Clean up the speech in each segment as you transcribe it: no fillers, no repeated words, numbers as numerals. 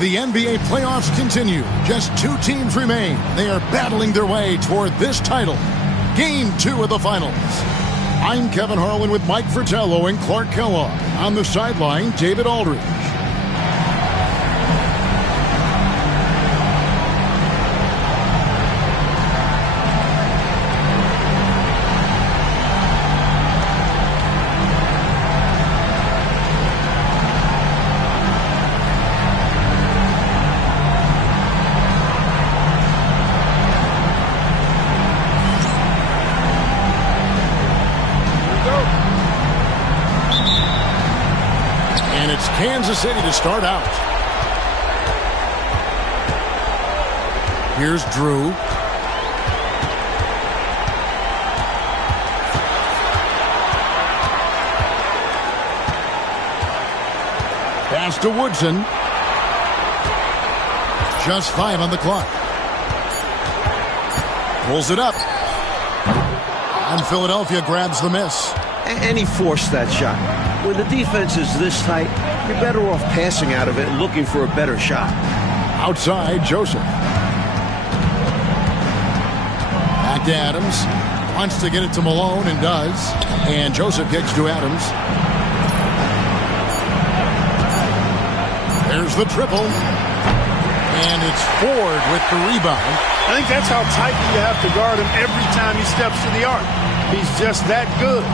The NBA playoffs continue. Just 2 teams remain. They are battling their way toward this title. Game 2 of the finals. I'm Kevin Harlan with Mike Fratello and Clark Kellogg. On the sideline, David Aldridge. Kansas City to start out. Here's Drew. Pass to Woodson. Just 5 on the clock. Pulls it up. And Philadelphia grabs the miss. And he forced that shot. When the defense is this tight, you're better off passing out of it and looking for a better shot. Outside, Joseph. Back to Adams. Wants to get it to Malone and does. And Joseph gets to Adams. There's the triple. And it's Ford with the rebound. I think that's how tightly you have to guard him every time he steps to the arc. He's just that good.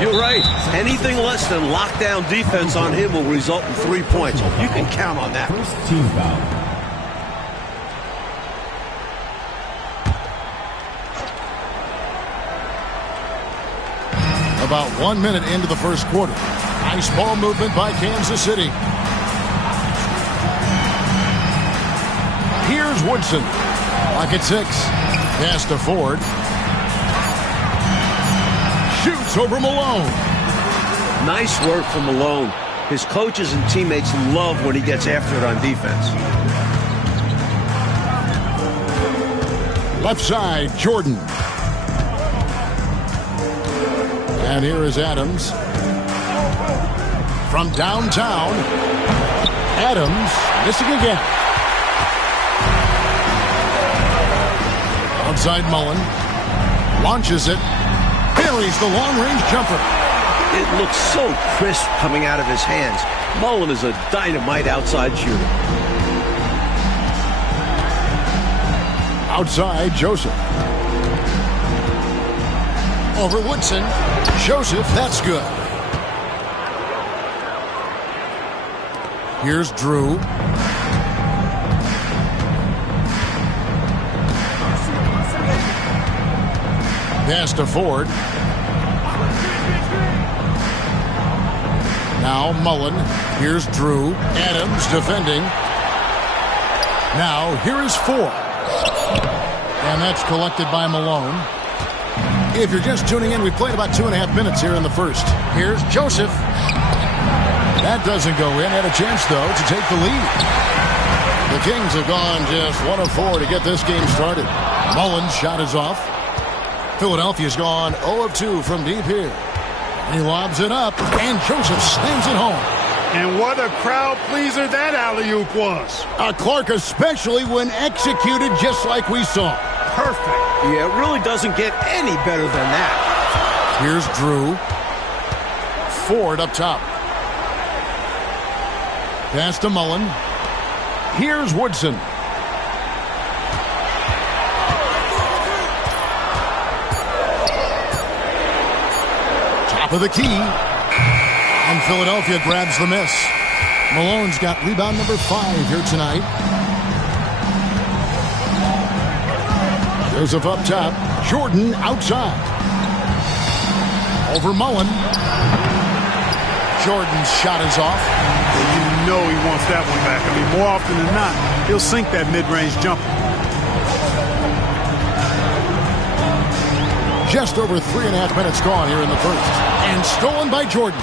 You're right. Anything less than lockdown defense on him will result in 3 points. You can count on that. First team foul. About 1 minute into the first quarter. Nice ball movement by Kansas City. Here's Woodson. Lock at 6. Pass to Ford. Shoots over Malone. Nice work from Malone. His coaches and teammates love when he gets after it on defense. Left side, Jordan. And here is Adams. From downtown. Adams missing again. Outside Mullen. Launches it. Buries the long-range jumper. It looks so crisp coming out of his hands. Mullen is a dynamite outside shooter. Outside, Joseph. Over Woodson. Joseph, that's good. Here's Drew. Pass to Ford. Now Mullen. Here's Drew. Adams defending. Now here is Ford. And that's collected by Malone. If you're just tuning in, we played about 2.5 minutes here in the first. Here's Joseph. That doesn't go in. Had a chance, though, to take the lead. The Kings have gone just 1 of 4 to get this game started. Mullen's shot is off. Philadelphia's gone 0 of 2 from deep here. He lobs it up, and Joseph slams it home. And what a crowd pleaser that alley-oop was. Clark, especially when executed just like we saw. Perfect. Yeah, it really doesn't get any better than that. Here's Drew. Ford up top. Pass to Mullen. Here's Woodson. Top of the key. And Philadelphia grabs the miss. Malone's got rebound number 5 here tonight. Joseph up top. Jordan outside. Over Mullen. Jordan's shot is off. You know he wants that one back. I mean, more often than not, he'll sink that mid-range jumper. Just over 3.5 minutes gone here in the first. And stolen by Jordan.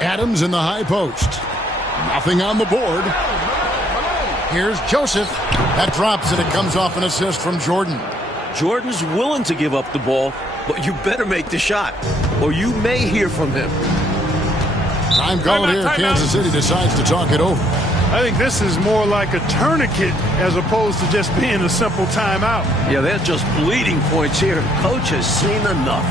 Adams in the high post. Nothing on the board. Here's Joseph. That drops and it comes off an assist from Jordan. Jordan's willing to give up the ball, but you better make the shot, or you may hear from him. Time called here. Kansas City decides to talk it over. I think this is more like a tourniquet as opposed to just being a simple timeout. Yeah, they're just bleeding points here. Coach has seen enough.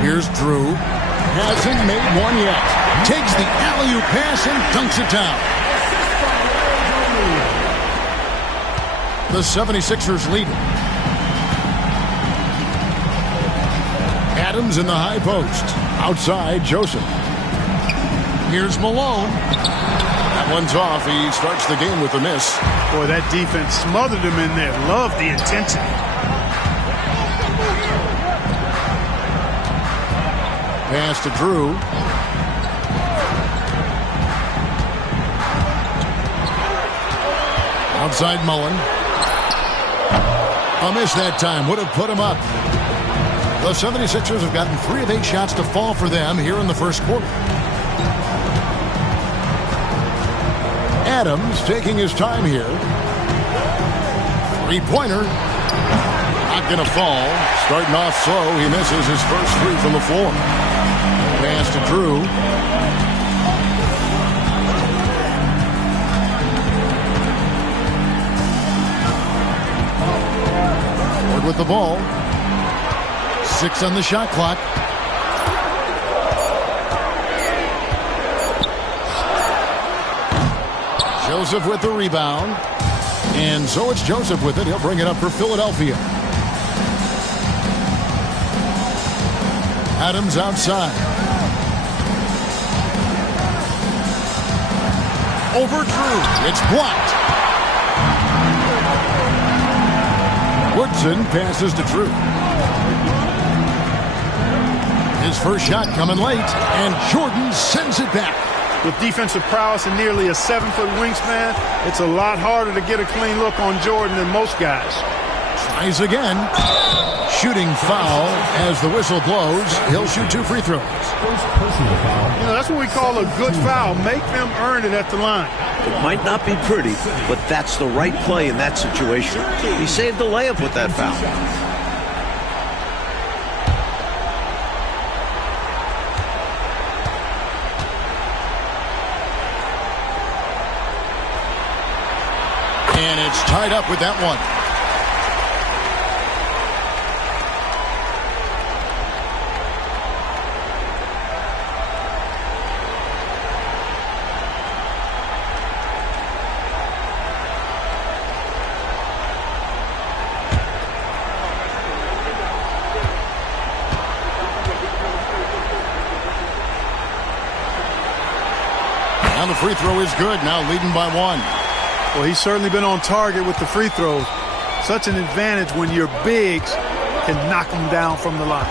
Here's Drew. Hasn't made one yet. Takes the alley-oop pass and dunks it down. The 76ers lead it. Adams in the high post. Outside, Joseph. Here's Malone. That one's off. He starts the game with a miss. Boy, that defense smothered him in there. Love the intensity. Pass to Drew. Outside Mullen. A miss that time. Would have put him up. The 76ers have gotten 3 of 8 shots to fall for them here in the first quarter. Adams taking his time here. Three-pointer. Not going to fall. Starting off slow. He misses his first 3 from the floor. Pass to Drew. Ford with the ball. 6 on the shot clock. Joseph with the rebound. And so it's Joseph with it. He'll bring it up for Philadelphia. Adams outside. Over Drew. It's blocked. Woodson passes to Drew. His first shot coming late, and Jordan sends it back. With defensive prowess and nearly a 7-foot wingspan, it's a lot harder to get a clean look on Jordan than most guys. Tries again. Shooting foul as the whistle blows. He'll shoot 2 free throws. You know, that's what we call a good foul. Make them earn it at the line. It might not be pretty, but that's the right play in that situation. He saved the layup with that foul. And it's tied up with that one. And the free throw is good, now leading by 1. Well, he's certainly been on target with the free throws. Such an advantage when your bigs can knock them down from the line.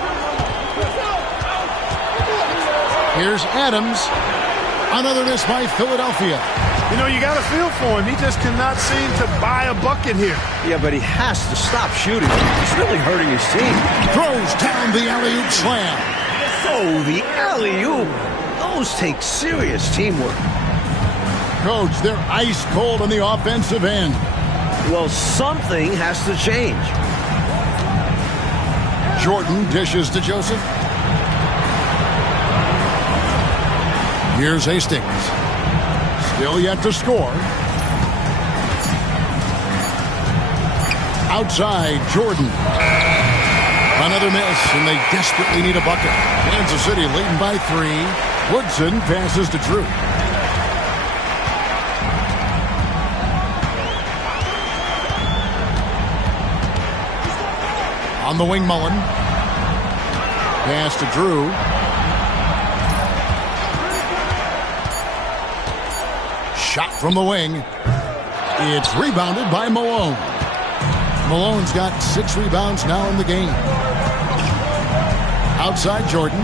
Here's Adams. Another miss by Philadelphia. You know, you got to feel for him. He just cannot seem to buy a bucket here. Yeah, but he has to stop shooting. He's really hurting his team. Throws down the alley-oop slam. Oh, the alley-oop. Those take serious teamwork. Coach, they're ice cold on the offensive end. Well, something has to change. Jordan dishes to Joseph. Here's Hastings. Still yet to score. Outside, Jordan. Another miss, and they desperately need a bucket. Kansas City leading by 3. Woodson passes to Drew. On the wing, Mullen. Pass to Drew. Shot from the wing. It's rebounded by Malone. Malone's got 6 rebounds now in the game. Outside Jordan.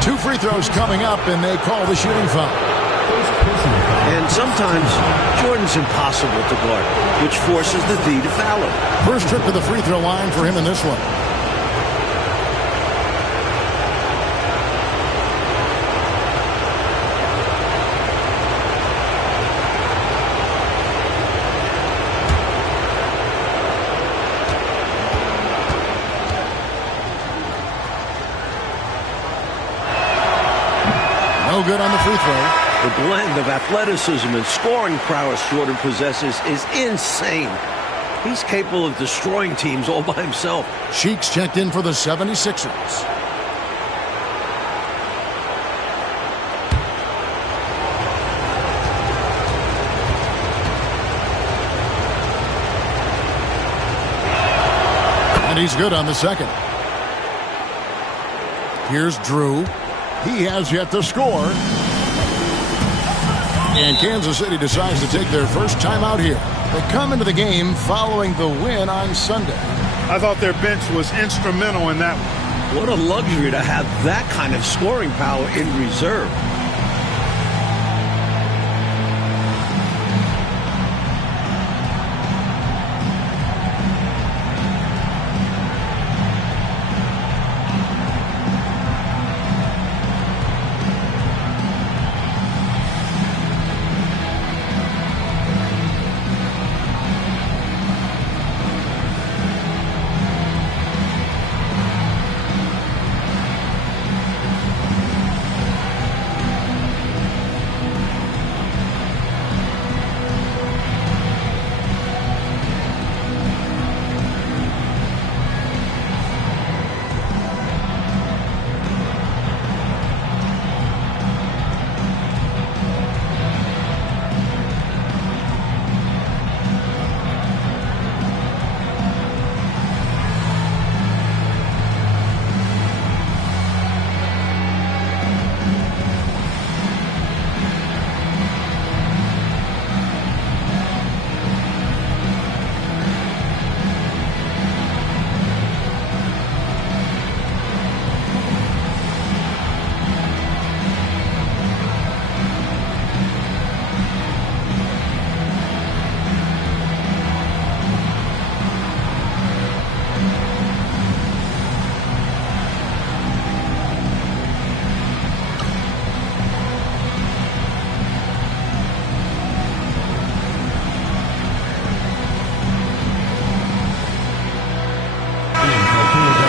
Two free throws coming up, and they call the shooting foul. And sometimes Jordan's impossible to guard, which forces the D to foul him. First trip to the free throw line for him in this one. No good on the free throw. The blend of athleticism and scoring prowess Jordan possesses is insane. He's capable of destroying teams all by himself. Cheeks checked in for the 76ers. And he's good on the second. Here's Drew. He has yet to score. And Kansas City decides to take their first time out here. They come into the game following the win on Sunday. I thought their bench was instrumental in that one. What a luxury to have that kind of scoring power in reserve.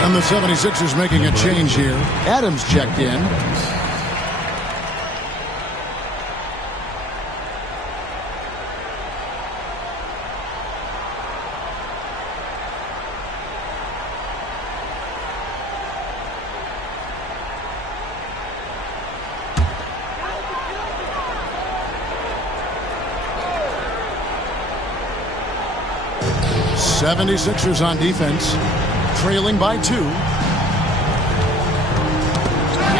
And the 76ers making a change here. Adams checked in. '76ers on defense. trailing by 2.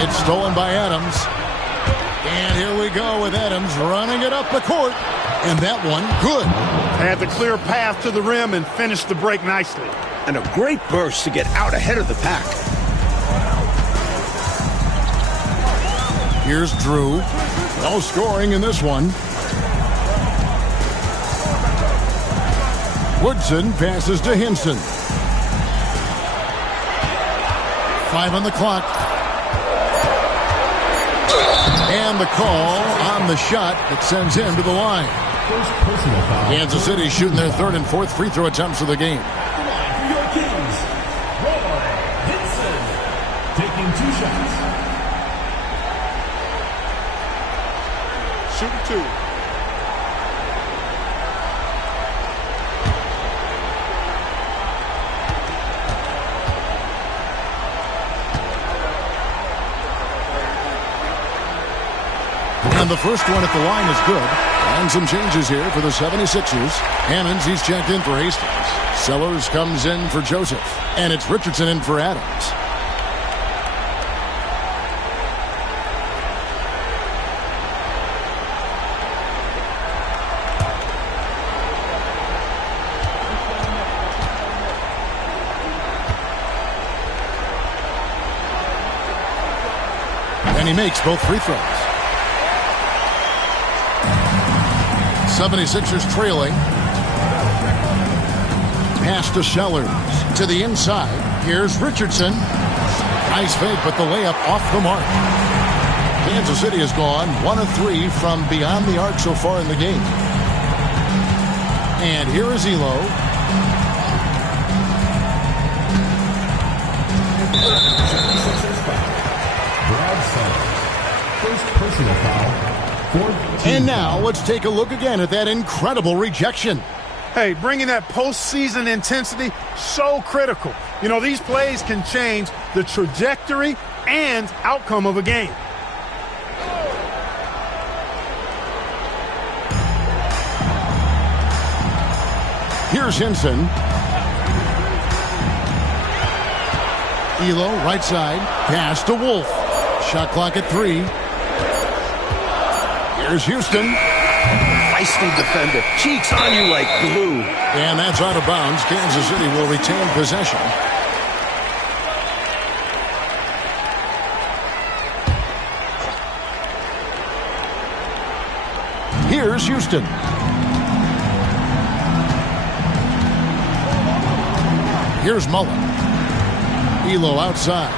It's stolen by Adams. And here we go with Adams running it up the court. And that one, good. Had the clear path to the rim and finished the break nicely. And a great burst to get out ahead of the pack. Here's Drew. No scoring in this one. Woodson passes to Hinson. 5 on the clock. And the call on the shot that sends him to the line. Kansas City shooting their 3rd and 4th free throw attempts of the game. Taking 2 shots. Shooting 2. And the first one at the line is good. And some changes here for the 76ers. Hammonds, he's checked in for Hastings. Sellers comes in for Joseph. And it's Richardson in for Adams. And he makes both free throws. 76ers trailing. Pass to Sellers. To the inside. Here's Richardson. Nice fake, but the layup off the mark. Kansas City has gone 1 of 3 from beyond the arc so far in the game. And here is Elo. First personal foul. And now let's take a look again at that incredible rejection. Hey, bringing that postseason intensity, so critical. You know, these plays can change the trajectory and outcome of a game. Here's Hinson. Elo, right side. Pass to Wolf. Shot clock at 3. Here's Houston. Feisty defender. Cheeks on you like glue. And that's out of bounds. Kansas City will retain possession. Here's Houston. Here's Mullen. Elo outside.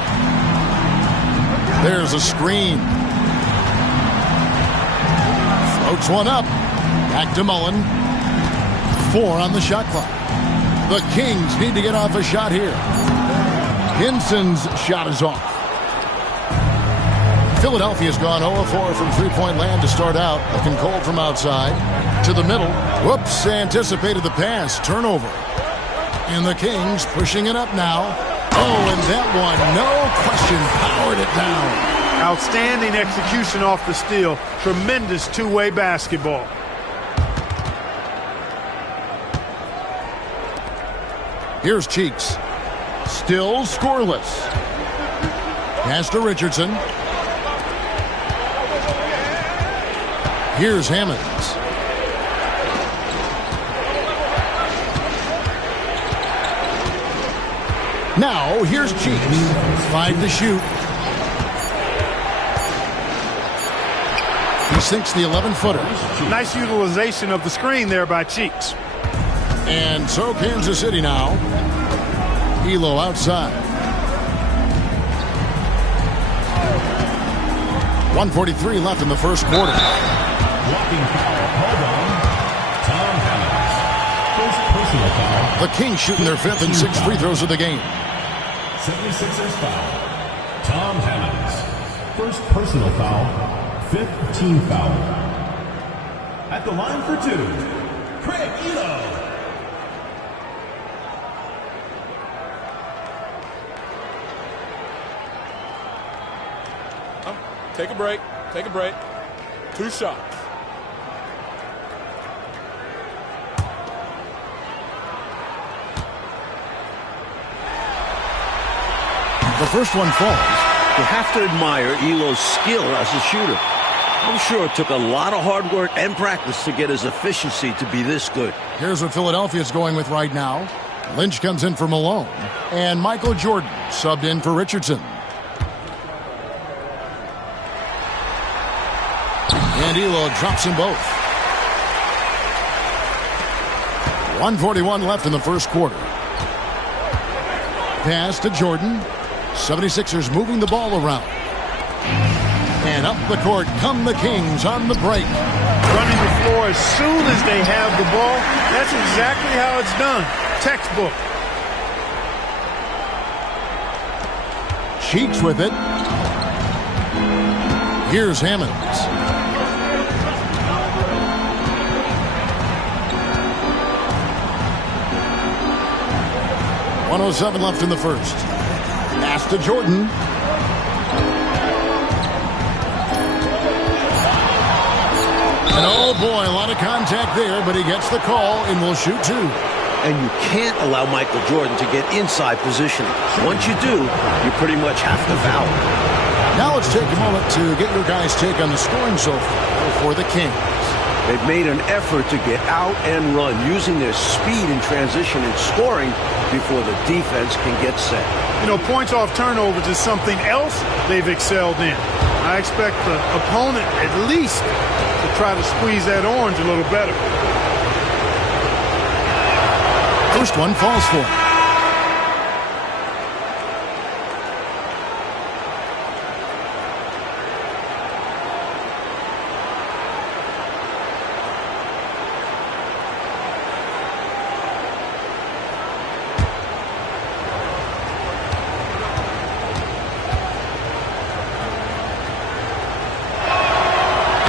There's a screen. Floats one up. Back to Mullen. 4 on the shot clock. The Kings need to get off a shot here. Hinson's shot is off. Philadelphia's gone 0-4 from three-point land to start out. Looking cold from outside. To the middle. Whoops, anticipated the pass. Turnover. And the Kings pushing it up now. Oh, and that one, no question, powered it down. Outstanding execution off the steal. Tremendous two-way basketball. Here's Cheeks. Still scoreless. Pass to Richardson. Here's Hammonds. Now, here's Cheeks. 5 to shoot. He sinks the 11-footer. Nice utilization of the screen there by Cheeks. And so Kansas City now. Elo outside. 1:43 left in the first quarter. Blocking foul called on Tom Hammonds. First personal foul. The Kings shooting their 5th and 6th free throws of the game. 76ers foul. Tom Hammonds. First personal foul. 5th team foul. At the line for 2, Craig Elo. Take a break. Take a break. 2 shots. The first one falls. You have to admire Elo's skill as a shooter. I'm sure it took a lot of hard work and practice to get his efficiency to be this good. Here's what Philadelphia's going with right now. Lynch comes in for Malone. And Michael Jordan subbed in for Richardson. And Elo drops them both. 1:41 left in the first quarter. Pass to Jordan. 76ers moving the ball around. And up the court come the Kings on the break. Running the floor as soon as they have the ball. That's exactly how it's done. Textbook. Cheeks with it. Here's Hammonds. .107 left in the first. Pass to Jordan. And oh boy, a lot of contact there, but he gets the call and will shoot two. And you can't allow Michael Jordan to get inside positioning. Once you do, you pretty much have to foul. Now let's take a moment to get your guys' take on the scoring so far for the Kings. They've made an effort to get out and run, using their speed in transition and scoring before the defense can get set. You know, points off turnovers is something else they've excelled in. I expect the opponent at least to try to squeeze that orange a little better. First one falls for him.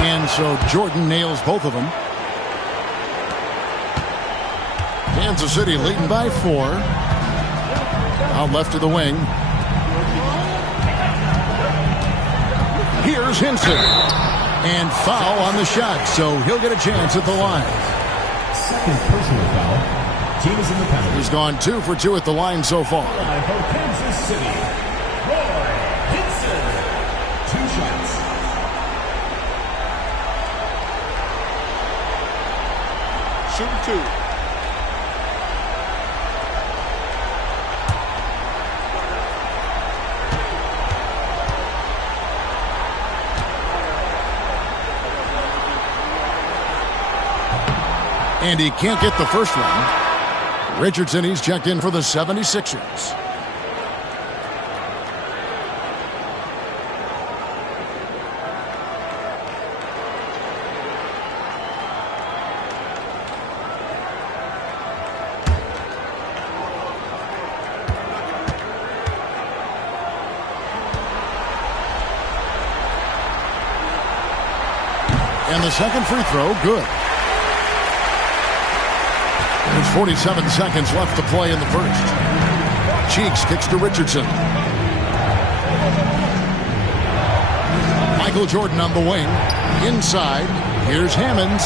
And so Jordan nails both of them. Kansas City leading by 4. Out left to the wing. Here's Hinson. And foul on the shot, so he'll get a chance at the line. Second personal foul. Team is in the penalty. He's gone 2 for 2 at the line so far. For Kansas City, Roy Hinson. 2 shots. Shooting 2. And he can't get the first one. Richardson, he's checked in for the 76ers. And the second free throw, good. There's 47 seconds left to play in the first. Cheeks kicks to Richardson. Michael Jordan on the wing. Inside. Here's Hammonds.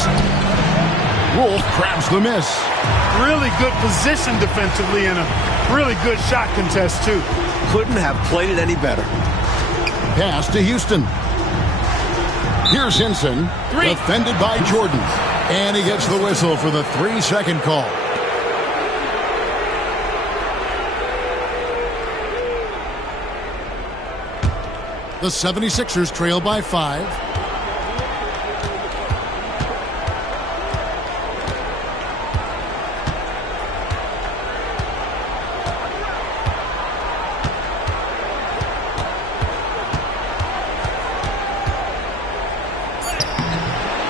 Wolf grabs the miss. Really good position defensively and a really good shot contest, too. Couldn't have played it any better. Pass to Houston. Here's Hinson. Defended by Jordan. And he gets the whistle for the 3-second call. The 76ers trail by 5.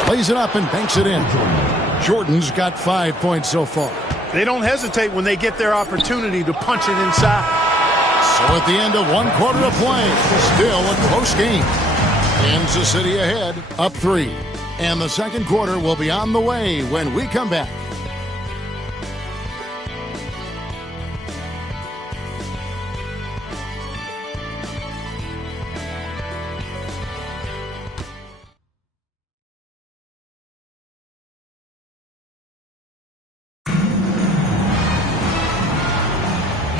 Plays it up and banks it in. Jordan's got 5 points so far. They don't hesitate when they get their opportunity to punch it inside. So at the end of 1 quarter of play, still a close game. Kansas City ahead, up 3. And the second quarter will be on the way when we come back.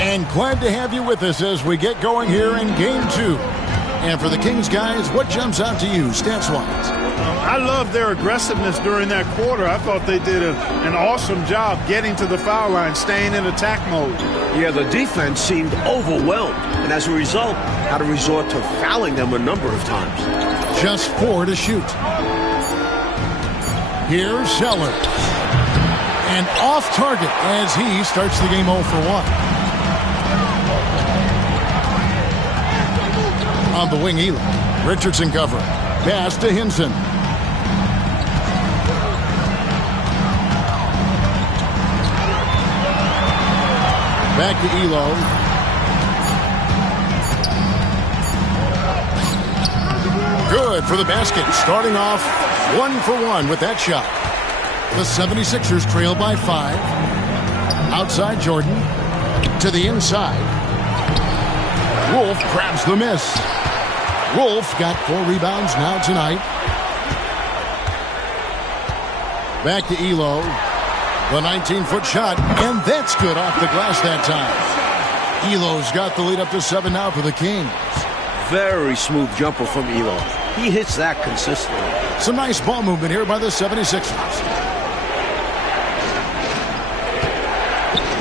And glad to have you with us as we get going here in Game 2. And for the Kings guys, what jumps out to you stats-wise? I love their aggressiveness during that quarter. I thought they did an awesome job getting to the foul line, staying in attack mode. Yeah, the defense seemed overwhelmed, and as a result, had to resort to fouling them a number of times. Just 4 to shoot. Here's Sellers. And off target as he starts the game 0 for 1. On the wing, Elam. Richardson covering. Pass to Hinson. Back to Elo. Good for the basket. Starting off 1 for 1 with that shot. The 76ers trail by 5. Outside Jordan. To the inside. Wolf grabs the miss. Wolf got 4 rebounds now tonight. Back to Elo. The 19-foot shot, and that's good off the glass that time. Elo's got the lead up to 7 now for the Kings. Very smooth jumper from Elo. He hits that consistently. Some nice ball movement here by the 76ers.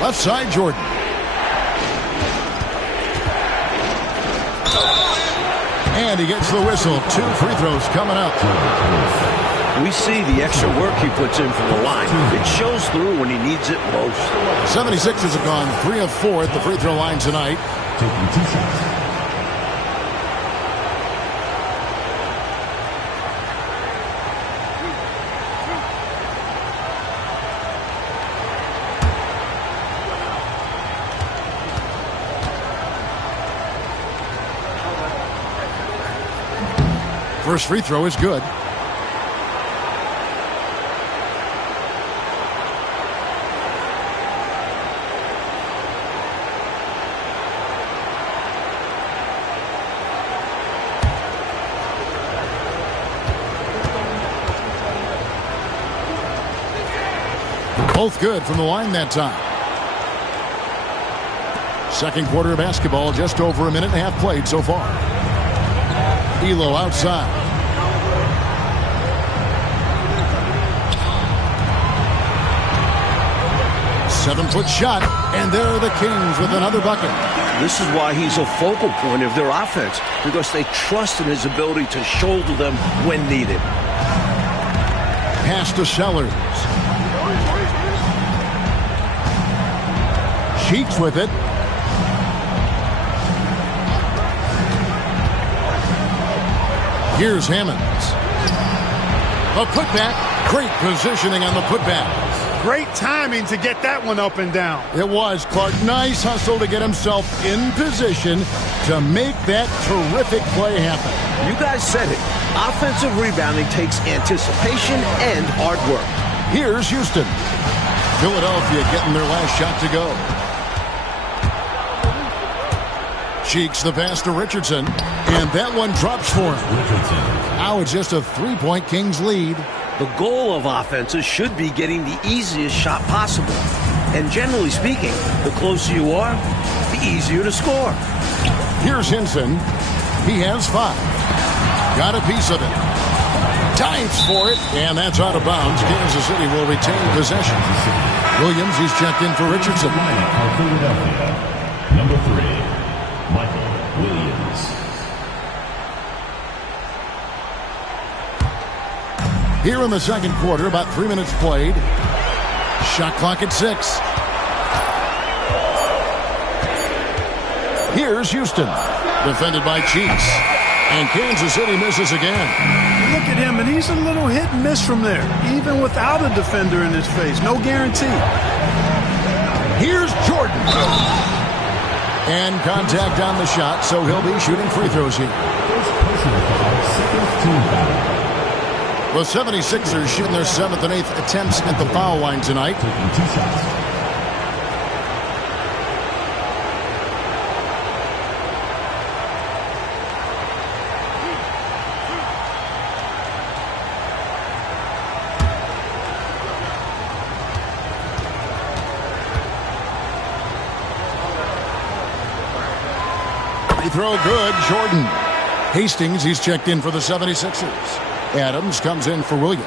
Left side, Jordan. And he gets the whistle. 2 free throws coming up. We see the extra work he puts in from the line. It shows through when he needs it most. 76ers have gone 3 of 4 at the free throw line tonight. Taking 2 shots. First free throw is good. Both good from the line that time. Second quarter of basketball, just over a minute and a half played so far. Elo outside. 7-foot shot, and there are the Kings with another bucket. This is why he's a focal point of their offense, because they trust in his ability to shoulder them when needed. Pass to Sellers. Cheeks with it. Here's Hammonds. A putback. Great positioning on the putback. Great timing to get that one up and down. It was, Clark. Nice hustle to get himself in position to make that terrific play happen. You guys said it. Offensive rebounding takes anticipation and hard work. Here's Houston. Philadelphia getting their last shot to go. Cheeks the pass to Richardson, and that one drops for him. Now it's just a 3-point Kings lead. The goal of offenses should be getting the easiest shot possible. And generally speaking, the closer you are, the easier to score. Here's Hinson. He has 5. Got a piece of it. Dives for it, and that's out of bounds. Kansas City will retain possession. Williams, he's checked in for Richardson. Philadelphia, number 3. Michael Williams. Here in the second quarter, about 3 minutes played. Shot clock at 6. Here's Houston. Defended by Cheeks. And Kansas City misses again. Look at him, and he's a little hit and miss from there, even without a defender in his face. No guarantee. Here's Jordan. And contact on the shot, so he'll be shooting free throws here. First personal foul, second team foul. The 76ers shooting their 7th and 8th attempts at the foul line tonight. Taking 2 shots. Free throw good, Jordan. Hastings, he's checked in for the 76ers. Adams comes in for Williams.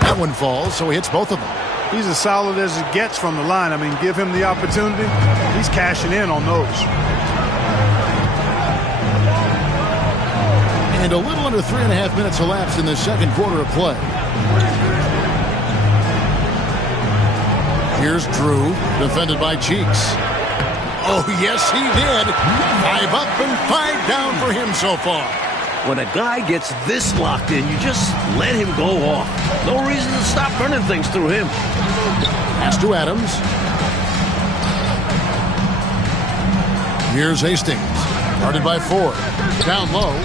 That one falls, so he hits both of them. He's as solid as it gets from the line. I mean, give him the opportunity. He's cashing in on those. And a little under 3.5 minutes elapsed in the second quarter of play. Here's Drew, defended by Cheeks. Oh, yes, he did. 5 up and 5 down for him so far. When a guy gets this locked in, you just let him go off. No reason to stop running things through him. Pass to Adams. Here's Hastings. Guarded by 4. Down low.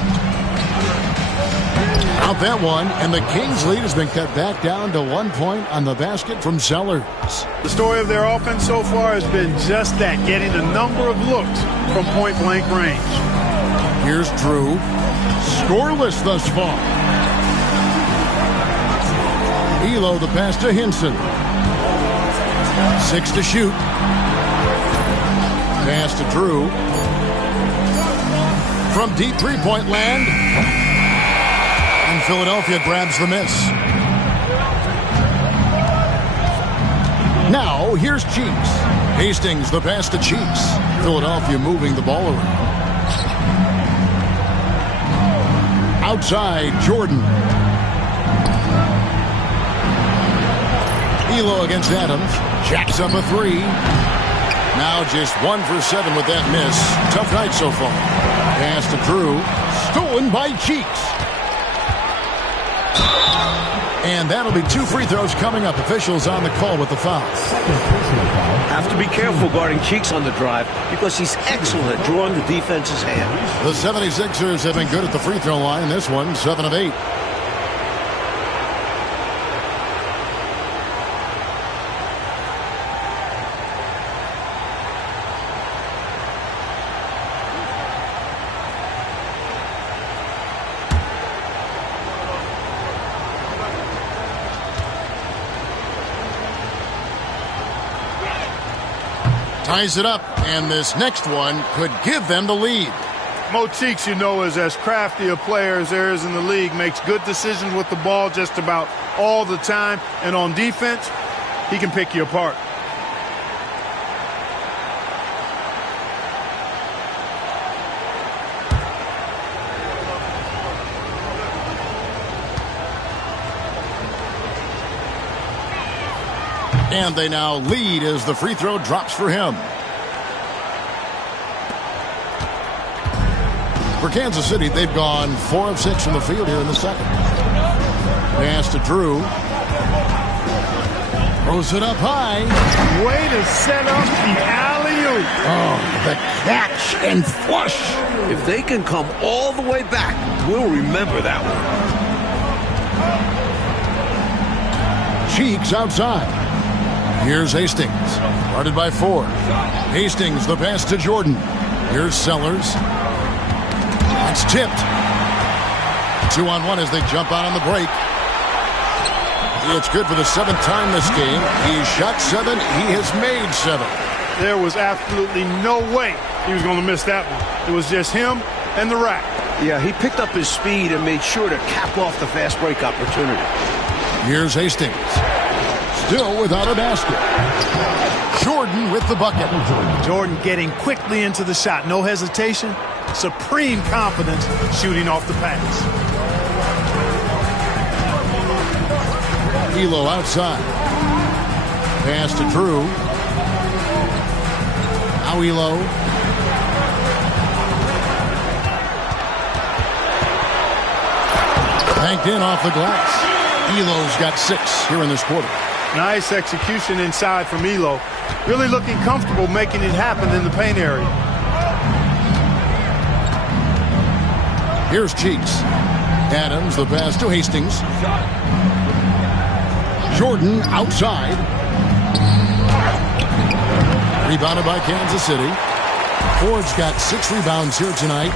Out that one, and the Kings' lead has been cut back down to 1 point on the basket from Sellers. The story of their offense so far has been just that, getting a number of looks from point-blank range. Here's Drew. Scoreless thus far. Elo the pass to Hinson. 6 to shoot. Pass to Drew. From deep three-point land. And Philadelphia grabs the miss. Now, here's Cheeks. Hastings the pass to Cheeks. Philadelphia moving the ball around. Outside, Jordan. Elo against Adams. Jacks up a 3. Now just 1 for 7 with that miss. Tough night so far. Pass to Drew. Stolen by Cheeks. And that'll be 2 free throws coming up. Officials on the call with the foul. Have to be careful guarding Cheeks on the drive because he's excellent at drawing the defense's hand. The 76ers have been good at the free throw line. This one, 7 of 8. Ties it up, and this next one could give them the lead. Mo Cheeks, you know, is as crafty a player as there is in the league. Makes good decisions with the ball just about all the time. And on defense, he can pick you apart. And they now lead as the free throw drops for him. For Kansas City, they've gone 4 of 6 from the field here in the second. Pass to Drew. Throws it up high. Way to set up the alley-oop. Oh, the catch and flush. If they can come all the way back, we'll remember that one. Cheeks outside. Here's Hastings, guarded by 4. Hastings, the pass to Jordan. Here's Sellers. It's tipped. 2-on-1 as they jump out on the break. It's good for the 7th time this game. He's shot 7. He has made 7. There was absolutely no way he was going to miss that one. It was just him and the rack. Yeah, he picked up his speed and made sure to cap off the fast break opportunity. Here's Hastings. Still without a basket. Jordan with the bucket. Jordan getting quickly into the shot. No hesitation. Supreme confidence shooting off the pass. Elo outside. Pass to Drew. Now Elo. Banked in off the glass. Elo's got 6 here in this quarter. Nice execution inside from Elo. Really looking comfortable making it happen in the paint area. Here's Cheeks. Adams, the pass to Hastings. Jordan outside. Rebounded by Kansas City. Ford's got 6 rebounds here tonight.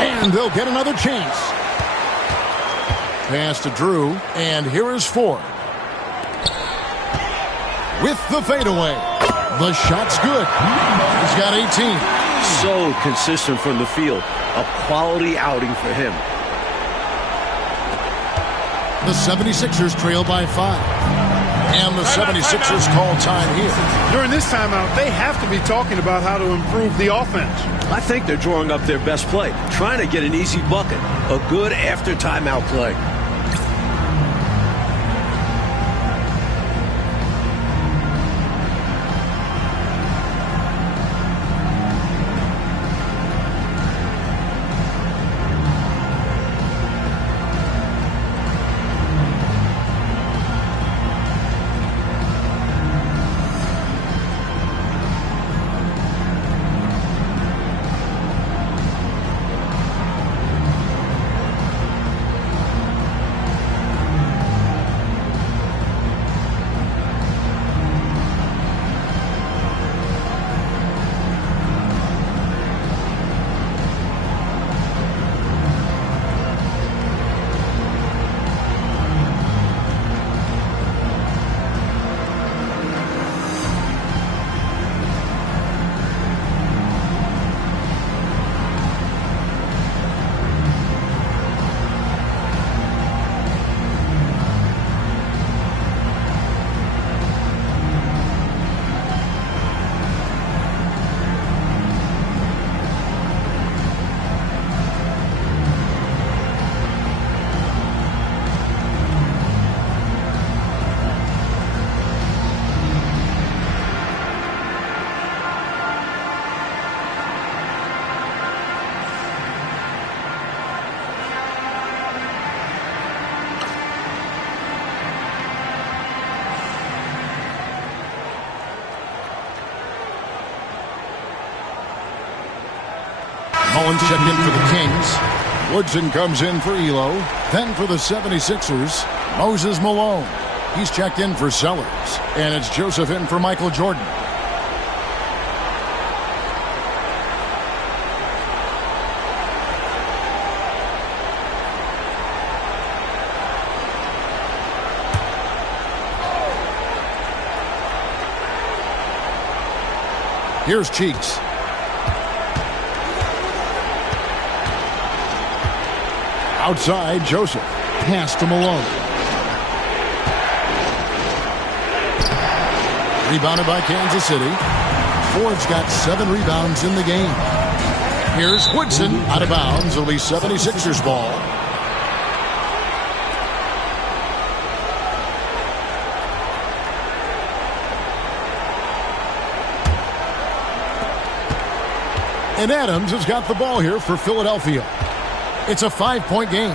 And they'll get another chance. Pass to Drew, and here is Ford. With the fadeaway. The shot's good. He's got 18. So consistent from the field. A quality outing for him. The 76ers trail by 5. And the 76ers call time here. During this timeout, they have to be talking about how to improve the offense. I think they're drawing up their best play, trying to get an easy bucket. A good after timeout play. Mullins checked in for the Kings. Woodson comes in for Elo. Then for the 76ers, Moses Malone. He's checked in for Sellers. And it's Joseph in for Michael Jordan. Here's Cheeks. Outside, Joseph. Pass to Malone. Rebounded by Kansas City. Ford's got 7 rebounds in the game. Here's Woodson out of bounds. It'll be 76ers ball. And Adams has got the ball here for Philadelphia. It's a 5-point game.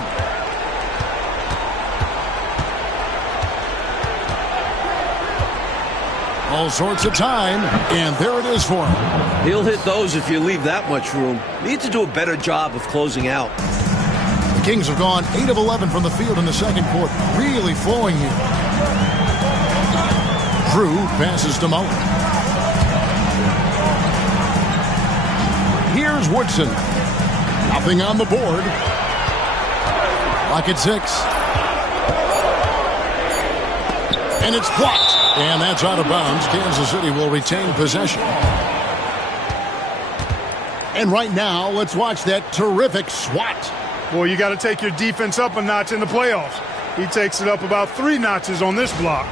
All sorts of time, and there it is for him. He'll hit those if you leave that much room. Need to do a better job of closing out. The Kings have gone 8 of 11 from the field in the second quarter. Really flowing here. Drew passes to Mullen. Here's Woodson. Nothing on the board. Clock at 6. And it's blocked. And that's out of bounds. Kansas City will retain possession. And right now, let's watch that terrific swat. Well, you got to take your defense up a notch in the playoffs. He takes it up about 3 notches on this block.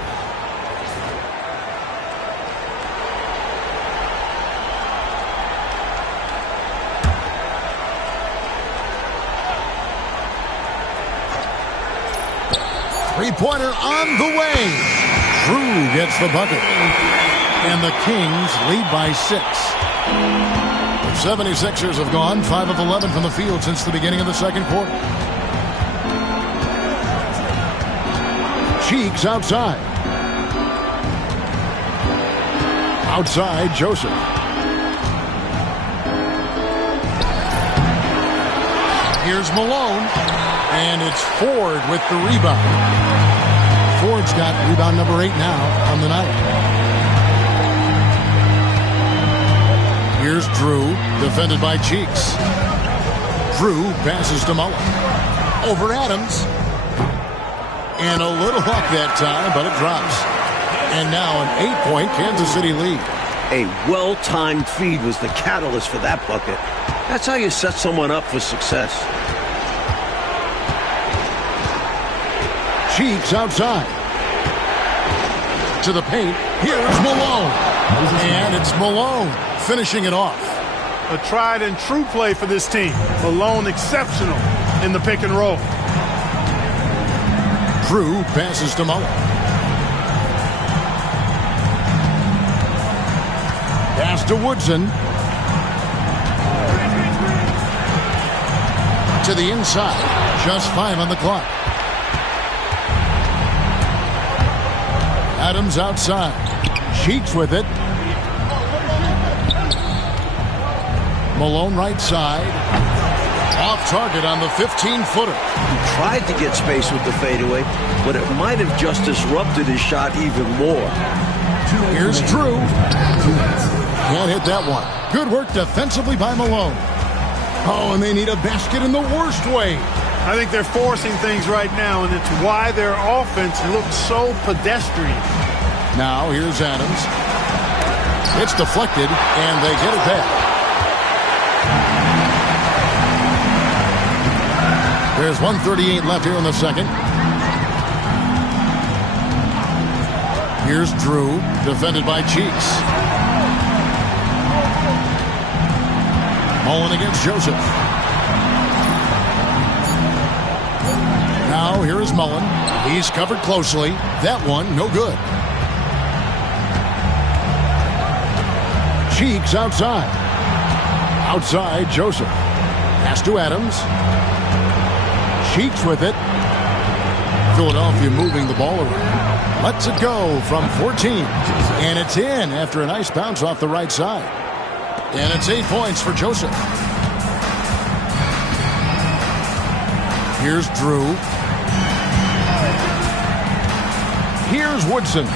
Three-pointer on the way. Drew gets the bucket. And the Kings lead by 6. The 76ers have gone 5 of 11 from the field since the beginning of the second quarter. Cheeks outside. Outside, Joseph. Here's Malone. And it's Ford with the rebound. Ford's got rebound number 8 now on the night. Here's Drew, defended by Cheeks. Drew passes to Mullen. Over Adams. And a little luck that time, but it drops. And now an 8-point Kansas City lead. A well-timed feed was the catalyst for that bucket. That's how you set someone up for success. Cheeks outside. To the paint. Here's Malone. And it's Malone finishing it off. A tried and true play for this team. Malone exceptional in the pick and roll. Drew passes to Mullen. Pass to Woodson. To the inside. Just 5 on the clock. Adams outside. Cheeks with it. Malone right side. Off target on the 15-footer. He tried to get space with the fadeaway, but it might have just disrupted his shot even more. Here's Drew. Can't hit that one. Good work defensively by Malone. Oh, and they need a basket in the worst way. I think they're forcing things right now, and it's why their offense looks so pedestrian. Now, here's Adams. It's deflected, and they get it back. There's 1:38 left here in the second. Here's Drew, defended by Cheeks. Mullen against Joseph. Now, here is Mullen. He's covered closely. That one, no good. Cheeks outside. Outside, Joseph. Pass to Adams. Cheeks with it. Philadelphia moving the ball around. Lets it go from 14. And it's in after a nice bounce off the right side. And it's 8 points for Joseph. Here's Drew. Here's Woodson.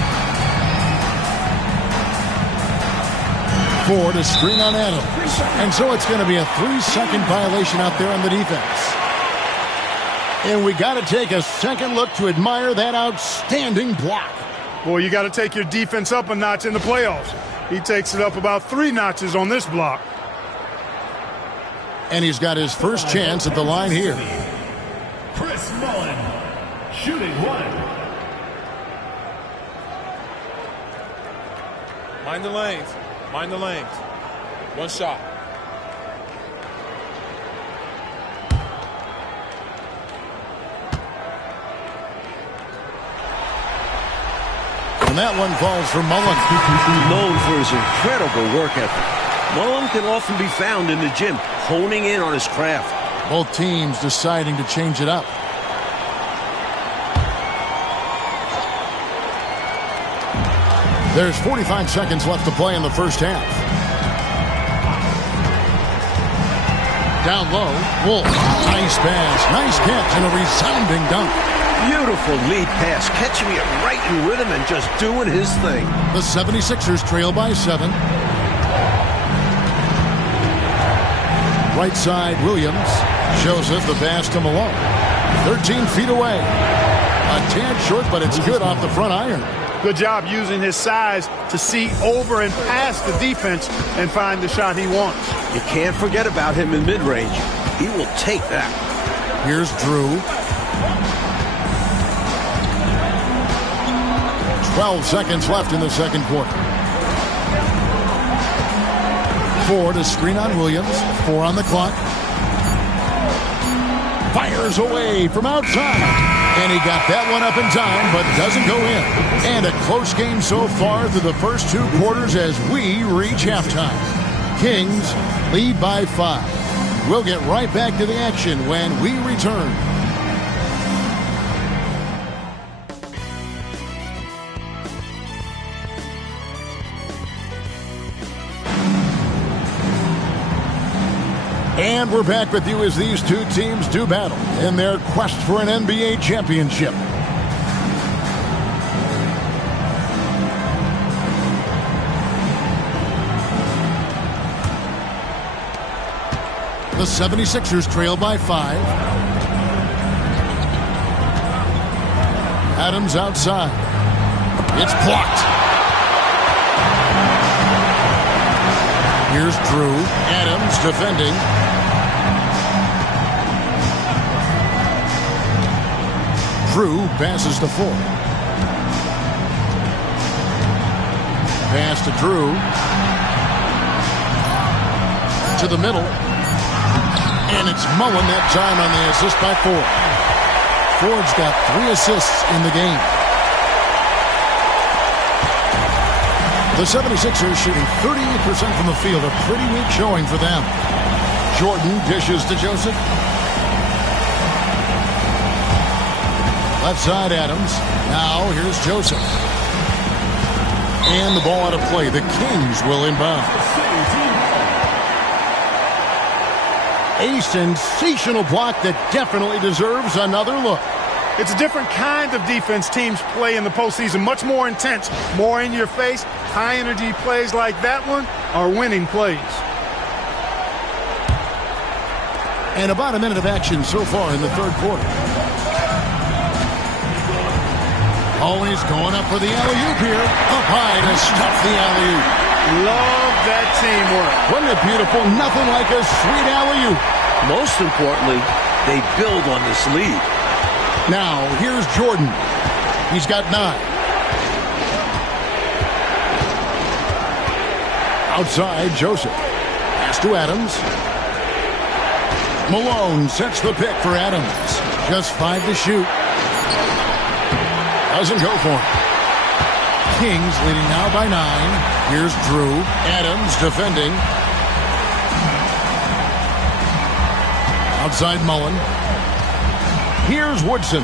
Ford to screen on Adams. And so it's going to be a 3-second violation out there on the defense. And we got to take a second look to admire that outstanding block. Boy, you got to take your defense up a notch in the playoffs. He takes it up about 3 notches on this block. And he's got his first chance at the line here. Chris Mullen, shooting 1. Mind the lanes. Mind the lanes. One shot. And that one falls for Mullen. Known for his incredible work ethic, Mullen can often be found in the gym, honing in on his craft. Both teams deciding to change it up. There's 45 seconds left to play in the first half. Down low, Wolf. Nice pass, nice catch, and a resounding dunk. Beautiful lead pass, catching it right in rhythm and just doing his thing. The 76ers trail by 7. Right side, Williams. Joseph, the pass to Malone. 13 feet away. A tad short, but it's good off the front iron. Good job using his size to see over and past the defense and find the shot he wants. You can't forget about him in mid-range. He will take that. Here's Drew. 12 seconds left in the second quarter. Ford to screen on Williams. 4 on the clock. Fires away from outside. And he got that one up in time, but doesn't go in. And a close game so far through the first 2 quarters as we reach halftime. Kings lead by 5. We'll get right back to the action when we return. And we're back with you as these two teams do battle in their quest for an NBA championship. The 76ers trail by 5. Adams outside. It's blocked. Here's Drew. Adams defending. Drew passes to Ford. Pass to Drew. To the middle. And it's Mullen that time on the assist by Ford. Ford's got 3 assists in the game. The 76ers shooting 38% from the field. A pretty weak showing for them. Jordan dishes to Joseph. Left side Adams. Now here's Joseph. And the ball out of play. The Kings will inbound. A sensational block that definitely deserves another look. It's a different kind of defense teams play in the postseason. Much more intense, more in your face. High energy plays like that one are winning plays. And about a minute of action so far in the third quarter. Always going up for the alley-oop here. Up high to stuff the alley-oop. Love that teamwork. Wasn't it beautiful? Nothing like a sweet alley-oop. Most importantly, they build on this lead. Now, here's Jordan. He's got 9. Outside, Joseph. Pass to Adams. Malone sets the pick for Adams. Just 5 to shoot. Doesn't go for him. Kings leading now by 9. Here's Drew. Adams defending. Outside Mullen. Here's Woodson.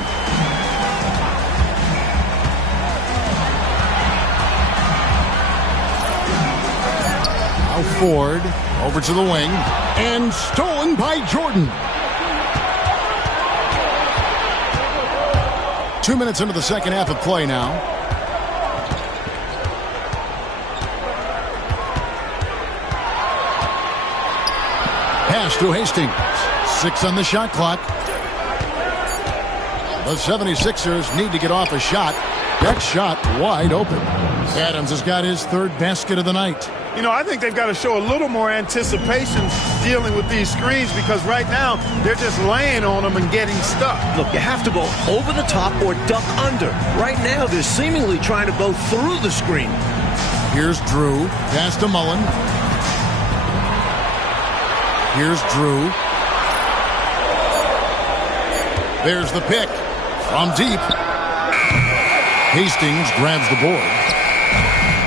Now Ford over to the wing. And stolen by Jordan. 2 minutes into the second half of play now. Pass to Hastings. 6 on the shot clock. The 76ers need to get off a shot. That shot wide open. Adams has got his 3rd basket of the night. You know, I think they've got to show a little more anticipation dealing with these screens because right now they're just laying on them and getting stuck. Look, you have to go over the top or duck under. Right now, they're seemingly trying to go through the screen. Here's Drew. Pass to Mullen. Here's Drew. There's the pick from deep. Hastings grabs the board.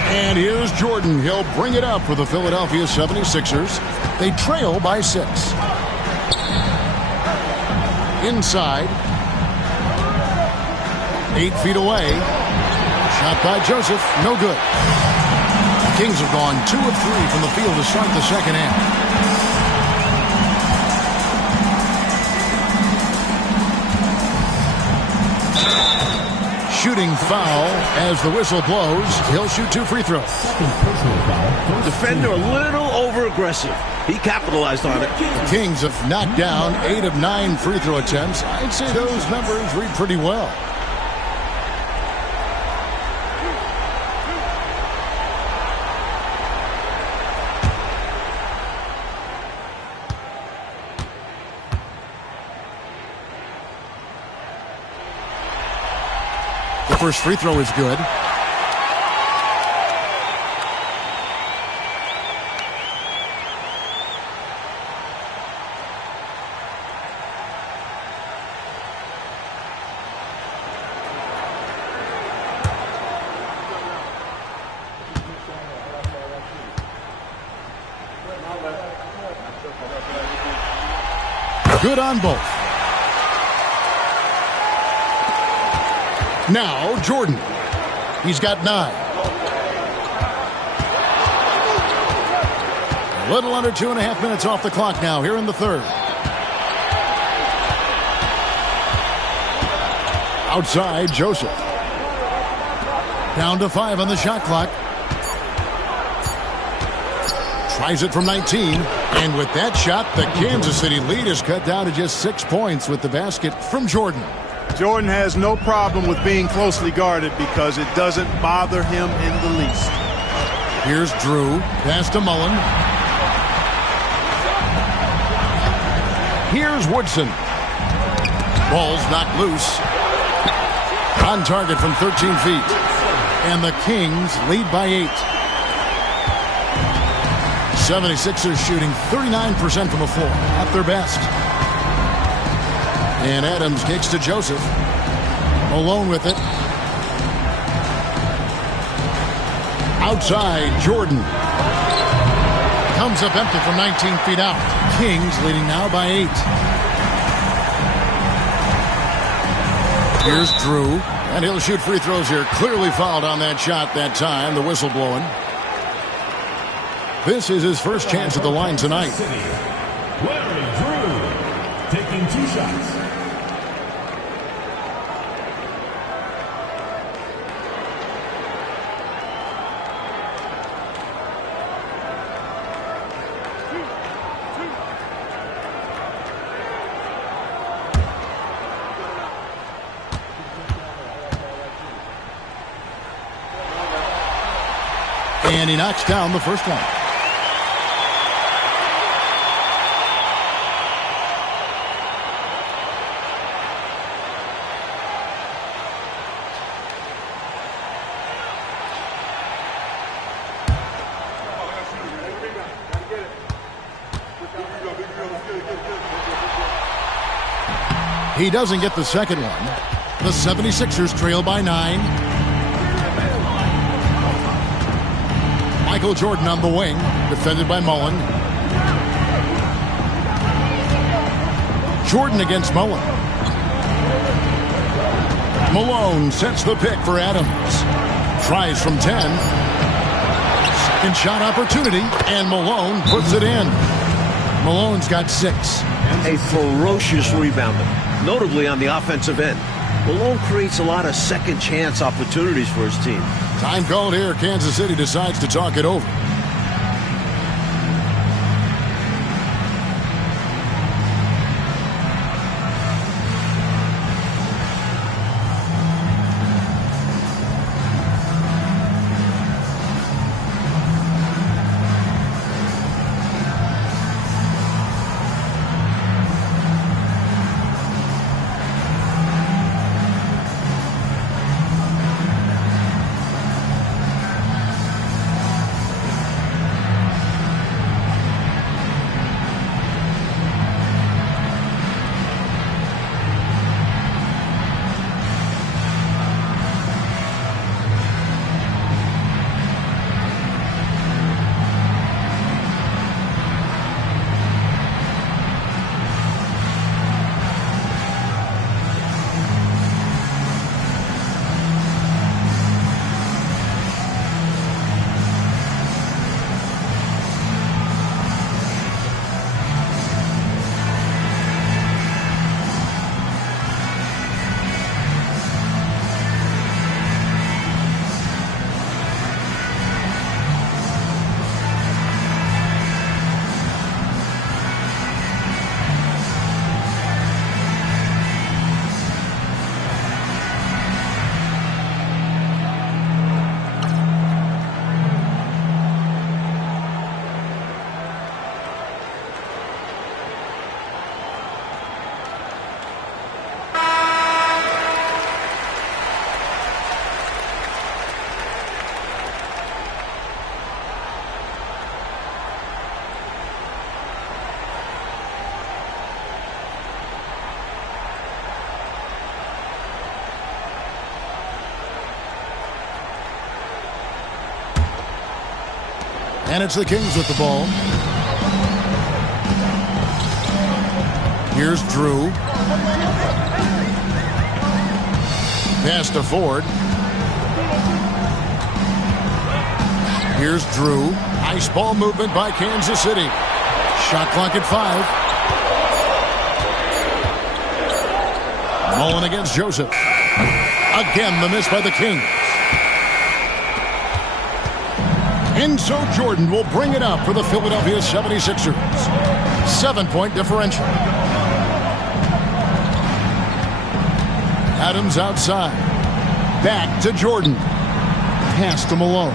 And here's Jordan. He'll bring it up for the Philadelphia 76ers. They trail by 6. Inside. 8 feet away. Shot by Joseph. No good. The Kings have gone 2 of 3 from the field to start the second half. Shooting foul as the whistle blows. He'll shoot 2 free throws. Defender a little over-aggressive. He capitalized on it. The Kings have knocked down 8 of 9 free throw attempts. I'd say those numbers read pretty well. The first free throw is good. Good on both. Now, Jordan. He's got 9. A little under 2.5 minutes off the clock now here in the third. Outside, Joseph. Down to 5 on the shot clock. Tries it from 19. And with that shot, the Kansas City lead is cut down to just 6 points with the basket from Jordan. Jordan has no problem with being closely guarded because it doesn't bother him in the least. Here's Drew. Pass to Mullen. Here's Woodson. Ball's knocked loose. On target from 13 feet. And the Kings lead by 8. 76ers shooting 39% from the floor at their best. And Adams kicks to Joseph. Malone with it. Outside, Jordan. Comes up empty from 19 feet out. Kings leading now by 8. Here's Drew. And he'll shoot free throws here. Clearly fouled on that shot that time. The whistle blowing. This is his first chance at the line tonight. Larry Drew taking 2 shots. And he knocks down the first one. He doesn't get the second one. The 76ers trail by 9. Michael Jordan on the wing, defended by Mullen. Jordan against Mullen. Malone sets the pick for Adams. Tries from 10. Second shot opportunity, and Malone puts it in. Malone's got 6. A ferocious rebounder, notably on the offensive end. Malone creates a lot of second chance opportunities for his team. Time called here. Kansas City decides to talk it over. And it's the Kings with the ball. Here's Drew. Pass to Ford. Here's Drew. Nice ball movement by Kansas City. Shot clock at 5. Mullen against Joseph. Again, the miss by the Kings. And so Jordan will bring it up for the Philadelphia 76ers. 7-point differential. Adams outside. Back to Jordan. Pass to Malone.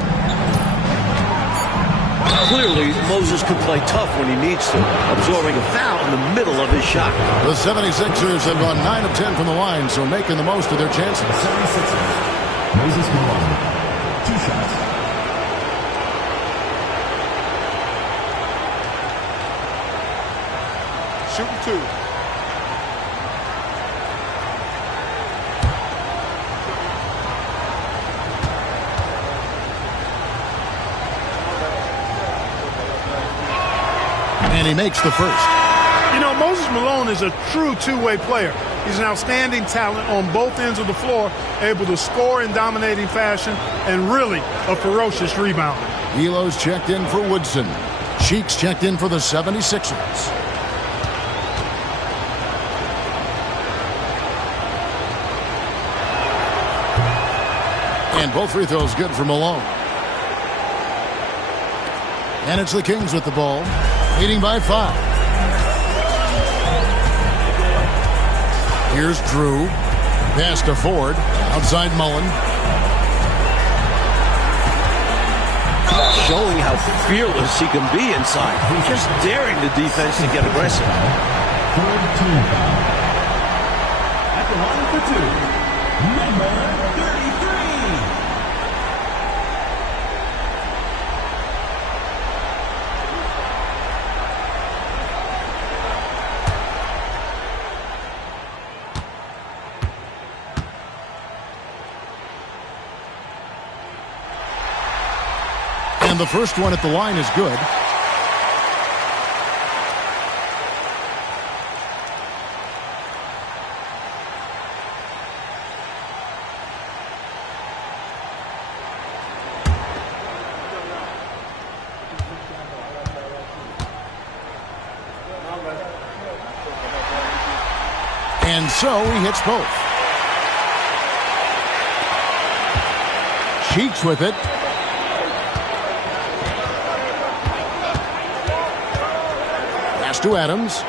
Clearly, Moses can play tough when he needs to, absorbing a foul in the middle of his shot. The 76ers have gone 9 of 10 from the line, so making the most of their chances. The 76ers, Moses Malone, 2 shots. Shooting 2. And he makes the first. You know, Moses Malone is a true two-way player. He's an outstanding talent on both ends of the floor, able to score in dominating fashion, and really a ferocious rebounder. Elo's checked in for Woodson. Cheeks checked in for the 76ers. And both free throws good for Malone. And it's the Kings with the ball, leading by 5. Here's Drew. Pass to Ford. Outside Mullen. Showing how fearless he can be inside. Just daring the defense to get aggressive. 14 foul. At the line for 2, number 33. And the first one at the line is good. And so he hits both. Cheeks with it. Pass to Adams.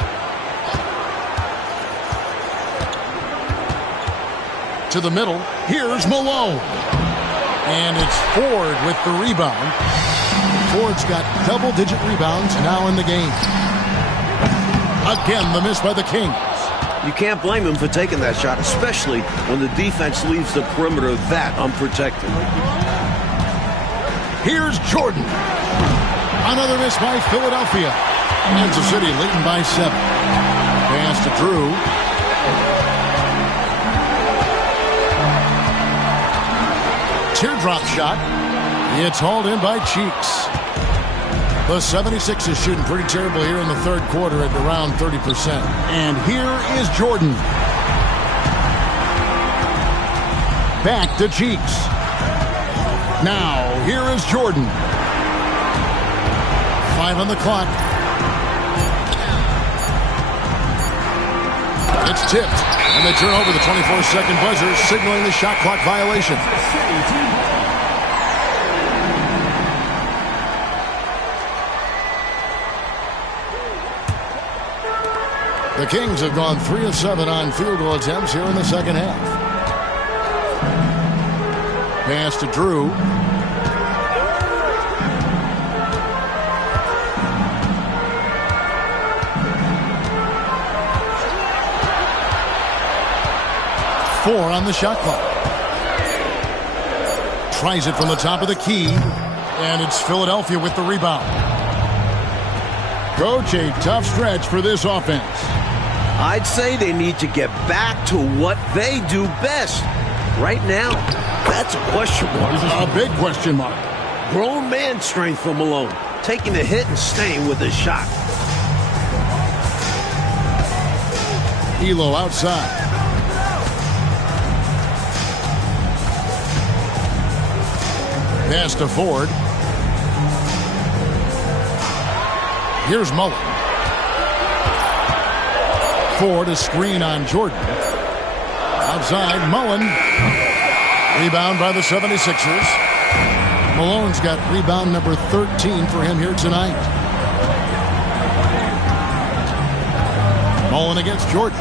To the middle. Here's Malone. And it's Ford with the rebound. Ford's got double-digit rebounds now in the game. Again, the miss by the Kings. You can't blame him for taking that shot, especially when the defense leaves the perimeter that unprotected. Here's Jordan. Another miss by Philadelphia. Kansas City leading by 7. Pass to Drew. Teardrop shot. It's hauled in by Cheeks. The 76ers shooting pretty terrible here in the third quarter at around 30%. And here is Jordan. Back to Cheeks. Now, here is Jordan. 5 on the clock. It's tipped. And they turn over the 24-second buzzer, signaling the shot clock violation. The Kings have gone 3 of 7 on field goal attempts here in the second half. Pass to Drew. Four on the shot clock. Tries it from the top of the key. And it's Philadelphia with the rebound. Coach, a tough stretch for this offense. I'd say they need to get back to what they do best. Right now, that's a question mark. A big question mark. Grown man strength for Malone. Taking the hit and staying with his shot. Elo outside. Pass to Ford. Here's Mullen. Ford a screen on Jordan. Outside, Mullen. Rebound by the 76ers. Malone's got rebound number 13 for him here tonight. Mullen against Jordan.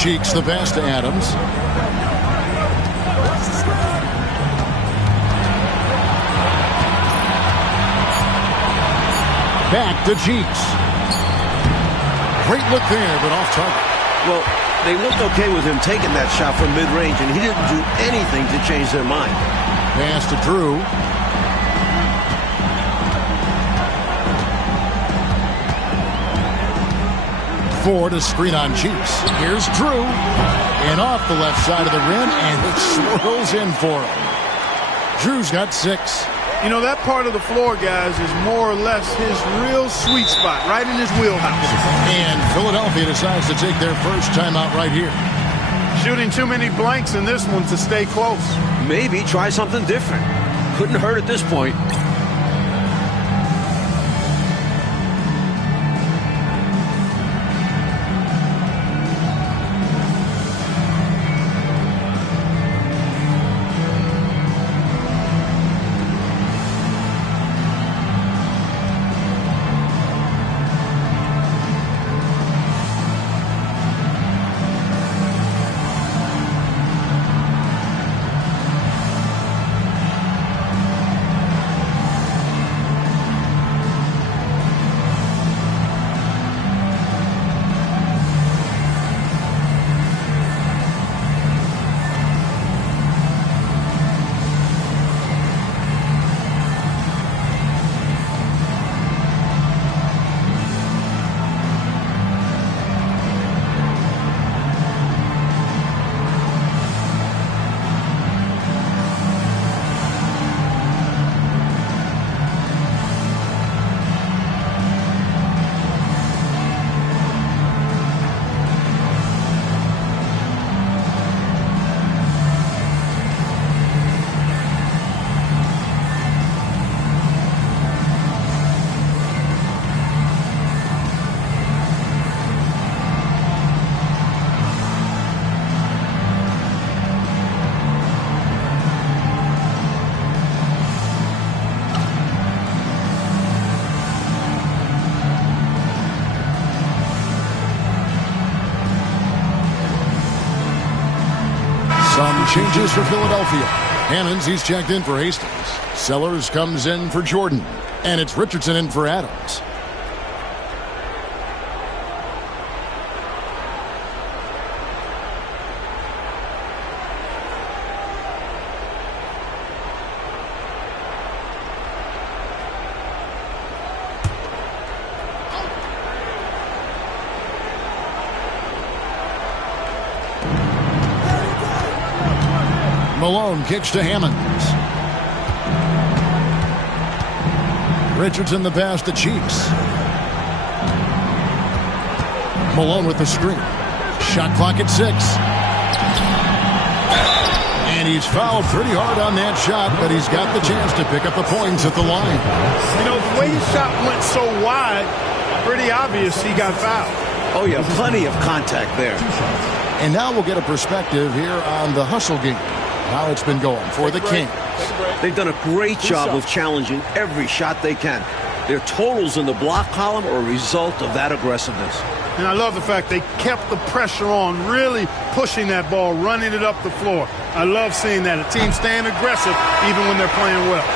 Cheeks the pass to Adams. Back to Cheeks. Great look there, but off target. Well, they looked okay with him taking that shot from mid-range, and he didn't do anything to change their mind. Pass to Drew. Ford a screen on Cheeks. Here's Drew. And off the left side of the rim, and it swirls in for him. Drew's got 6. You know, that part of the floor, guys, is more or less his real sweet spot, right in his wheelhouse. And Philadelphia decides to take their first timeout right here. Shooting too many blanks in this one to stay close. Maybe try something different. Couldn't hurt at this point. Some changes for Philadelphia. Hammonds, he's checked in for Hastings. Sellers comes in for Jordan. And it's Richardson in for Adams. Malone kicks to Hammonds. Richardson the pass to Cheeks. Malone with the screen. Shot clock at 6. And he's fouled pretty hard on that shot, but he's got the chance to pick up the points at the line. You know, the way his shot went so wide, pretty obvious he got fouled. Oh, yeah, plenty of contact there. And now we'll get a perspective here on the hustle game. How it's been going for the Kings. They've done a great job of challenging every shot they can. Their totals in the block column are a result of that aggressiveness. And I love the fact they kept the pressure on, really pushing that ball, running it up the floor. I love seeing that. A team staying aggressive even when they're playing well.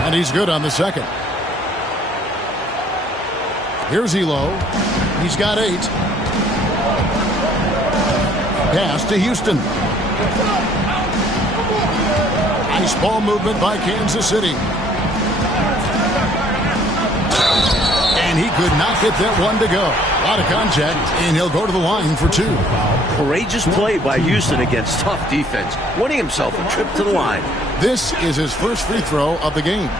And he's good on the second. Here's Elo. He's got 8. Pass to Houston. Nice ball movement by Kansas City. And he could not get that one to go. A lot of contact, and he'll go to the line for 2. Courageous play by Houston against tough defense, winning himself a trip to the line. This is his first free throw of the game.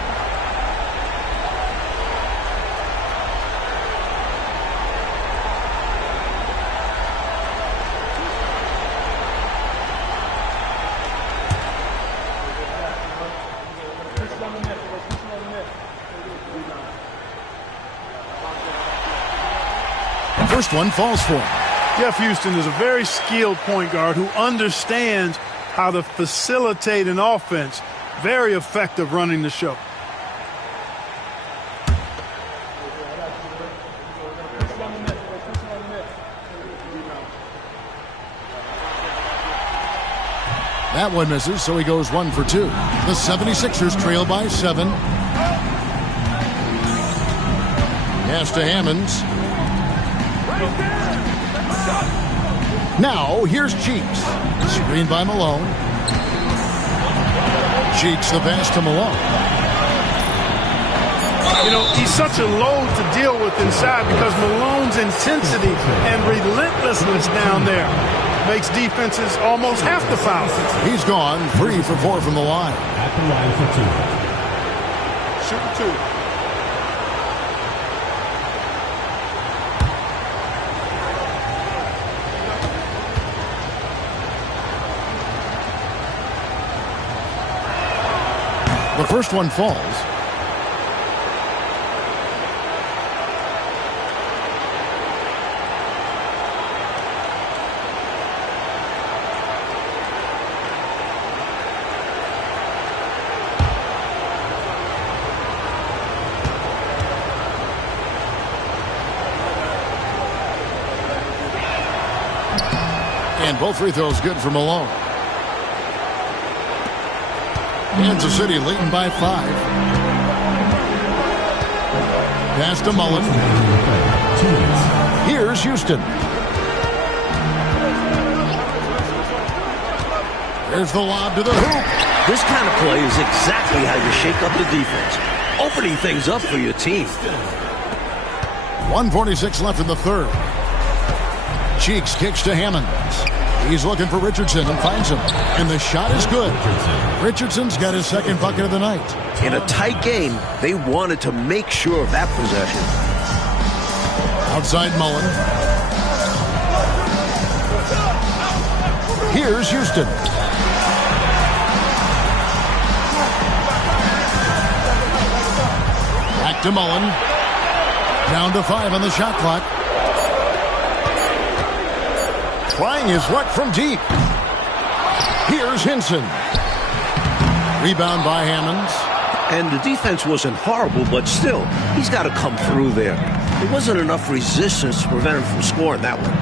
First one falls for him. Jeff Houston is a very skilled point guard who understands how to facilitate an offense. Very effective running the show. That one misses, so he goes 1 for 2. The 76ers trail by 7. Pass to Hammonds. Now, here's Cheeks. Screened by Malone. Cheeks the pass to Malone. You know, he's such a load to deal with inside because Malone's intensity and relentlessness down there makes defenses almost have to foul. He's gone 3 for 4 from the line. At the line for 2. Shooting 2. The first one falls. And both free throws good for Malone. Kansas City leading by 5. Pass to Mullen. Here's Houston. There's the lob to the hoop. This kind of play is exactly how you shake up the defense, opening things up for your team. 1:46 left in the third. Cheeks kicks to Hammonds. He's looking for Richardson and finds him. And the shot is good. Richardson's got his second bucket of the night. In a tight game, they wanted to make sure of that possession. Outside Mullen. Here's Houston. Back to Mullen. Down to 5 on the shot clock. Trying his luck from deep. Here's Hinson. Rebound by Hammonds. And the defense wasn't horrible, but still, he's got to come through there. There wasn't enough resistance to prevent him from scoring that one.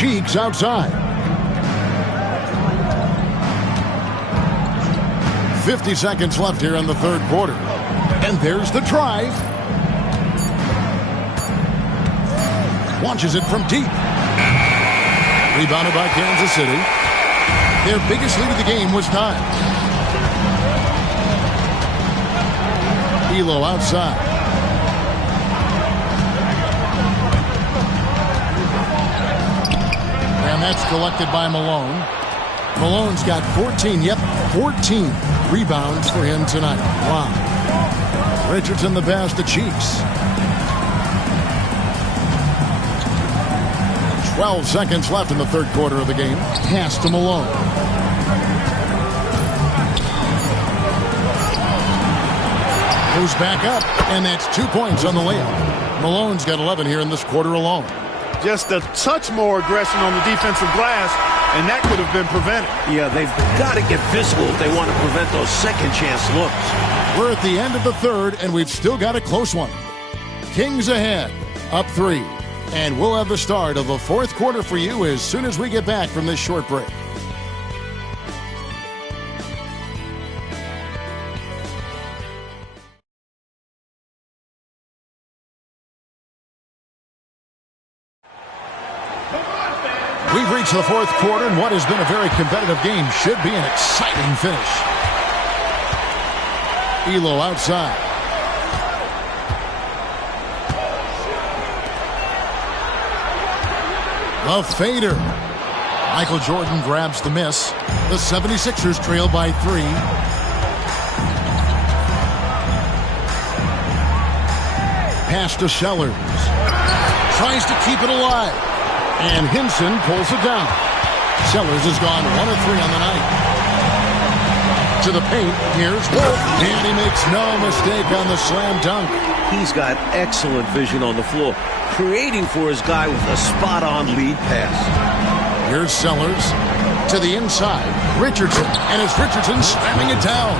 Cheeks outside. 50 seconds left here in the third quarter. And there's the drive. Launches it from deep. Rebounded by Kansas City. Their biggest lead of the game was 9. Elo outside. And that's collected by Malone. Malone's got 14 rebounds for him tonight. Wow. Richardson the pass to Cheeks. 12 seconds left in the third quarter of the game. Pass to Malone. Goes back up, and that's 2 points on the layup. Malone's got 11 here in this quarter alone. Just a touch more aggression on the defensive glass, and that could have been prevented. Yeah, they've got to get physical if they want to prevent those second chance looks. We're at the end of the third, and we've still got a close one. Kings ahead, up 3. And we'll have the start of the fourth quarter for you as soon as we get back from this short break. We've reached the fourth quarter, and what has been a very competitive game should be an exciting finish. Elo outside. The fader. Michael Jordan grabs the miss. The 76ers trail by 3. Pass to Sellers. Tries to keep it alive. And Hinson pulls it down. Sellers has gone 1 of 3 on the night. To the paint. Here's Wolf. And he makes no mistake on the slam dunk. He's got excellent vision on the floor, creating for his guy with a spot-on lead pass. Here's Sellers to the inside. Richardson, and it's Richardson slamming it down.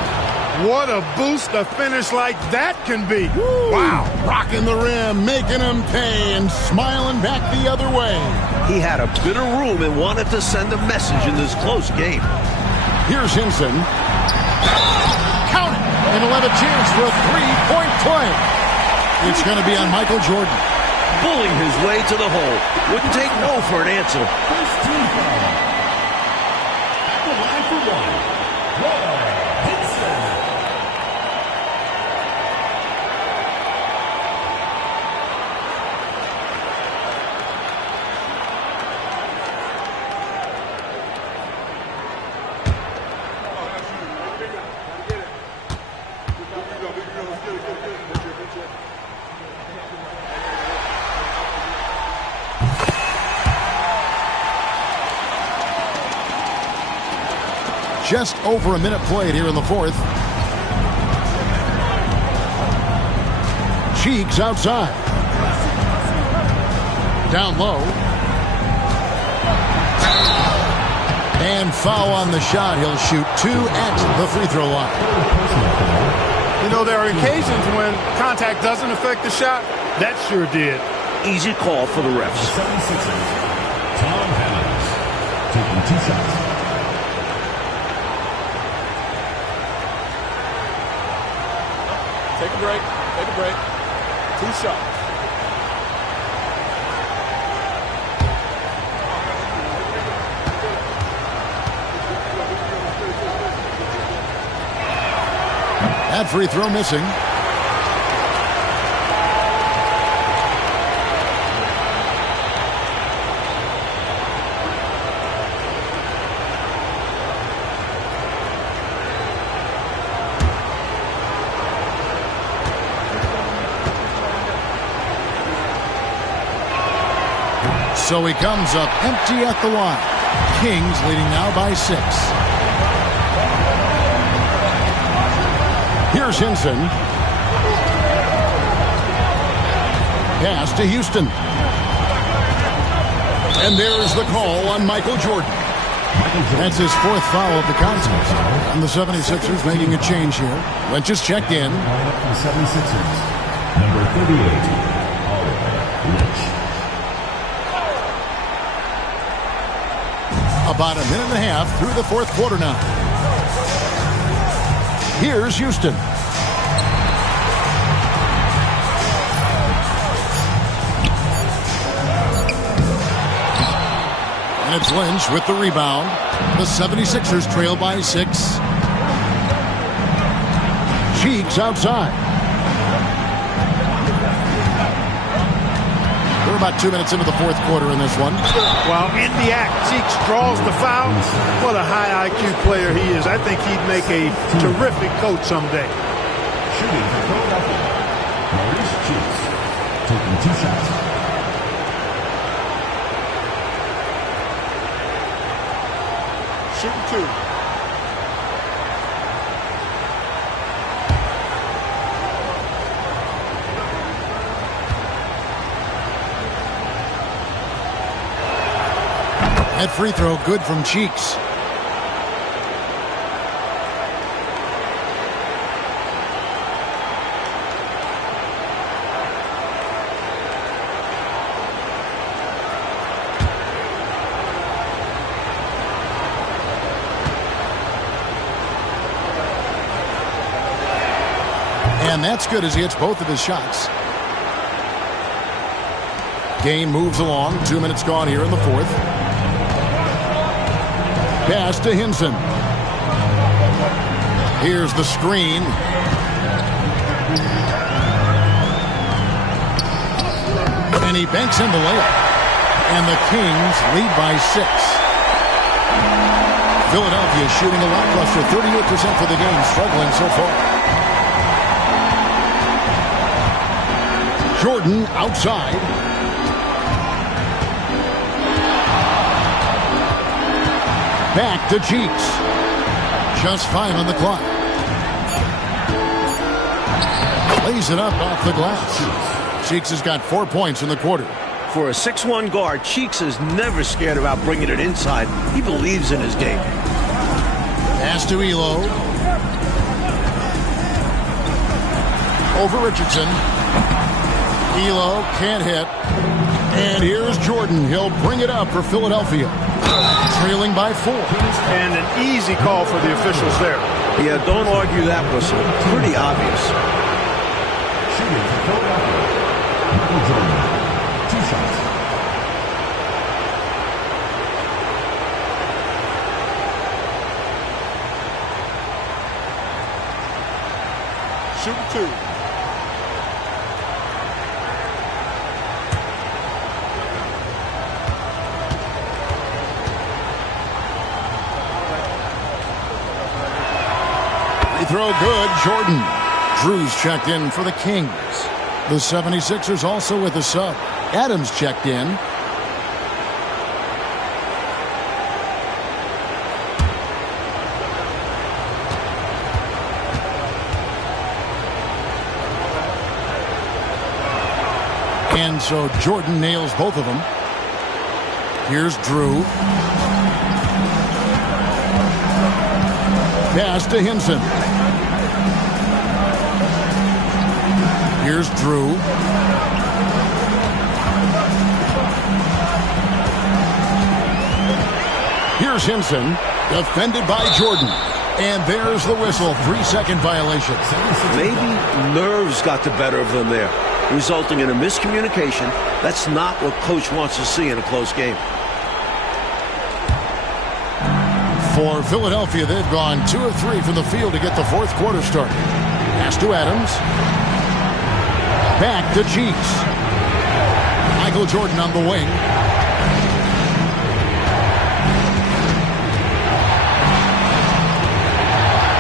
What a boost a finish like that can be. Woo. Wow. Rocking the rim, making him pay, and smiling back the other way. He had a bit of room and wanted to send a message in this close game. Here's Hinson. Count it. And he'll have a chance for a 3-point play. It's going to be on Michael Jordan. Bullying his way to the hole. Wouldn't take no for an answer. First team foul. At the line for 1, Roy Hinson. Just over a minute played here in the 4th. Cheeks outside. Down low. And foul on the shot. He'll shoot 2 at the free throw line. You know, there are occasions when contact doesn't affect the shot. That sure did. Easy call for the refs. 76ers, Tom Hammonds, taking 2 shots. Take a break. Take a break. 2 shots. That free throw missing. So he comes up empty at the line. Kings leading now by 6. Here's Hinson. Pass to Houston. And there's the call on Michael Jordan. That's his 4th foul of the contest. And the 76ers making a change here. Lynch is checked in. The 76ers, number 38, Lynch. About a minute and a half through the 4th quarter now. Here's Houston. And it's Lynch with the rebound. The 76ers trail by 6. Cheeks outside. We're about 2 minutes into the 4th quarter in this one. While in the act, Cheeks draws the foul. What a high IQ player he is. I think he'd make a terrific coach someday. Shooting for Philadelphia, Maurice Cheeks, taking 2 shots. Shooting 2. That free throw good from Cheeks. And that's good as he hits both of his shots. Game moves along. 2 minutes gone here in the 4th. Pass to Hinson. Here's the screen. And he banks in the layup. And the Kings lead by 6. Philadelphia shooting a lackluster 38% for the game, struggling so far. Jordan outside. Back to Cheeks. Just 5 on the clock. Lays it up off the glass. Cheeks has got 4 points in the quarter. For a 6'1 guard, Cheeks is never scared about bringing it inside. He believes in his game. Pass to Elo. Over Richardson. Elo can't hit. And here's Jordan. He'll bring it up for Philadelphia. Trailing by 4. And an easy call for the officials there. Yeah, don't argue that whistle. Pretty obvious. Shooting for Philadelphia, Michael Jordan. 2 shots. Shoot 2. They throw good. Jordan. Drew's checked in for the Kings. The 76ers also with a sub. Adams checked in. And so Jordan nails both of them. Here's Drew. Pass to Hinson. Here's Drew. Here's Hinson. Defended by Jordan. And there's the whistle. 3-second violation. Maybe nerves got the better of them there, resulting in a miscommunication. That's not what coach wants to see in a close game. For Philadelphia, they've gone 2 of 3 from the field to get the fourth quarter started. Pass to Adams. Back to Cheeks. Michael Jordan on the wing.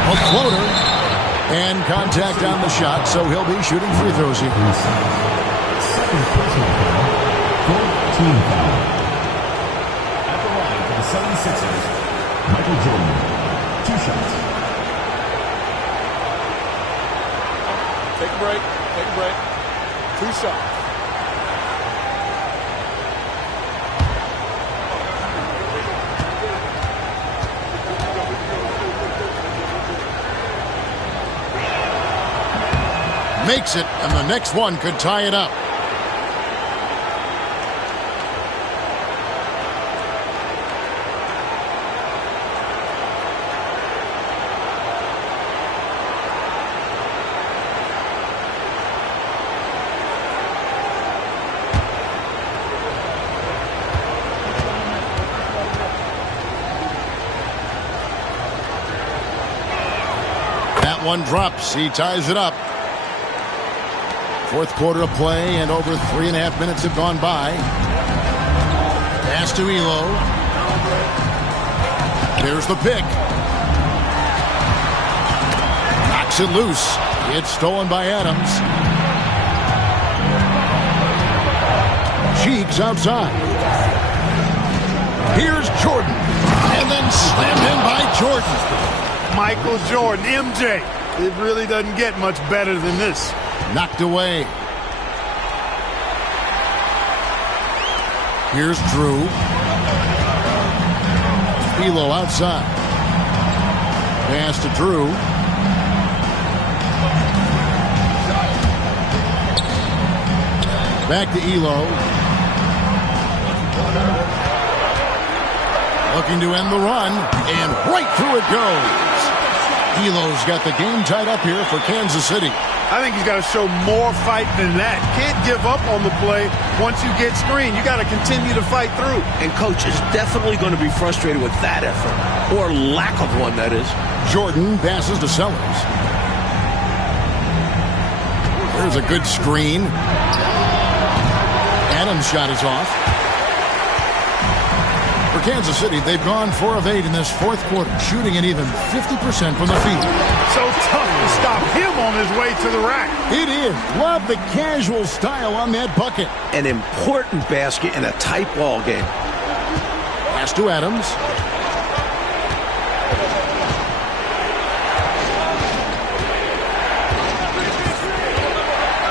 A floater. And contact on the shot, so he'll be shooting free throws here. Second personal foul, 4th team foul. At the line for the 76ers, Michael Jordan, 2 shots. Take a break. Take a break. 2 shots. Makes it, and the next one could tie it up. That one drops. He ties it up. Fourth quarter of play, and over 3.5 minutes have gone by. Pass to Elo. There's the pick. Knocks it loose. It's stolen by Adams. Cheeks outside. Here's Jordan. And then slammed in by Jordan. Michael Jordan, MJ. It really doesn't get much better than this. Knocked away. Here's Drew. Elo outside. Pass to Drew. Back to Elo. Looking to end the run. And right through it goes. Elo's got the game tied up here for Kansas City. I think he's got to show more fight than that. Can't give up on the play once you get screened. You got to continue to fight through. And coach is definitely going to be frustrated with that effort, or lack of one, that is. Jordan passes to Sellers. There's a good screen. Adams' shot is off. Kansas City, they've gone 4 of 8 in this fourth quarter, shooting an even 50% from the field. So tough to stop him on his way to the rack. It is. Love the casual style on that bucket. An important basket in a tight ball game. Pass to Adams.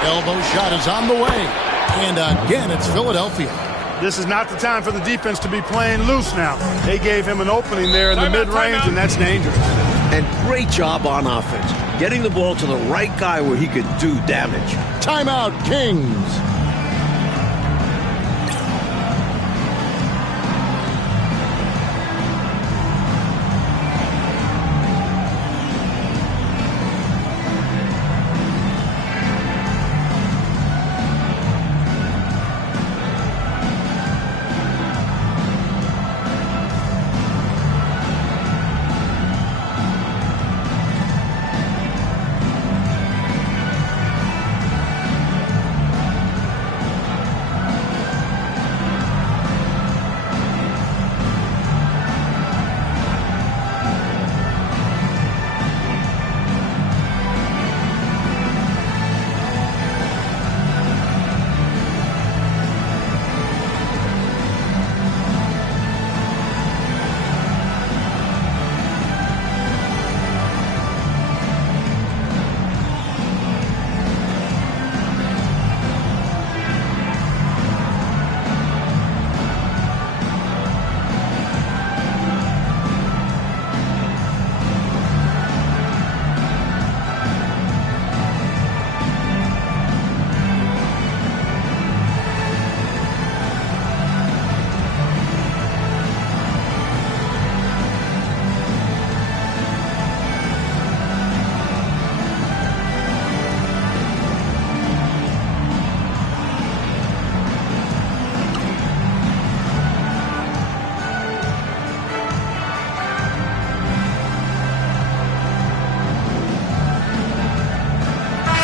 Elbow shot is on the way. And again, it's Philadelphia. This is not the time for the defense to be playing loose now. They gave him an opening there in the mid-range, and that's dangerous. And great job on offense. Getting the ball to the right guy where he could do damage. Timeout, Kings.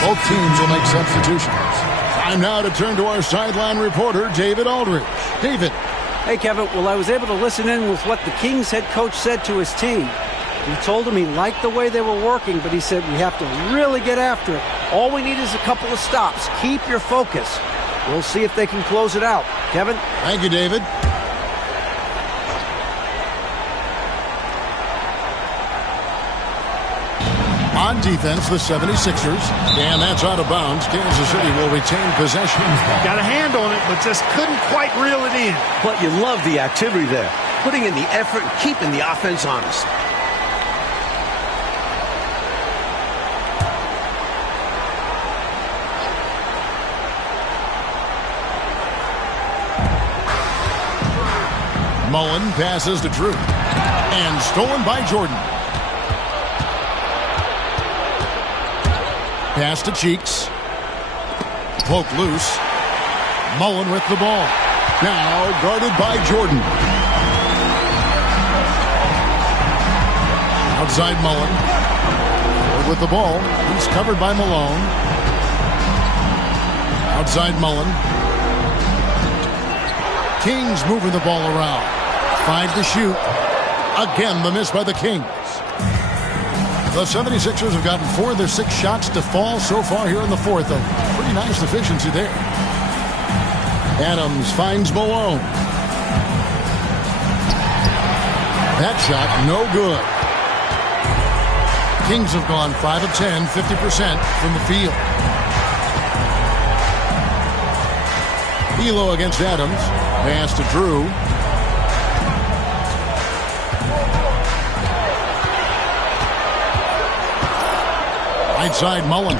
Both teams will make substitutions. Time now to turn to our sideline reporter, David Aldridge. David. Hey, Kevin. Well, I was able to listen in with what the Kings head coach said to his team. He told him he liked the way they were working, but he said we have to really get after it. All we need is a couple of stops. Keep your focus. We'll see if they can close it out. Kevin? Thank you, David. On defense, the 76ers. And that's out of bounds. Kansas City will retain possession. Got a hand on it, but just couldn't quite reel it in. But you love the activity there. Putting in the effort and keeping the offense honest. Mullen passes to Drew. And stolen by Jordan. Pass to Cheeks. Poke loose. Mullen with the ball. Now guarded by Jordan. Outside Mullen. Forward with the ball. He's covered by Malone. Outside Mullen. Kings moving the ball around. 5 to shoot. Again, the miss by the Kings. The 76ers have gotten 4 of their 6 shots to fall so far here in the fourth. A pretty nice efficiency there. Adams finds Malone. That shot, no good. Kings have gone 5 of 10, 50% from the field. Elo against Adams. Pass to Drew. Right side Mullen.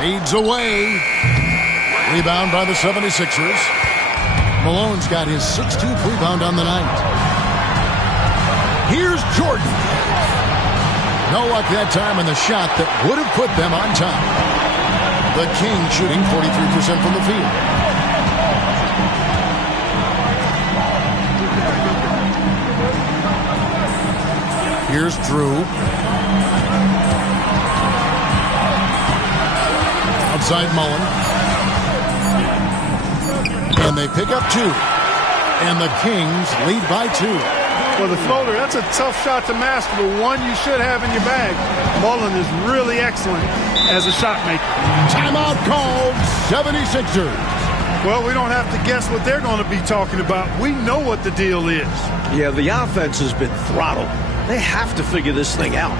Fades away. Rebound by the 76ers. Malone's got his 16th rebound on the night. Here's Jordan. No luck that time on the shot that would have put them on top. The Kings shooting 43% from the field. Here's Drew. Outside Mullen. And they pick up 2. And the Kings lead by 2. Well, the floater, that's a tough shot to master, the one you should have in your bag. Mullen is really excellent as a shot maker. Timeout called, 76ers. Well, we don't have to guess what they're going to be talking about. We know what the deal is. Yeah, the offense has been throttled. They have to figure this thing out.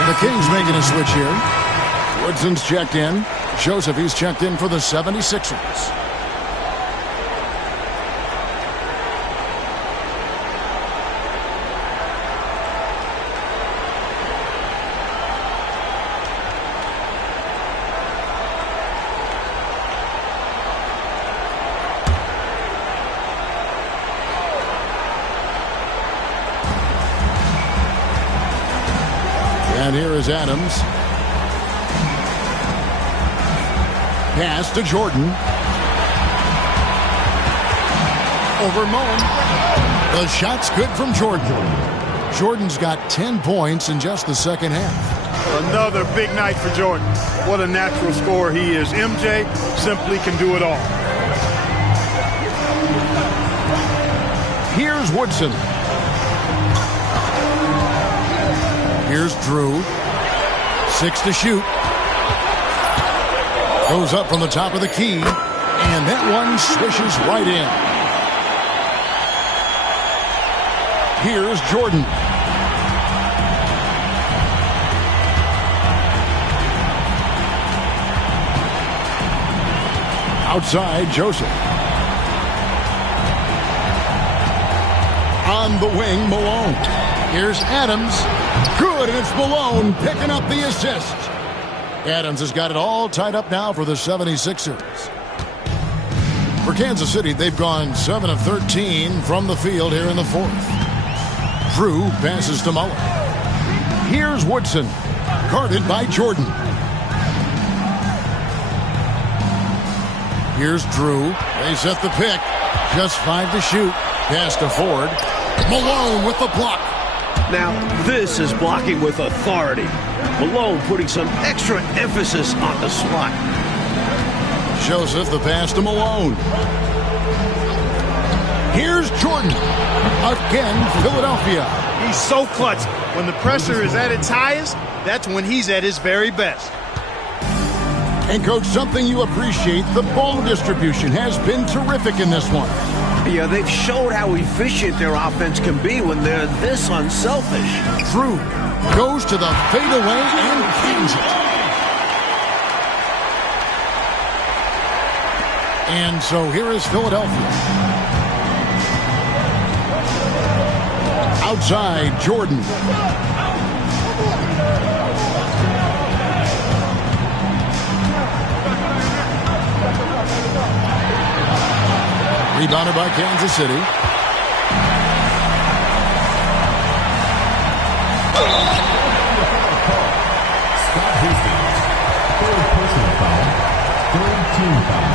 The Kings making a switch here. Woodson's checked in. Joseph, he's checked in for the 76ers. And here is Adams. Pass to Jordan. Over Mullen. The shot's good from Jordan. Jordan's got 10 points in just the second half. Another big night for Jordan. What a natural scorer he is. MJ simply can do it all. Here's Woodson. Here's Drew. 6 to shoot. Goes up from the top of the key. And that one swishes right in. Here's Jordan. Outside, Joseph. On the wing, Malone. Here's Adams. Good, and it's Malone picking up the assist. Adams has got it all tied up now for the 76ers. For Kansas City, they've gone 7 of 13 from the field here in the fourth. Drew passes to Mullen. Here's Woodson, guarded by Jordan. Here's Drew. They set the pick. Just 5 to shoot. Pass to Ford. Malone with the block. Now, this is blocking with authority. Malone putting some extra emphasis on the spot. Joseph, the pass to Malone. Here's Jordan. Again, Philadelphia. He's so clutch. When the pressure is at its highest, that's when he's at his very best. And, Coach, something you appreciate, the ball distribution has been terrific in this one. Yeah, they've showed how efficient their offense can be when they're this unselfish. Drew goes to the fadeaway and cans it. And so here is Philadelphia. Outside, Jordan. Rebounded by Kansas City. Third team foul.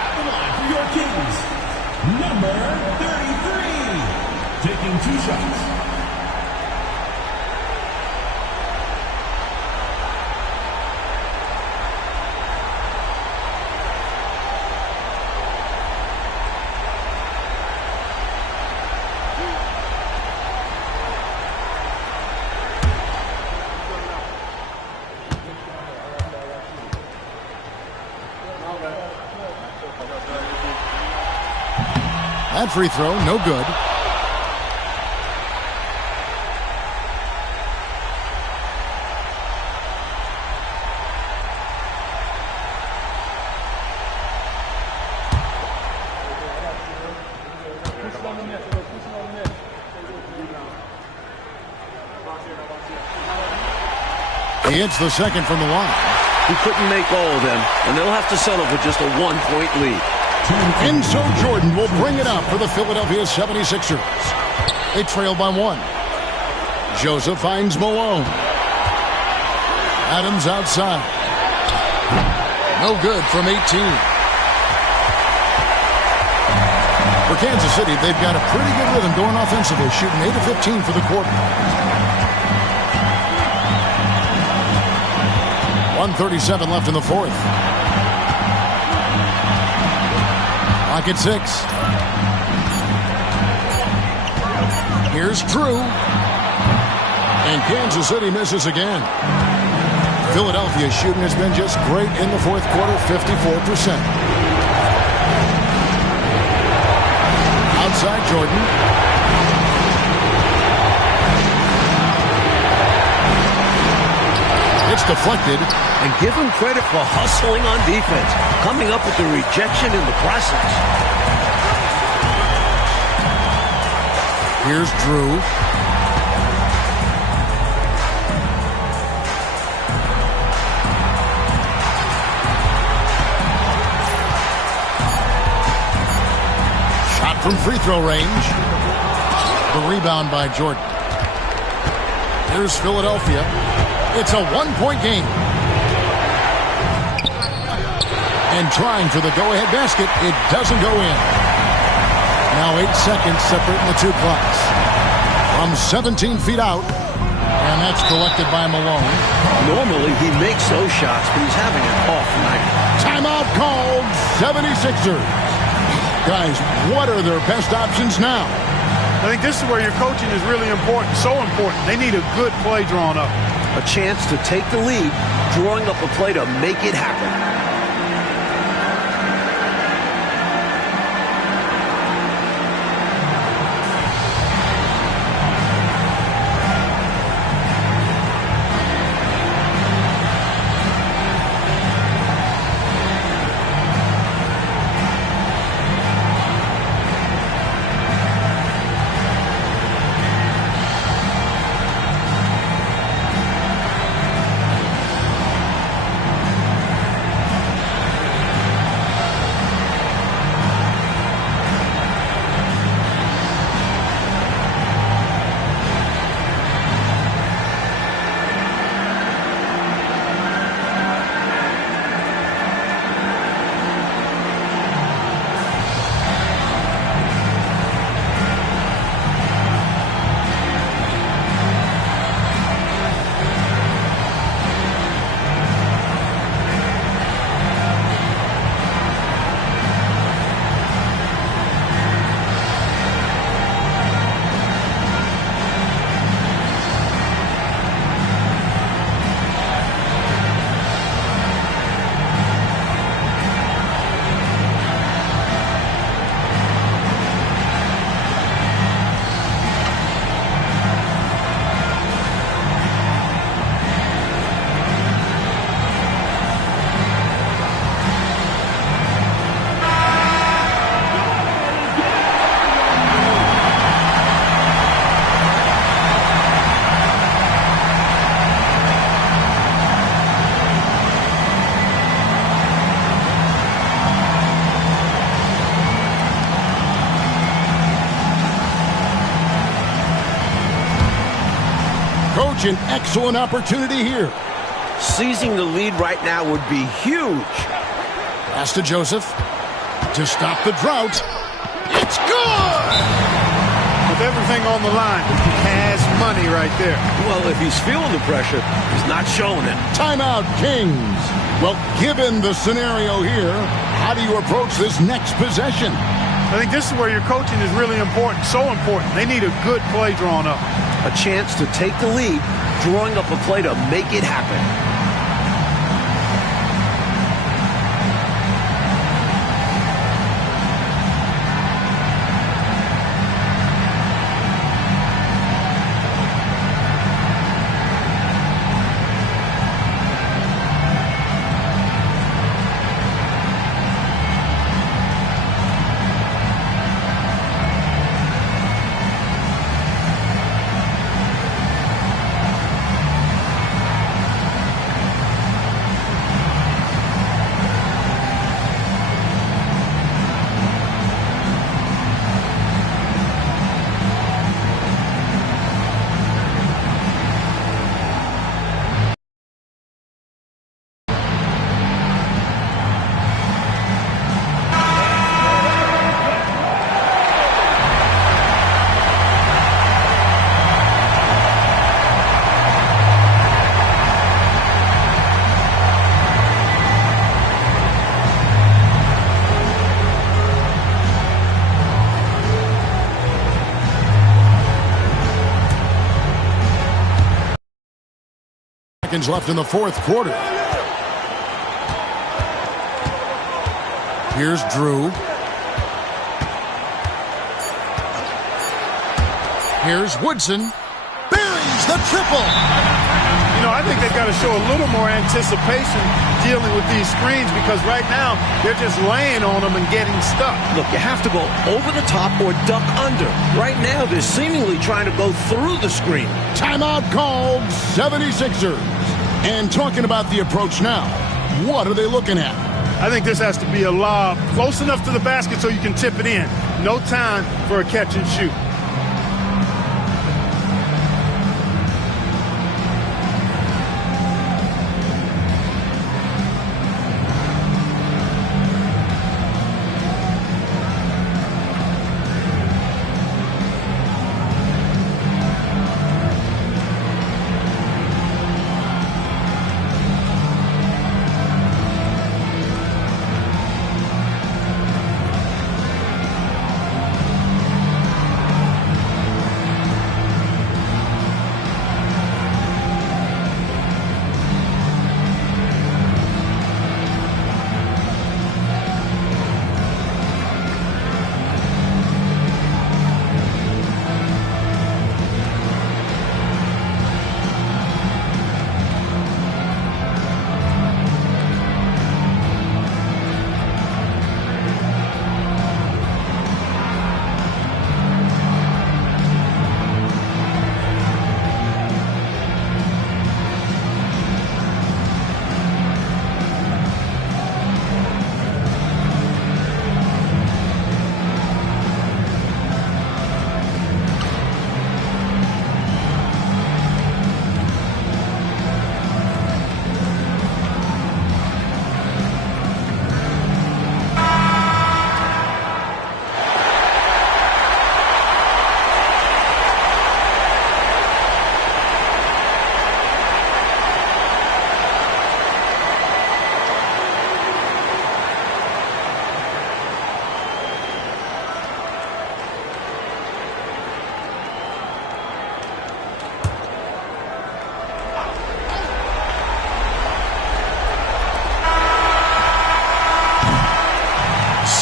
At the line for your Kings, number 33, taking 2 shots. That free throw, no good. He hits the second from the line. He couldn't make all of them, and they'll have to settle for just a 1-point lead. Enzo Jordan will bring it up for the Philadelphia 76ers. They trail by 1. Joseph finds Malone. Adams outside. No good from 18. For Kansas City, they've got a pretty good rhythm going offensively, shooting 8 of 15 for the quarter. 1:37 left in the fourth. Clock at 6. Here's Drew. And Kansas City misses again. Philadelphia's shooting has been just great in the fourth quarter, 54%. Outside Jordan. It's deflected. And give him credit for hustling on defense, coming up with the rejection in the process. Here's Drew. Shot from free throw range. The rebound by Jordan. Here's Philadelphia. It's a 1-point game. And trying for the go-ahead basket, it doesn't go in. Now 8 seconds separating the two clocks. From 17 feet out, and that's collected by Malone. Normally he makes those shots, but he's having an off night. Timeout called, 76ers. Guys, what are their best options now? I think this is where your coaching is really important, so important. They need a good play drawn up. A chance to take the lead, drawing up a play to make it happen. An excellent opportunity here. Seizing the lead right now would be huge. Pass to Joseph to stop the drought. It's good! With everything on the line, cash money right there. Well, if he's feeling the pressure, he's not showing it. Timeout, Kings. Well, given the scenario here, how do you approach this next possession? I think this is where your coaching is really important, so important. They need a good play drawn up. A chance to take the lead, drawing up a play to make it happen. Seconds left in the fourth quarter. Here's Drew. Here's Woodson. Buries the triple. You know, I think they've got to show a little more anticipation dealing with these screens because right now they're just laying on them and getting stuck. Look, you have to go over the top or duck under. Right now, they're seemingly trying to go through the screen. Timeout called, 76ers. And talking about the approach now, what are they looking at? I think this has to be a lob close enough to the basket so you can tip it in. No time for a catch and shoot.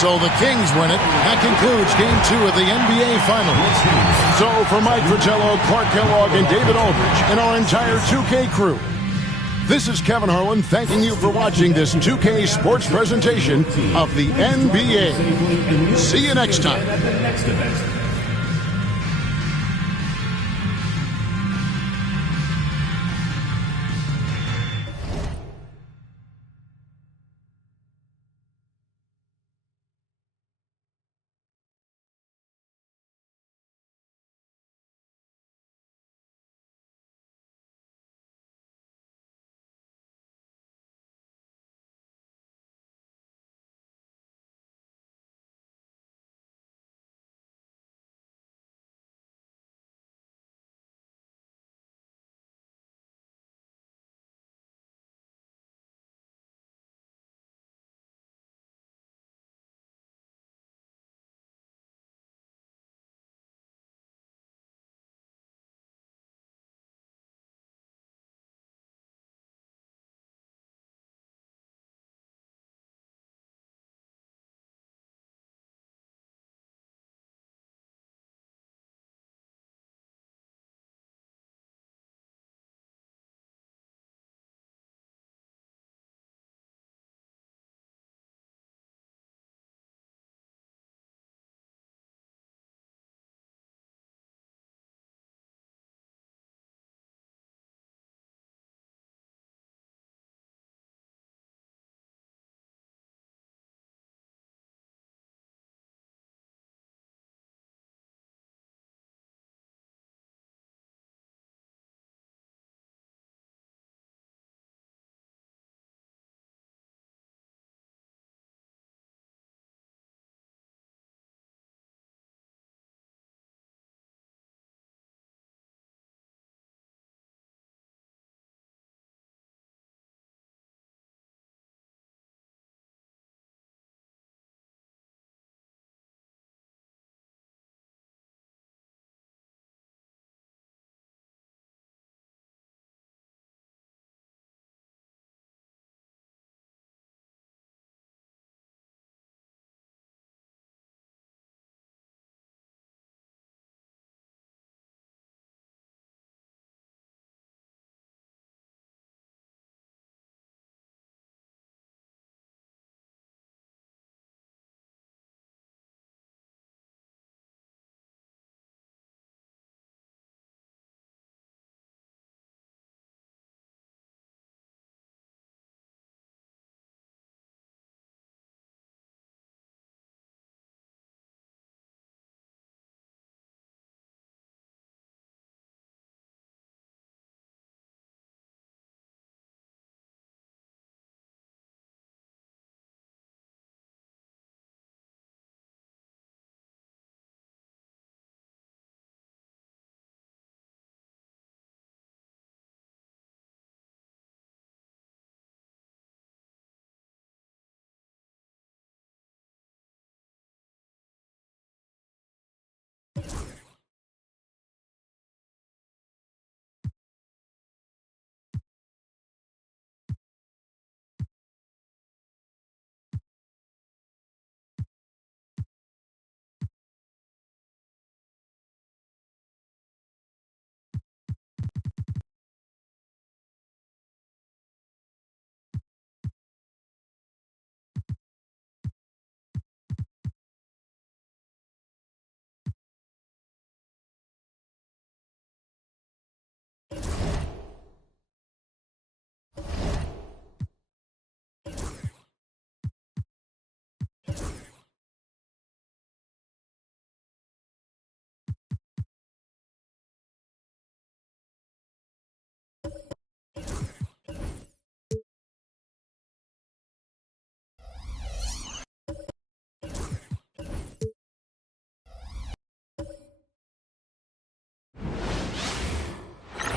So the Kings win it. That concludes Game 2 of the NBA Finals. So for Mike Fratello, Clark Kellogg, and David Aldridge, and our entire 2K crew, this is Kevin Harlan thanking you for watching this 2K sports presentation of the NBA. See you next time.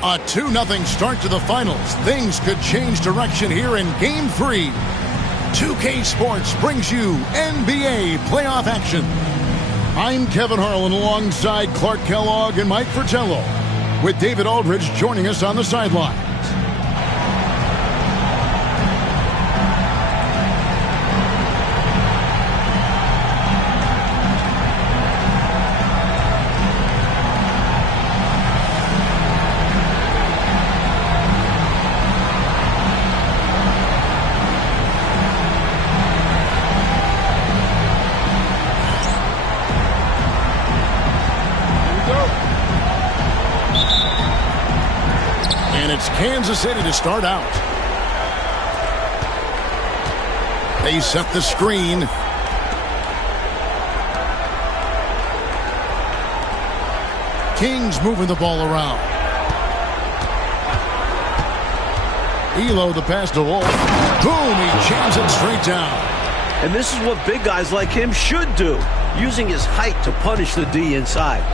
A 2-0 start to the finals. Things could change direction here in Game 3. 2K Sports brings you NBA playoff action. I'm Kevin Harlan alongside Clark Kellogg and Mike Fratello, with David Aldridge joining us on the sideline. Kansas City to start out. They set the screen. Kings moving the ball around. Elo the pass to Wolf. Boom, he jams it straight down. And this is what big guys like him should do, using his height to punish the D inside.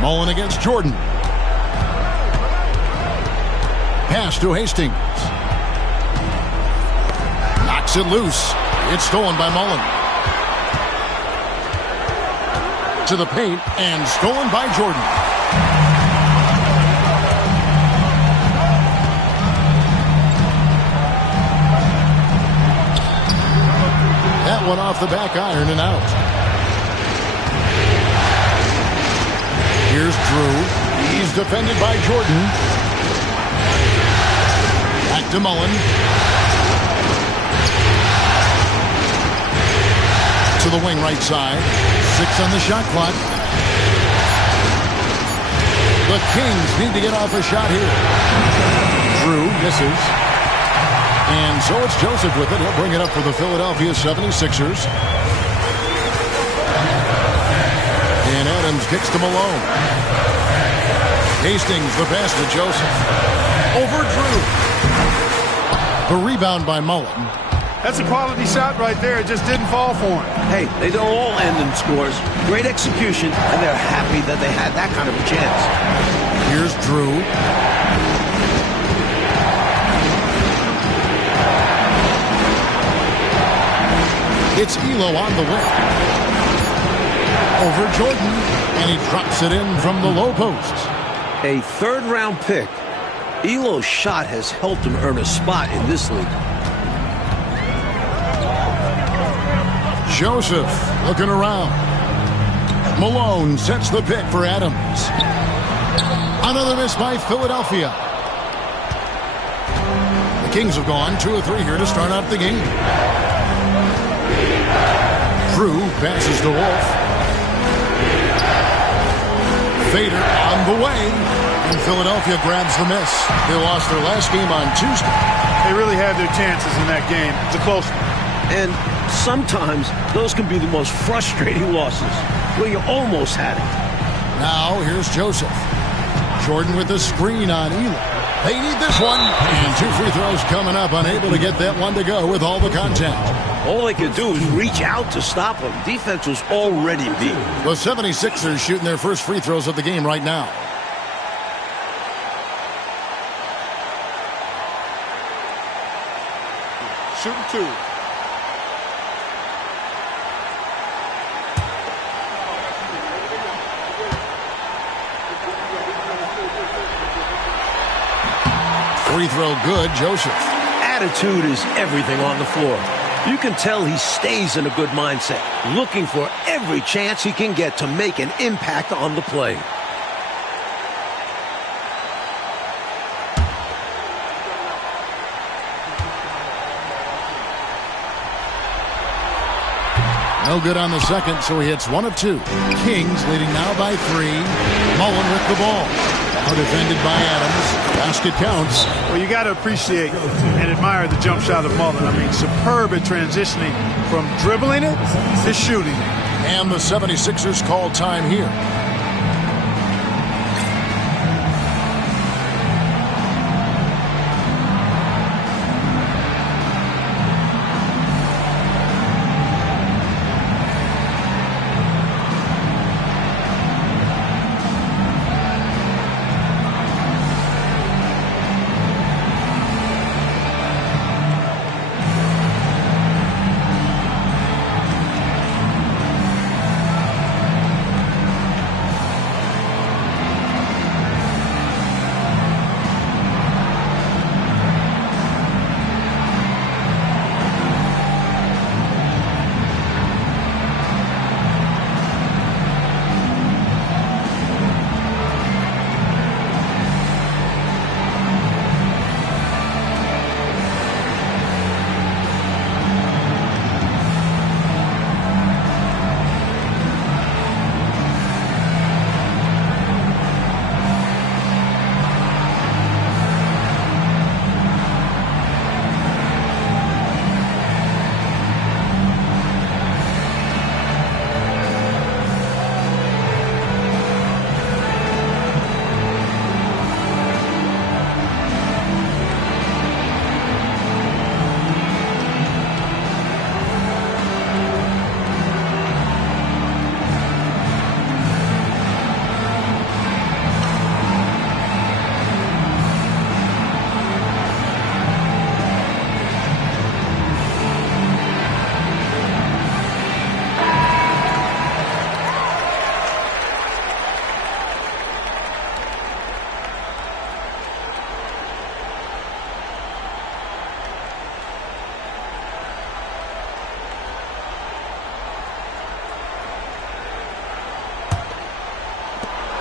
Mullen against Jordan. Pass to Hastings. Knocks it loose. It's stolen by Mullen. To the paint and stolen by Jordan. That one off the back iron and out. Here's Drew. He's defended by Jordan. Back to Mullen. To the wing right side. 6 on the shot clock. The Kings need to get off a shot here. Drew misses. And so it's Joseph with it. He'll bring it up for the Philadelphia 76ers. And Adams kicks to Malone. Hastings the pass to Joseph. Over Drew. The rebound by Mullen. That's a quality shot right there. It just didn't fall for him. Hey, they don't all end in scores. Great execution, and they're happy that they had that kind of a chance. Here's Drew. It's Elo on the wing. Over Jordan, and he drops it in from the low post. A third-round pick. Elo's shot has helped him earn a spot in this league. Joseph looking around. Malone sets the pick for Adams. Another miss by Philadelphia. The Kings have gone 2 of 3 here to start out the game. Drew passes to Wolf. Fader on the way, and Philadelphia grabs the miss. They lost their last game on Tuesday. They really had their chances in that game. It's a close one. And sometimes those can be the most frustrating losses, where you almost had it. Now here's Joseph. Jordan with the screen on Elo. They need this one. And 2 free throws coming up, unable to get that one to go with all the contact. All they could do is reach out to stop him. Defense was already beat. The 76ers shooting their first free throws of the game right now. Shooting 2. Free throw good, Joseph. Attitude is everything on the floor. You can tell he stays in a good mindset, looking for every chance he can get to make an impact on the play. No good on the second, so he hits 1 of 2. Kings leading now by 3. Mullen with the ball. Now defended by Adams. Basket counts. Well, you got to appreciate and admire the jump shot of Mullen. I mean, superb at transitioning from dribbling it to shooting it. And the 76ers call time here.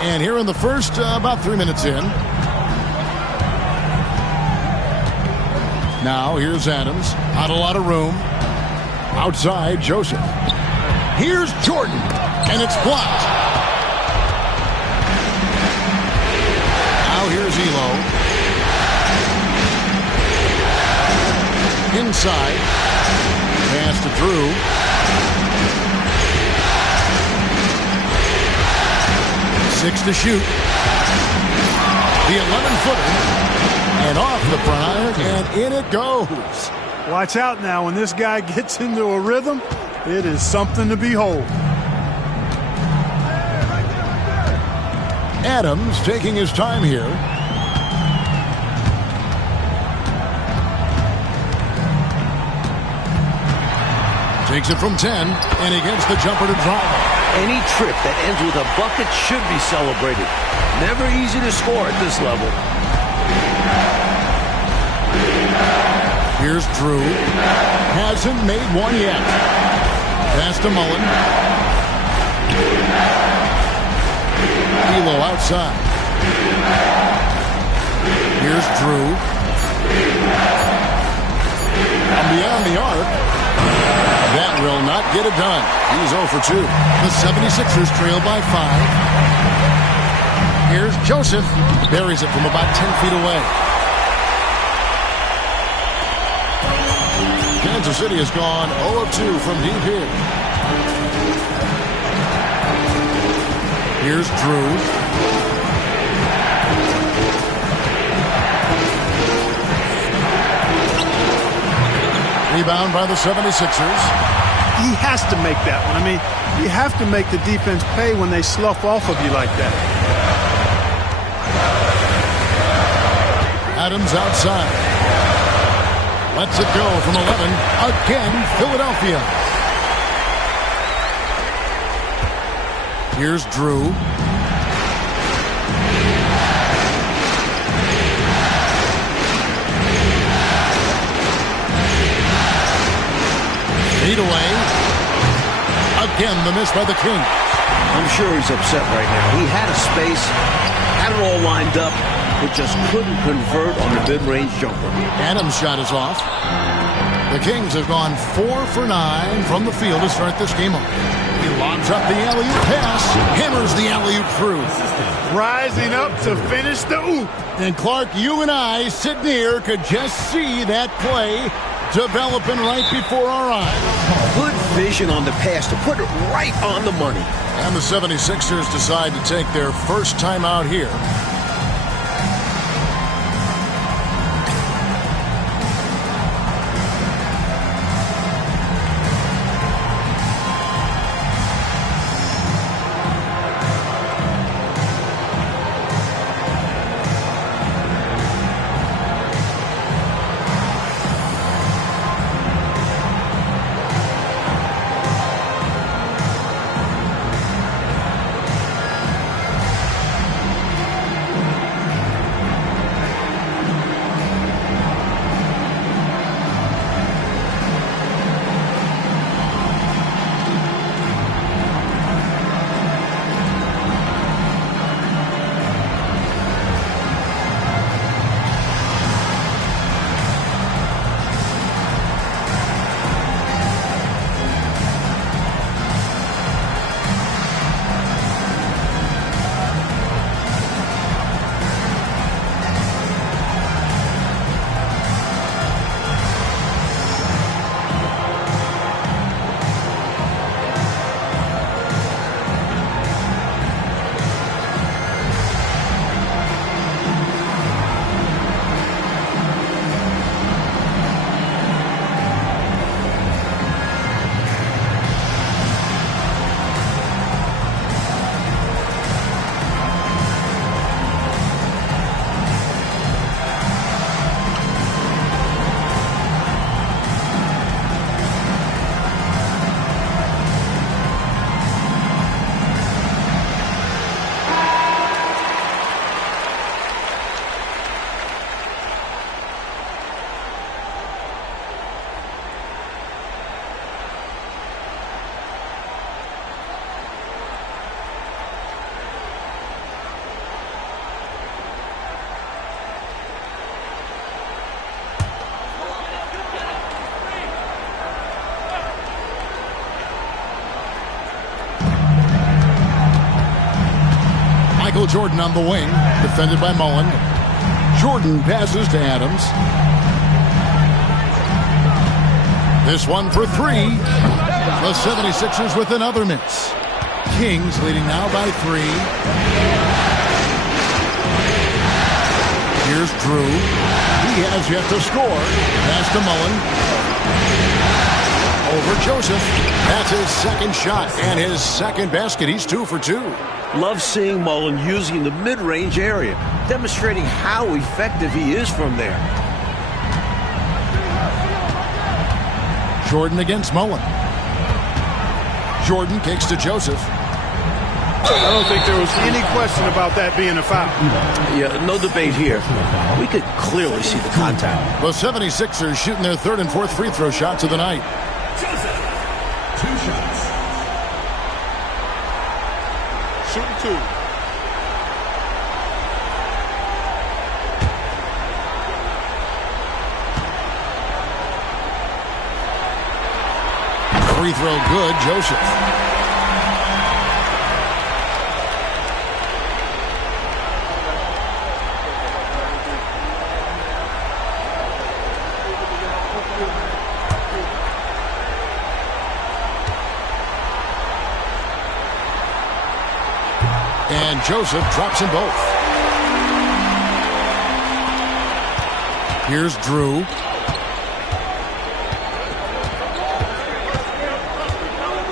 And here in the first, about 3 minutes in. Now here's Adams. Not a lot of room. Outside, Joseph. Here's Jordan. And it's blocked. Now here's Elo. Inside. Pass to Drew. Six to shoot. The 11-footer. And off the front, and in it goes. Watch out now. When this guy gets into a rhythm, it is something to behold. Adams taking his time here. Takes it from 10, and he gets the jumper to drive. Any trip that ends with a bucket should be celebrated. Never easy to score at this level. Here's Drew. Hasn't made one yet. Pass to Mullen. Elo outside. Here's Drew. From beyond the arc. That will not get it done. He's 0 for 2. The 76ers trail by 5. Here's Joseph. Buries it from about 10 feet away. Kansas City has gone 0 of 2 from deep here. Here's Drew. Rebound by the 76ers. He has to make that one. I mean, you have to make the defense pay when they slough off of you like that. Adams outside. Lets it go from 11. Again, Philadelphia. Here's Drew. Lead away. Again, the miss by the King. I'm sure he's upset right now. He had a space, had it all lined up, but just couldn't convert on the mid-range jumper. Adams' shot is off. The Kings have gone 4 for 9 from the field to start this game off. He lobs up the alley-oop pass, hammers the alley-oop through. Rising up to finish the oop. And Clark, you and I, sitting here, could just see that play developing right before our eyes. Good vision on the pass to put it right on the money. And the 76ers decide to take their first time out here. Jordan on the wing, defended by Mullen. Jordan passes to Adams. This one for three. The 76ers with another miss. Kings leading now by 3. Here's Drew. He has yet to score. Pass to Mullen. Over Joseph. That's his second shot and his second basket. He's 2 for 2. Love seeing Mullen using the mid-range area, demonstrating how effective he is from there. Jordan against Mullen. Jordan kicks to Joseph. I don't think there was any question about that being a foul. Yeah, no debate here. We could clearly see the contact. The 76ers shooting their 3rd and 4th free throw shots of the night. Joseph, 2 shots. Shooting 2. Free throw good, Joseph. And Joseph drops them both. Here's Drew.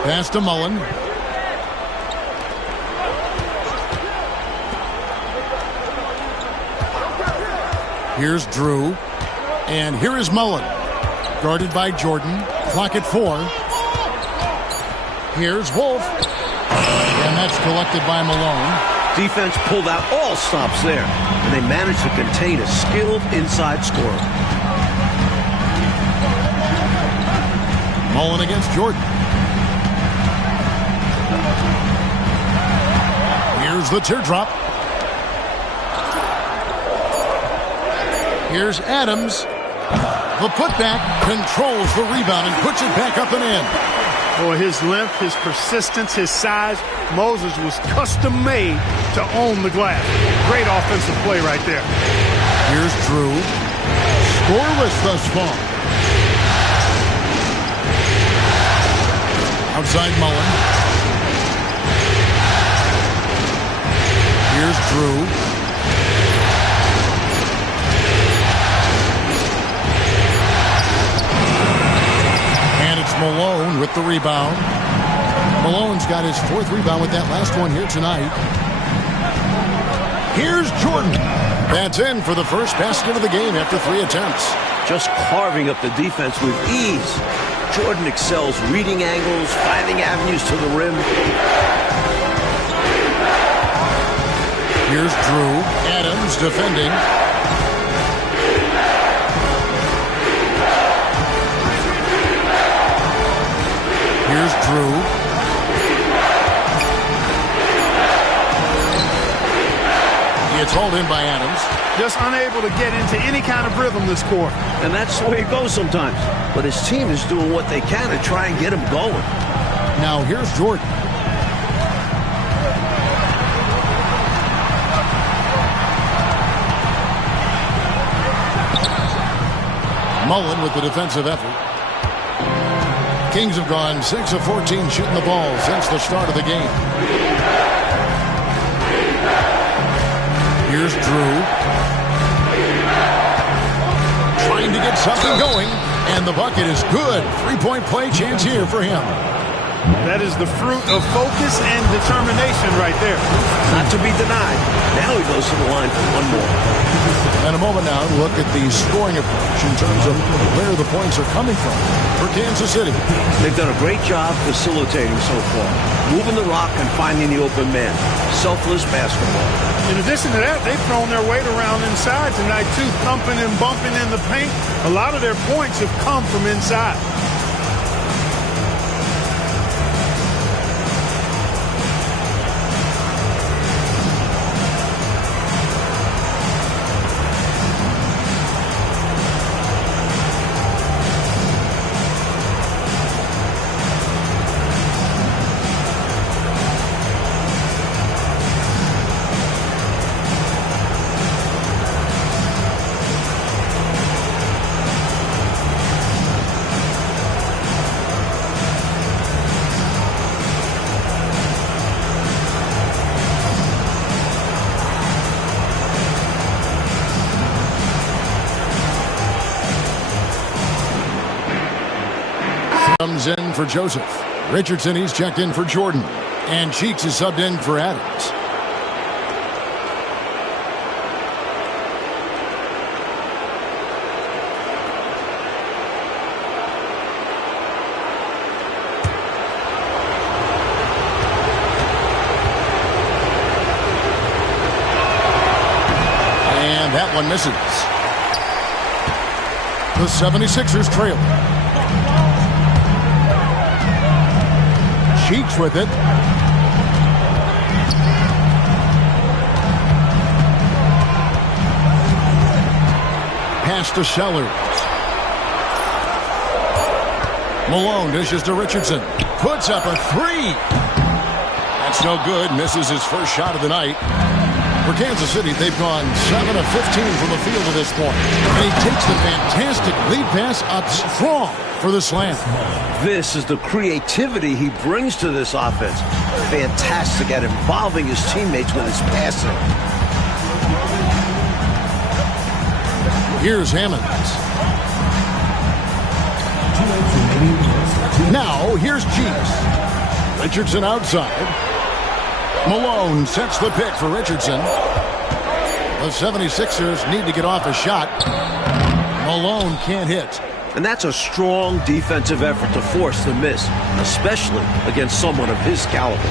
Pass to Mullen. Here's Drew. And here is Mullen. Guarded by Jordan. Clock at 4. Here's Wolf. And that's collected by Malone. Defense pulled out all stops there, and they managed to contain a skilled inside scorer. Mullen against Jordan. Here's the teardrop. Here's Adams. The putback controls the rebound and puts it back up and in. Boy, his length, his persistence, his size. Moses was custom made to own the glass. Great offensive play right there. Here's Drew. Scoreless thus far. Outside Mullen. Here's Drew. And it's Malone with the rebound. Malone's got his 4th rebound with that last one here tonight. Here's Jordan. That's in for the first basket of the game after 3 attempts. Just carving up the defense with ease. Jordan excels reading angles, finding avenues to the rim. Here's Drew. Adams defending. Here's Drew. It's hauled in by Adams. Just unable to get into any kind of rhythm this quarter. And that's the way it goes sometimes. But his team is doing what they can to try and get him going. Now here's Jordan. Mullen with the defensive effort. Kings have gone 6 of 14 shooting the ball since the start of the game. Here's Drew. Trying to get something going, and the bucket is good. 3-point play chance here for him. That is the fruit of focus and determination right there. Not to be denied. Now he goes to the line for one more. And a moment now to look at the scoring approach in terms of where the points are coming from for Kansas City. They've done a great job facilitating so far. Moving the rock and finding the open man. Selfless basketball. In addition to that, they've thrown their weight around inside tonight too, thumping and bumping in the paint. A lot of their points have come from inside. comes in for Joseph. Richardson, he's checked in for Jordan. And Cheeks is subbed in for Adams. And that one misses. The 76ers trail. Cheeks with it. Pass to Sellers. Malone dishes to Richardson. Puts up a three. That's no good. Misses his first shot of the night. For Kansas City, they've gone 7 of 15 from the field at this point. And he takes the fantastic lead pass up strong for the slam. This is the creativity he brings to this offense. Fantastic at involving his teammates with his passing. Here's Hammonds. Now, here's Cheeks. Richardson outside. Malone sets the pick for Richardson. The 76ers need to get off a shot. Malone can't hit. And that's a strong defensive effort to force the miss, especially against someone of his caliber.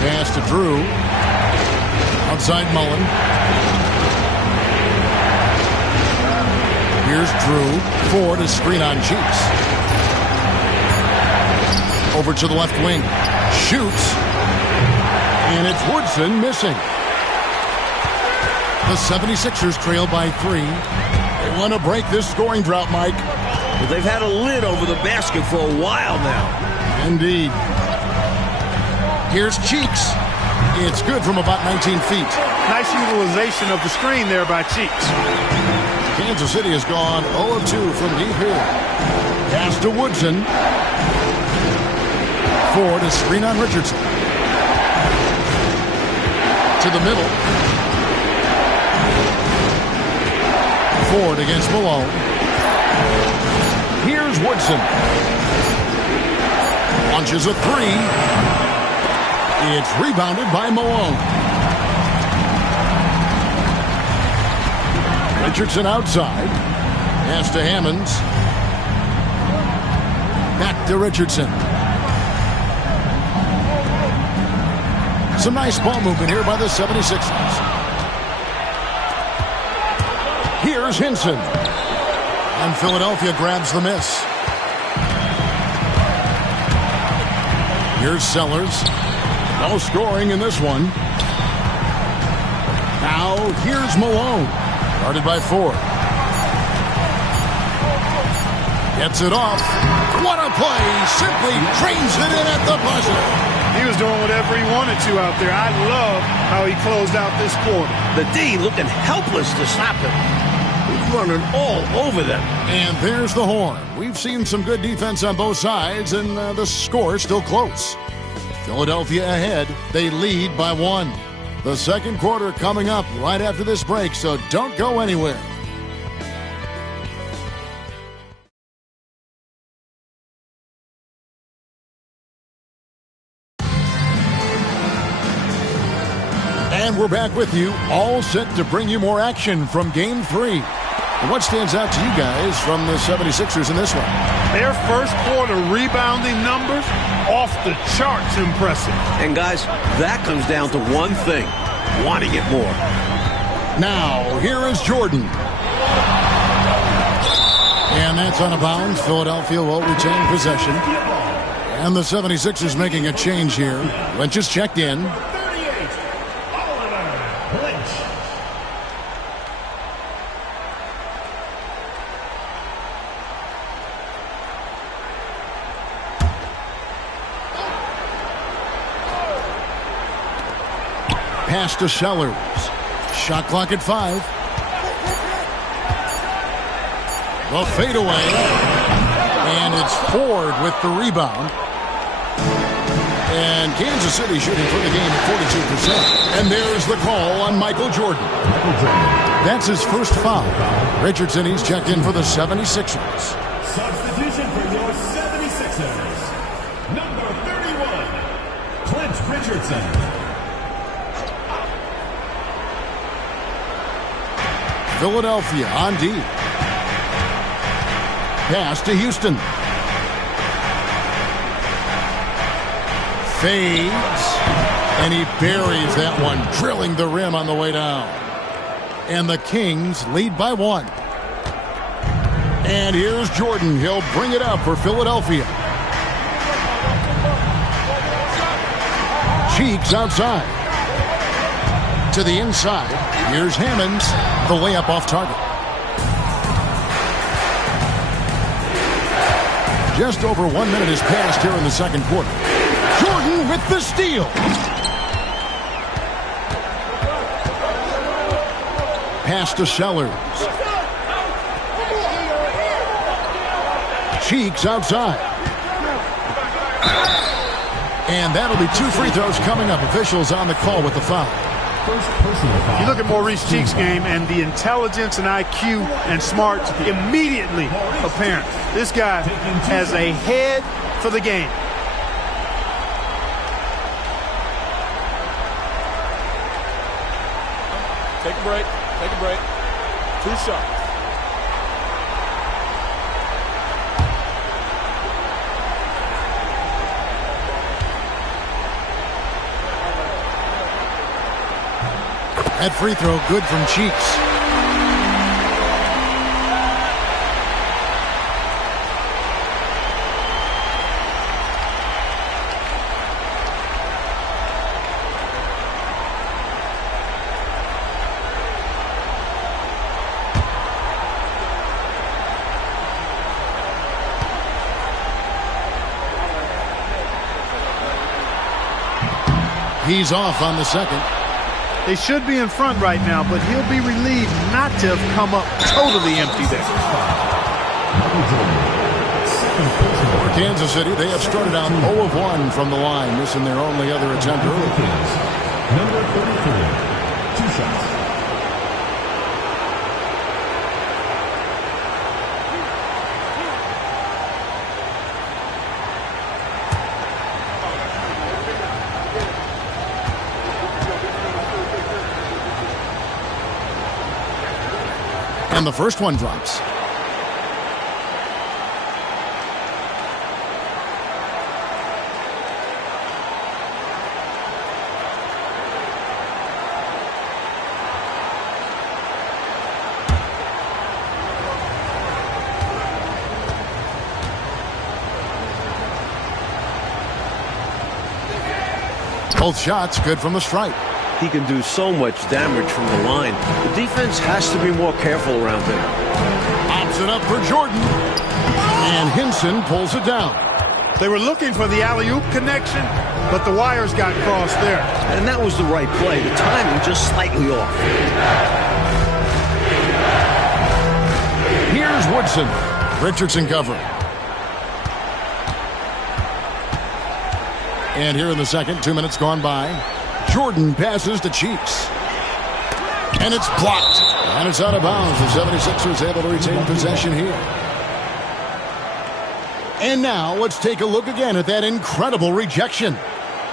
Pass to Drew. Outside Mullen. Here's Drew. Ford is screen on Cheeks. Over to the left wing. Shoots. And it's Woodson missing. The 76ers trail by 3. They want to break this scoring drought, Mike. Well, they've had a lid over the basket for a while now. Indeed. Here's Cheeks. It's good from about 19 feet. Nice utilization of the screen there by Cheeks. Kansas City has gone 0 of 2 from deep here. Pass to Woodson. Ford is screen on Richardson. To the middle. Ford against Malone. Here's Woodson. Launches a three. It's rebounded by Malone. Richardson outside. Pass to Hammonds. Back to Richardson. Some nice ball movement here by the 76ers. Here's Hinson. And Philadelphia grabs the miss. Here's Sellers. No scoring in this one. Now here's Malone. Guarded by Ford. Gets it off. What a play. Simply trains it in at the buzzer. He was doing whatever he wanted to out there. I love how he closed out this quarter. The D looking helpless to stop him. He's running all over them. And there's the horn. We've seen some good defense on both sides, and the score is still close. Philadelphia ahead. They lead by 1. The second quarter coming up right after this break, so don't go anywhere. And we're back with you, all set to bring you more action from Game 3. And what stands out to you guys from the 76ers in this one? Their first quarter rebounding numbers off the charts impressive. And guys, that comes down to one thing, wanting it more. Now, here is Jordan. And that's out of bounds. Philadelphia will retain possession. And the 76ers making a change here. Lynch is checked in. Pass to Sellers. Shot clock at 5. The fadeaway. And it's Ford with the rebound. And Kansas City shooting for the game at 42%. And there's the call on Michael Jordan. That's his first foul. Richardson, he's checked in for the 76ers. Substitution for your 76ers, number 31, Clint Richardson. Philadelphia on D. Pass to Houston. Fades. And he buries that one, drilling the rim on the way down. And the Kings lead by 1. And here's Jordan. He'll bring it up for Philadelphia. Cheeks outside. To the inside. Here's Hammonds. The layup off target. Just over 1 minute has passed here in the second quarter. Jordan with the steal. Pass to Sellers. Cheeks outside. And that'll be 2 free throws coming up. Officials on the call with the foul. First personal foul. You look at Maurice Cheeks' game, and the intelligence and IQ and smarts immediately apparent. This guy has a head for the game. Take a break. Take a break. 2 shots. That free throw good from Cheeks. He's off on the second. They should be in front right now, but he'll be relieved not to have come up totally empty there. For Kansas City, they have started out 0 of 1 from the line, missing their only other attempt early. Number 34, 2 shots. And the first one drops. Both shots good from the stripe. He can do so much damage from the line. The defense has to be more careful around him. Pops it up for Jordan. And Hinson pulls it down. They were looking for the alley-oop connection, but the wires got crossed there. And that was the right play. The timing just slightly off. Here's Woodson. Richardson covering. And here in the second, 2 minutes gone by. Jordan passes to Cheeks. And it's blocked. And it's out of bounds. The 76ers able to retain possession here. And now let's take a look again at that incredible rejection.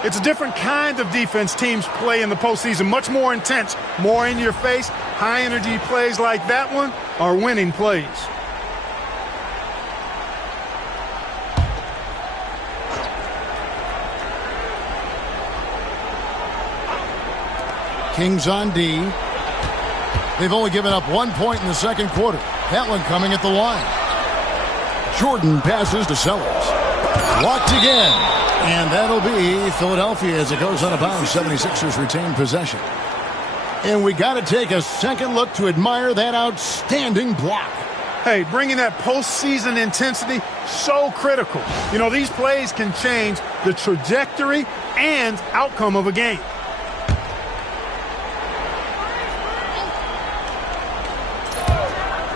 It's a different kind of defense teams play in the postseason. Much more intense, more in your face. High energy plays like that one are winning plays. Kings on D. They've only given up 1 point in the second quarter. That one coming at the line. Jordan passes to Sellers. Blocked again. And that'll be Philadelphia as it goes out of bounds. 76ers retain possession. And we got to take a second look to admire that outstanding block. Hey, bringing that postseason intensity, so critical. You know, these plays can change the trajectory and outcome of a game.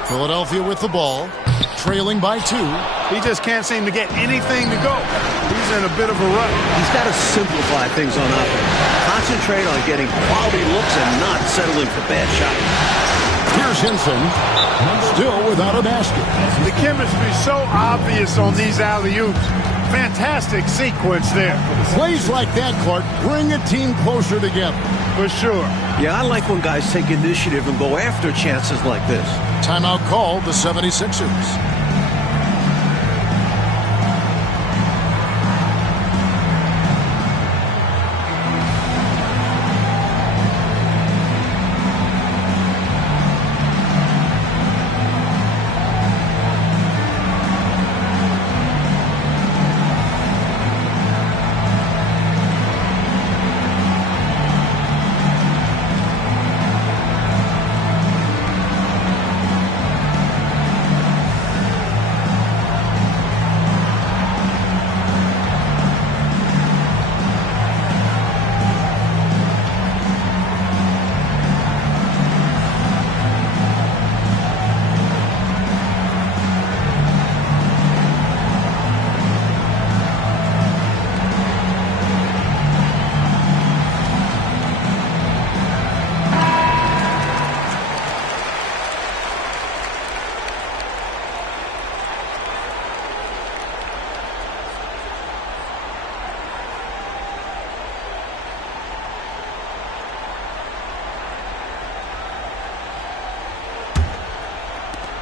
Philadelphia with the ball, trailing by 2. He just can't seem to get anything to go. He's in a bit of a rut. He's got to simplify things on offense. Concentrate on getting quality looks and not settling for bad shots. Here's Hinson, still without a basket. The chemistry so obvious on these alley-oops. Fantastic sequence there. Plays like that, Clark, bring a team closer together. For sure. Yeah, I like when guys take initiative and go after chances like this. Timeout called the 76ers.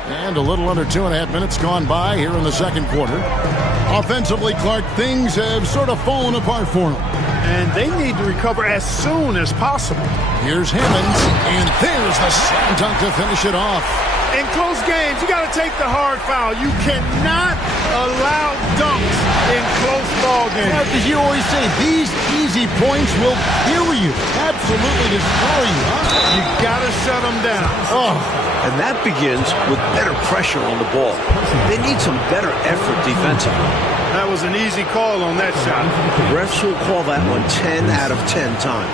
And a little under 2.5 minutes gone by here in the second quarter. Offensively, Clark, things have sort of fallen apart for them. And they need to recover as soon as possible. Here's Hammonds, and there's the slam dunk to finish it off. In close games, you got to take the hard foul. You cannot allow dunks in close ball games. Yeah, because you always say these easy points will kill you, absolutely destroy you. You got to shut them down. Oh. And that begins with better pressure on the ball. They need some better effort defensively. That was an easy call on that shot. The refs will call that one 10 out of 10 times.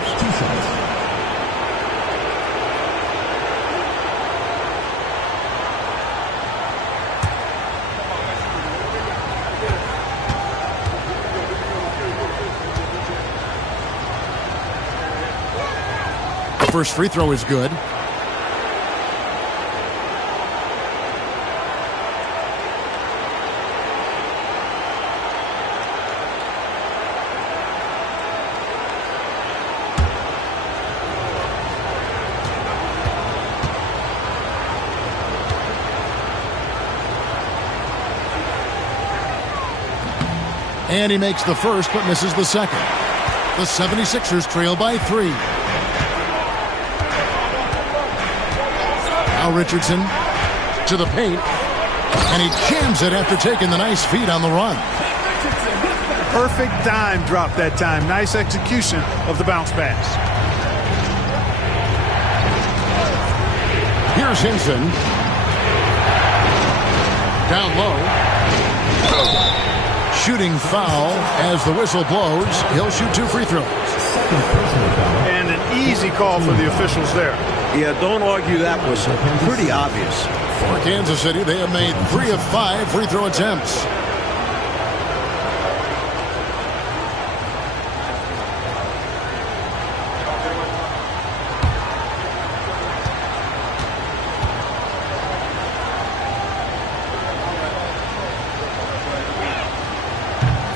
First free throw is good. And he makes the first, but misses the second. The 76ers trail by 3. Now Richardson to the paint. And he jams it after taking the nice feed on the run. Perfect dime drop that time. Nice execution of the bounce pass. Here's Hinson. Down low. Shooting foul as the whistle blows. He'll shoot 2 free throws. And an easy call for the officials there. Yeah, don't argue that whistle. Pretty obvious. For Kansas City, they have made 3 of 5 free throw attempts.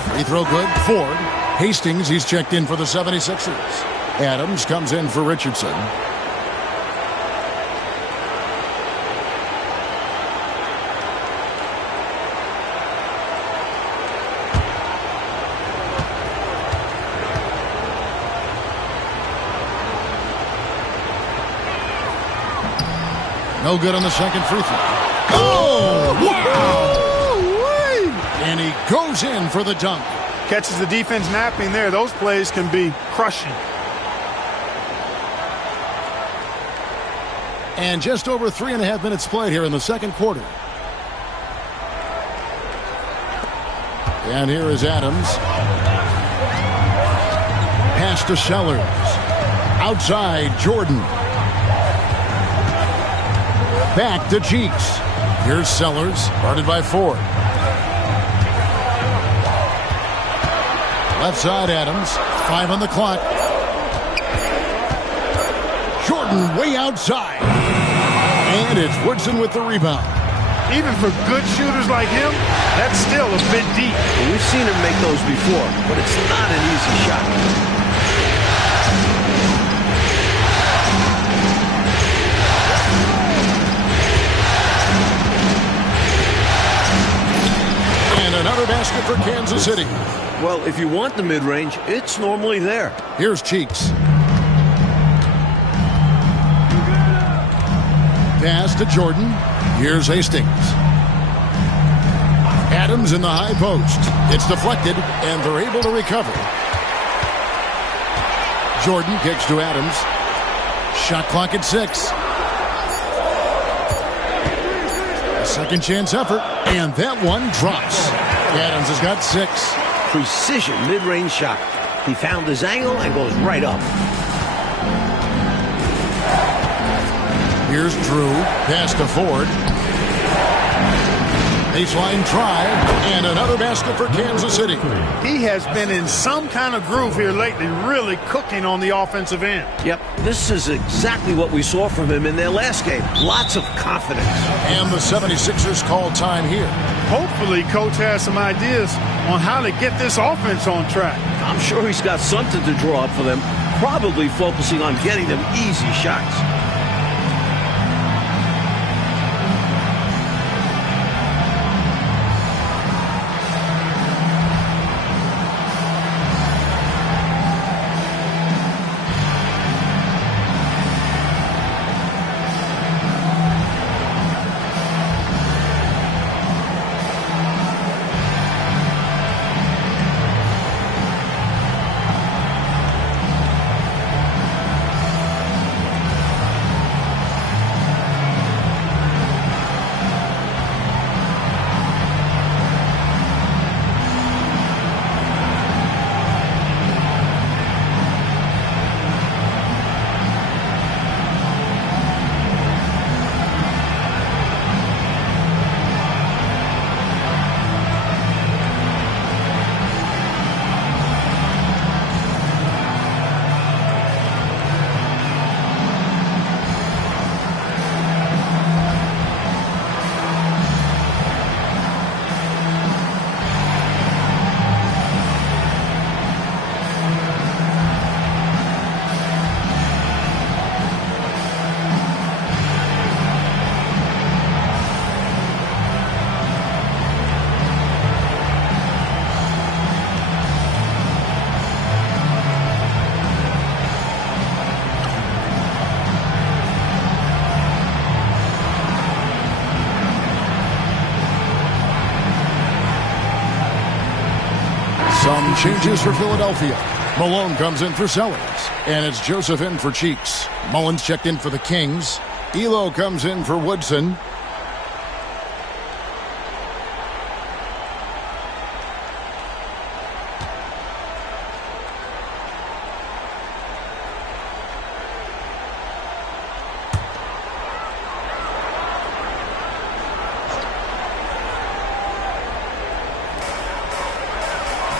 Free throw good. Ford. Hastings, he's checked in for the 76ers. Adams comes in for Richardson. No good on the second free throw. Oh, wow! And he goes in for the dunk. Catches the defense napping there. Those plays can be crushing. And just over 3.5 minutes played here in the second quarter. And here is Adams. Pass to Sellers. Outside, Jordan. Back to Cheeks. Here's Sellers, guarded by Ford. Left side, Adams. 5 on the clock. Jordan way outside. And it's Woodson with the rebound. Even for good shooters like him, that's still a bit deep. Well, we've seen him make those before, but it's not an easy shot. And another basket for Kansas City. Well, if you want the mid-range, it's normally there. Here's Cheeks. Pass to Jordan. Here's Hastings. Adams in the high post. It's deflected, and they're able to recover. Jordan kicks to Adams. Shot clock at 6. A second chance effort, and that one drops. Adams has got 6. Precision mid-range shot. He found his angle and goes right up. Here's Drew. Pass to Ford. Baseline try. And another basket for Kansas City. He has been in some kind of groove here lately, really cooking on the offensive end. Yep, this is exactly what we saw from him in their last game. Lots of confidence. And the 76ers call time here. Hopefully, Coach has some ideas on how to get this offense on track. I'm sure he's got something to draw up for them, probably focusing on getting them easy shots. Some changes for Philadelphia. Malone comes in for Sellers. And it's Joseph in for Cheeks. Mullins checked in for the Kings. Elo comes in for Woodson.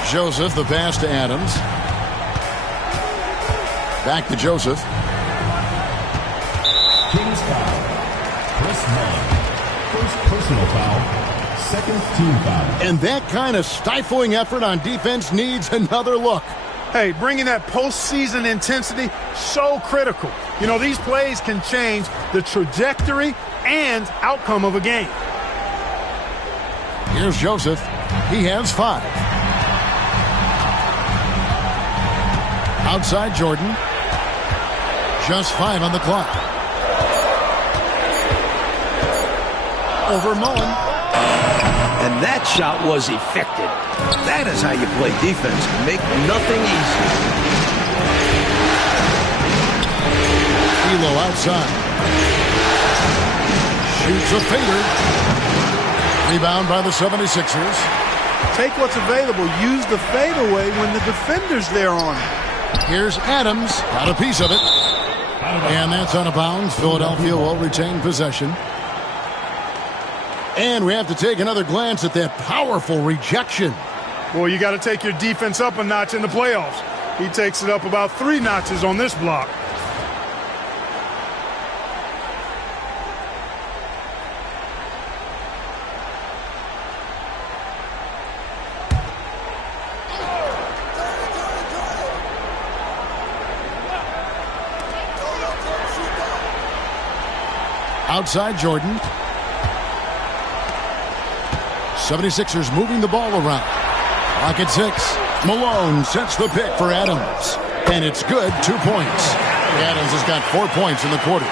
Joseph, the pass to Adams. Back to Joseph. Kings foul. Chris Mullin. First personal foul. Second team foul. And that kind of stifling effort on defense needs another look. Hey, bringing that postseason intensity, so critical. You know, these plays can change the trajectory and outcome of a game. Here's Joseph. He has 5. Outside Jordan. Just 5 on the clock. Over Mullen. And that shot was effective. That is how you play defense. Make nothing easy. Elo outside. Shoots a fader. Rebound by the 76ers. Take what's available. Use the fadeaway when the defender's there on it. Here's Adams. Got a piece of it. And that's out of bounds. Philadelphia will retain possession. And we have to take another glance at that powerful rejection. Well, you got to take your defense up a notch in the playoffs. He takes it up about 3 notches on this block. Outside Jordan. 76ers moving the ball around. Clock at 6. Malone sets the pick for Adams. And it's good, 2 points. Adams has got 4 points in the quarter.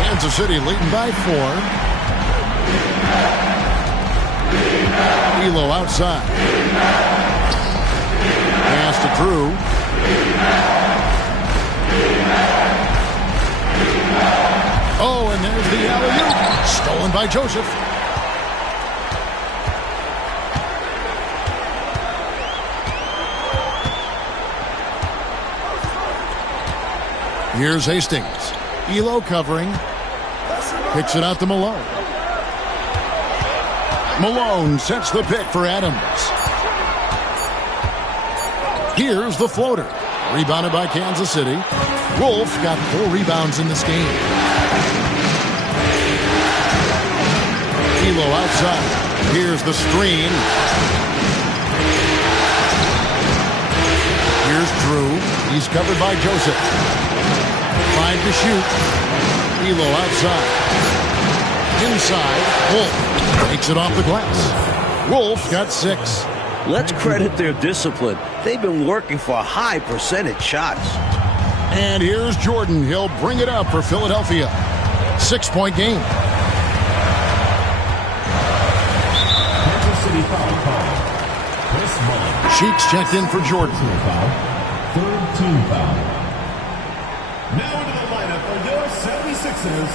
Kansas City leading by 4. Elo outside. Pass to Drew. Oh, and there's the alley-oop. Stolen by Joseph. Here's Hastings. Elo covering. Picks it out to Malone. Malone sets the pick for Adams. Here's the floater. Rebounded by Kansas City. Wolf got 4 rebounds in this game. Elo outside. Here's the screen. Here's Drew. He's covered by Joseph. 5 to shoot. Elo outside. Inside. Wolf takes it off the glass. Wolf got 6. Let's credit their discipline. They've been working for high percentage shots. And here's Jordan. He'll bring it up for Philadelphia. 6-point game. Kansas City foul call. Chris Mullin. Cheeks checked in for Jordan. Foul. Third team foul. Now into the lineup for your 76ers,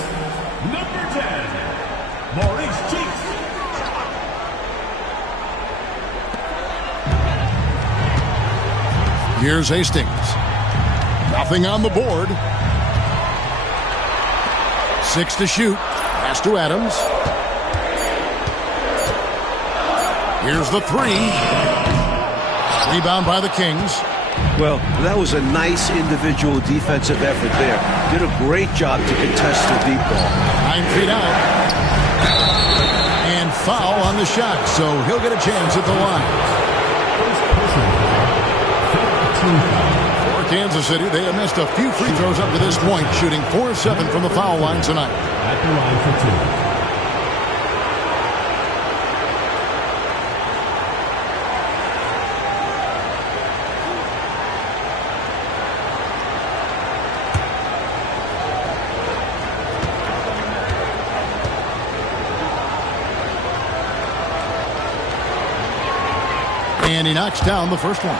number 10, Maurice Cheeks. Here's Hastings. Nothing on the board. 6 to shoot. Pass to Adams. Here's the 3. Rebound by the Kings. Well, that was a nice individual defensive effort there. Did a great job to contest the deep ball. 9 feet out. And foul on the shot, so he'll get a chance at the line. First personal foul. 15 foul. For Kansas City, they have missed a few free throws up to this point, shooting 4-7 from the foul line tonight. At the line for 2. And he knocks down the first one.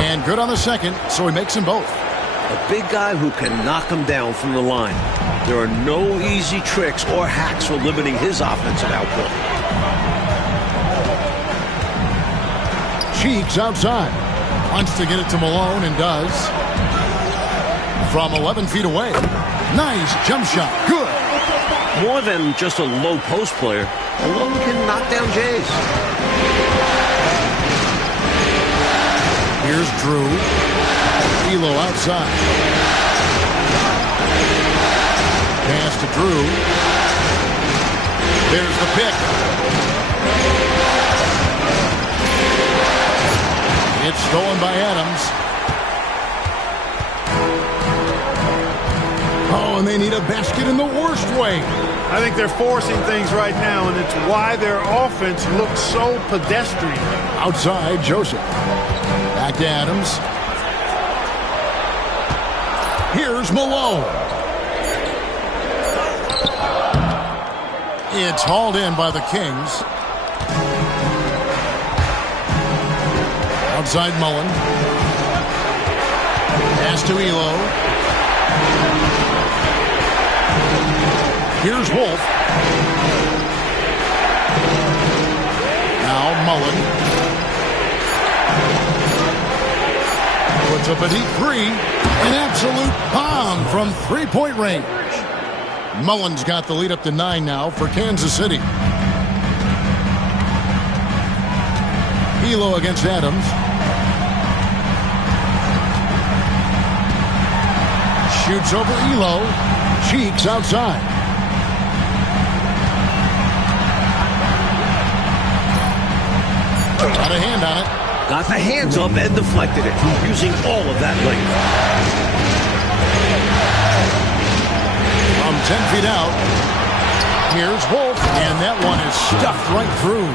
And good on the second, so he makes them both. A big guy who can knock him down from the line. There are no easy tricks or hacks for limiting his offensive output. Cheeks outside. Wants to get it to Malone and does. From 11 feet away. Nice jump shot. Good. More than just a low post player, Malone can knock down Jays. Here's Drew. Elo outside. Pass to Drew. There's the pick. It's stolen by Adams. Oh, and they need a basket in the worst way. I think they're forcing things right now, and it's why their offense looks so pedestrian. Outside, Joseph. Back to Adams. Here's Malone. It's hauled in by the Kings. Outside Mullen. Pass to Elo. Here's Wolf. Now Mullen. Puts up a deep 3. An absolute bomb from three-point range. Mullen's got the lead up to 9 now for Kansas City. Elo against Adams. Shoots over Elo. Cheeks outside. Got a hand on it. Got the hands up and deflected it, using all of that length. From 10 feet out, here's Wolf, and that one is stuffed right through.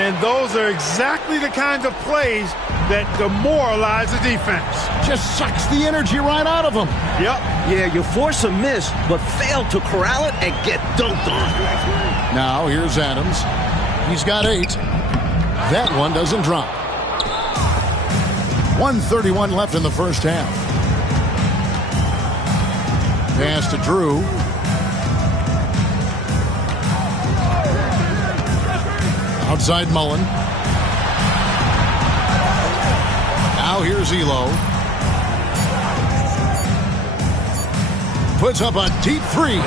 And those are exactly the kinds of plays that demoralize the defense. Just sucks the energy right out of them. Yep. Yeah, you force a miss, but fail to corral it and get dunked on. Now, here's Adams. He's got 8. That one doesn't drop. 1:31 left in the first half. Pass to Drew. Outside Mullen. Now here's Elo. Puts up a deep 3.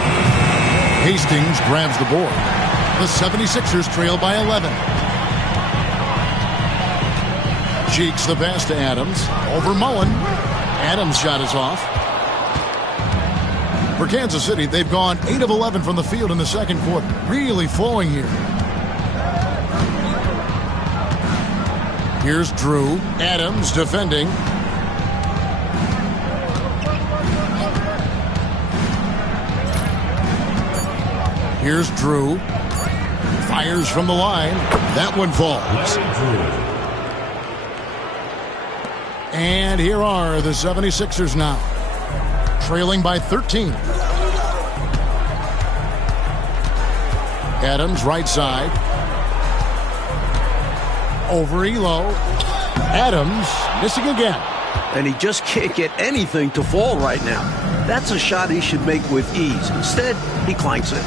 Hastings grabs the board. The 76ers trail by 11. Cheeks the pass to Adams. Over Mullen. Adams' shot is off. For Kansas City, they've gone 8 of 11 from the field in the second quarter. Really flowing here. Here's Drew. Adams defending. Here's Drew. Fires from the line. That one falls. And here are the 76ers now. Trailing by 13. Adams right side. Over Elo. Adams missing again. And he just can't get anything to fall right now. That's a shot he should make with ease. Instead, he clanks it.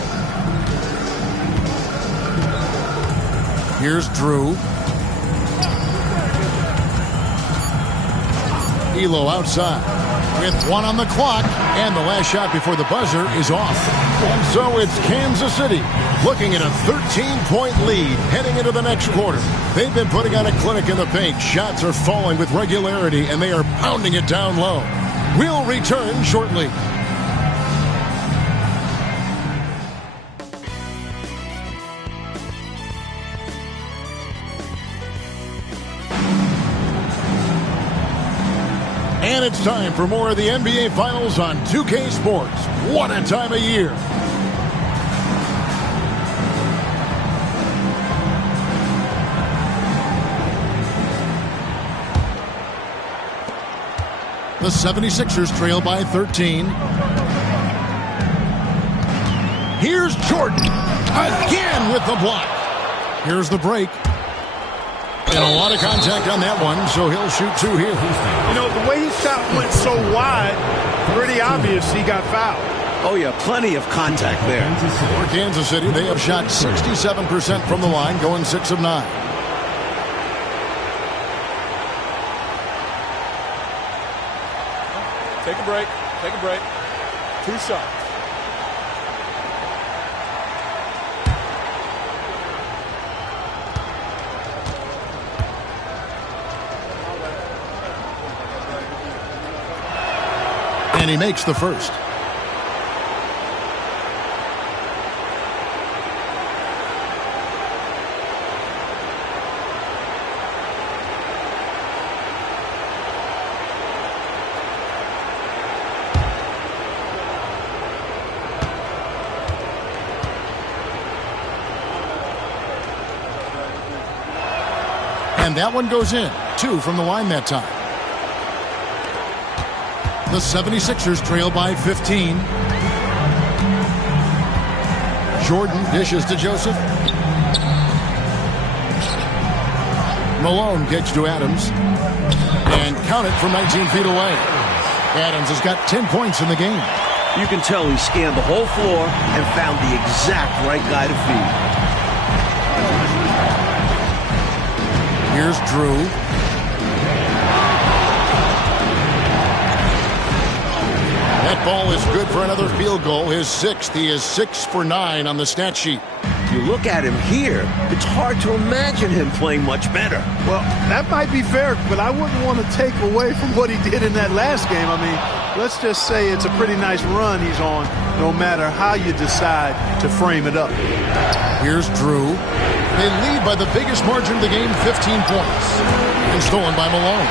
Here's Drew. Elo outside with 1 on the clock, and the last shot before the buzzer is off. And so it's Kansas City looking at a 13-point lead heading into the next quarter. They've been putting on a clinic in the paint. Shots are falling with regularity, and they are pounding it down low. We'll return shortly. And it's time for more of the NBA Finals on 2K Sports. What a time of year. The 76ers trail by 13. Here's Jordan. Again with the block. Here's the break. And a lot of contact on that one, so he'll shoot 2 here. You know, the way his shot went so wide, pretty obvious he got fouled. Oh, yeah, plenty of contact there. For Kansas City, they have shot 67% from the line, going 6 of 9. Take a break. Take a break. 2 shots. And he makes the first. And that one goes in. 2 from the line that time. The 76ers trail by 15. Jordan dishes to Joseph. Malone kicks to Adams. And count it from 19 feet away. Adams has got 10 points in the game. You can tell he scanned the whole floor and found the exact right guy to feed. Here's Drew. That ball is good for another field goal. His 6th. He is 6 for 9 on the stat sheet. you look at him here, it's hard to imagine him playing much better. Well, that might be fair, but I wouldn't want to take away from what he did in that last game. I mean, let's just say it's a pretty nice run he's on, no matter how you decide to frame it up. Here's Drew. They lead by the biggest margin of the game, 15 points. And stolen by Malone.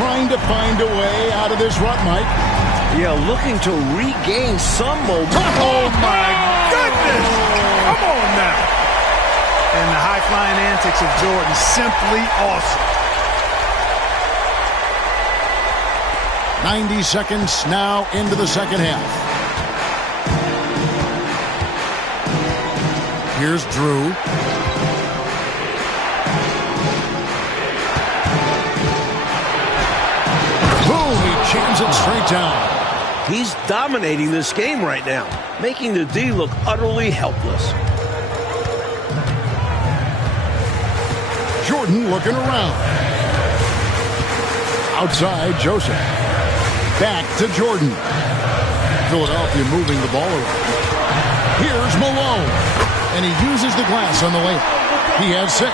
Trying to find a way out of this rut, Mike. Yeah, looking to regain some momentum. Oh, my goodness! Come on now. And the high-flying antics of Jordan, simply awesome. 90 seconds now into the second half. Here's Drew. Boom! He jams it straight down. He's dominating this game right now, making the D look utterly helpless. Jordan looking around. Outside, Joseph. Back to Jordan. Philadelphia moving the ball around. Here's Malone. And he uses the glass on the layup. He has 6.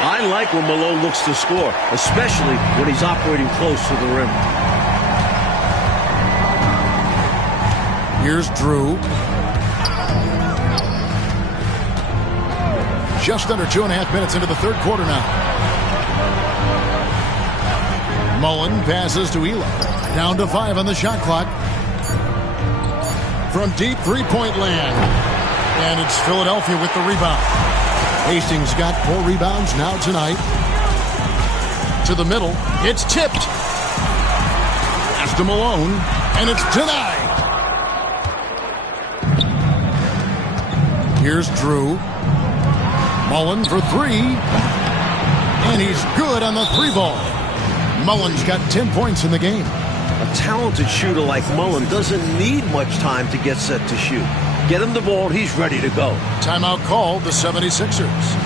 I like when Malone looks to score, especially when he's operating close to the rim. Here's Drew. Just under 2.5 minutes into the third quarter now. Mullen passes to Elo. Down to 5 on the shot clock. From deep three-point land. And it's Philadelphia with the rebound. Hastings got 4 rebounds now tonight. To the middle. It's tipped. Pass to Malone. And it's denied. Here's Drew. Mullen for 3. And he's good on the 3-ball. Mullen's got 10 points in the game. A talented shooter like Mullen doesn't need much time to get set to shoot. Get him the ball, and he's ready to go. Timeout called the 76ers.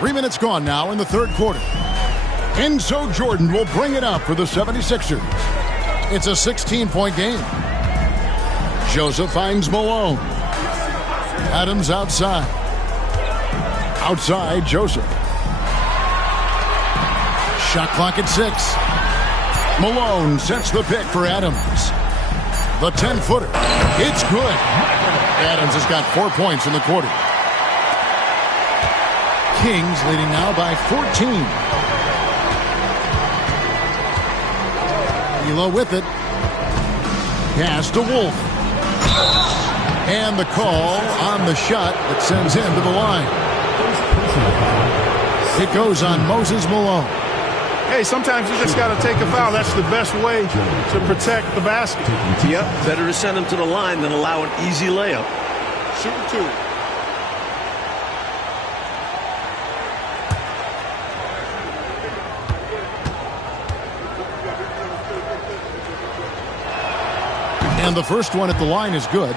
Three minutes gone now in the third quarter. Enzo Jordan will bring it up for the 76ers. It's a 16-point game. Joseph finds Malone. Adams outside. Outside, Joseph. Shot clock at 6. Malone sets the pick for Adams. The 10-footer. It's good. Adams has got 4 points in the quarter. Kings leading now by 14. Elo with it. Pass to Wolf. And the call on the shot that sends him to the line. It goes on Moses Malone. Hey, sometimes you just got to take a foul. That's the best way to protect the basket. Yep, better to send him to the line than allow an easy layup. Shooting two. And the first one at the line is good.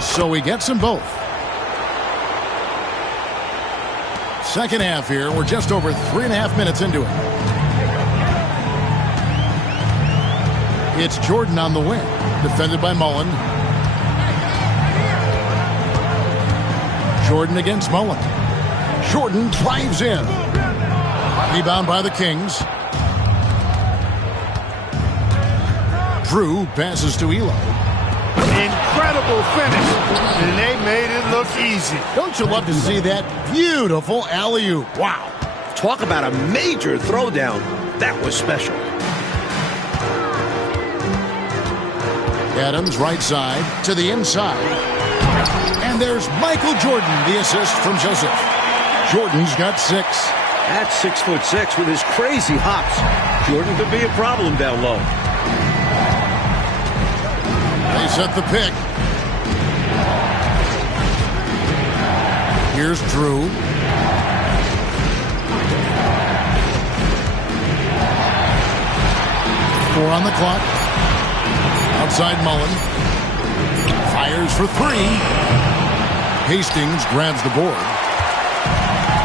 So he gets them both. Second half here. We're just over 3.5 minutes into it. It's Jordan on the wing. Defended by Mullen. Jordan against Mullen. Jordan drives in. Rebound by the Kings. Drew passes to Elo. Incredible finish, and they made it look easy. Don't you love to see that beautiful alley-oop? Wow. Talk about a major throwdown. That was special. Adams right side to the inside. And there's Michael Jordan, the assist from Joseph. Jordan's got 6. At 6'6" with his crazy hops, Jordan could be a problem down low. They set the pick. Here's Drew. Four on the clock. Outside Mullen. Fires for 3. Hastings grabs the board.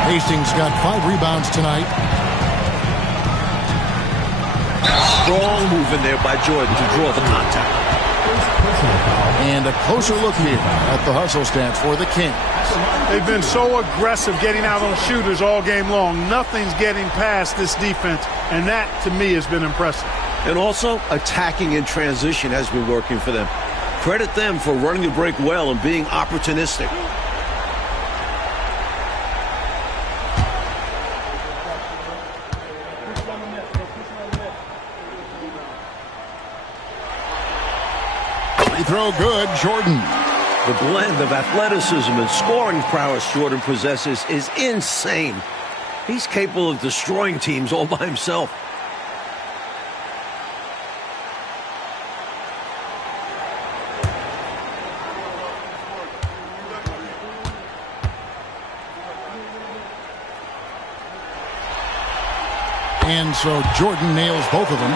Hastings got 5 rebounds tonight. Strong move in there by Jordan to draw the contact. And a closer look here at the hustle stats for the Kings. They've been so aggressive getting out on shooters all game long. Nothing's getting past this defense, and that, to me, has been impressive. And also, attacking in transition has been working for them. Credit them for running the break well and being opportunistic. Throw good, Jordan. The blend of athleticism and scoring prowess Jordan possesses is insane. He's capable of destroying teams all by himself. And so Jordan nails both of them.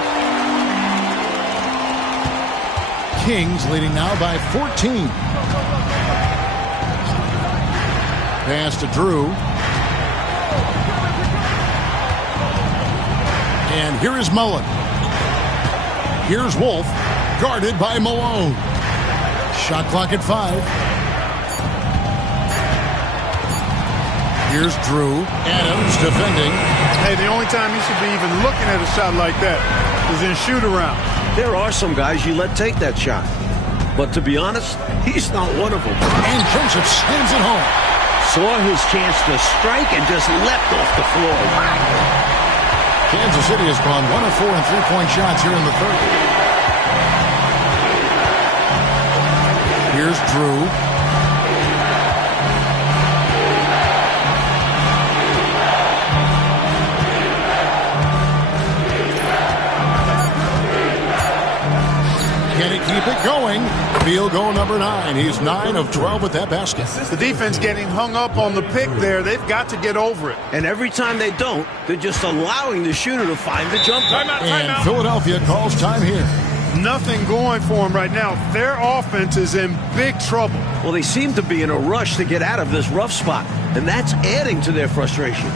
Kings leading now by 14. Pass to Drew. And here is Mullen. Here's Wolf, guarded by Malone. Shot clock at 5. Here's Drew. Adams defending. Hey, the only time you should be even looking at a shot like that is in shoot-around. There are some guys you let take that shot. But to be honest, he's not one of them. And Joseph slams it home. Saw his chance to strike and just leapt off the floor. Wow. Kansas City has gone 1 of 4 in three-point shots here in the third. Here's Drew. Can he keep it going? Field goal number 9. He's 9 of 12 with that basket. The defense getting hung up on the pick there. They've got to get over it. And every time they don't, they're just allowing the shooter to find the jumper. And Philadelphia calls time here. Nothing going for them right now. Their offense is in big trouble. Well, they seem to be in a rush to get out of this rough spot, and that's adding to their frustration.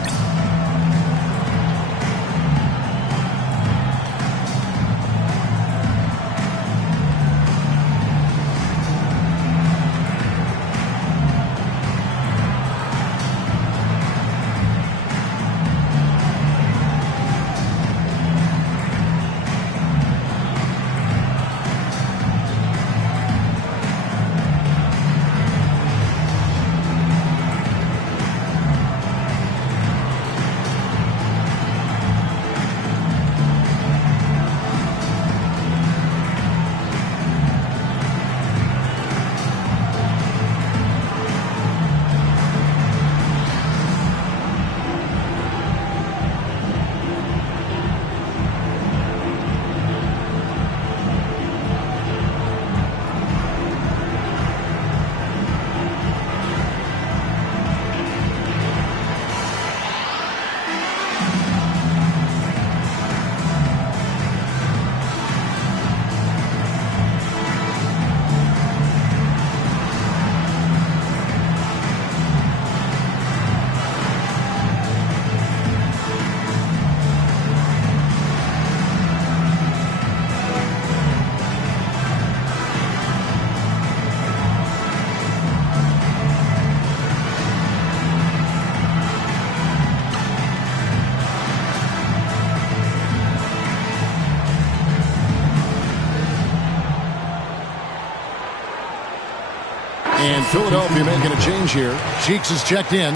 And Philadelphia making a change here. Cheeks is checked in.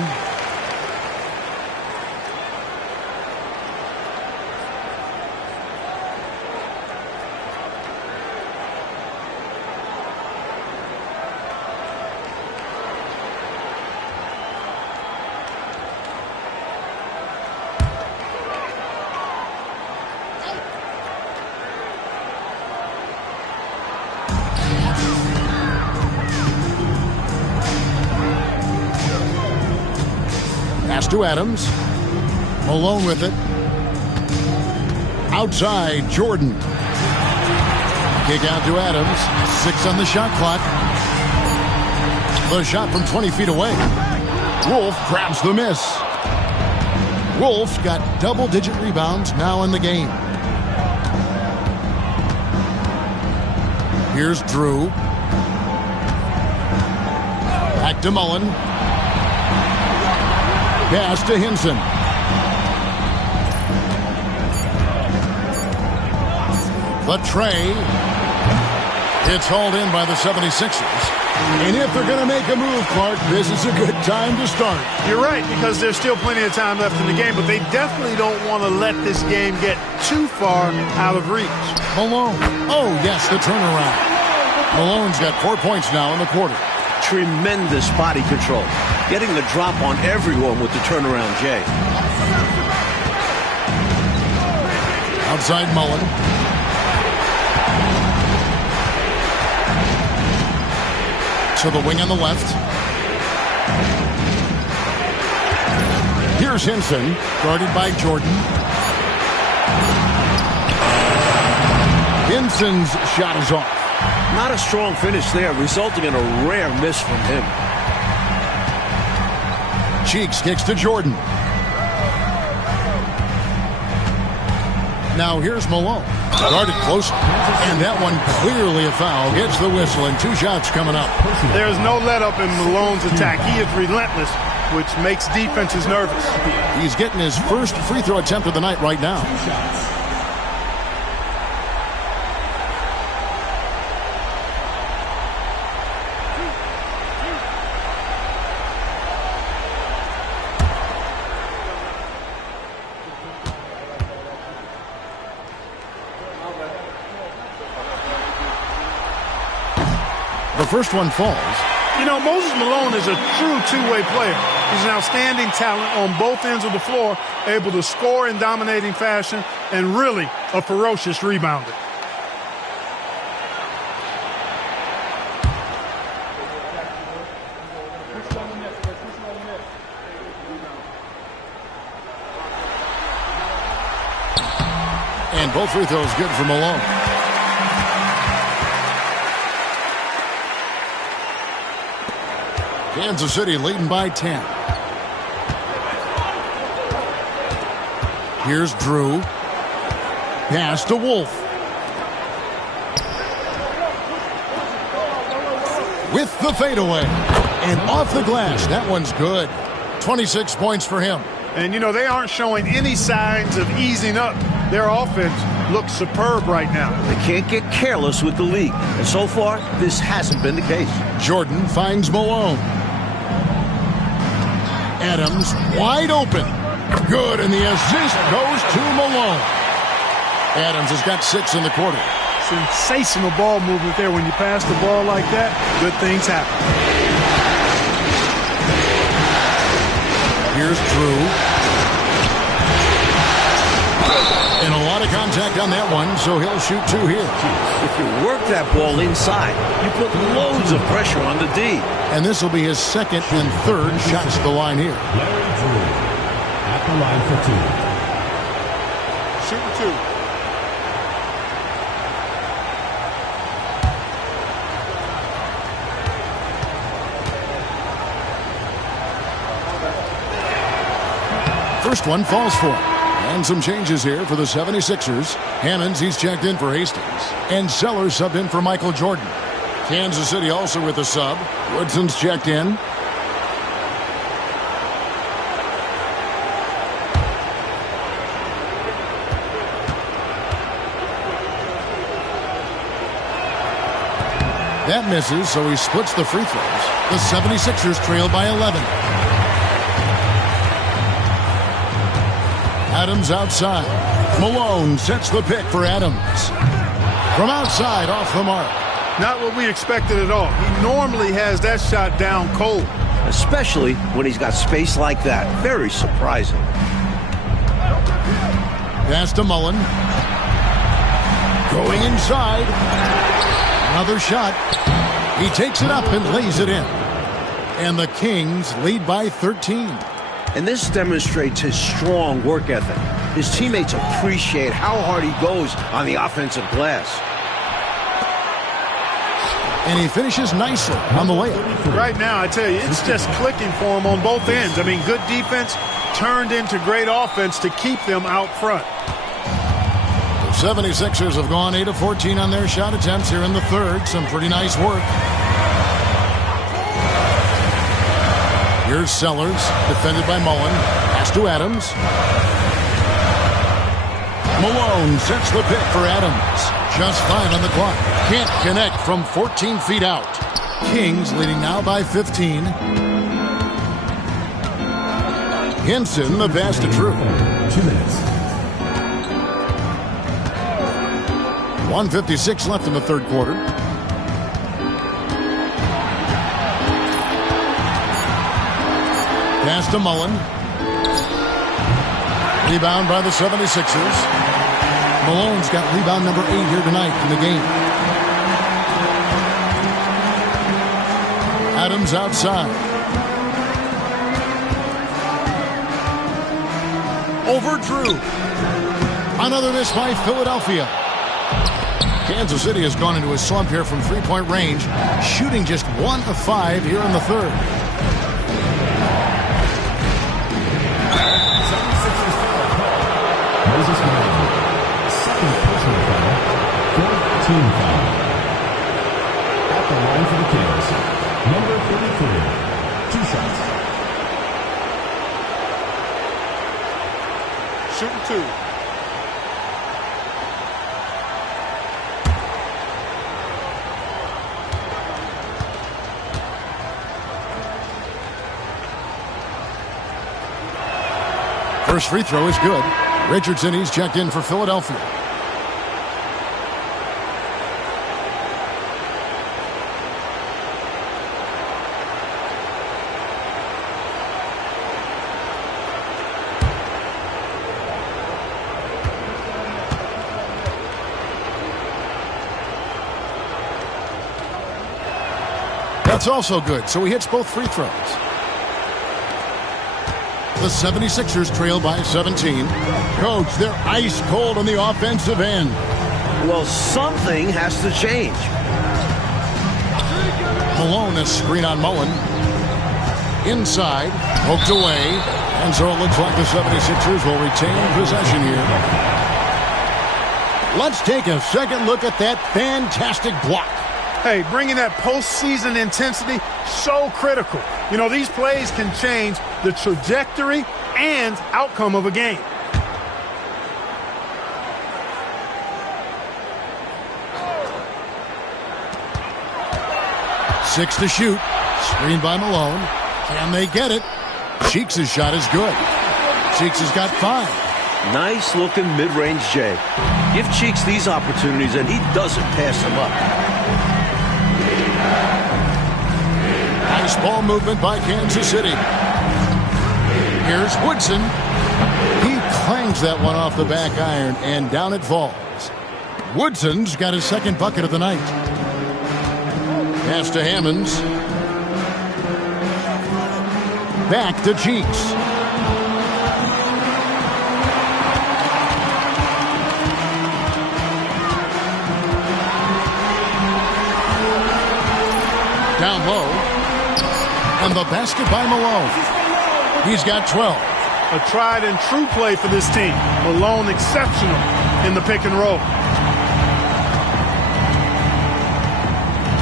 To Adams. Malone with it. Outside, Jordan. Kick out to Adams. 6 on the shot clock. The shot from 20 feet away. Wolf grabs the miss. Wolf got double-digit rebounds now in the game. Here's Drew. Back to Mullen. Pass to Hinson. The tray. It's hauled in by the 76ers. And if they're going to make a move, Clark, this is a good time to start. You're right, because there's still plenty of time left in the game, but they definitely don't want to let this game get too far out of reach. Malone. Oh, yes, the turnaround. Malone's got 4 points now in the quarter. Tremendous body control. Getting the drop on everyone with the turnaround, Jay. Outside Mullen. To the wing on the left. Here's Hinson, guarded by Jordan. Hinson's shot is off. Not a strong finish there, resulting in a rare miss from him. Cheeks kicks to Jordan. Now here's Malone. Guarded close. And that one clearly a foul. Gets the whistle and 2 shots coming up. There's no let up in Malone's attack. He is relentless, which makes defenses nervous. He's getting his first free throw attempt of the night right now. The first one falls. You know, Moses Malone is a true two-way player. He's an outstanding talent on both ends of the floor, able to score in dominating fashion, and really a ferocious rebounder. And both free throws good for Malone. Kansas City leading by 10. Here's Drew. Pass to Wolf. With the fadeaway. And off the glass. That one's good. 26 points for him. And, you know, they aren't showing any signs of easing up. Their offense looks superb right now. They can't get careless with the league. And so far, this hasn't been the case. Jordan finds Malone. Adams wide open. Good, and the assist goes to Malone. Adams has got 6 in the quarter. Sensational ball movement there. When you pass the ball like that, good things happen. Here's Drew. And a lot of contact on that one, so he'll shoot 2 here. If you work that ball inside, you put loads of pressure on the D. And this will be his second and third shots to the line here. Larry Drew at the line for 2. Shooting 2. First one falls for him. And some changes here for the 76ers. Hammonds, he's checked in for Hastings. And Sellers subbed in for Michael Jordan. Kansas City also with a sub. Woodson's checked in. That misses, so he splits the free throws. The 76ers trail by 11. Adams outside. Malone sets the pick for Adams. From outside, off the mark. Not what we expected at all. He normally has that shot down cold. Especially when he's got space like that. Very surprising. Pass to Mullen. Going inside. Another shot. He takes it up and lays it in. And the Kings lead by 13. And this demonstrates his strong work ethic. His teammates appreciate how hard he goes on the offensive glass. And he finishes nicely on the layup. Right now, I tell you, it's just clicking for him on both ends. I mean, good defense turned into great offense to keep them out front. The 76ers have gone 8 of 14 on their shot attempts here in the third. Some pretty nice work. Here's Sellers, defended by Mullen. Pass to Adams. Malone sets the pick for Adams. Just 5 on the clock. Can't connect from 14 feet out. Kings leading now by 15. Henson, the pass to Drew. 2 minutes. 1:56 left in the third quarter. Pass to Mullen. Rebound by the 76ers. Malone's got rebound number 8 here tonight in the game. Adams outside. Over Drew. Another miss by Philadelphia. Kansas City has gone into a slump here from three-point range, shooting just 1 of 5 here in the third. Moses Malone, second personal foul, 4th team foul. At the line for the Kings, number 33, 2 shots. Shooting 2. First free throw is good. Richardson, he's checked in for Philadelphia. That's also good, so he hits both free throws. The 76ers trail by 17. Coach, they're ice cold on the offensive end. Well, something has to change. Malone, a screen on Mullen. Inside, poked away. And so it looks like the 76ers will retain possession here. Let's take a second look at that fantastic block. Hey, bringing that postseason intensity, so critical. You know, these plays can change the trajectory and outcome of a game. Six to shoot. Screen by Malone. Can they get it? Cheeks' shot is good. Cheeks has got 5. Nice looking mid-range J. Give Cheeks these opportunities and he doesn't pass them up. Nice ball movement by Kansas City. Here's Woodson. He clangs that one off the back iron, and down it falls. Woodson's got his second bucket of the night. Pass to Hammonds. Back to Cheeks. Down low. And the basket by Malone. He's got 12. A tried and true play for this team. Malone exceptional in the pick and roll.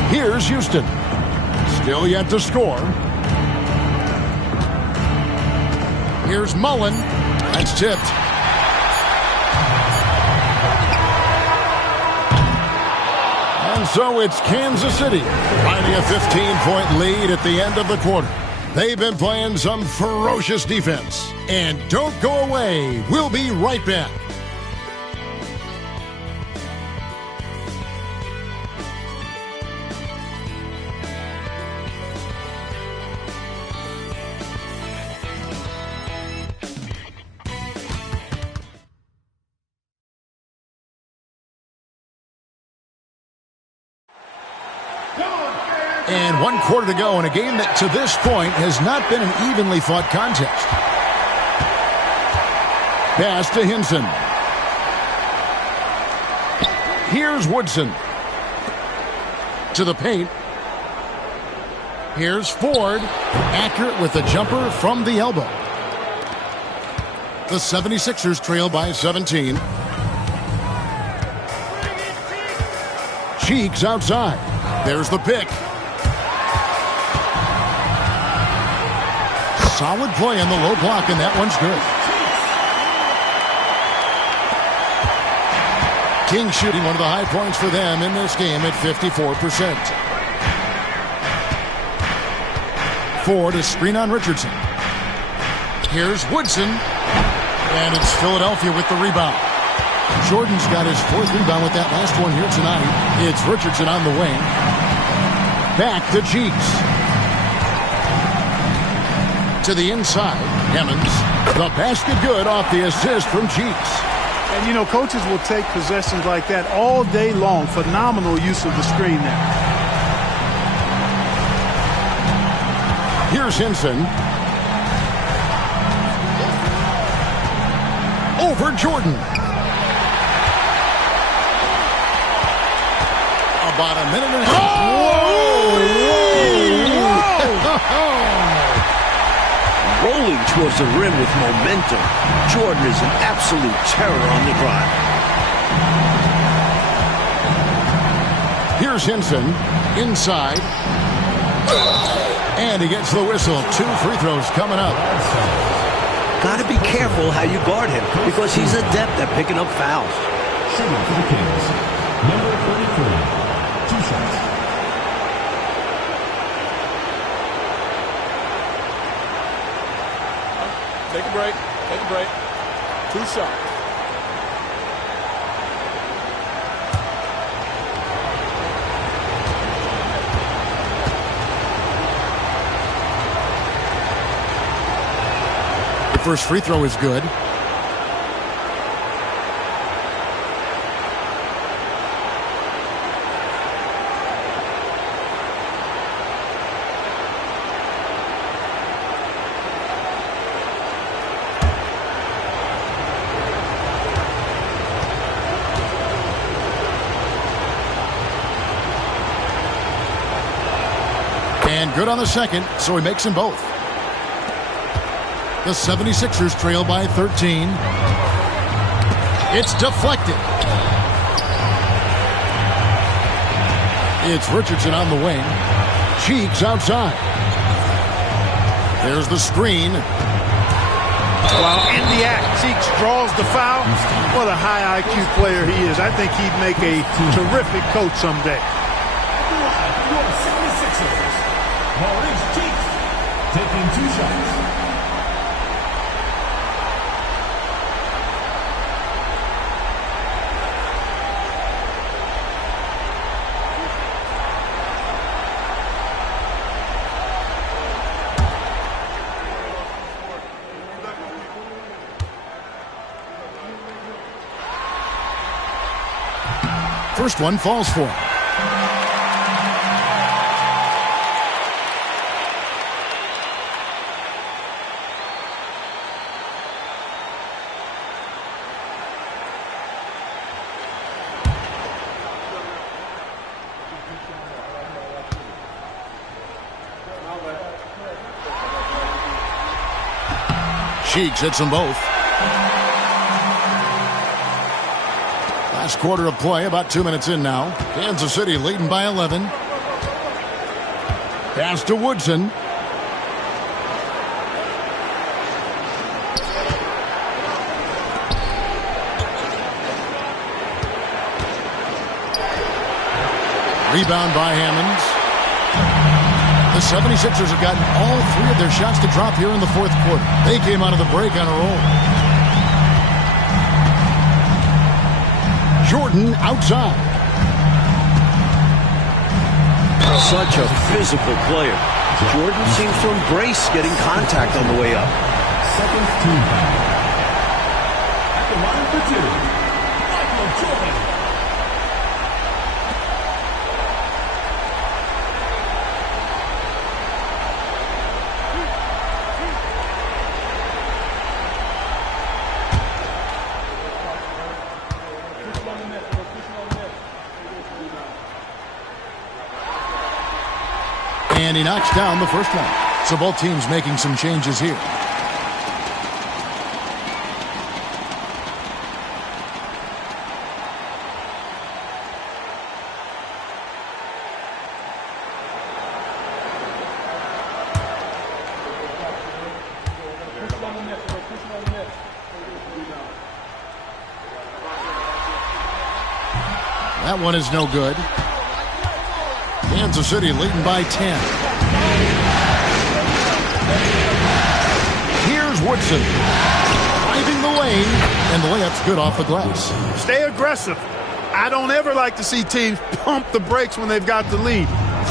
Here's Houston. Still yet to score. Here's Mullen. That's tipped. And And so it's Kansas City finding a 15-point lead at the end of the quarter. They've been playing some ferocious defense. And don't go away. We'll be right back. And 1 quarter to go in a game that to this point has not been an evenly fought contest. Pass to Hinson. Here's Woodson. To the paint. Here's Ford. Accurate with the jumper from the elbow. The 76ers trail by 17. Cheeks outside. There's the pick. Solid play on the low block, and that one's good. Kings shooting one of the high points for them in this game at 54%. Ford is screen on Richardson. Here's Woodson. And it's Philadelphia with the rebound. Jordan's got his 4th rebound with that last one here tonight. It's Richardson on the wing. Back to Cheeks. To the inside, Hemmons. The basket good off the assist from Cheeks. And, you know, coaches will take possessions like that all day long. Phenomenal use of the screen there. Here's Hinson. Over Jordan. About a minute and a half. Whoa! Rolling towards the rim with momentum. Jordan is an absolute terror on the drive. Here's Hinson. Inside. And he gets the whistle. 2 free throws coming up. Got to be careful how you guard him because he's adept at picking up fouls. Shooting for the Kings, number 33, 2 shots. Take a break. Take a break. 2 shots. The first free throw is good. And good on the second, so he makes them both. The 76ers trail by 13. It's deflected. It's Richardson on the wing. Cheeks outside. There's the screen. While in the act, Cheeks draws the foul. What a high IQ player he is. I think he'd make a terrific coach someday. Your 76ers, Maurice Cheeks, taking 2 shots. First one falls for him. Cheeks hits them both. Last quarter of play, about 2 minutes in now. Kansas City leading by 11. Pass to Woodson. Rebound by Hammonds. The 76ers have gotten all three of their shots to drop here in the fourth quarter. They came out of the break on a roll. Jordan outside. Such a physical player. Jordan seems to embrace getting contact on the way up. Second team foul. At the line for two, Michael Jordan. And he knocks down the first one. So both teams making some changes here. That one is no good. Kansas City leading by 10. Here's Woodson. Driving the lane, and the layup's good off the glass. Stay aggressive. I don't ever like to see teams pump the brakes when they've got the lead.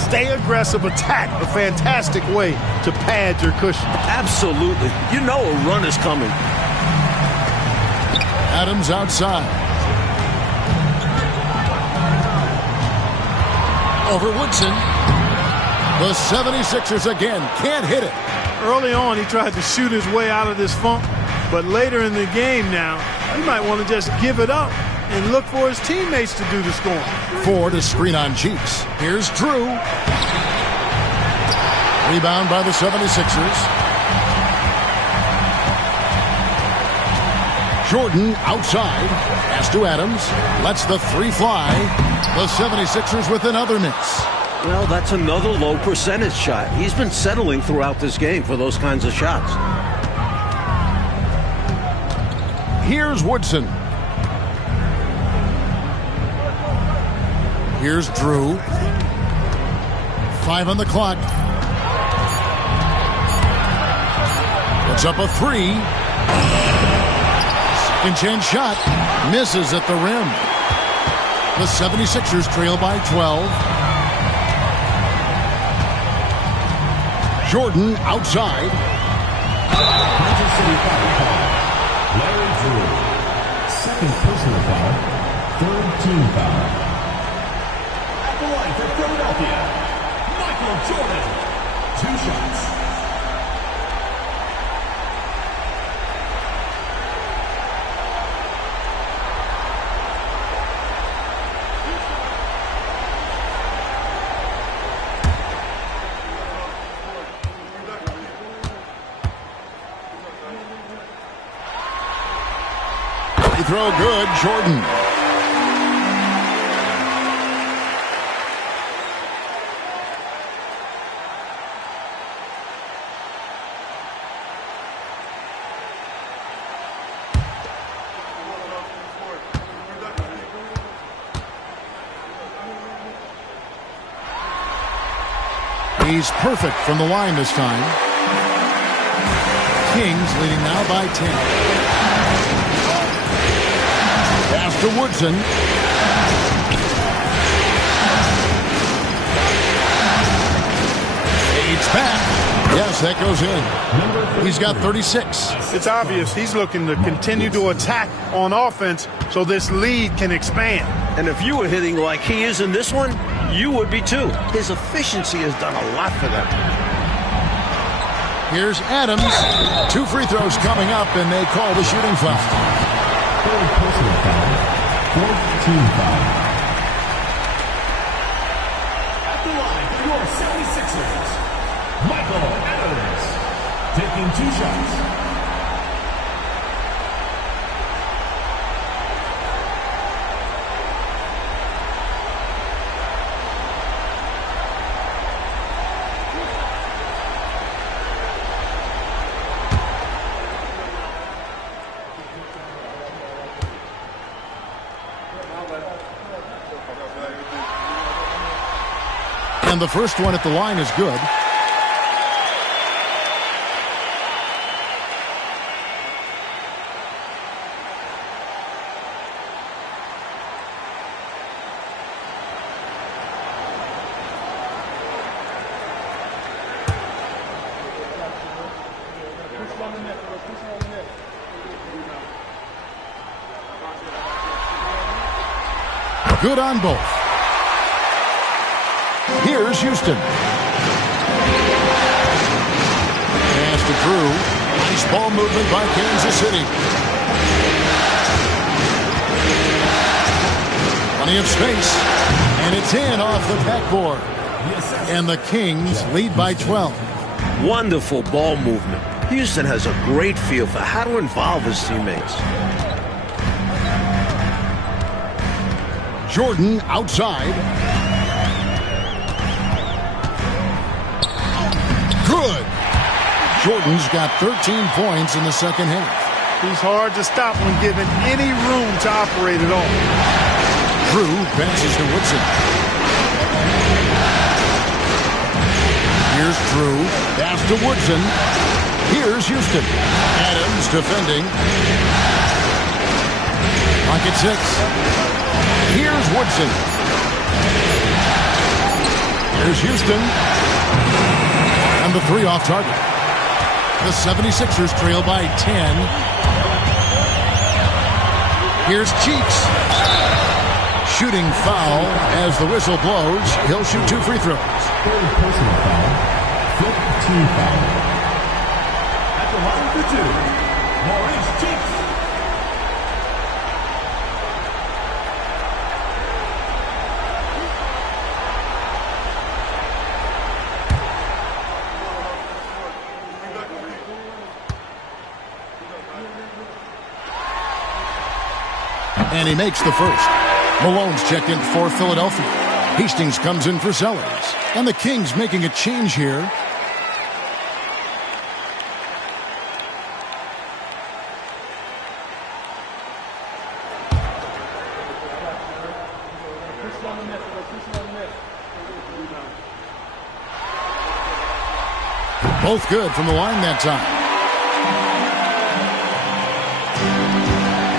Stay aggressive, attack. A fantastic way to pad your cushion. Absolutely. You know a run is coming. Adams outside. Over Woodson. The 76ers again can't hit it. Early on, he tried to shoot his way out of this funk, but later in the game now, he might want to just give it up and look for his teammates to do the scoring. Ford to screen on Cheeks. Here's Drew. Rebound by the 76ers. Jordan outside. Pass to Adams. Lets the three fly. The 76ers with another miss. Well, that's another low percentage shot. He's been settling throughout this game for those kinds of shots. Here's Woodson. Here's Drew. 5 on the clock. Puts up a three. Second chance shot. Misses at the rim. The 76ers trail by 12. Jordan outside. Kansas City foul call. Larry Drew. Second personal foul. Third team foul. At the line for Philadelphia, Michael Jordan. 2 shots. Throw good, Jordan. He's perfect from the line this time. Kings leading now by 10. Pass to Woodson. Fades back. Yes, that goes in. He's got 36. It's obvious he's looking to continue to attack on offense so this lead can expand. And if you were hitting like he is in this one, you would be too. His efficiency has done a lot for them. Here's Adams. 2 free throws coming up, and they call the shooting foul. Third personal foul. Fourth team foul. At the line for your 76ers, Michael Adams. Taking 2 shots. And the first one at the line is good. Good on both. Here's Houston. Pass to Drew. Nice ball movement by Kansas City. Plenty of space. And it's in off the backboard. And the Kings lead by 12. Wonderful ball movement. Houston has a great feel for how to involve his teammates. Jordan outside. Good. Jordan's got 13 points in the second half. He's hard to stop when given any room to operate at all. Drew passes to Woodson. Here's Drew. Pass to Woodson. Here's Houston. Adams defending. Pocket 6. Here's Woodson. Here's Houston. And the 3 off target. The 76ers trail by 10. Here's Cheeks. Shooting foul as the whistle blows. He'll shoot 2 free throws. Third personal foul. 15 foul. At the line for 2, Maurice Cheeks. And he makes the first. Malone's checked in for Philadelphia. Hastings comes in for Sellers. And the Kings making a change here. Both good from the line that time.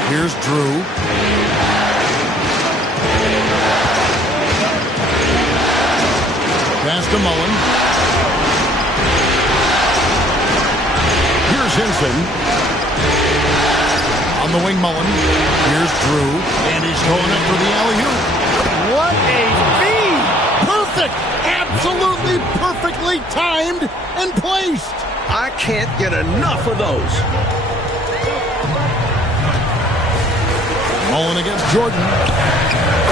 Here's Drew. Pass to Mullen. Here's Henson. On the wing, Mullen. Here's Drew. And he's going up for the alley-oop. What a feed! Perfect! Absolutely perfectly timed and placed. I can't get enough of those. Mullen against Jordan.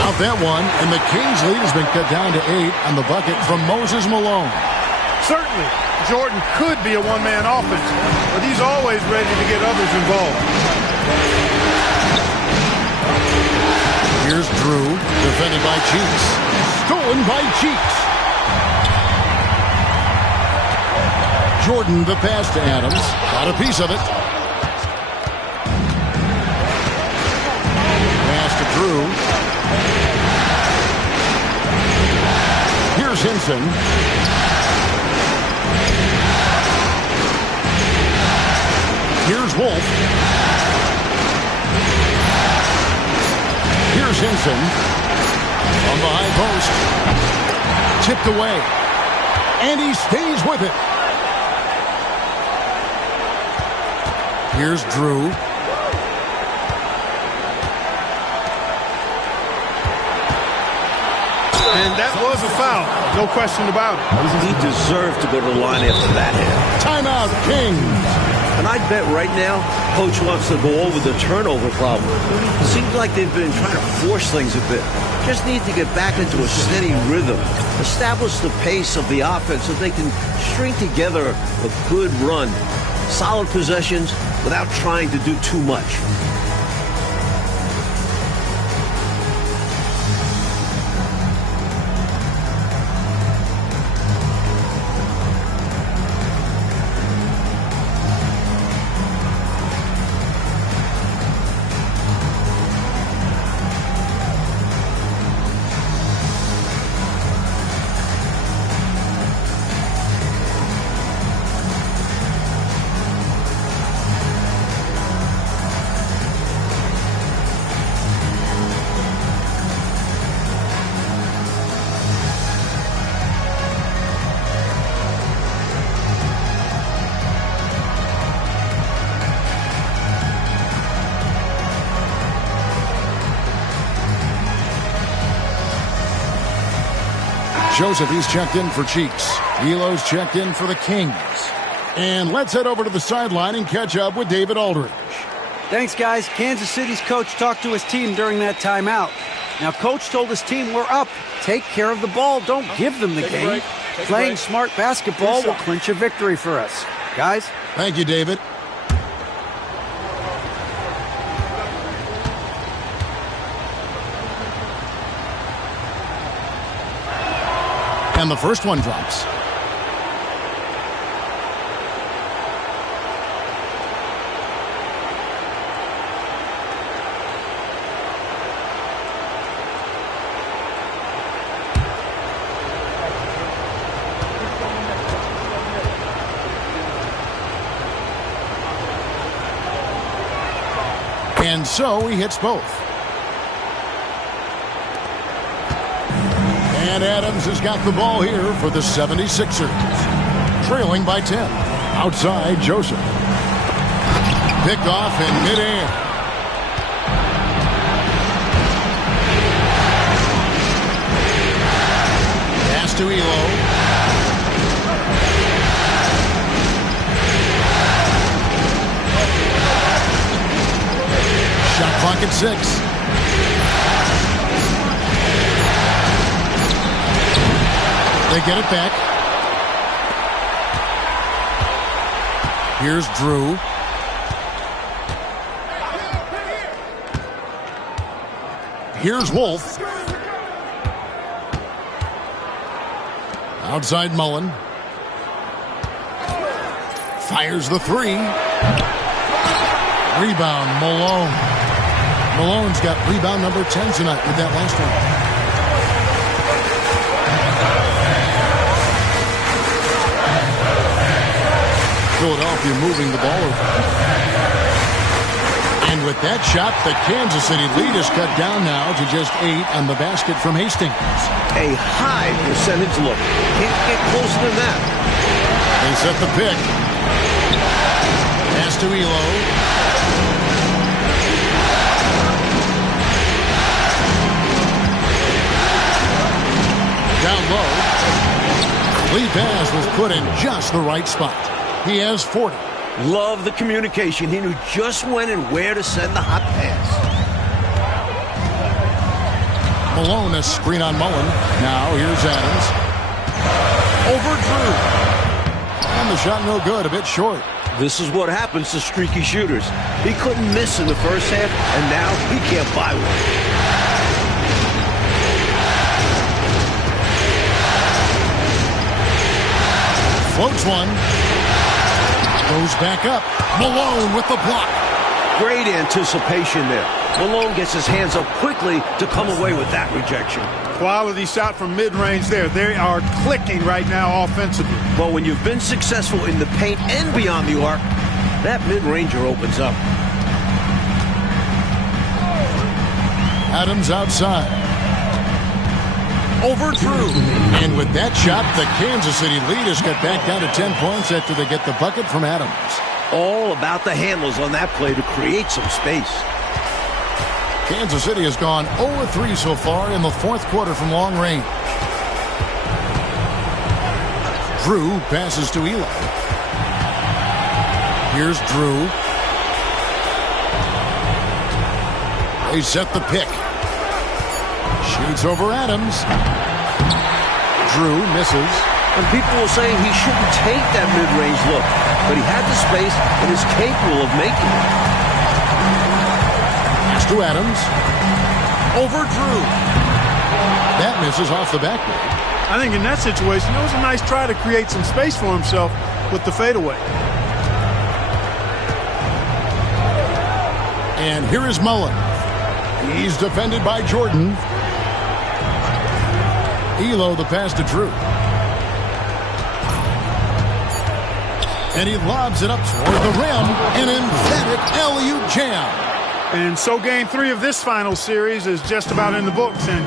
Out that one, and the Kings' lead has been cut down to 8 on the bucket from Moses Malone. Certainly, Jordan could be a one-man offense, but he's always ready to get others involved. Here's Drew, defended by Cheeks. Stolen by Cheeks. Jordan, the pass to Adams. Got a piece of it. Drew. Here's Henson. Here's Wolf. Here's Henson. On the high post. Tipped away. And he stays with it. Here's Drew. And that was a foul. No question about it. He deserved to go to the line after that hit. Timeout, Kings. And I bet right now, Coach wants to go over the turnover problem. It seems like they've been trying to force things a bit. Just need to get back into a steady rhythm. Establish the pace of the offense so they can string together a good run. Solid possessions without trying to do too much. Joseph, he's checked in for Cheeks. Elo's checked in for the Kings. And let's head over to the sideline and catch up with David Aldridge. Thanks, guys. Kansas City's coach talked to his team during that timeout. Now, coach told his team, we're up. Take care of the ball. Don't give them the game. Playing smart basketball will clinch a victory for us. Guys? Thank you, David. And the first one drops. And so he hits both. And Adams has got the ball here for the 76ers. Trailing by 10. Outside, Joseph. Picked off in midair. Pass to Elo. Shot clock at 6. They get it back. Here's Drew. Here's Wolf. Outside Mullen. Fires the 3. Rebound, Malone. Malone's got rebound number 10 tonight with that last one. Philadelphia moving the ball over. And with that shot, the Kansas City lead is cut down now to just 8 on the basket from Hastings. A high percentage look. Can't get closer than that. They set the pick. Pass to Elo. Down low. Lee pass was put in just the right spot. He has 40. Love the communication. He knew just when and where to send the hot pass. Malone, a screen on Mullen. Now here's Adams. Over Drew. And the shot no good, a bit short. This is what happens to streaky shooters. He couldn't miss in the first half, and now he can't buy one. Floats one. Goes back up. Malone with the block. Great anticipation there. Malone gets his hands up quickly to come away with that rejection. Quality shot from mid-range there. They are clicking right now offensively. But when you've been successful in the paint and beyond the arc, that mid-ranger opens up. Adams outside. Over Drew. And with that shot, the Kansas City lead is cut back down to 10 points after they get the bucket from Adams. All about the handles on that play to create some space. Kansas City has gone 0-3 so far in the fourth quarter from long range. Drew passes to Elo. Here's Drew. They set the pick. Shoots over Adams. Drew misses. And people will say he shouldn't take that mid-range look, but he had the space and is capable of making it. Pass to Adams. Over Drew. That misses off the backboard. I think in that situation, it was a nice try to create some space for himself with the fadeaway. And here is Mullen. He's defended by Jordan. Elo the pass to Drew. And he lobs it up toward the rim. An emphatic alley-oop jam. And so game 3 of this final series is just about in the books. And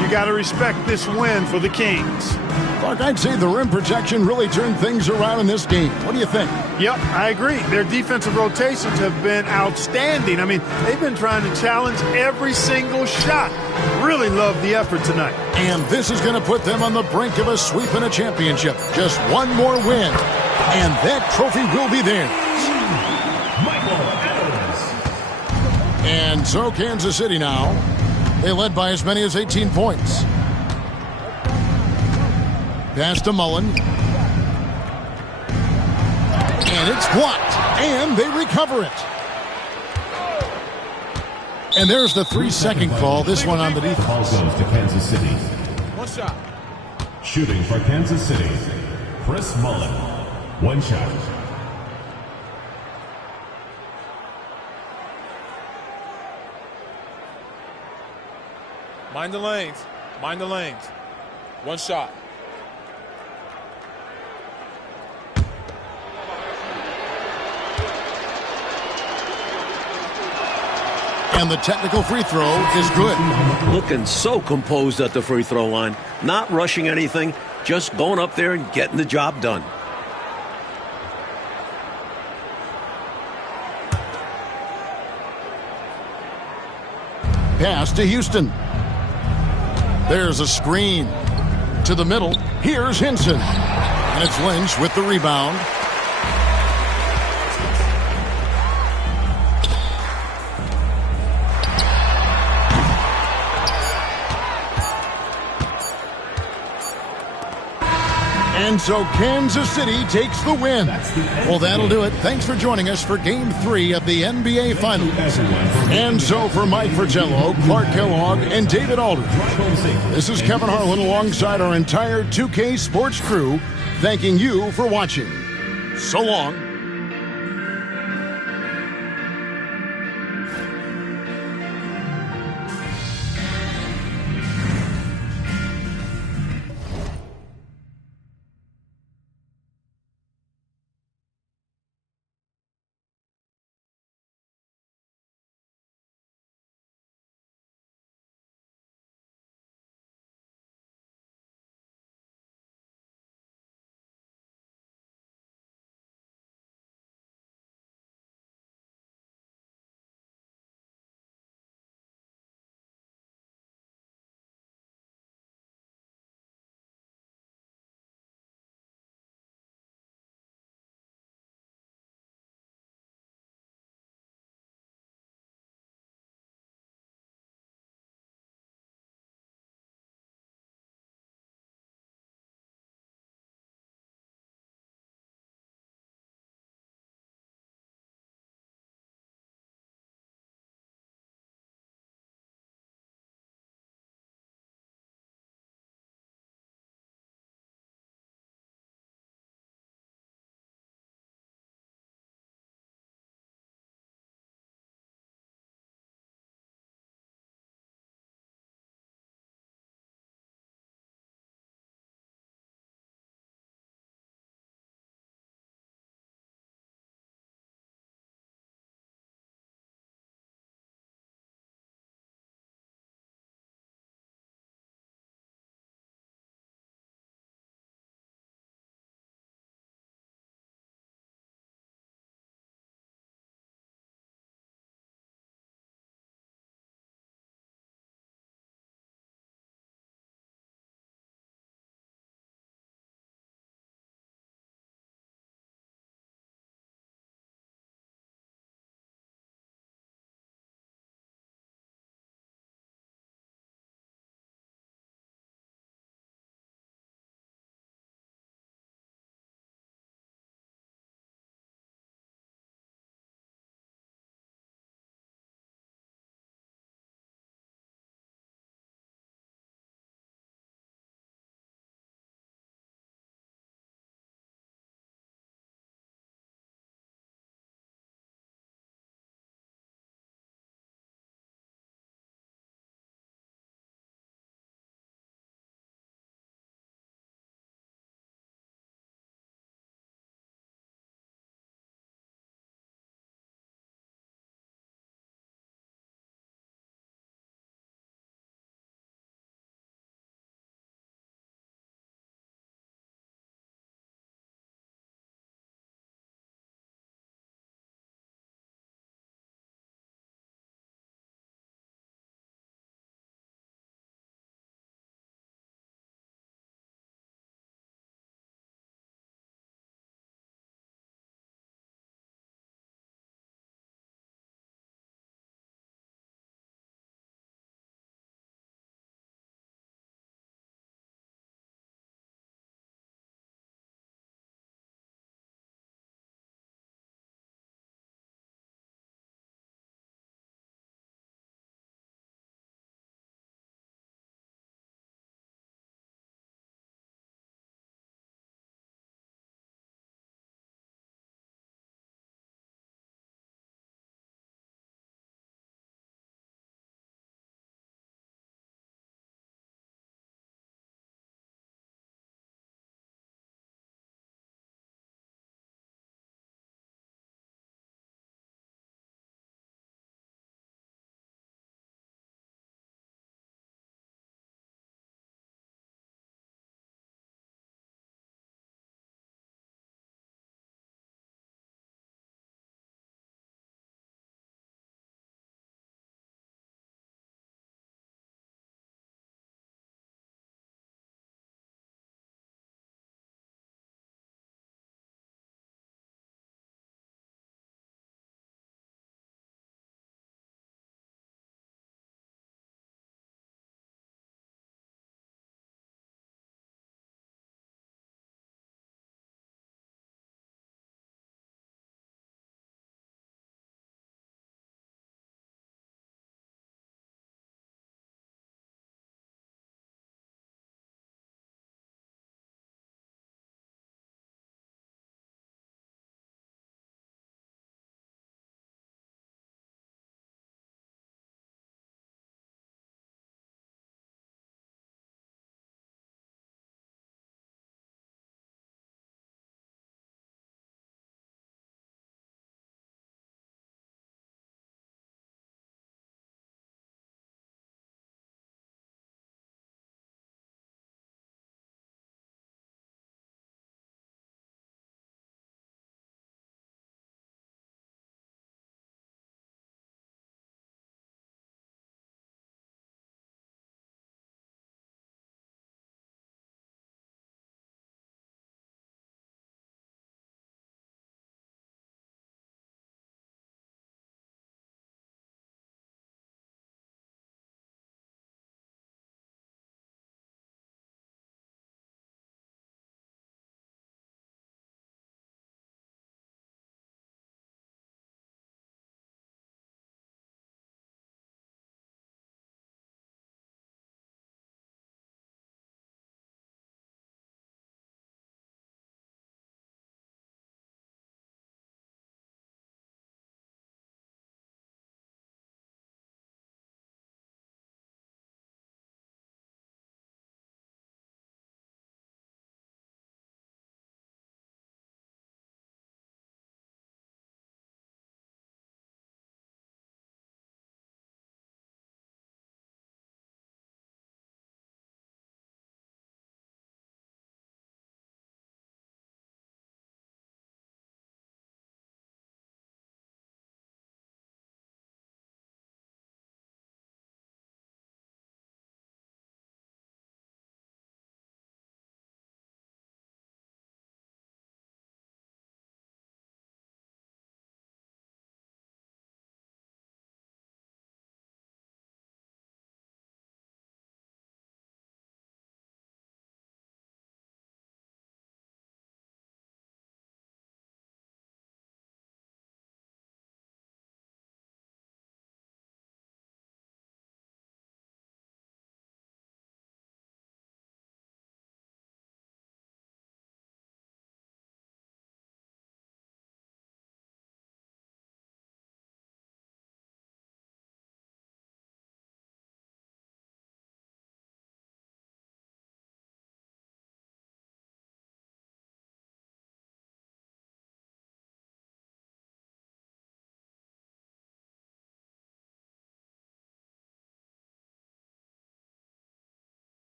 You got to respect this win for the Kings. Clark, I'd say the rim protection really turned things around in this game. What do you think? Yep, I agree. Their defensive rotations have been outstanding. I mean, they've been trying to challenge every single shot. Really love the effort tonight. And this is going to put them on the brink of a sweep in a championship. Just one more win, and that trophy will be theirs. And so Kansas City now, they led by as many as 18 points. Pass to Mullen. And it's blocked. And they recover it. And there's the 3-second call. This one on the defense. Ball goes to Kansas City. One shot. Shooting for Kansas City, Chris Mullen. One shot. Mind the lanes. Mind the lanes. One shot. And the technical free throw is good. Looking so composed at the free throw line. Not rushing anything, just going up there and getting the job done. Pass to Houston. There's a screen. To the middle. Here's Hinson. And it's Lynch with the rebound. And so Kansas City takes the win. Well, that'll do it. Thanks for joining us for Game 3 of the NBA Finals. And so for Mike Fratello, Clark Kellogg, and David Aldridge, this is Kevin Harlan alongside our entire 2K Sports crew, thanking you for watching. So long.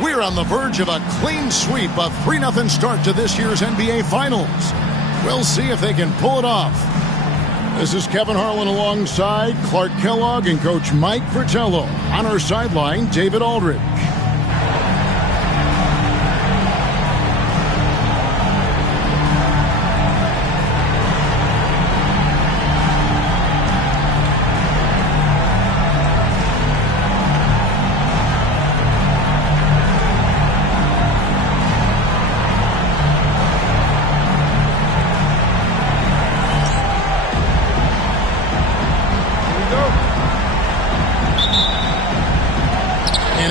We're on the verge of a clean sweep, a 3-0 start to this year's NBA Finals. We'll see if they can pull it off. This is Kevin Harlan alongside Clark Kellogg and Coach Mike Fratello. On our sideline, David Aldridge.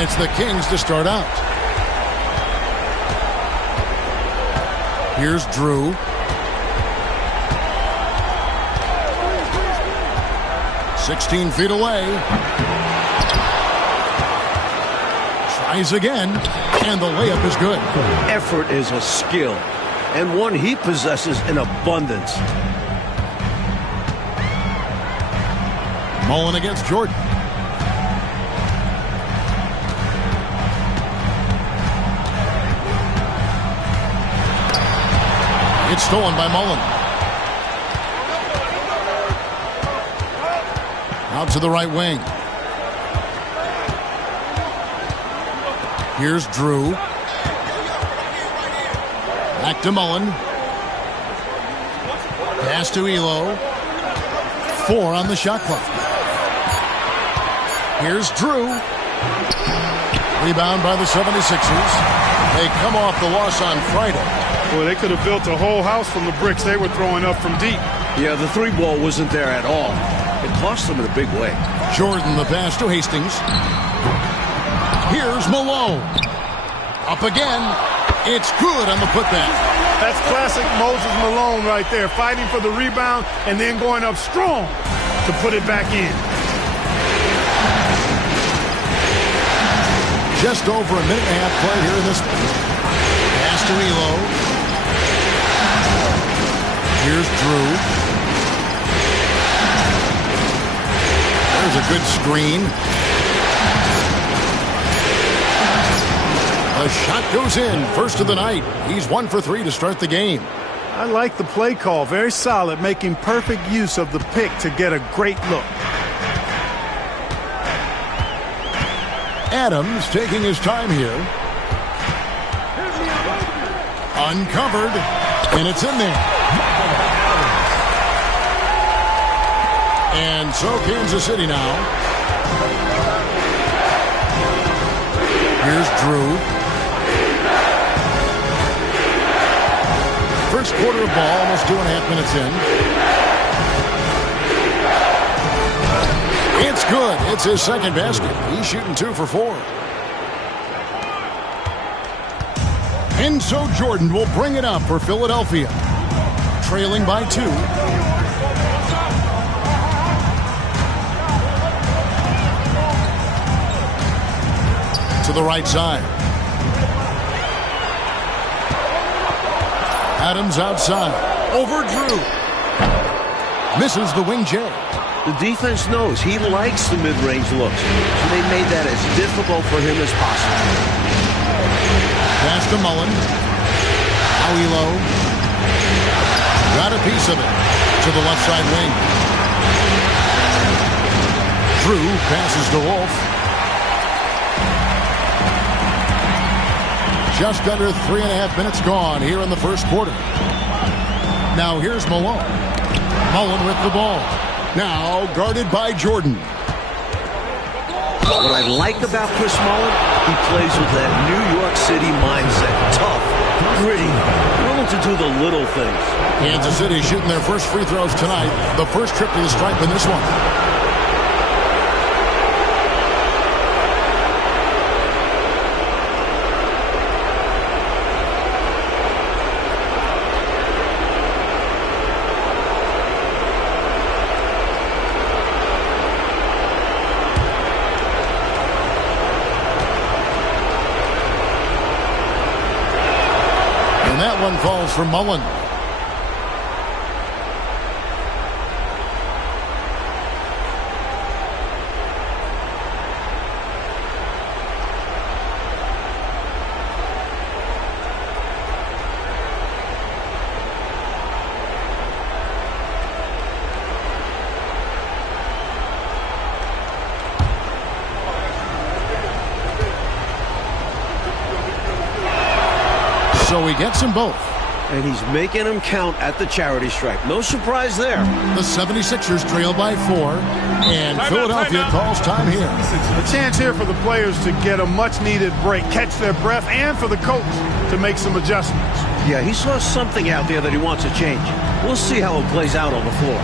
It's the Kings to start out. Here's Drew. "16 feet away. Tries again, and the layup is good. Effort is a skill, and one he possesses in abundance. Mullen against Jordan. It's stolen by Mullen. Out to the right wing. Here's Drew. Back to Mullen. Pass to Elo. 4 on the shot clock. Here's Drew. Rebound by the 76ers. They come off the loss on Friday. Well, they could have built a whole house from the bricks they were throwing up from deep. Yeah, the 3-ball wasn't there at all. It cost them in a big way. Jordan the pass to Hastings. Here's Malone. Up again. It's good on the putback. That's classic Moses Malone right there, fighting for the rebound and then going up strong to put it back in. Just over a minute and a half play here in this one. Pass to Elo. Here's Drew. There's a good screen. The shot goes in. First of the night. He's 1 for 3 to start the game. I like the play call. Very solid, making perfect use of the pick to get a great look. Adams taking his time here. Uncovered. And it's in there. And so Kansas City now. Here's Drew. First quarter of ball, almost 2.5 minutes in. It's good. It's his second basket. He's shooting 2 for 4. And so Jordan will bring it up for Philadelphia. Trailing by 2. To the right side. Adams outside. Over Drew. Misses the wing J. The defense knows he likes the mid-range looks, so they made that as difficult for him as possible. Pass to Mullen. Now Elo. Got a piece of it. To the left side wing. Drew passes to Wolf. Just under 3.5 minutes gone here in the first quarter. Now here's Malone. Mullen with the ball. Now guarded by Jordan. What I like about Chris Mullen, he plays with that New York City mindset. Tough, gritty, willing to do the little things. Kansas City shooting their first free throws tonight. The first trip to the stripe in this one. That one falls for Mullen. So he gets them both. And he's making them count at the charity stripe. No surprise there. The 76ers trail by 4, and Philadelphia calls time here. A chance here for the players to get a much-needed break, catch their breath, and for the coach to make some adjustments. Yeah, he saw something out there that he wants to change. We'll see how it plays out on the floor.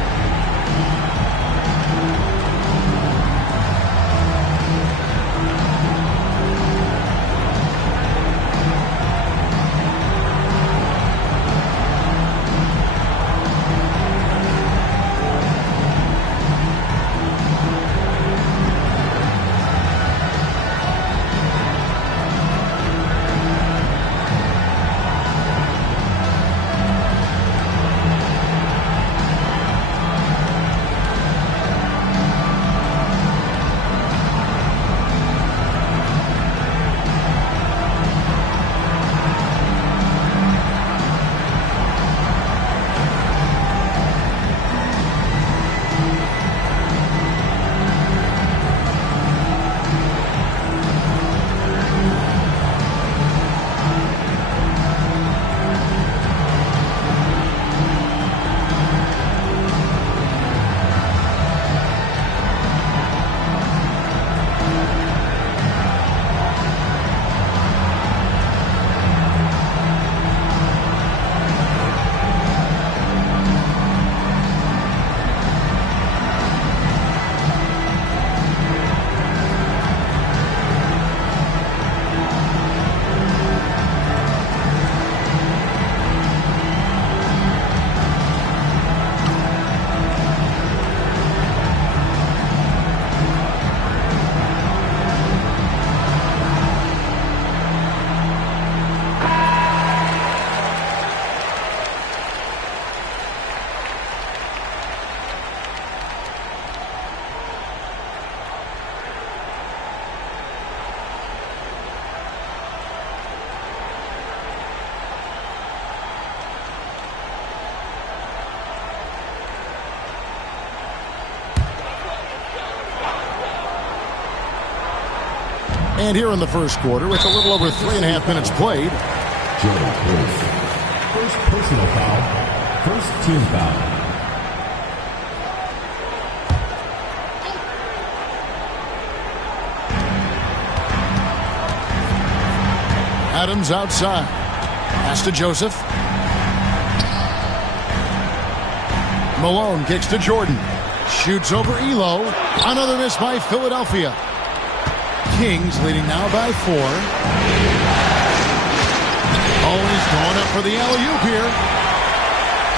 And here in the first quarter, with a little over 3.5 minutes played. Jordan Cruz. First personal foul. First team foul. Adams outside. Pass to Joseph. Malone kicks to Jordan. Shoots over Elo. Another miss by Philadelphia. Kings leading now by 4. Always going up for the alley-oop here.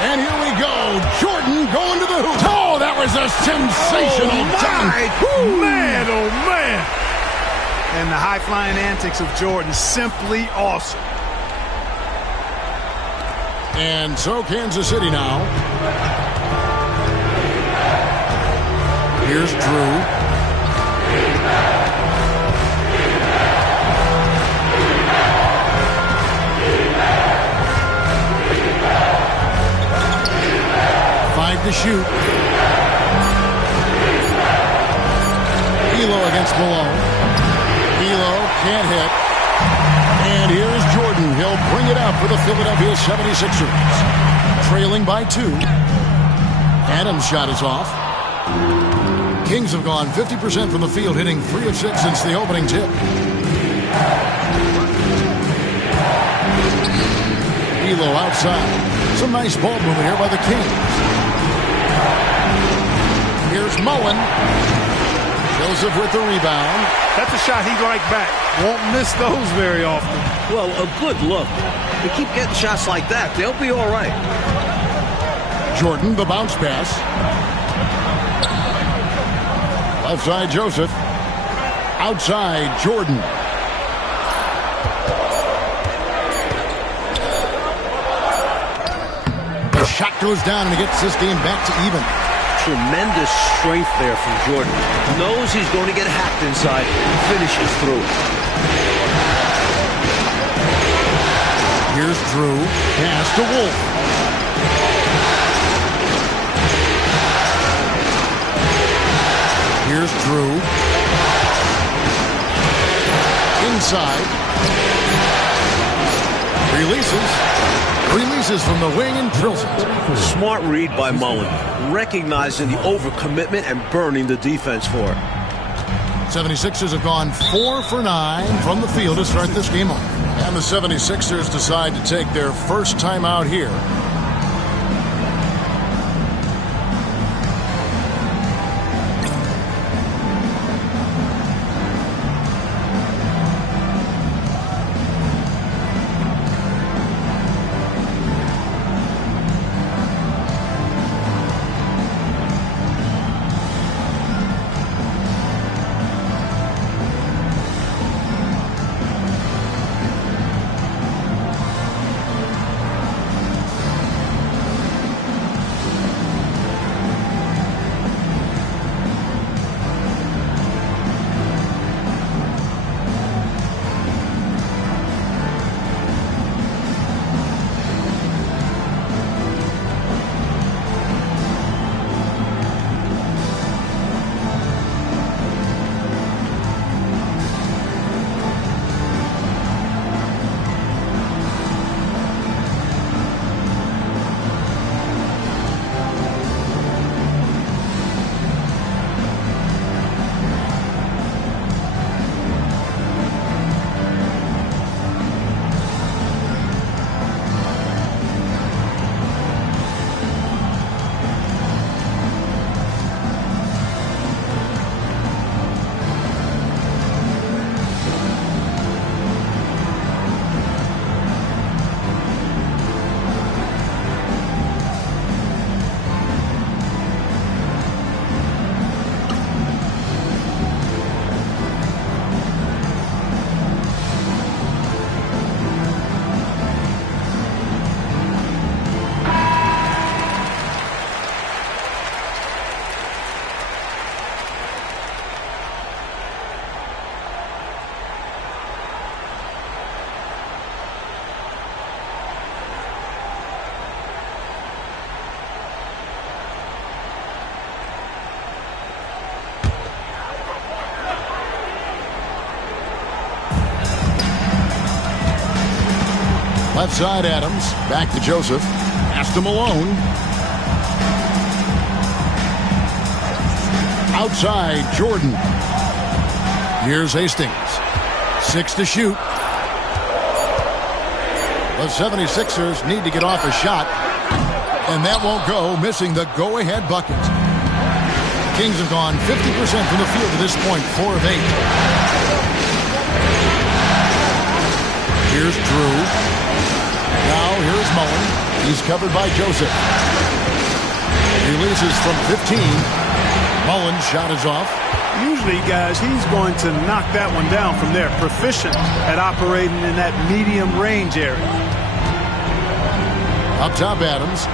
And here we go. Jordan going to the hoop. Oh, that was a sensational dunk. Man, oh, man. And the high-flying antics of Jordan, simply awesome. And so Kansas City now. Here's Drew. To shoot. Elo against Malone. Elo can't hit. And here's Jordan. He'll bring it up for the Philadelphia 76ers. Trailing by 2. Adams' shot is off. Kings have gone 50% from the field, hitting 3 of 6 since the opening tip. Elo outside. Some nice ball movement here by the Kings. Here's Mullen. Joseph with the rebound. That's a shot he'd like back. Won't miss those very often. Well, a good look. They keep getting shots like that. They'll be all right. Jordan, the bounce pass. Left side, Joseph. Outside, Jordan. The shot goes down and he gets this game back to even. Tremendous strength there from Jordan. Knows he's going to get hacked inside. Finishes through. Here's Drew. Pass to Wolf. Here's Drew. Inside. Releases from the wing and drills it. Smart read by Mullen, recognizing the overcommitment and burning the defense for it. 76ers have gone 4 for 9 from the field to start this game off. And the 76ers decide to take their first timeout here. Left side Adams. Back to Joseph. Pass to Malone. Outside Jordan. Here's Hastings. 6 to shoot. The 76ers need to get off a shot. And that won't go, missing the go-ahead bucket. Kings have gone 50% from the field to this point, 4 of 8. Here's Drew. Now here's Mullen. He's covered by Joseph. Releases from 15. Mullen's shot is off. Usually, guys, he's going to knock that one down from there. Proficient at operating in that medium range area. Up top, Adams.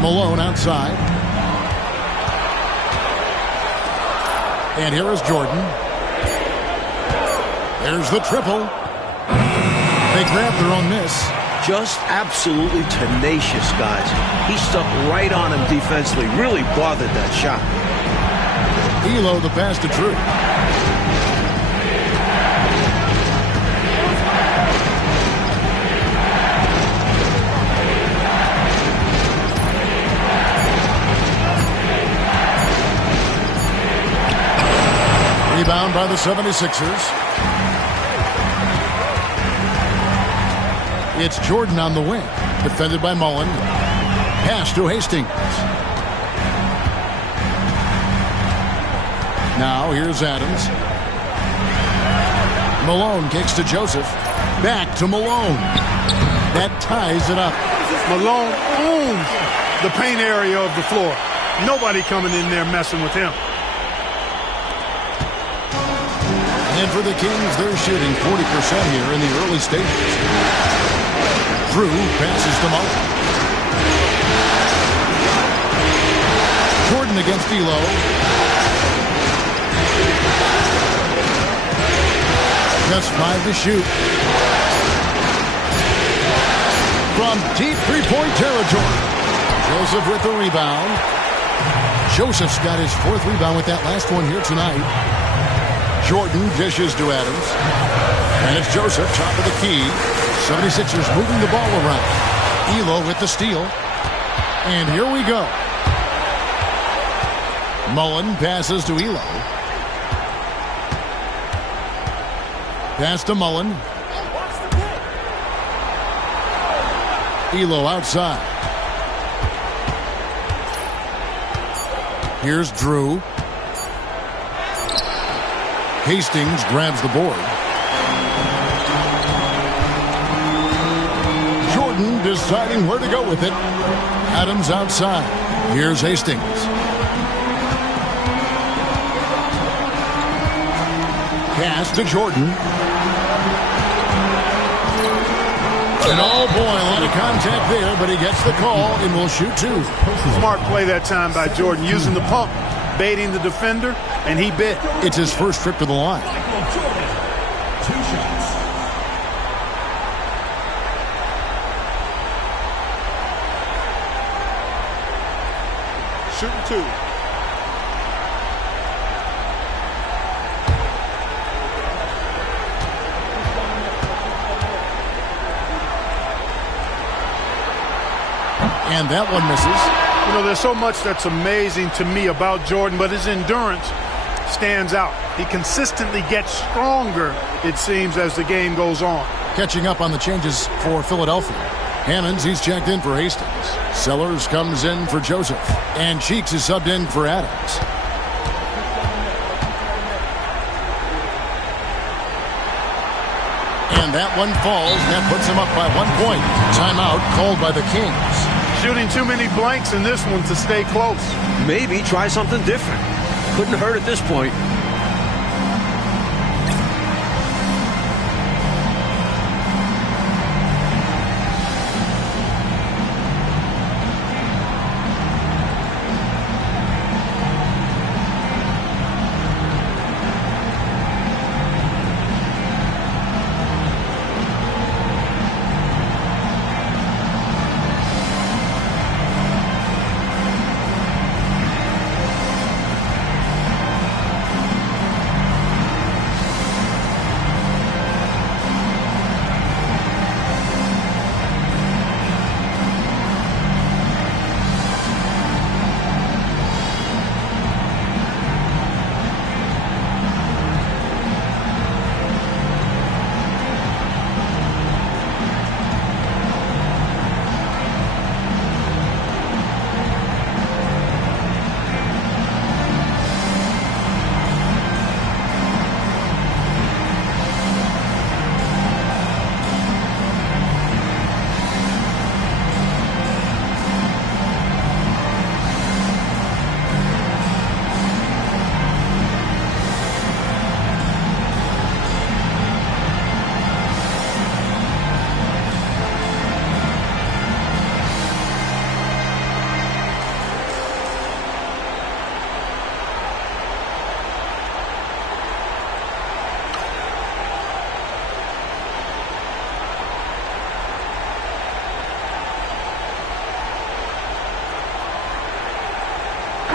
Malone outside. And here is Jordan. There's the triple. They grab their own miss. Just absolutely tenacious, guys. He stuck right on him defensively. Really bothered that shot. Elo the pass to Drew. Rebound by the 76ers. It's Jordan on the wing. Defended by Mullen. Pass to Hastings. Now here's Adams. Malone kicks to Joseph. Back to Malone. That ties it up. Malone owns the paint area of the floor. Nobody coming in there messing with him. And for the Kings, they're shooting 40% here in the early stages. Drew passes to Mullen. Jordan against Elo. Just 5 to shoot. From deep three-point territory. Joseph with the rebound. Joseph's got his 4th rebound with that last one here tonight. Jordan dishes to Adams. And it's Joseph, top of the key. 76ers moving the ball around. Elo with the steal. And here we go. Mullen passes to Elo. Pass to Mullen. Elo outside. Here's Drew. Hastings grabs the board. Jordan deciding where to go with it. Adams outside. Here's Hastings. Pass to Jordan. And oh boy, a lot of contact there, but he gets the call and will shoot two. Smart play that time by Jordan, using the pump, baiting the defender, and he bit. It's his first trip to the line. Two shots. Shooting two. And that one misses. You know, there's so much that's amazing to me about Jordan, but his endurance stands out. He consistently gets stronger, it seems, as the game goes on. Catching up on the changes for Philadelphia. Hammonds, he's checked in for Hastings. Sellers comes in for Joseph. And Cheeks is subbed in for Adams. And that one falls. That puts him up by 1 point. Timeout called by the Kings. Shooting too many blanks in this one to stay close. Maybe try something different. Couldn't hurt at this point.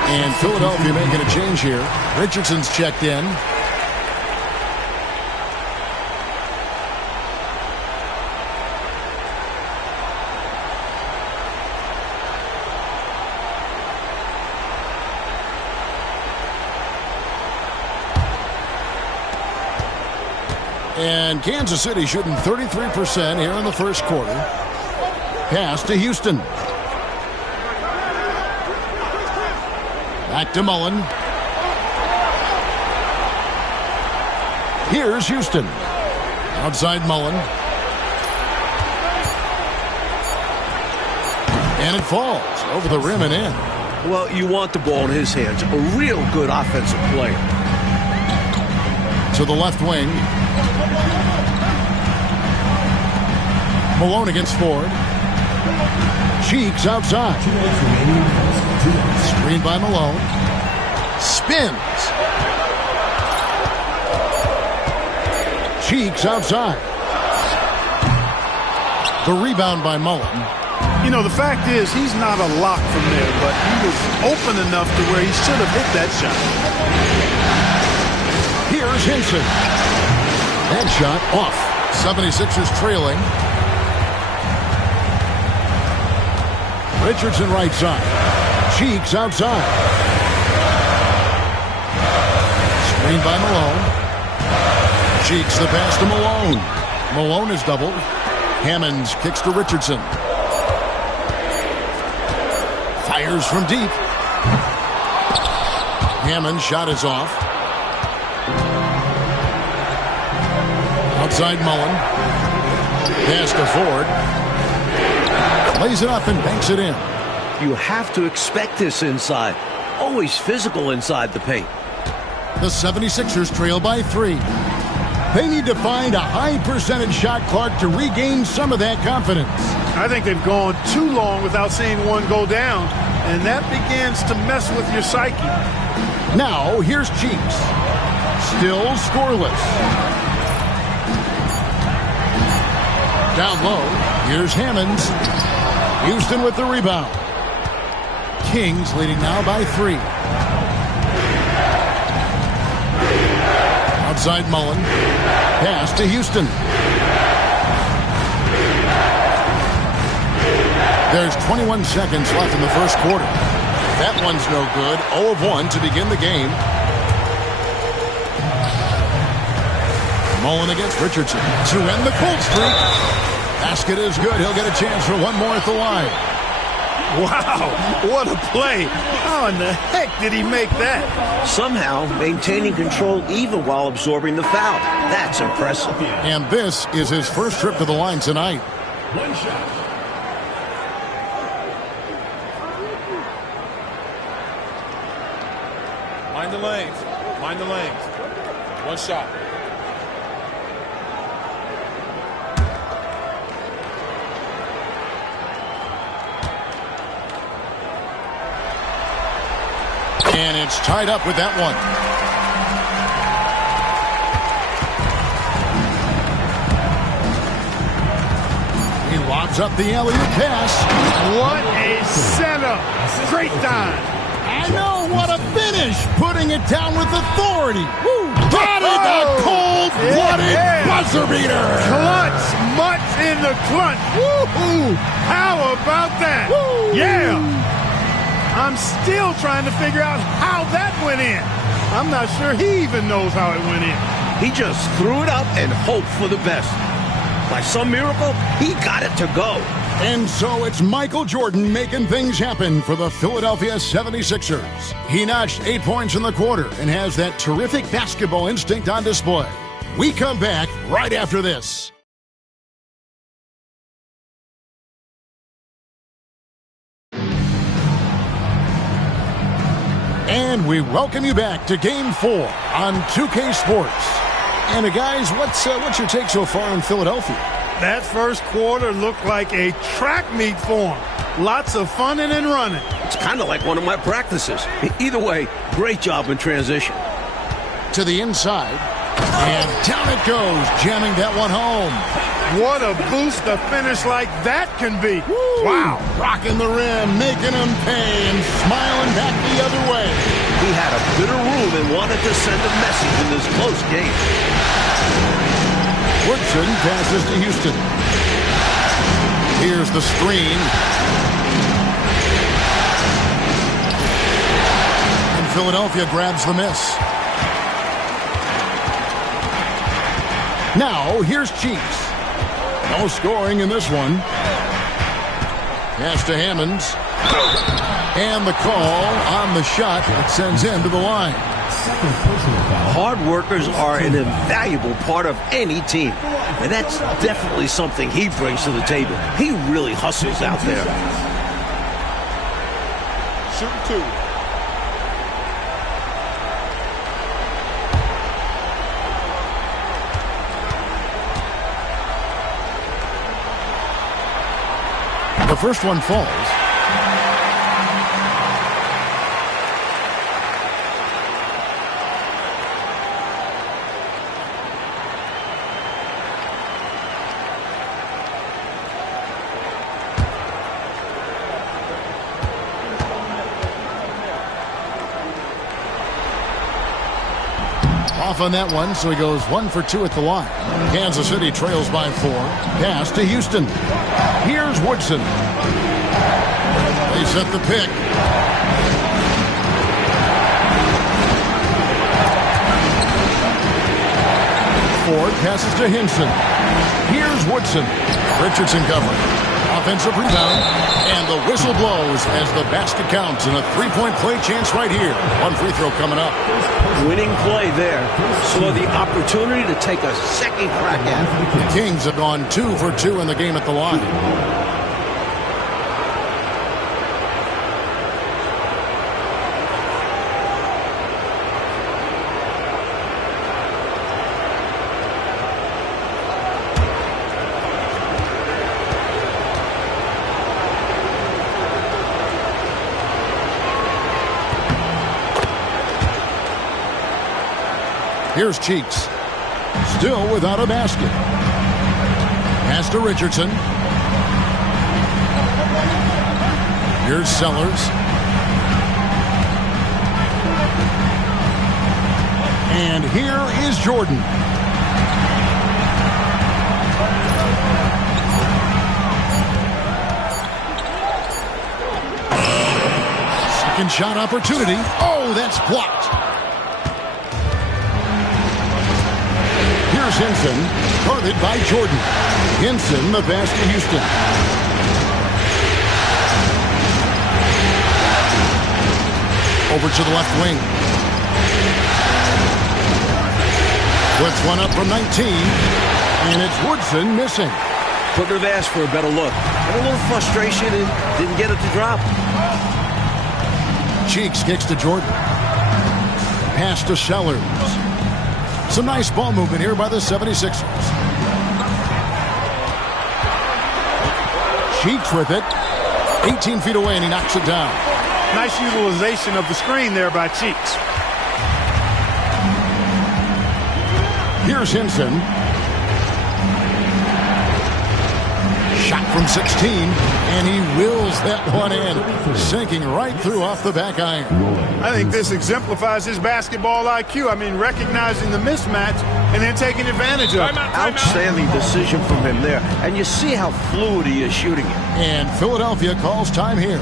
And Philadelphia making a change here. Richardson's checked in. And Kansas City shooting 33% here in the first quarter. Pass to Houston. Back to Mullen. Here's Houston. Outside Mullen. And it falls over the rim and in. Well, you want the ball in his hands. A real good offensive player. To the left wing. Malone against Ford. Cheeks outside. Screen by Malone. Spins. Cheeks outside. The rebound by Mullen. You know, the fact is, he's not a lock from there, but he was open enough to where he should have hit that shot. Here's Hinson. That shot off. 76ers trailing. Richardson right side. Cheeks outside. Screen by Malone. Cheeks the pass to Malone. Malone is doubled. Hammonds kicks to Richardson. Fires from deep. Hammond's shot is off. Outside Mullen. Pass to Ford. Lays it up and banks it in. You have to expect this inside. Always physical inside the paint. The 76ers trail by 3. They need to find a high percentage shot clock to regain some of that confidence. I think they've gone too long without seeing one go down, and that begins to mess with your psyche. Now, here's Cheeks. Still scoreless. Down low, here's Hammonds. Houston with the rebound. Kings leading now by 3. Outside Mullen. Pass to Houston. There's 21 seconds left in the first quarter. That one's no good. 0 of 1 to begin the game. Mullen against Richardson to end the cold streak. Basket is good. He'll get a chance for one more at the line. Wow, what a play. How in the heck did he make that? Somehow maintaining control even while absorbing the foul. That's impressive. And this is his first trip to the line tonight. One shot. Mind the lanes. Mind the lanes. One shot. And it's tied up with that one. He lobs up the alley-oop pass. What a setup. Great dime. I know, what a finish. Putting it down with authority. Woo. Got it, the cold-blooded buzzer beater. Clutch, much in the clutch. Woo-hoo. How about that? Woo. Yeah. I'm still trying to figure out how that went in. I'm not sure he even knows how it went in. He just threw it up and hoped for the best. By some miracle, he got it to go. And so it's Michael Jordan making things happen for the Philadelphia 76ers. He notched 8 points in the quarter and has that terrific basketball instinct on display. We come back right after this. And we welcome you back to Game 4 on 2K Sports. And guys, what's your take so far on Philadelphia? That first quarter looked like a track meet for him. Lots of funning and running. It's kind of like one of my practices. Either way, great job in transition. To the inside, and down it goes, jamming that one home. What a boost a finish like that can be. Woo. Wow. Rocking the rim, making him pay, and smiling back the other way. He had a bit of room and wanted to send a message in this close game. Woodson passes to Houston. Here's the screen. And Philadelphia grabs the miss. Now, here's Cheeks. No scoring in this one. Pass to Hammonds. And the call on the shot that sends him to the line. Hard workers are an invaluable part of any team. And that's definitely something he brings to the table. He really hustles out there. Shooting two. The first one falls. off on that one, so he goes 1 for 2 at the line. Kansas City trails by 4. Pass to Houston. Here's Woodson. They set the pick. Ford passes to Hinson. Here's Woodson. Richardson covering. Offensive rebound. And the whistle blows as the basket counts. And a three-point play chance right here. One free throw coming up. Winning play there. Saw the opportunity to take a second crack at it. The Kings have gone 2 for 2 in the game at the line. Here's Cheeks. Still without a basket. Pass to Richardson. Here's Sellers. And here is Jordan. Second shot opportunity. Oh, that's blocked. Here's Hinson, guarded by Jordan. Hinson, the pass to Houston. Over to the left wing. Puts one up from 19, and it's Woodson missing. Couldn't have asked for a better look. Had a little frustration and didn't get it to drop. Cheeks kicks to Jordan. Pass to Sellers. Some nice ball movement here by the 76ers. Cheeks with it. 18 feet away, and he knocks it down. Nice utilization of the screen there by Cheeks. Here's Hinson. Shot from 16, and he wills that one in, sinking right through off the back iron. I think this exemplifies his basketball IQ. I mean, recognizing the mismatch and then taking advantage of it. Outstanding decision from him there. And you see how fluid he is shooting it. And Philadelphia calls time here.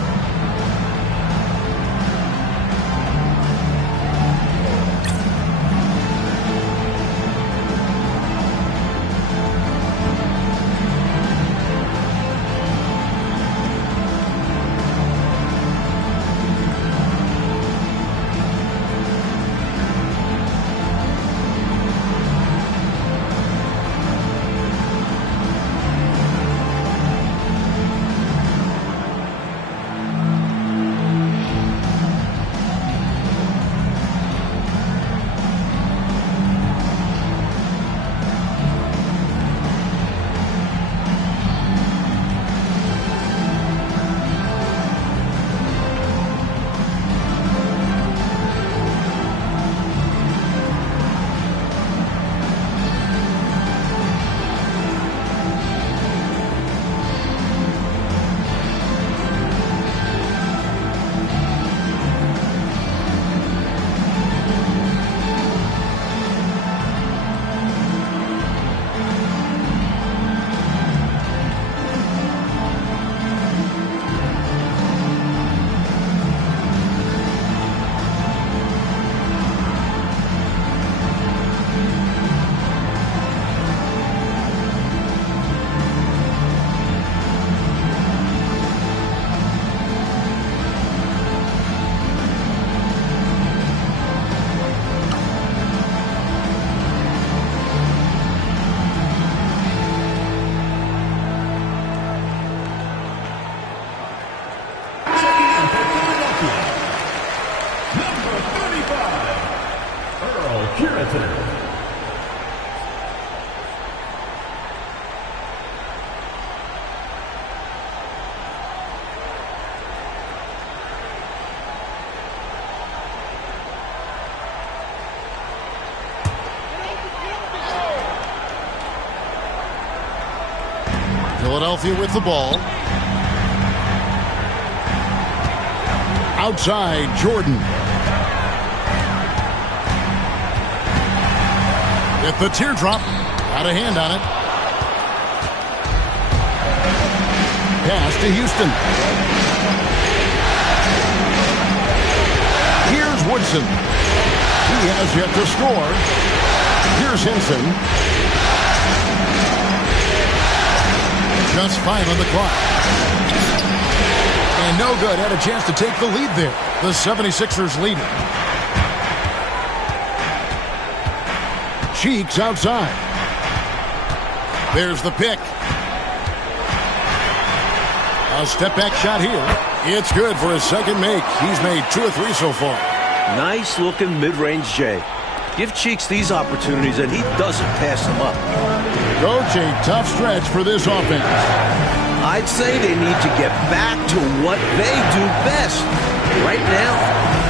Philadelphia with the ball. Outside, Jordan. Get the teardrop. Got a hand on it. Pass to Houston. Here's Woodson. He has yet to score. Here's Henson. Just 5 on the clock. And no good. Had a chance to take the lead there. The 76ers lead it. Cheeks outside. There's the pick. A step-back shot here. It's good for his second make. He's made 2 or 3 so far. Nice-looking mid-range J. Give Cheeks these opportunities, and he doesn't pass them up. Coach, a tough stretch for this offense. I'd say they need to get back to what they do best. Right now,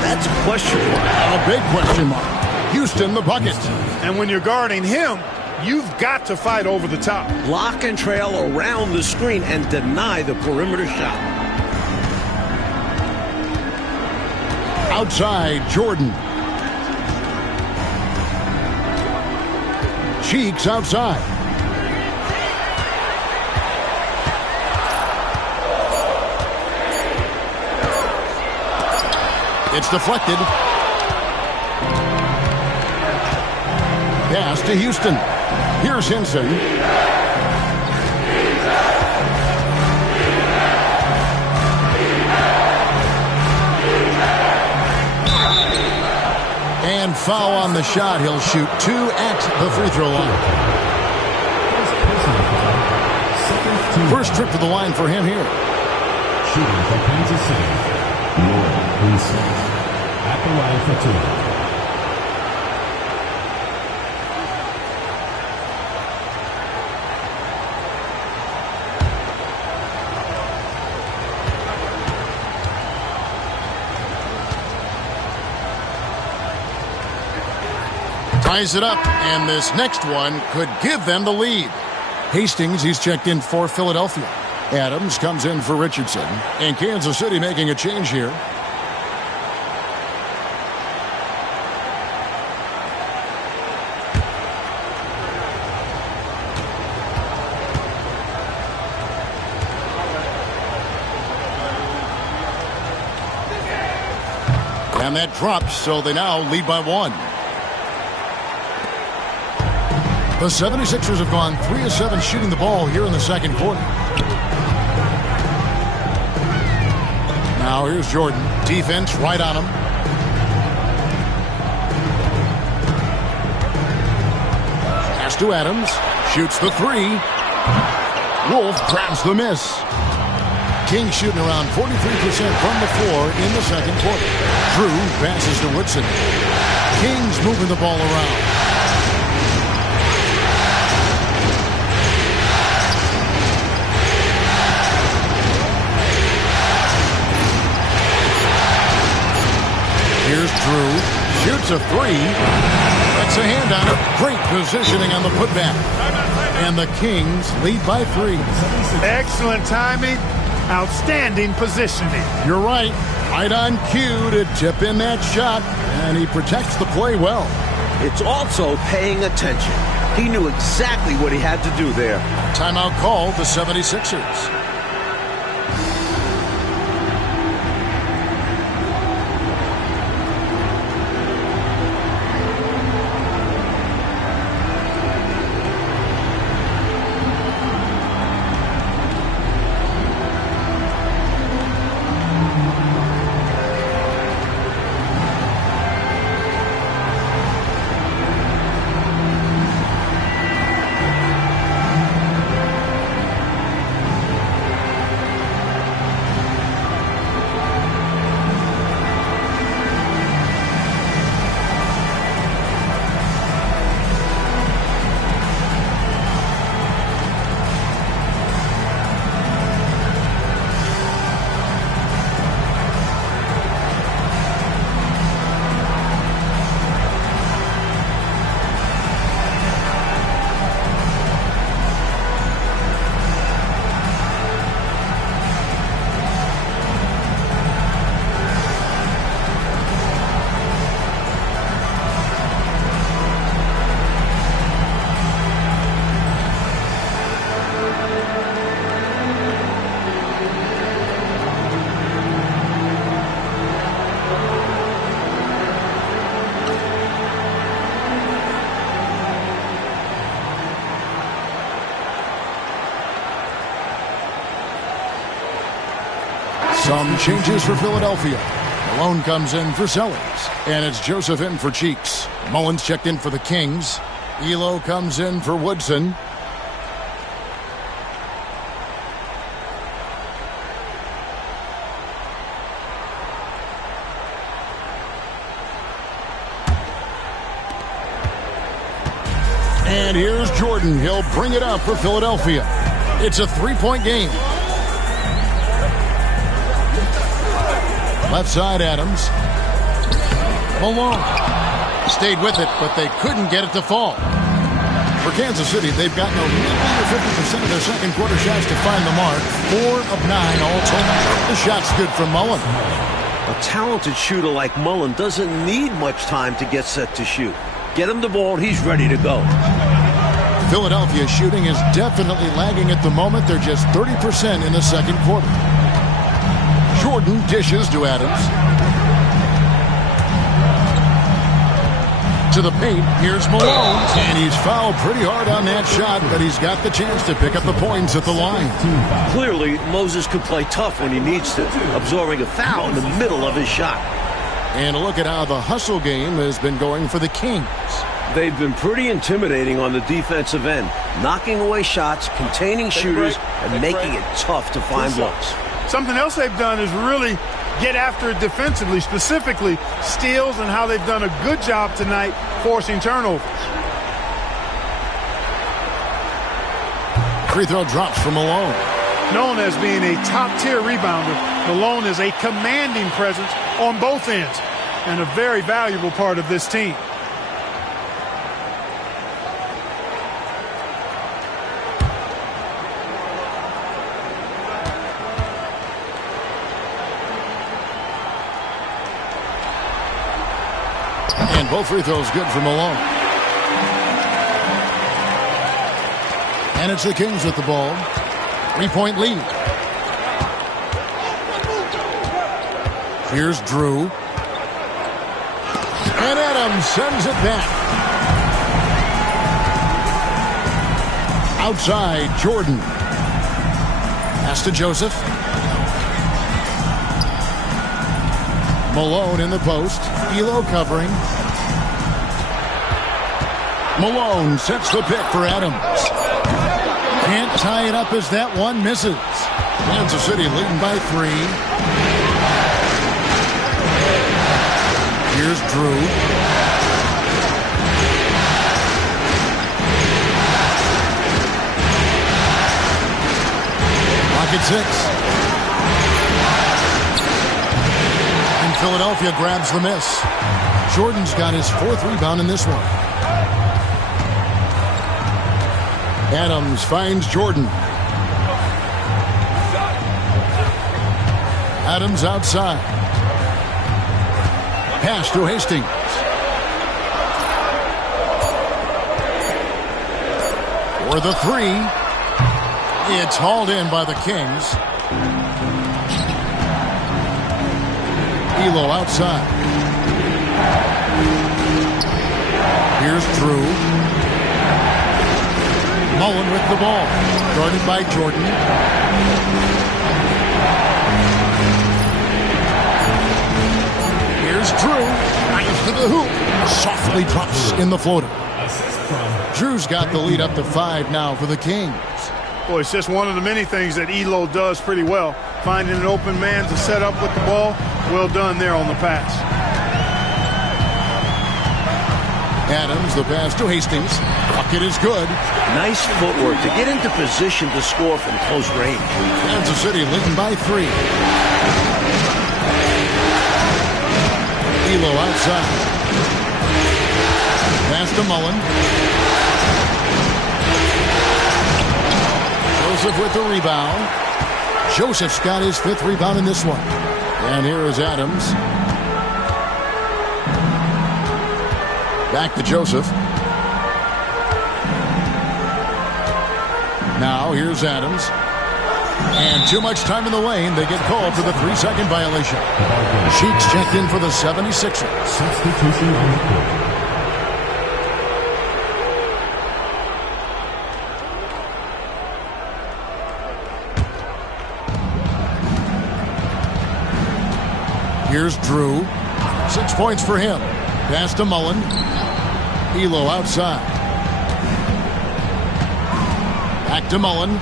that's a question mark. A big question mark. Houston, the bucket. And when you're guarding him, you've got to fight over the top. Block and trail around the screen and deny the perimeter shot. Outside, Jordan. Cheeks outside. It's deflected. Pass to Houston. Here's Henson. And foul on the shot. He'll shoot 2 at the free throw line. First trip to the line for him here. Shooting for Kansas City, Laura Henson. At the line for 2. Ties it up, and this next one could give them the lead. Hastings, he's checked in for Philadelphia. Adams comes in for Richardson. And Kansas City making a change here. And that drops, so they now lead by 1. The 76ers have gone 3 of 7 shooting the ball here in the second quarter. Now here's Jordan. Defense right on him. Pass to Adams. Shoots the 3. Wolf grabs the miss. King shooting around 43% from the floor in the second quarter. Drew passes to Woodson. King's moving the ball around. Here's Drew. Shoots a 3. Gets a hand on it. Great positioning on the putback. And the Kings lead by 3. Excellent timing. Outstanding positioning. You're right. Right on cue to tip in that shot. And he protects the play well. It's also paying attention. He knew exactly what he had to do there. Timeout called the 76ers. Some changes for Philadelphia. Malone comes in for Sellers. And it's Joseph in for Cheeks. Mullins checked in for the Kings. Elo comes in for Woodson. And here's Jordan. He'll bring it up for Philadelphia. It's a three-point game. Left side, Adams. Malone. Stayed with it, but they couldn't get it to fall. For Kansas City, they've gotten over 50% of their second quarter shots to find the mark. 4 of 9 all total. The shot's good from Mullen. A talented shooter like Mullen doesn't need much time to get set to shoot. Get him the ball, and he's ready to go. Philadelphia shooting is definitely lagging at the moment. They're just 30% in the second quarter. Jordan dishes to Adams. To the paint, here's Malone, and he's fouled pretty hard on that shot, but he's got the chance to pick up the points at the line. Clearly, Moses can play tough when he needs to, absorbing a foul in the middle of his shot. And a look at how the hustle game has been going for the Kings. They've been pretty intimidating on the defensive end, knocking away shots, containing shooters, and making it tough to find looks. Something else they've done is really get after it defensively, specifically steals, and how they've done a good job tonight forcing turnovers. Free throw drops from Malone. Known as being a top-tier rebounder, Malone is a commanding presence on both ends and a very valuable part of this team. And both free throws good for Malone. And it's the Kings with the ball. 3-point lead. Here's Drew. And Adams sends it back. Outside, Jordan. Pass to Joseph. Malone in the post. Elo covering. Malone sets the pick for Adams. Can't tie it up as that one misses. Kansas City leading by 3. Here's Drew. Clock at 6. And Philadelphia grabs the miss. Jordan's got his 4th rebound in this one. Adams finds Jordan. Adams outside. Pass to Hastings. For the 3. It's hauled in by the Kings. Elo outside. Here's Drew. Mullen with the ball. Guarded by Jordan. Here's Drew. Right to the hoop. Softly drops in the floater. Drew's got the lead up to 5 now for the Kings. Boy, it's just one of the many things that Elo does pretty well. Finding an open man to set up with the ball. Well done there on the pass. Adams, the pass to Hastings. Bucket is good. Nice footwork to get into position to score from close range. Kansas City leading by 3. Elo outside. Pass to Mullen. Joseph with the rebound. Joseph's got his 5th rebound in this one. And here is Adams. Back to Joseph. Now here's Adams. And too much time in the lane. They get called for the 3-second violation. Cheeks checked in for the 76ers. Substitution on the court. Here's Drew. 6 points for him. Pass to Mullen. Elo outside. Back to Mullen.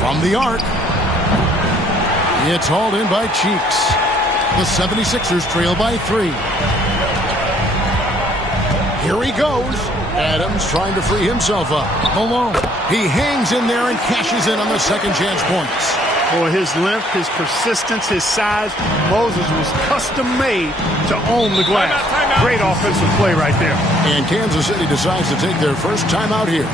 From the arc. It's hauled in by Cheeks. The 76ers trail by 3. Here he goes. Adams trying to free himself up. Malone. He hangs in there and cashes in on the second chance points. For his length, his persistence, his size, Moses was custom made to own the glass. Timeout. Great offensive play right there. And Kansas City decides to take their first timeout here.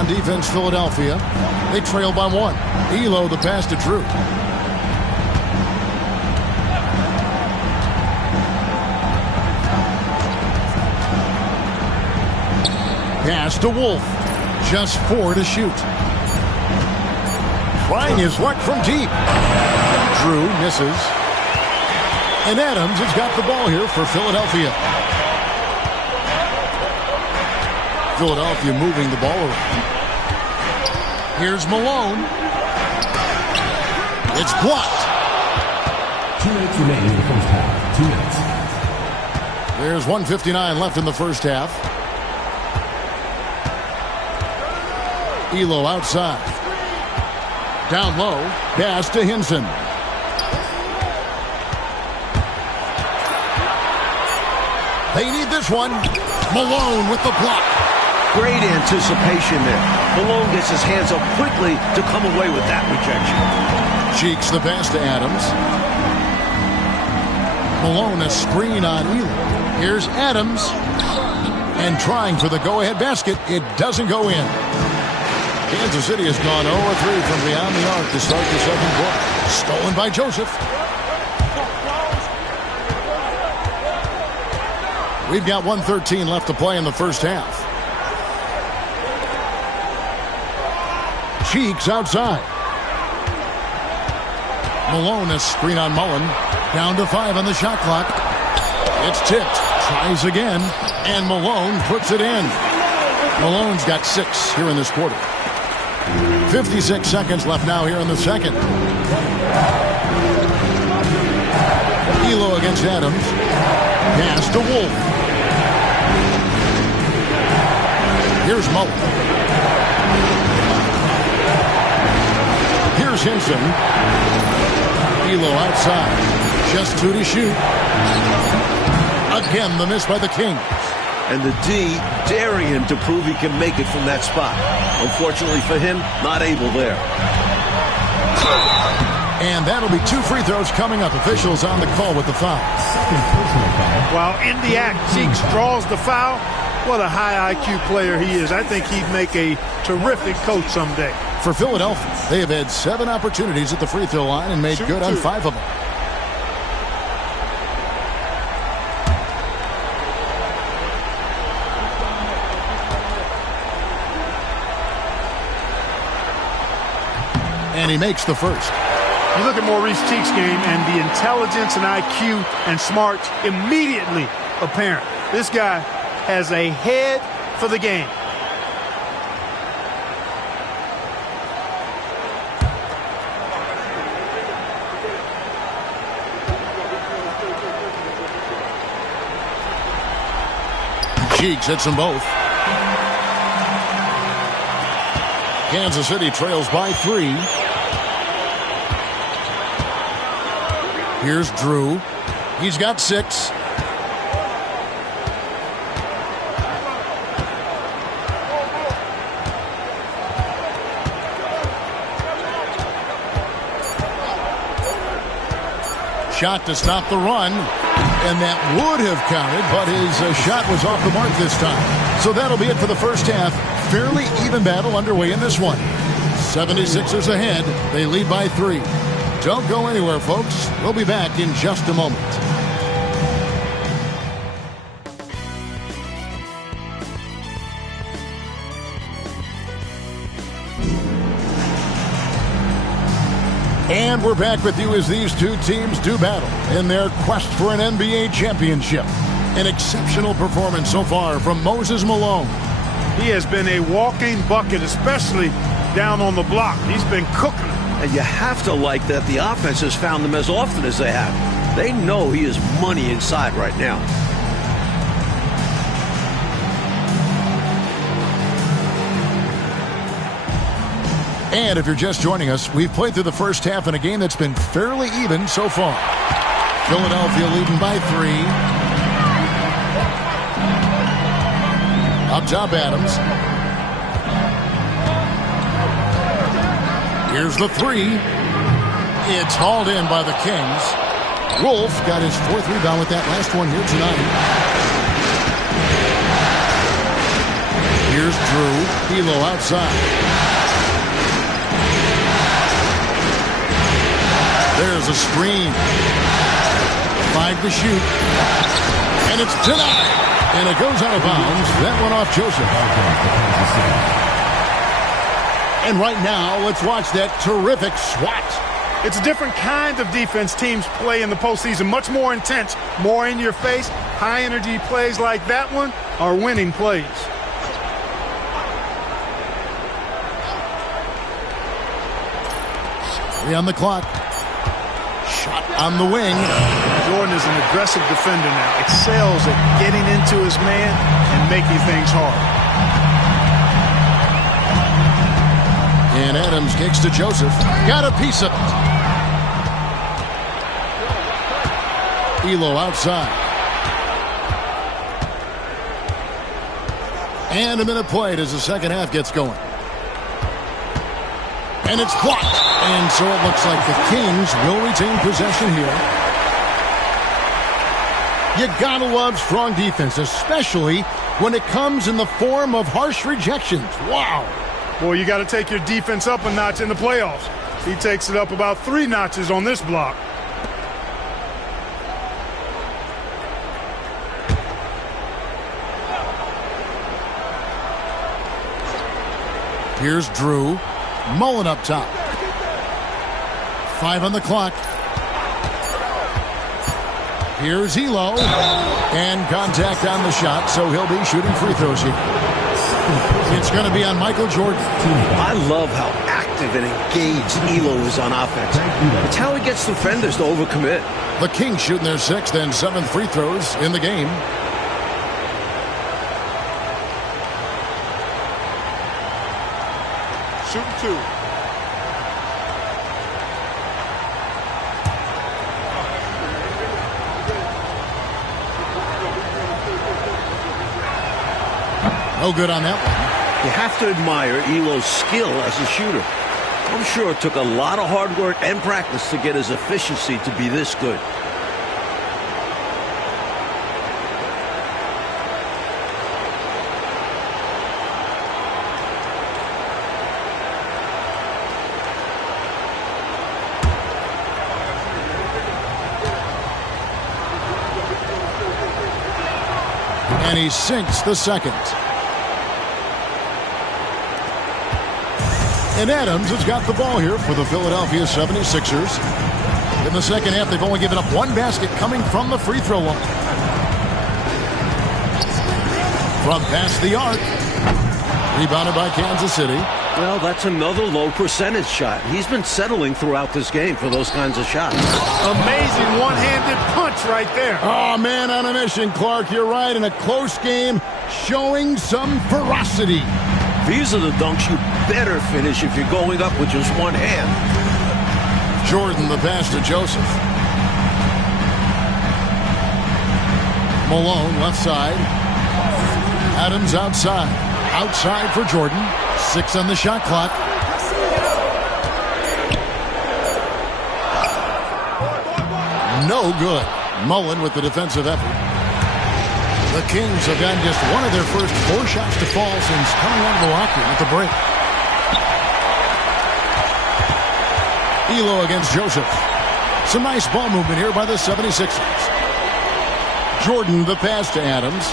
On defense, Philadelphia. They trail by 1. Elo, the pass to Drew. Pass to Wolf. Just 4 to shoot. Trying his luck from deep. Drew misses. And Adams has got the ball here for Philadelphia. Philadelphia moving the ball around. Here's Malone. It's blocked. 2 minutes remaining in the first half. 2 minutes. There's 1:59 left in the first half. Elo outside. Down low. Pass to Hinson. They need this one. Malone with the block. Great anticipation there. Malone gets his hands up quickly to come away with that rejection. Cheeks the pass to Adams. Malone a screen on Elo. Here's Adams. And trying for the go-ahead basket. It doesn't go in. Kansas City has gone 0-3 from beyond the arc to start the second quarter. Stolen by Joseph. We've got 1:13 left to play in the first half. Cheeks outside. Malone a screen on Mullen. Down to 5 on the shot clock. It's tipped. Tries again. And Malone puts it in. Malone's got 6 here in this quarter. 56 seconds left now here in the second. Elo against Adams. Pass to Wolf. Here's Mullen. Here's Hinson. Elo outside. Just 2 to shoot. Again, the miss by the Kings. And the D daring him to prove he can make it from that spot. Unfortunately for him, not able there. And that'll be 2 free throws coming up. Officials on the call with the foul. Second personal foul. While in the act, Cheeks draws the foul. What a high IQ player he is. I think he'd make a terrific coach someday. For Philadelphia, they have had 7 opportunities at the free throw line and made good on 5 of them. And he makes the first. You look at Maurice Cheeks' game and the intelligence and IQ and smarts immediately apparent. This guy has a head for the game. Cheeks hits them both. Kansas City trails by 3. Here's Drew. He's got 6. Shot to stop the run, and that would have counted, but his shot was off the mark this time. So that'll be it for the first half. Fairly even battle underway in this one. 76ers ahead. They lead by 3. Don't go anywhere, folks. We'll be back in just a moment. And we're back with you as these 2 teams do battle in their quest for an NBA championship. An exceptional performance so far from Moses Malone. He has been a walking bucket, especially down on the block. He's been cooking. And you have to like that the offense has found them as often as they have. They know he is money inside right now. And if you're just joining us, we've played through the first half in a game that's been fairly even so far. Philadelphia leading by 3. Up top, Adams. Here's the 3. It's hauled in by the Kings. Wolf got his 4th rebound with that last one here tonight. Here's Drew. Elo outside. There's a screen. 5 to shoot. And it's denied. And it goes out of bounds. That one off Joseph. And right now, let's watch that terrific swat. It's a different kind of defense teams play in the postseason. Much more intense, more in your face. High energy plays like that one are winning plays. Three on the clock. Shot on the wing. Jordan is an aggressive defender now. Excels at getting into his man and making things hard. And Adams kicks to Joseph. Got a piece of it. Elo outside. And a minute played as the second half gets going. And it's blocked. And so it looks like the Kings will retain possession here. You gotta love strong defense, especially when it comes in the form of harsh rejections. Wow. Boy, you got to take your defense up a notch in the playoffs. He takes it up about 3 notches on this block. Here's Drew. Mullen up top. 5 on the clock. Here's Elo. And contact on the shot, so he'll be shooting free throws here. It's going to be on Michael Jordan. I love how active and engaged Elo is on offense. It's how he gets defenders to overcommit. The Kings shooting their 6th and 7th free throws in the game. Shooting 2. No good on that one. You have to admire Elo's skill as a shooter. I'm sure it took a lot of hard work and practice to get his efficiency to be this good. And he sinks the second. And Adams has got the ball here for the Philadelphia 76ers. In the second half, they've only given up one basket coming from the free throw line. From past the arc. Rebounded by Kansas City. Well, that's another low percentage shot. He's been settling throughout this game for those kinds of shots. Amazing one-handed punch right there. Oh, man on a mission, Clark. You're right. In a close game, showing some ferocity. These are the dunks you better finish if you're going up with just one hand. Jordan, the pass to Joseph. Malone, left side. Adams outside. Outside for Jordan. 6 on the shot clock. No good. Mullen with the defensive effort. The Kings have gotten just one of their first 4 shots to fall since coming out of the locker room at the break. Elo against Joseph. Some nice ball movement here by the 76ers. Jordan, the pass to Adams.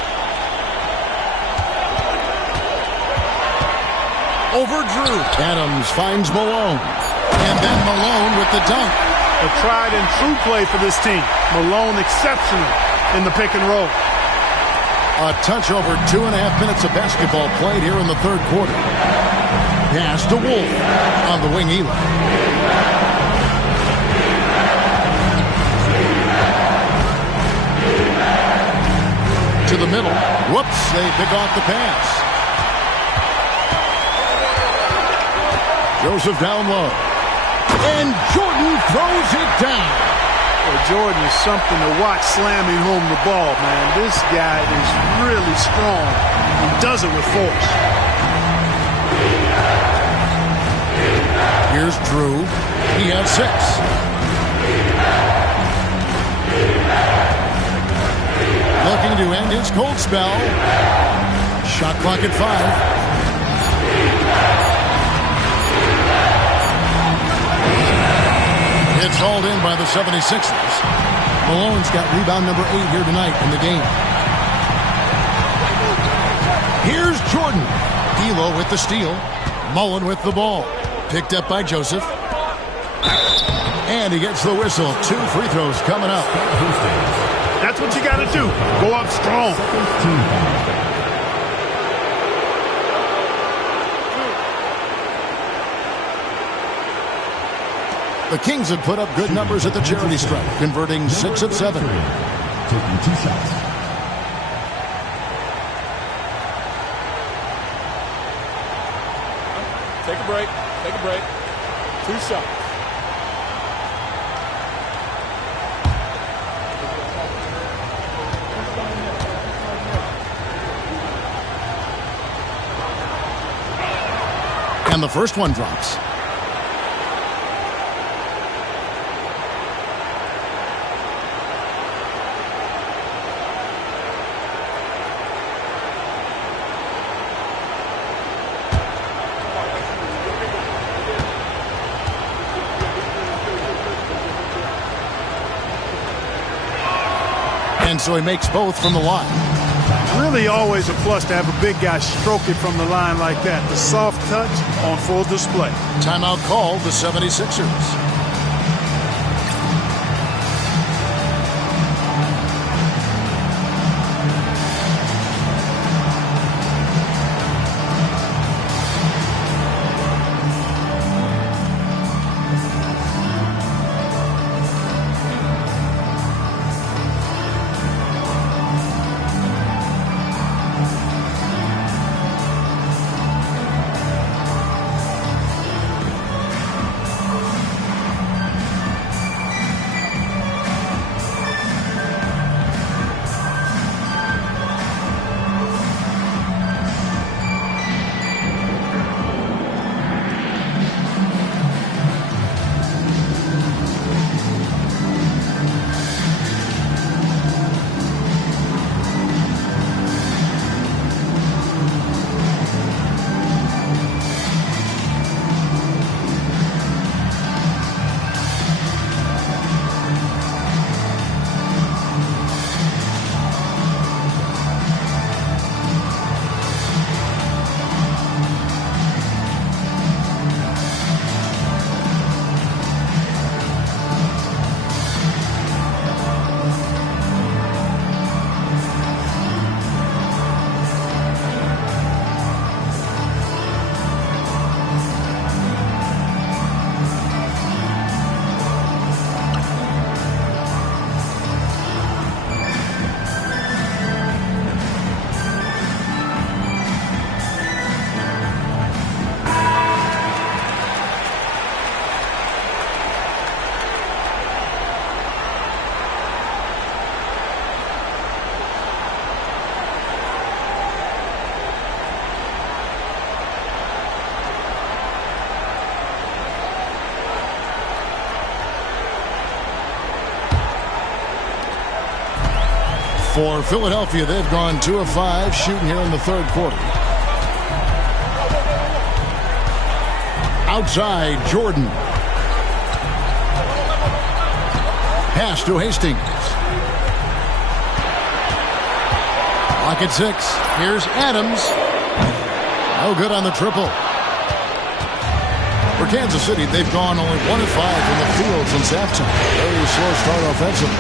Over Drew. Adams finds Malone. And then Malone with the dunk. A tried and true play for this team. Malone exceptional in the pick and roll. A touch over 2.5 minutes of basketball played here in the third quarter. Pass to Wolf on the wing. Elo. To the middle. Whoops, they pick off the pass. Joseph down low. And Jordan throws it down. Well, Jordan is something to watch slamming home the ball, man. This guy is really strong. He does it with force. Here's Drew. He has 6. Looking to end his cold spell. Shot clock at 5. It's hauled in by the 76ers. Malone's got rebound number 8 here tonight in the game. Here's Jordan. Elo with the steal. Mullen with the ball. Picked up by Joseph. And he gets the whistle. 2 free throws coming up. That's what you got to do. Go up strong. The Kings have put up good numbers at the charity stripe, converting 6 of 7. Taking 2 shots. Take a break. Take a break. 2 shots. And the first one drops. And so he makes both from the line. Really always a plus to have a big guy stroke it from the line like that. The soft touch on full display. Timeout called the 76ers. For Philadelphia, they've gone 2 of 5 shooting here in the third quarter. Outside, Jordan. Pass to Hastings. Clock at 6. Here's Adams. No good on the triple. For Kansas City, they've gone only 1 of 5 from the field since halftime. Very slow start offensively.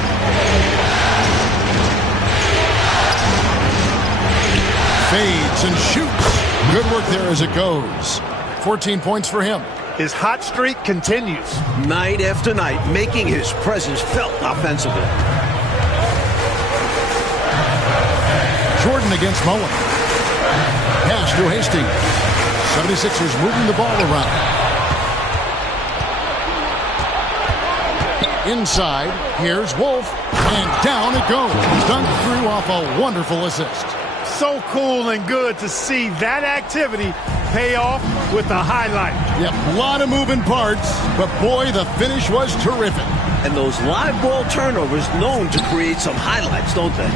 Fades and shoots. Good work there as it goes. 14 points for him. His hot streak continues. Night after night, making his presence felt offensively. Jordan against Mullen. Pass to Hastings. 76ers moving the ball around. Inside, here's Wolf, and down it goes. Dunked through off a wonderful assist. So cool and good to see that activity pay off with a highlight. Yep, a lot of moving parts, but boy, the finish was terrific. And those live ball turnovers known to create some highlights, don't they?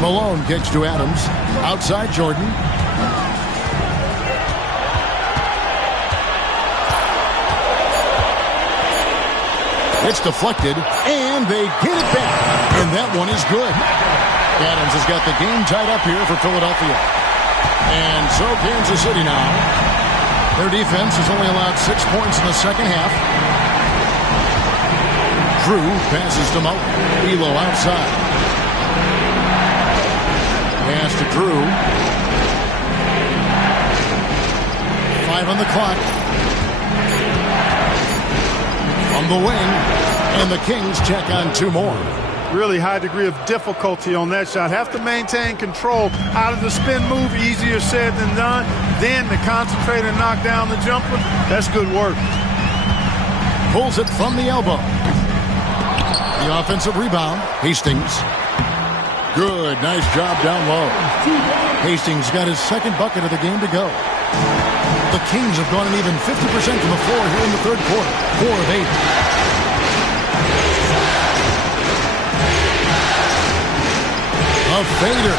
Malone kicks to Adams. Outside Jordan. It's deflected, and they get it back. And that one is good. Adams has got the game tied up here for Philadelphia. And so Kansas City now. Their defense has only allowed 6 points in the second half. Drew passes to Mullen. Elo outside. Pass to Drew. 5 on the clock. On the wing, and the Kings check on 2 more. Really high degree of difficulty on that shot. Have to maintain control out of the spin move. Easier said than done. Then to concentrate and knock down the jumper. That's good work. Pulls it from the elbow. The offensive rebound. Hastings. Good. Nice job down low. Hastings got his second bucket of the game to go. The Kings have gone an even 50% from the floor here in the third quarter. 4 of 8. A fader.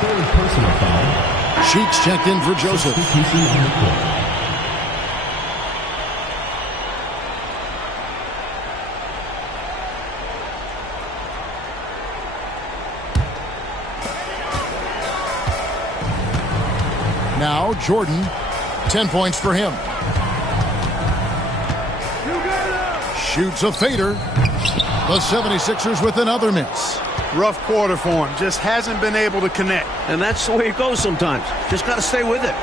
Third personal foul. Cheeks checked in for Joseph. Now Jordan, 10 points for him. Shoots a fader. The 76ers with another miss. Rough quarter for him. Just hasn't been able to connect. And that's the way it goes sometimes. Just got to stay with it.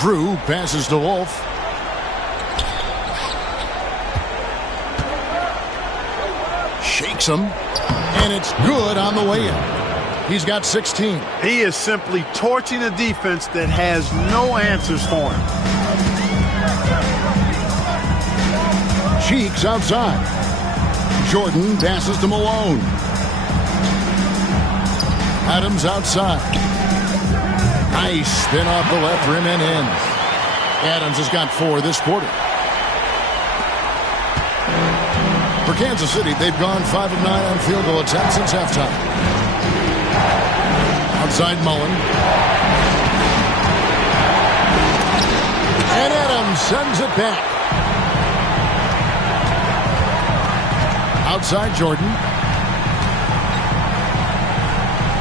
Drew passes to Wolf. Shakes him. And it's good on the way in. He's got 16. He is simply torching a defense that has no answers for him. Cheeks outside. Jordan passes to Malone. Adams outside. Nice spin off the left rim and in. Adams has got 4 this quarter. For Kansas City, they've gone 5 of 9 on field goal attempts since halftime. Outside Mullen. And Adams sends it back. Outside Jordan.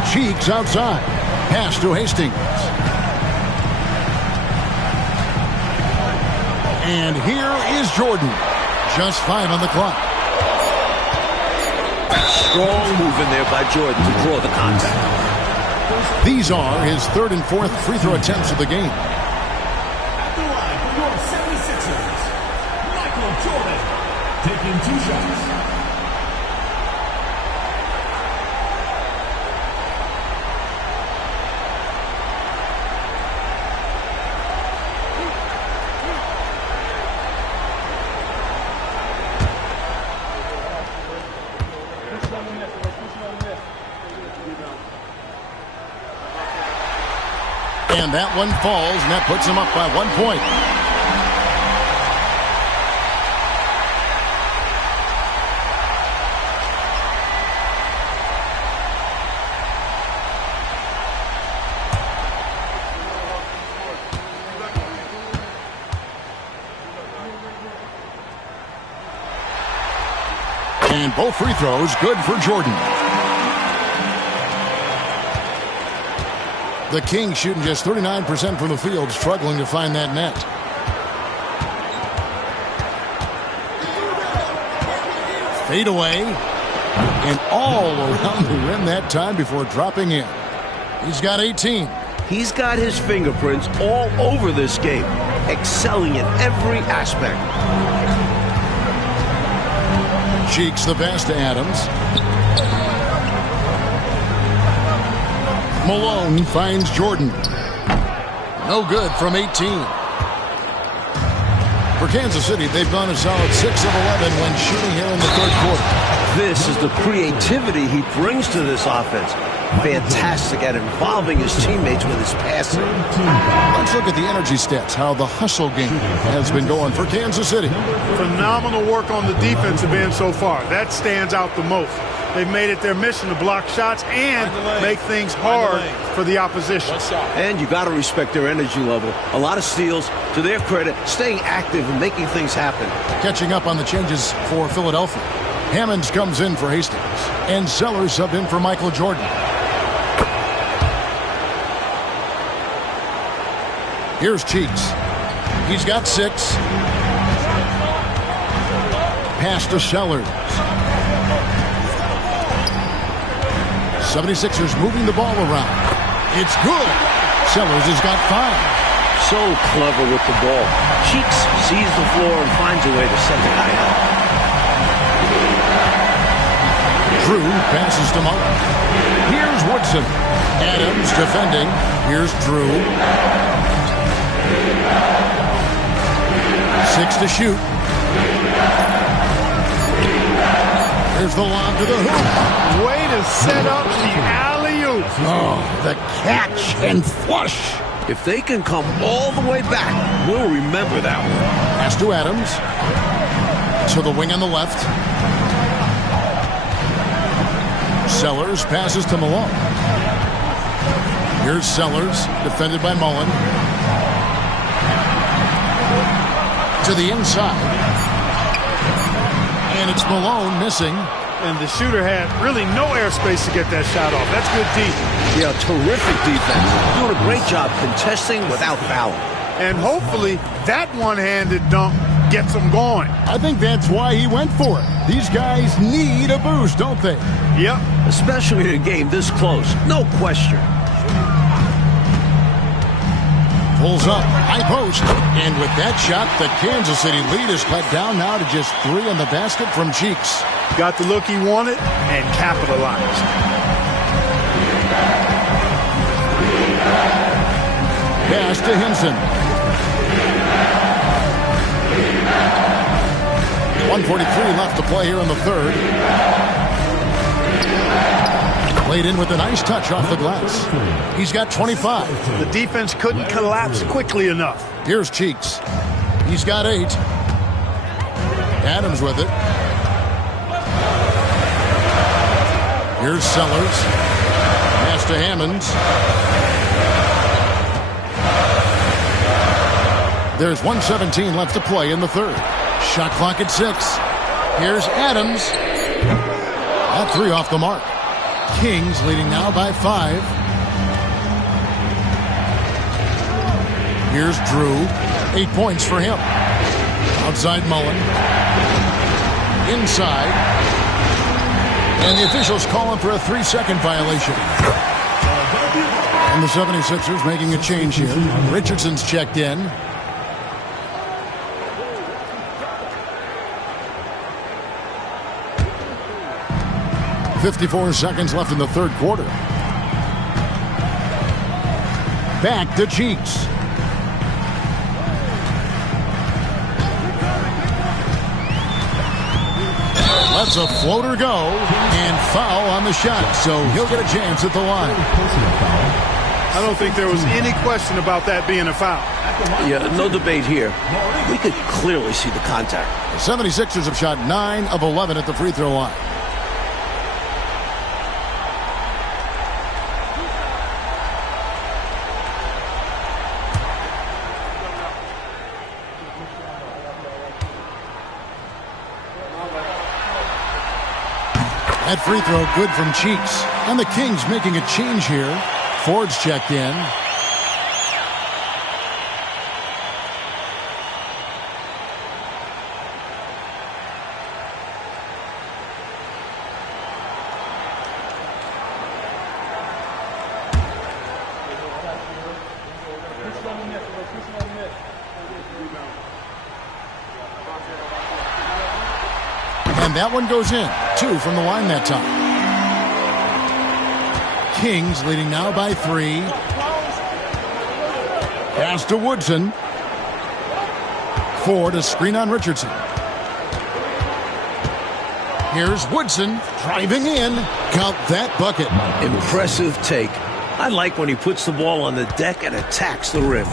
Cheeks outside. Pass to Hastings. And here is Jordan. Just 5 on the clock. Strong move in there by Jordan to draw the contact. These are his 3rd and 4th free throw attempts of the game. At the line for your 76ers, Michael Jordan, taking 2 shots. And that one falls, and that puts him up by 1 point. And both free throws good for Jordan. The Kings shooting just 39% from the field, struggling to find that net. Fade away. And all around the rim that time before dropping in. He's got 18. He's got his fingerprints all over this game, excelling in every aspect. Cheeks the pass to Adams. Malone finds Jordan. No good from 18. For Kansas City, they've gone a solid 6 of 11 when shooting here in the third quarter. This is the creativity he brings to this offense. Fantastic at involving his teammates with his passing. Let's look at the energy stats, how the hustle game has been going for Kansas City. Phenomenal work on the defensive end so far. That stands out the most. They've made it their mission to block shots and make things hard for the opposition. And you got to respect their energy level. A lot of steals, to their credit, staying active and making things happen. Catching up on the changes for Philadelphia. Hammonds comes in for Hastings, and Sellers subbed in for Michael Jordan. Here's Cheeks. He's got 6. Pass to Sellers. 76ers moving the ball around. It's good. Sellers has got 5. So clever with the ball. Cheeks sees the floor and finds a way to set the guy up. Drew passes to Mullen. Here's Woodson. Adams defending. Here's Drew. 6 to shoot. Here's the lob to the hoop. Way to set up the alley-oop. Oh, the catch and flush. If they can come all the way back, we'll remember that one. Pass to Adams. To the wing on the left. Sellers passes to Malone. Here's Sellers, defended by Mullen. To the inside. And it's Malone missing. And the shooter had really no airspace to get that shot off. That's good defense. Yeah, terrific defense. Doing a great job contesting without fouling. And hopefully that one-handed dunk gets them going. I think that's why he went for it. These guys need a boost, don't they? Yep. Especially in a game this close. No question. Pulls up, high post, and with that shot, the Kansas City lead is cut down now to just 3 in the basket from Cheeks. Got the look he wanted and capitalized. Pass to Hinson. 1:43 left to play here in the third. Played in with a nice touch off the glass. He's got 25. The defense couldn't collapse quickly enough. Here's Cheeks. He's got 8. Adams with it. Here's Sellers. Pass to Hammonds. There's 1:17 left to play in the third. Shot clock at 6. Here's Adams. At 3 off the mark. Kings leading now by 5. Here's Drew. 8 points for him. Outside Mullen. Inside. And the officials calling for a 3-second violation. And the 76ers making a change here. Richardson's checked in. .54 seconds left in the third quarter. Back to Cheeks. Lets a floater go and foul on the shot, so he'll get a chance at the line. I don't think there was any question about that being a foul. Yeah, no debate here. We could clearly see the contact. The 76ers have shot 9 of 11 at the free throw line. That free throw good from Cheeks. And the Kings making a change here. Ford's checked in. And that one goes in. 2 from the line that time. Kings leading now by 3. Pass to Woodson. Ford a screen on Richardson. Here's Woodson driving in. Count that bucket. Impressive take. I like when he puts the ball on the deck and attacks the rim.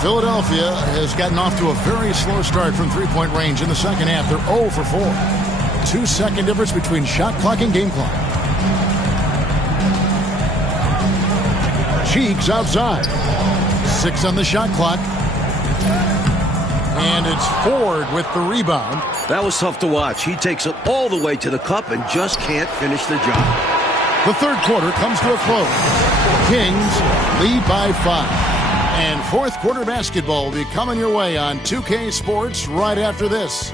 Philadelphia has gotten off to a very slow start from three-point range in the second half. They're 0 for 4. 2-second difference between shot clock and game clock. Cheeks outside. 6 on the shot clock. And it's Ford with the rebound. That was tough to watch. He takes it all the way to the cup and just can't finish the job. The third quarter comes to a close. Kings lead by 5. And fourth quarter basketball will be coming your way on 2K Sports right after this.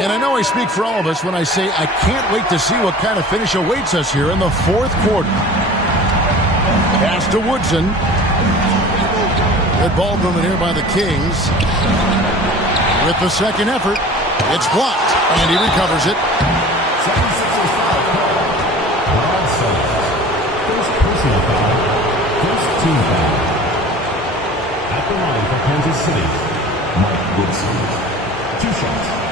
And I know I speak for all of us when I say I can't wait to see what kind of finish awaits us here in the fourth quarter. Pass to Woodson. Good ball movement here by the Kings. With the second effort, it's blocked, and he recovers it. First personal foul. First team foul. At the line for Kansas City, Mike Woodson. 2 shots.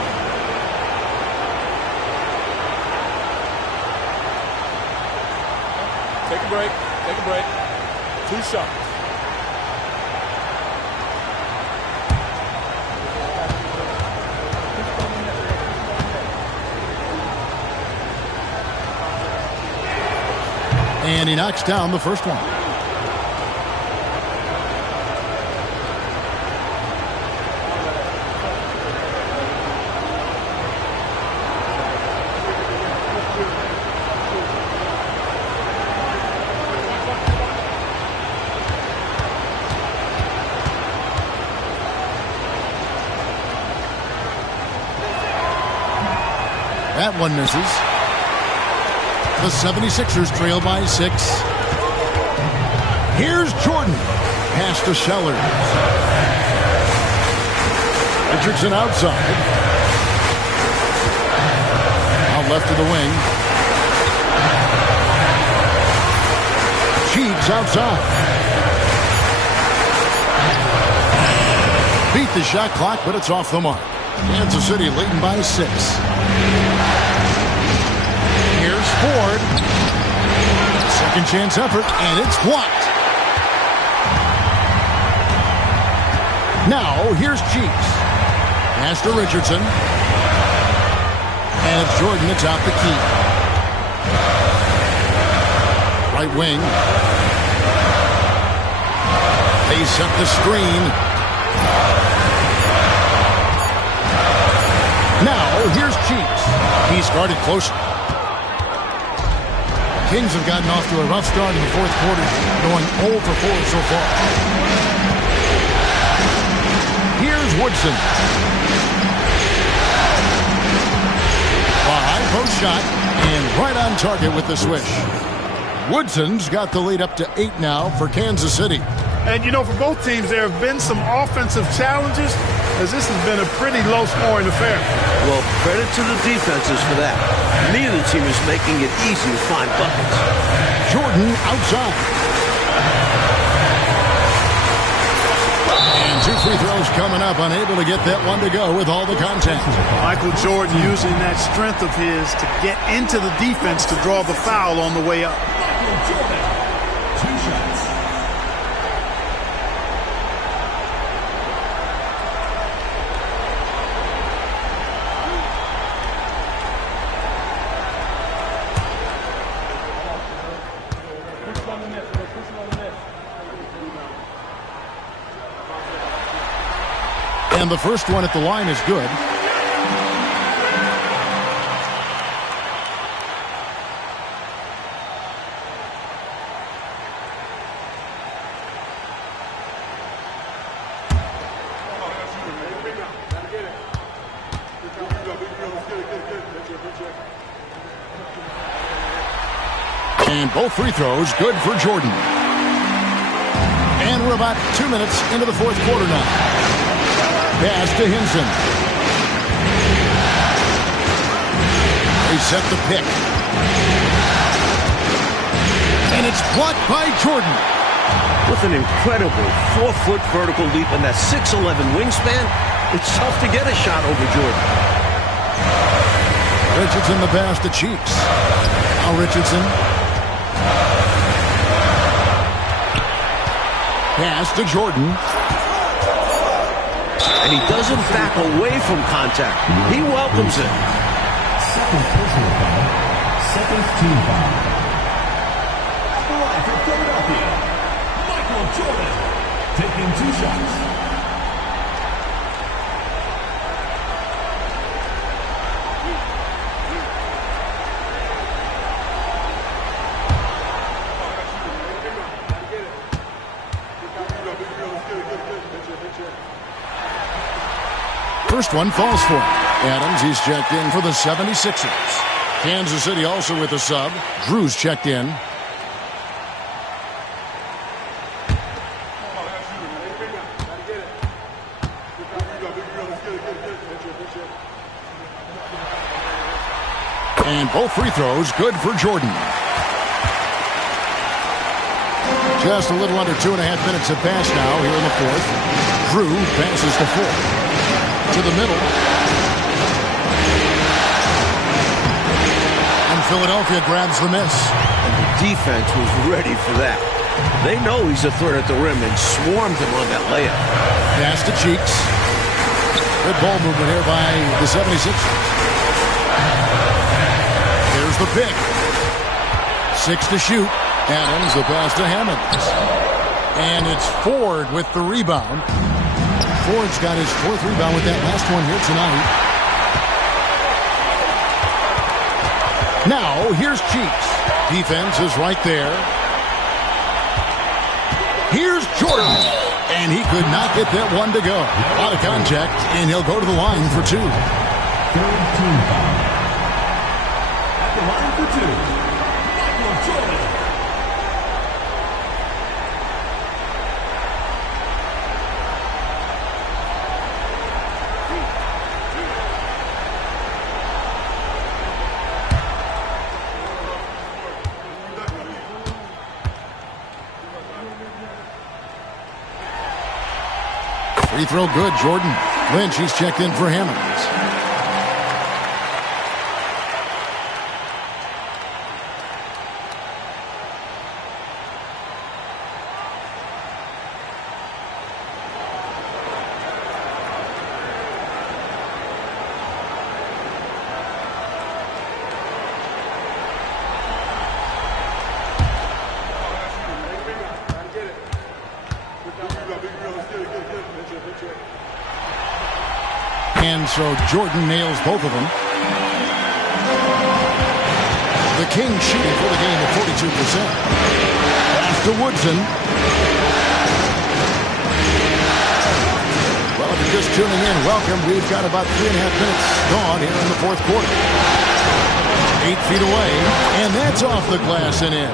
Take a break. Take a break. 2 shots. And he knocks down the first one. That one misses. The 76ers trail by 6. Here's Jordan. Pass to Sellers. Richardson outside. Out left to the wing. Cheeks outside. Beat the shot clock, but it's off the mark. Kansas City leading by 6. Here's Ford. Second chance effort, and it's blocked. Now, here's Cheeks. Pass to Richardson. And it's Jordan atop the key. Right wing. They set the screen. Now, here's Cheeks. He's guarded closer. Kings have gotten off to a rough start in the fourth quarter, going 0 for 4 so far. Here's Woodson. A high post shot, and right on target with the swish. Woodson's got the lead up to 8 now for Kansas City. And, you know, for both teams, there have been some offensive challenges, as this has been a pretty low-scoring affair. Well, credit to the defenses for that. Neither team is making it easy to find buckets. Jordan outside. And 2 free throws coming up, unable to get that one to go with all the contact. Michael Jordan using that strength of his to get into the defense to draw the foul on the way up. 2 shots. And the first one at the line is good. And both free throws good for Jordan. And we're about 2 minutes into the fourth quarter now. Pass to Hinson. They set the pick. And it's blocked by Jordan. With an incredible 4-foot vertical leap and that 6'11 wingspan, it's tough to get a shot over Jordan. Richardson the pass to Cheeks. Now Richardson. Pass to Jordan. And he doesn't back away from contact. He welcomes it. Second personal foul. Second team foul. At the line for Philadelphia, Michael Jordan. Taking 2 shots. First one falls for him. Adams, he's checked in for the 76ers. Kansas City also with a sub. Drew's checked in. And both free throws good for Jordan. Just a little under 2.5 minutes have passed now here in the fourth. Drew passes to Ford. To the middle. And Philadelphia grabs the miss. And the defense was ready for that. They know he's a threat at the rim and swarmed him on that layup. Pass to Cheeks. Good ball movement here by the 76ers. Here's the pick. 6 to shoot. Adams, the pass to Hammonds. And it's Ford with the rebound. Ford's got his 4th rebound with that last one here tonight. Now, here's Cheeks. Defense is right there. Here's Jordan. And he could not get that one to go. A lot of contact, and he'll go to the line for 2. Third team foul. At the line for 2, Michael Jordan. Free throw good, Jordan. Lynch, he's checked in for Hammonds. And so Jordan nails both of them. The Kings shooting for the game at 42%. Pass to Woodson. Well, if you're just tuning in, welcome. We've got about 3.5 minutes gone here in the fourth quarter. 8 feet away, and that's off the glass and in.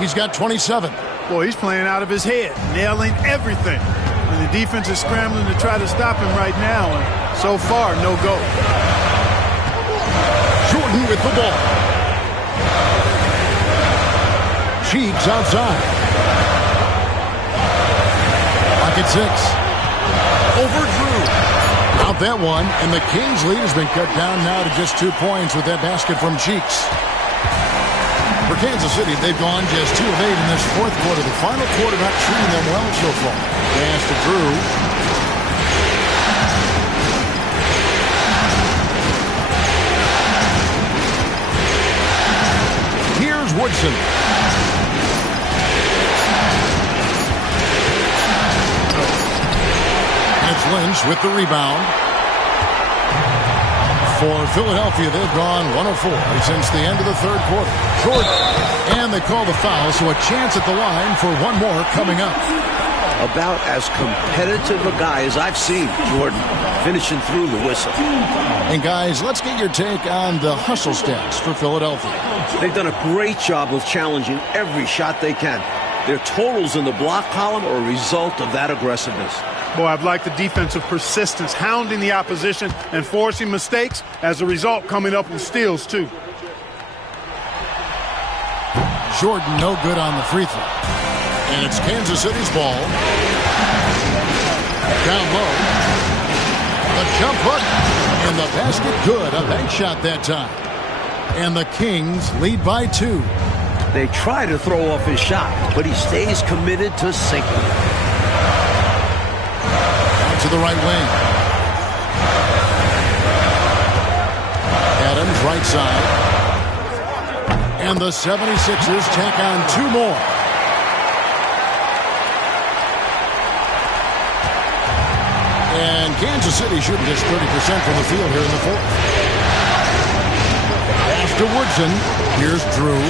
He's got 27. Boy, he's playing out of his head, nailing everything. And the defense is scrambling to try to stop him right now. And so far, no go. Jordan with the ball. Cheeks outside. Pocket 6. Over Drew. Out that one, and the Kings' lead has been cut down now to just 2 points with that basket from Cheeks. For Kansas City, they've gone just 2 of 8 in this fourth quarter. The final quarter not treating them well so far. Pass to Drew. Here's Woodson. And it's Lynch with the rebound. For Philadelphia, they've gone 1 of 4 since the end of the third quarter. Jordan. And they call the foul, so a chance at the line for one more coming up. About as competitive a guy as I've seen, Jordan, finishing through the whistle. And guys, let's get your take on the hustle stats for Philadelphia. They've done a great job of challenging every shot they can. Their totals in the block column are a result of that aggressiveness. Boy, I've liked the defensive persistence, hounding the opposition and forcing mistakes. As a result, coming up with steals, too. Jordan no good on the free throw. And it's Kansas City's ball. Down low. The jump hook. And the basket good. A bank shot that time. And the Kings lead by 2. They try to throw off his shot, but he stays committed to sinking. Out to the right wing. Adams right side. And the 76ers take on 2 more. And Kansas City shooting just 30% from the field here in the fourth. Pass to Woodson. Here's Drew.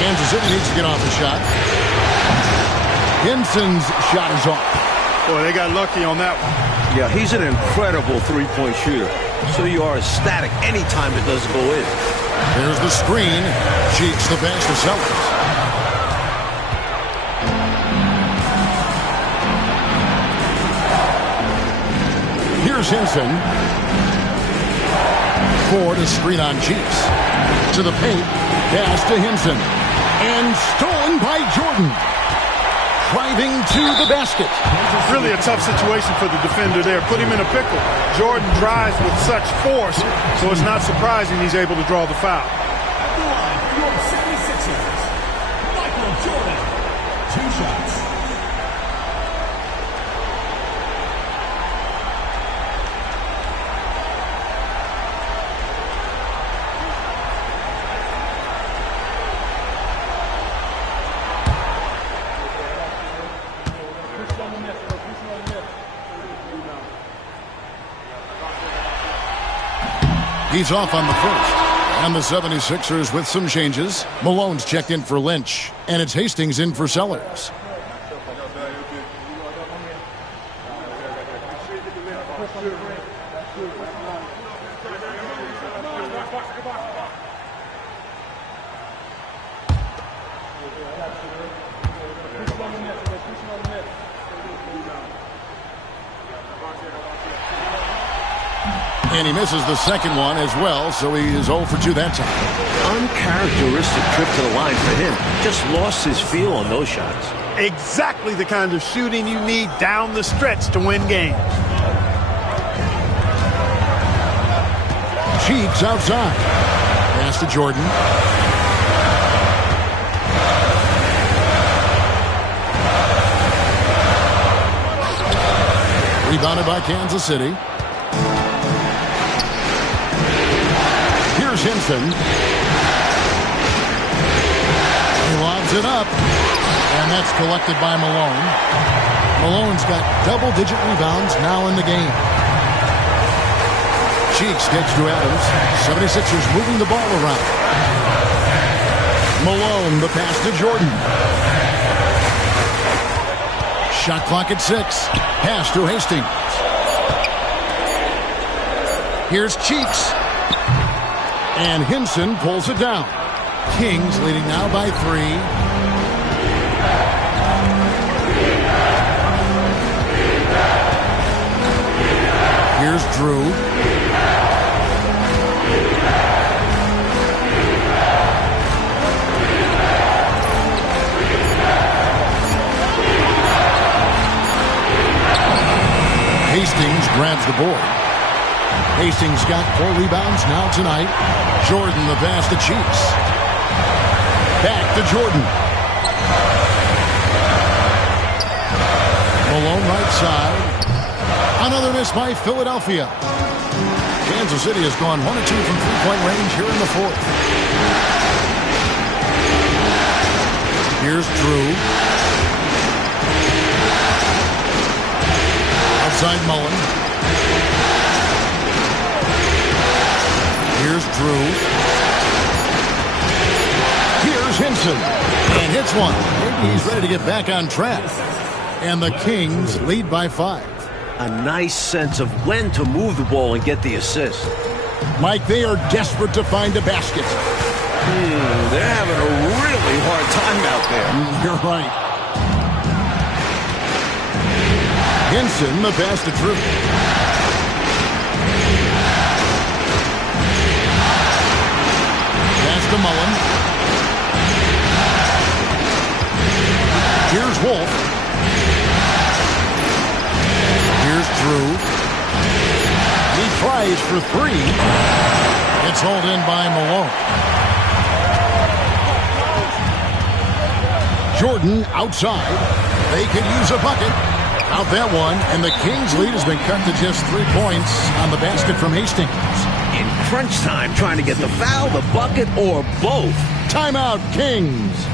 Kansas City needs to get off the shot. Hinson's shot is off. Boy, they got lucky on that one. Yeah, he's an incredible three-point shooter. So you are ecstatic anytime it doesn't go in. There's the screen. Cheeks the pass to Sellers. Here's Hinson. Ford a screen on Cheeks. To the paint. Pass to Hinson. And stolen by Jordan. Driving to the basket. Really a tough situation for the defender there. Put him in a pickle. Jordan drives with such force, so it's not surprising he's able to draw the foul. At the line for your 76ers, Michael Jordan. 2 shots. He's off on the first. And the 76ers with some changes. Malone's checked in for Lynch. And it's Hastings in for Sellers. And he misses the second one as well, so he is 0 for 2 that time. Uncharacteristic trip to the line for him. Just lost his feel on those shots. Exactly the kind of shooting you need down the stretch to win games. Cheeks outside. Pass to Jordan. Rebounded by Kansas City. Here's Hinson. He lobs it up. And that's collected by Malone. Malone's got double-digit rebounds now in the game. Cheeks gets to Adams. 76ers moving the ball around. Malone, the pass to Jordan. Shot clock at 6. Pass to Hastings. Here's Cheeks. And Hinson pulls it down. Kings leading now by 3. Here's Drew. Hastings grabs the board. Hastings got 4 rebounds now tonight. Jordan the pass to Cheeks. Back to Jordan. Malone right side. Another miss by Philadelphia. Kansas City has gone 1 of 2 from three-point range here in the fourth. Here's Drew. Outside Mullen. Here's Drew. Here's Hinson. And hits one. Maybe he's ready to get back on track. And the Kings lead by 5. A nice sense of when to move the ball and get the assist. Mike, they are desperate to find a basket. They're having a really hard time out there. You're right. Hinson, the pass to Drew. Pass to Mullen. Here's Wolf. Here's Drew. He tries for 3. It's hauled in by Malone. Jordan outside. They could use a bucket. Out that one, and the Kings' lead has been cut to just 3 points on the basket from Hastings. In crunch time, trying to get the foul, the bucket, or both. Timeout, Kings.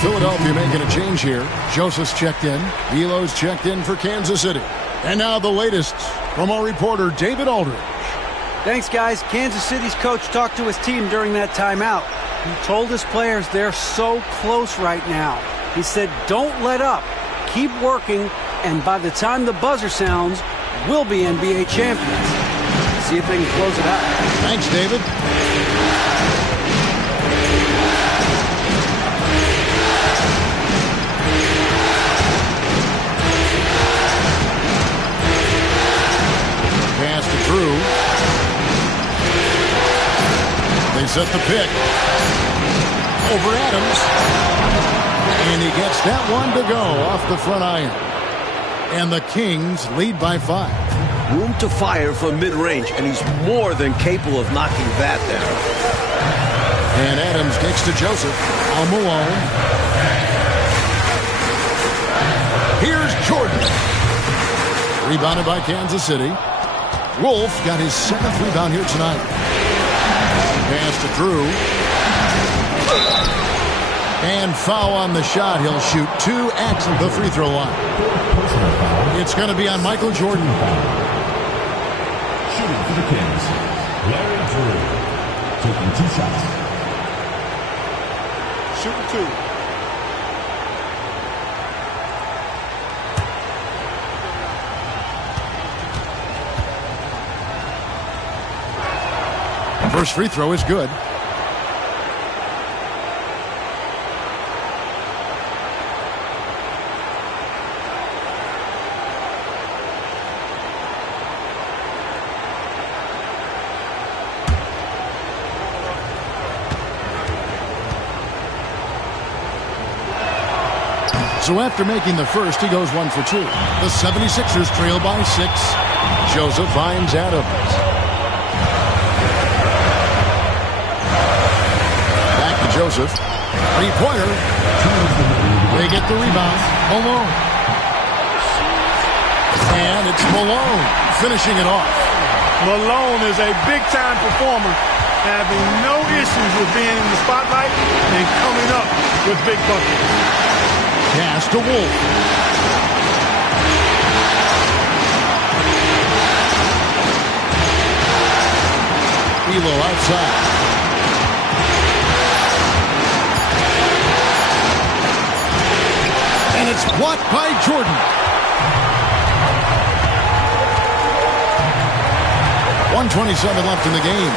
Philadelphia making a change here. Joseph's checked in. Velo's checked in for Kansas City. And now the latest from our reporter, David Aldridge. Thanks, guys. Kansas City's coach talked to his team during that timeout. He told his players they're so close right now. He said, don't let up. Keep working, and by the time the buzzer sounds, we'll be NBA champions. See if they can close it out. Thanks, David. Pass to Drew. They set the pick. Over Adams. And he gets that one to go off the front iron. And the Kings lead by 5. Room to fire from mid-range, and he's more than capable of knocking that down. And Adams kicks to Joseph. Malone. Here's Jordan. Rebounded by Kansas City. Wolf got his 7th rebound here tonight. Pass to Drew. And foul on the shot. He'll shoot 2 at the free throw line. It's going to be on Michael Jordan. Shooting for the Kings, Larry Drew, taking 2 shots. Shooting 2. First free throw is good. So after making the first, he goes 1 for 2. The 76ers trail by 6. Joseph finds Adams. Back to Joseph. Three-pointer. They get the rebound. Malone. And it's Malone finishing it off. Malone is a big-time performer, having no issues with being in the spotlight and coming up with big buckets. Pass to Wolf. Elo outside. And it's blocked by Jordan. 1:27 left in the game.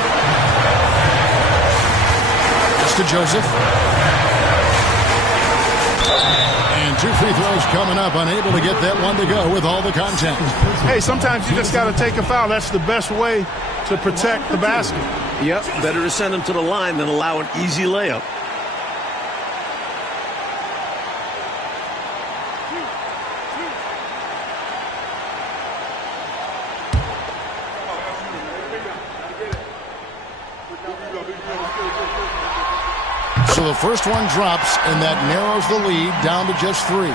It's to Joseph. And 2 free throws coming up. Unable to get that one to go with all the contact. Hey, sometimes you just got to take a foul. That's the best way to protect the basket. Yep, better to send him to the line than allow an easy layup. So the first one drops, and that narrows the lead down to just 3.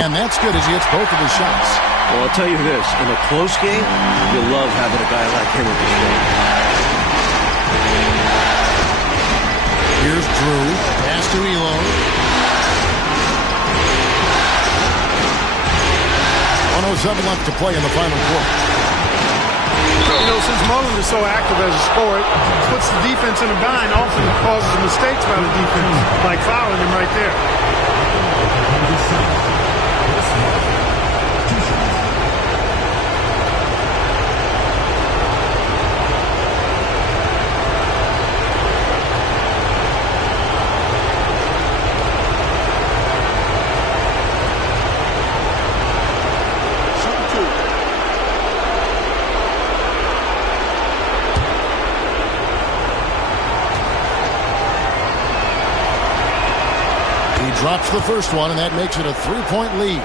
And that's good as he hits both of his shots. Well, I'll tell you this, in a close game, you'll love having a guy like him at the show. Here's Drew. Pass to Elo. 1:07 left to play in the final quarter. You know, since Mullen is so active as a scorer, it puts the defense in a bind, often causes mistakes by the defense, like fouling him right there. Drops the first one, and that makes it a 3-point lead.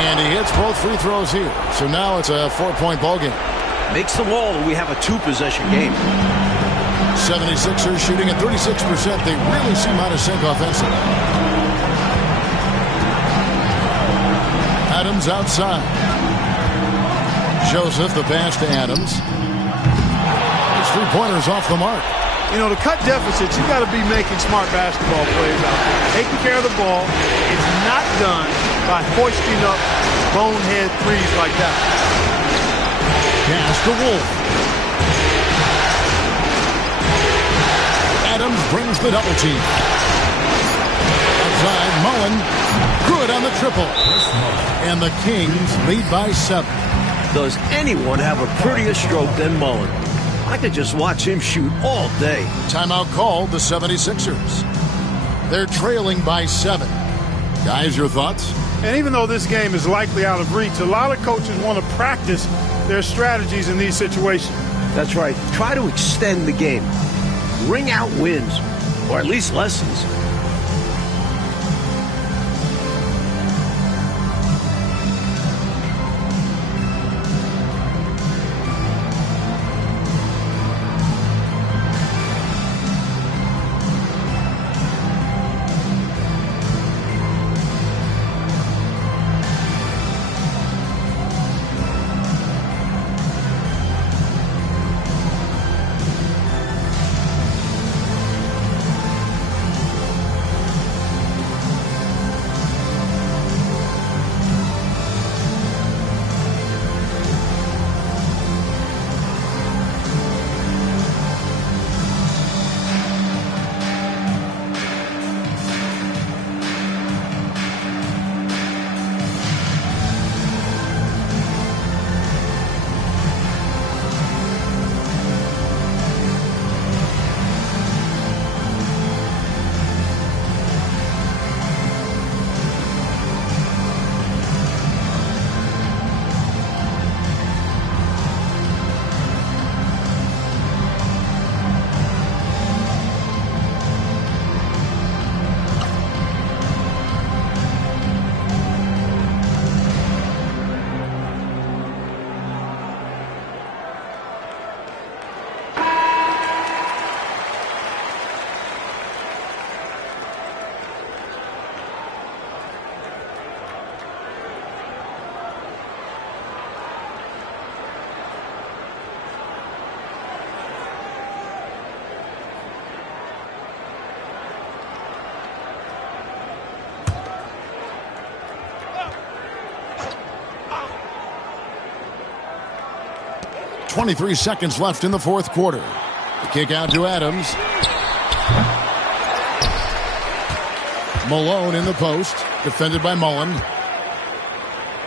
And he hits both free throws here. So now it's a 4-point ball game. Makes the wall, and we have a 2-possession game. 76ers shooting at 36%. They really seem out of sync offensively. Adams outside. Joseph, the pass to Adams. His three-pointer's off the mark. You know, to cut deficits, you got to be making smart basketball plays out there. Taking care of the ball is not done by hoisting up bonehead threes like that. Pass to Wolf. Adams brings the double team. Outside, Mullen. Good on the triple. And the Kings lead by 7. Does anyone have a prettier stroke than Mullen? I could just watch him shoot all day. Timeout called the 76ers. They're trailing by 7. Guys, your thoughts? And even though this game is likely out of reach, a lot of coaches want to practice their strategies in these situations. That's right. Try to extend the game. Ring out wins, or at least lessons. 23 seconds left in the fourth quarter. The kick out to Adams. Malone in the post, defended by Mullen.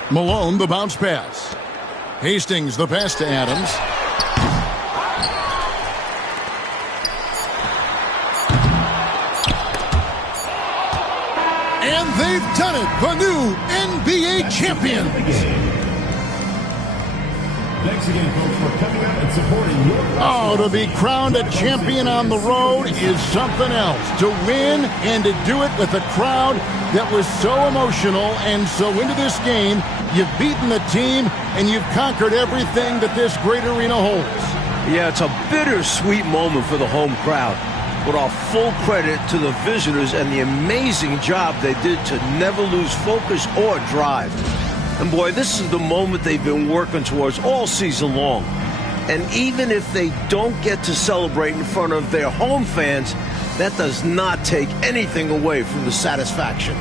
Malone, the bounce pass. Hastings, the pass to Adams. And they've done it, the new NBA champion. Thanks again, folks, for coming out and supporting your... Oh, to be crowned a champion on the road is something else. To win and to do it with a crowd that was so emotional and so into this game, you've beaten the team and you've conquered everything that this great arena holds. Yeah, it's a bittersweet moment for the home crowd. But our full credit to the visitors and the amazing job they did to never lose focus or drive. And boy, this is the moment they've been working towards all season long. And even if they don't get to celebrate in front of their home fans, that does not take anything away from the satisfaction.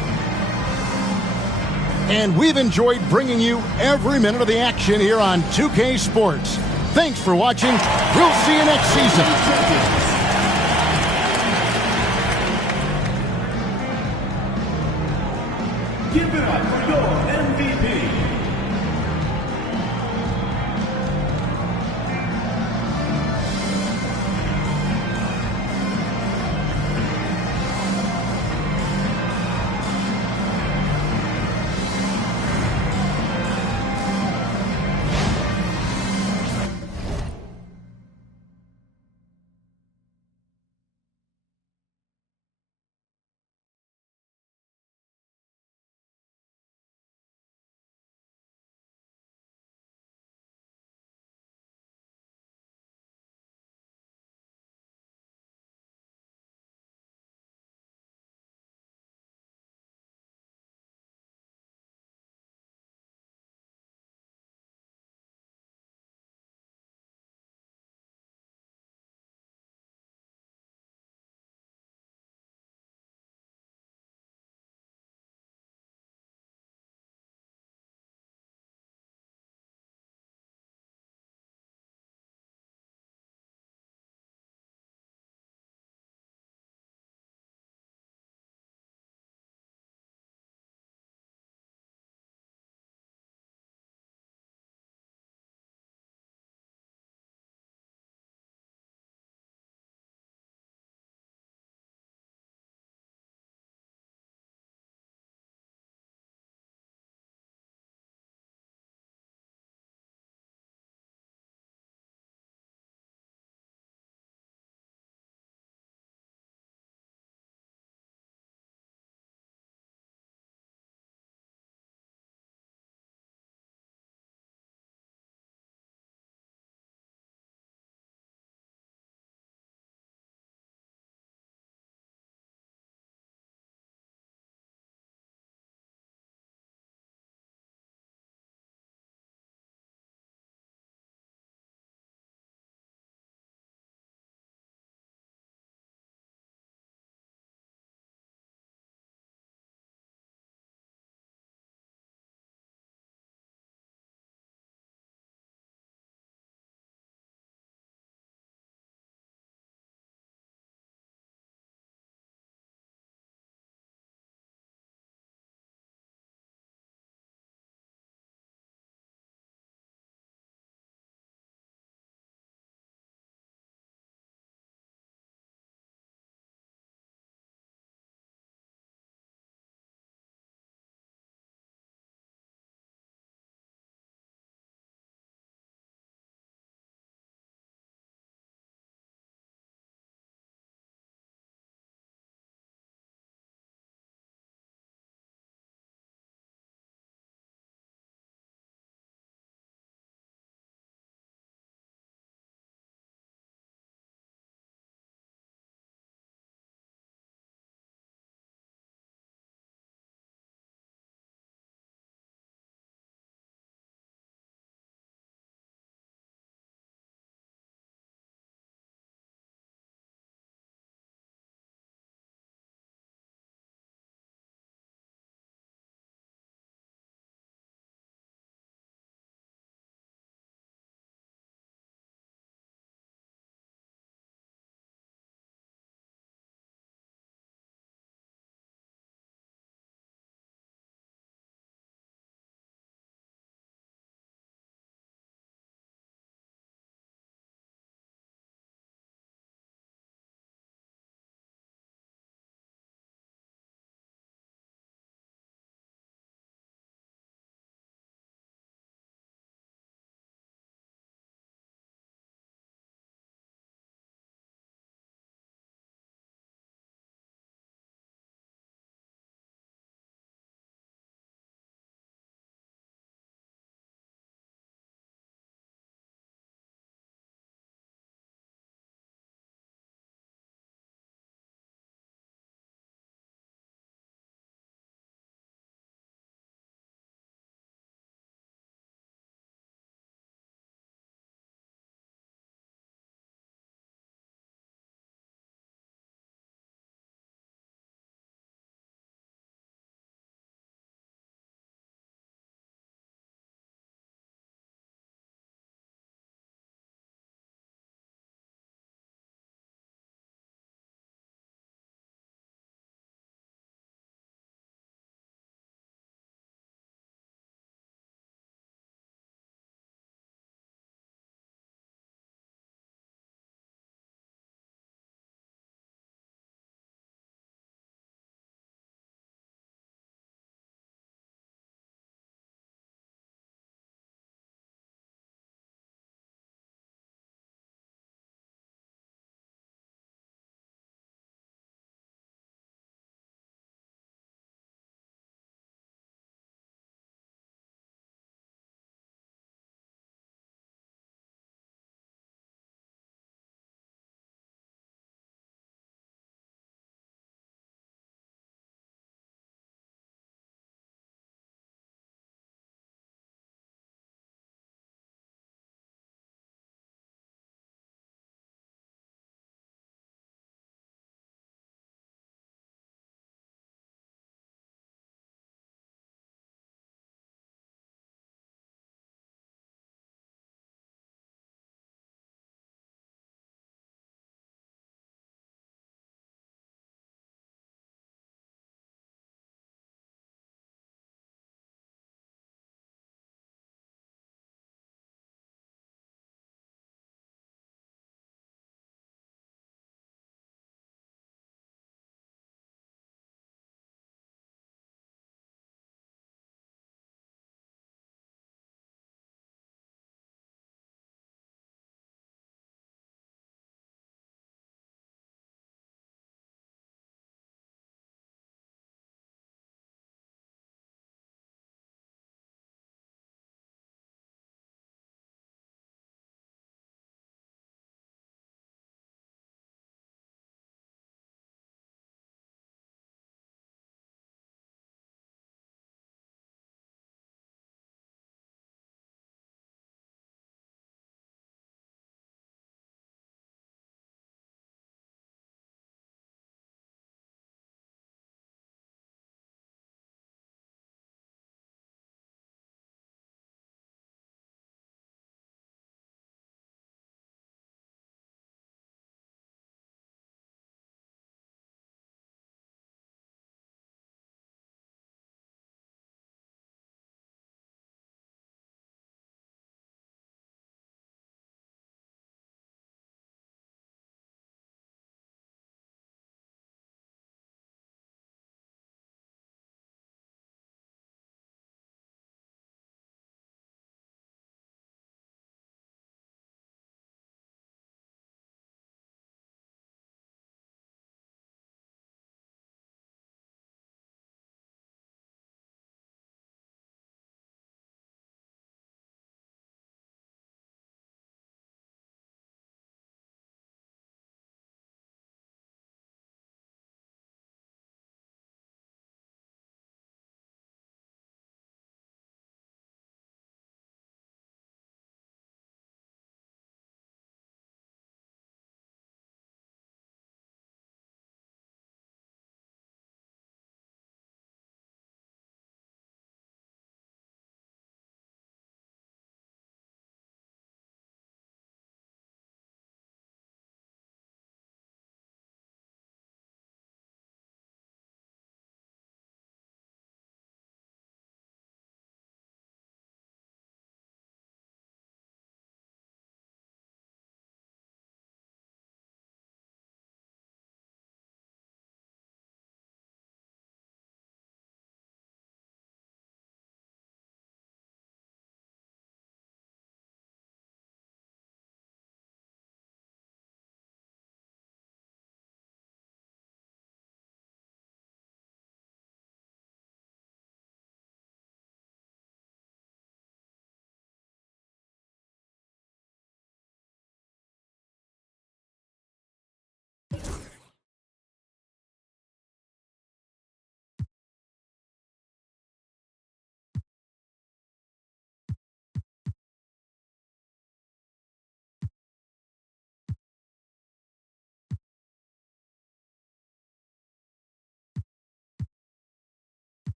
And we've enjoyed bringing you every minute of the action here on 2K Sports. Thanks for watching. We'll see you next season. Give it up for your MVP.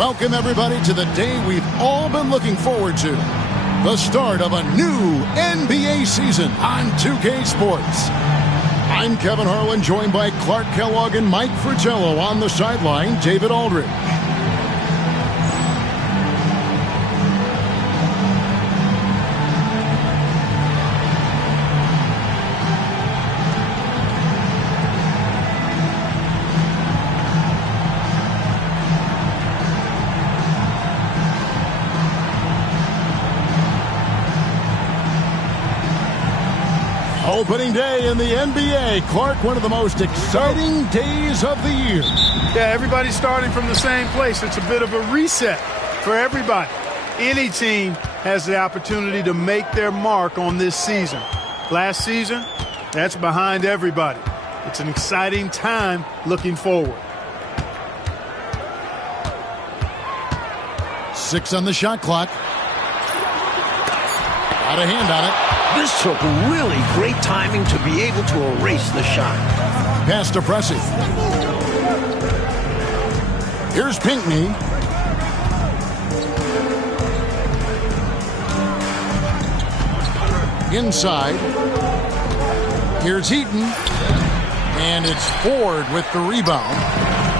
Welcome, everybody, to the day we've all been looking forward to. The start of a new NBA season on 2K Sports. I'm Kevin Harlan, joined by Clark Kellogg and Mike Fratello. On the sideline, David Aldridge. Opening day in the NBA. Clark, one of the most exciting days of the year. Yeah, everybody's starting from the same place. It's a bit of a reset for everybody. Any team has the opportunity to make their mark on this season. Last season, that's behind everybody. It's an exciting time looking forward. 6 on the shot clock. Got a hand on it. This took really great timing to be able to erase the shot. Pass to Pressey. Here's Pinckney. Inside. Here's Heaton. And it's Ford with the rebound.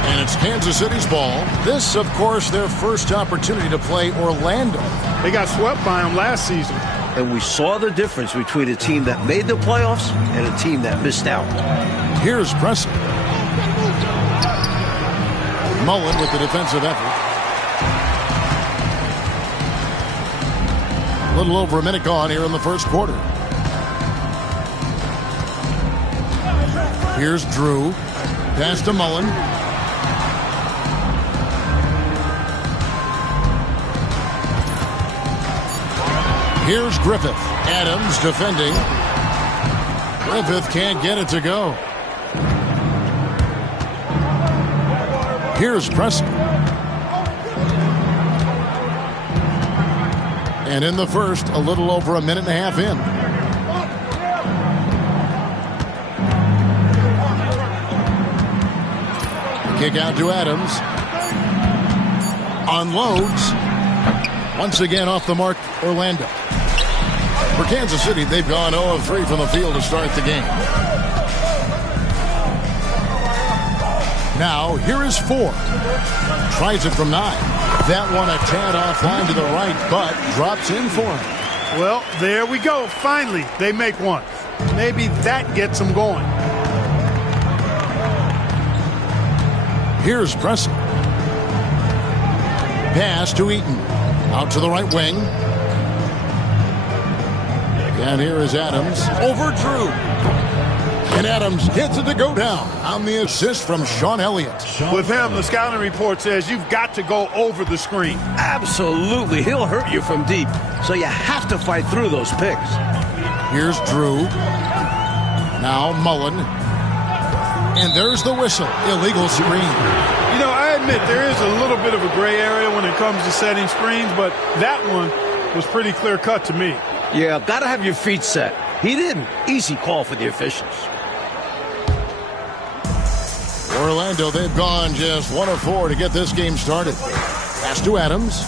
And it's Kansas City's ball. This, of course, their first opportunity to play Orlando. They got swept by them last season. And we saw the difference between a team that made the playoffs and a team that missed out. Here's Pressey. Mullen with the defensive effort. A little over a minute gone here in the first quarter. Here's Drew. Pass to Mullen. Here's Griffith. Adams defending. Griffith can't get it to go. Here's Pressey. And in the first, a little over a minute and a half in. Kick out to Adams. Unloads. Once again off the mark, Orlando. For Kansas City, they've gone 0-3 from the field to start the game. Now, here is Ford. Tries it from 9. That one a tad offline to the right, but drops in for him. Well, there we go. Finally, they make one. Maybe that gets them going. Here's Pressey. Pass to Eaton. Out to the right wing. And here is Adams over Drew. And Adams gets it to go down on the assist from Sean Elliott. With him, the scouting report says you've got to go over the screen. Absolutely. He'll hurt you from deep. So you have to fight through those picks. Here's Drew. Now Mullen. And there's the whistle. Illegal screen. You know, I admit there is a little bit of a gray area when it comes to setting screens, but that one was pretty clear cut to me. Yeah, got to have your feet set. He didn't. Easy call for the officials. Orlando, they've gone just 1 of 4 to get this game started. Pass to Adams.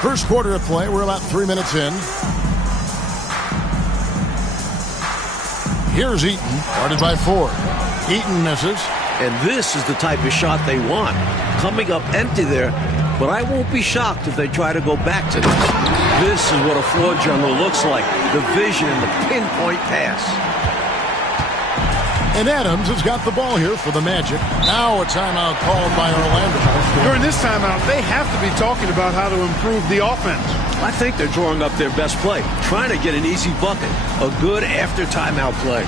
First quarter of play. We're about 3 minutes in. Here's Eaton, guarded by Ford. Eaton misses. And this is the type of shot they want. Coming up empty there. But I won't be shocked if they try to go back to this. This is what a floor general looks like. The vision and the pinpoint pass. And Adams has got the ball here for the Magic. Now a timeout called by Orlando. During this timeout, they have to be talking about how to improve the offense. I think they're drawing up their best play, trying to get an easy bucket. A good after timeout play.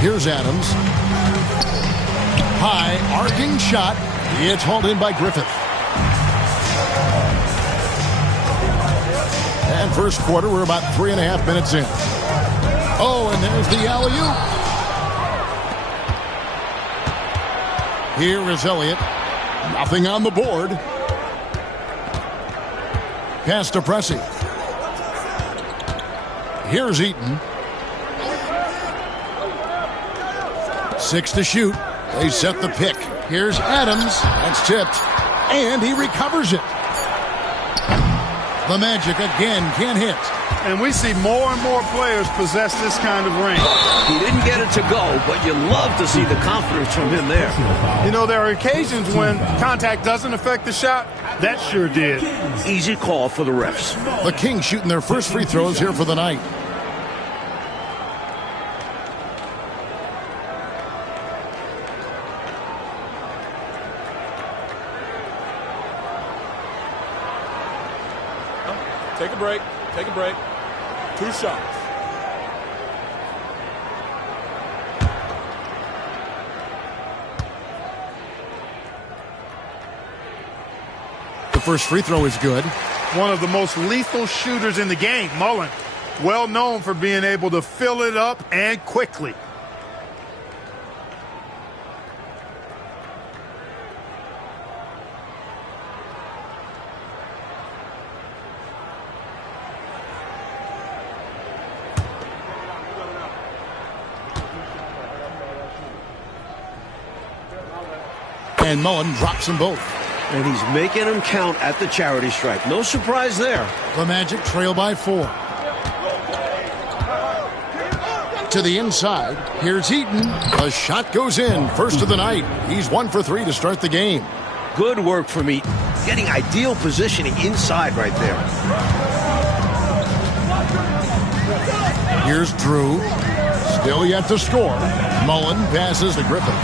Here's Adams. High, arcing shot. It's hauled in by Griffith. And first quarter, we're about 3.5 minutes in. Oh, and there's the alley-oop. Here is Elliott. Nothing on the board. Pass to Pressey. Here's Eaton. 6 to shoot. They set the pick. Here's Adams. That's tipped. And he recovers it. The Magic again can't hit. And we see more and more players possess this kind of range. He didn't get it to go, but you love to see the confidence from him there. You know, there are occasions when contact doesn't affect the shot. That sure did. Easy call for the refs. The Kings shooting their first free throws here for the night. Take a break. Take a break. 2 shots. The first free throw is good. One of the most lethal shooters in the game, Mullen. Well known for being able to fill it up and quickly. And Mullen drops them both. And he's making them count at the charity stripe. No surprise there. The Magic trail by 4. To the inside. Here's Eaton. The shot goes in. First of the night. He's 1 for 3 to start the game. Good work from Eaton. Getting ideal positioning inside right there. Here's Drew. Still yet to score. Mullen passes to Griffith.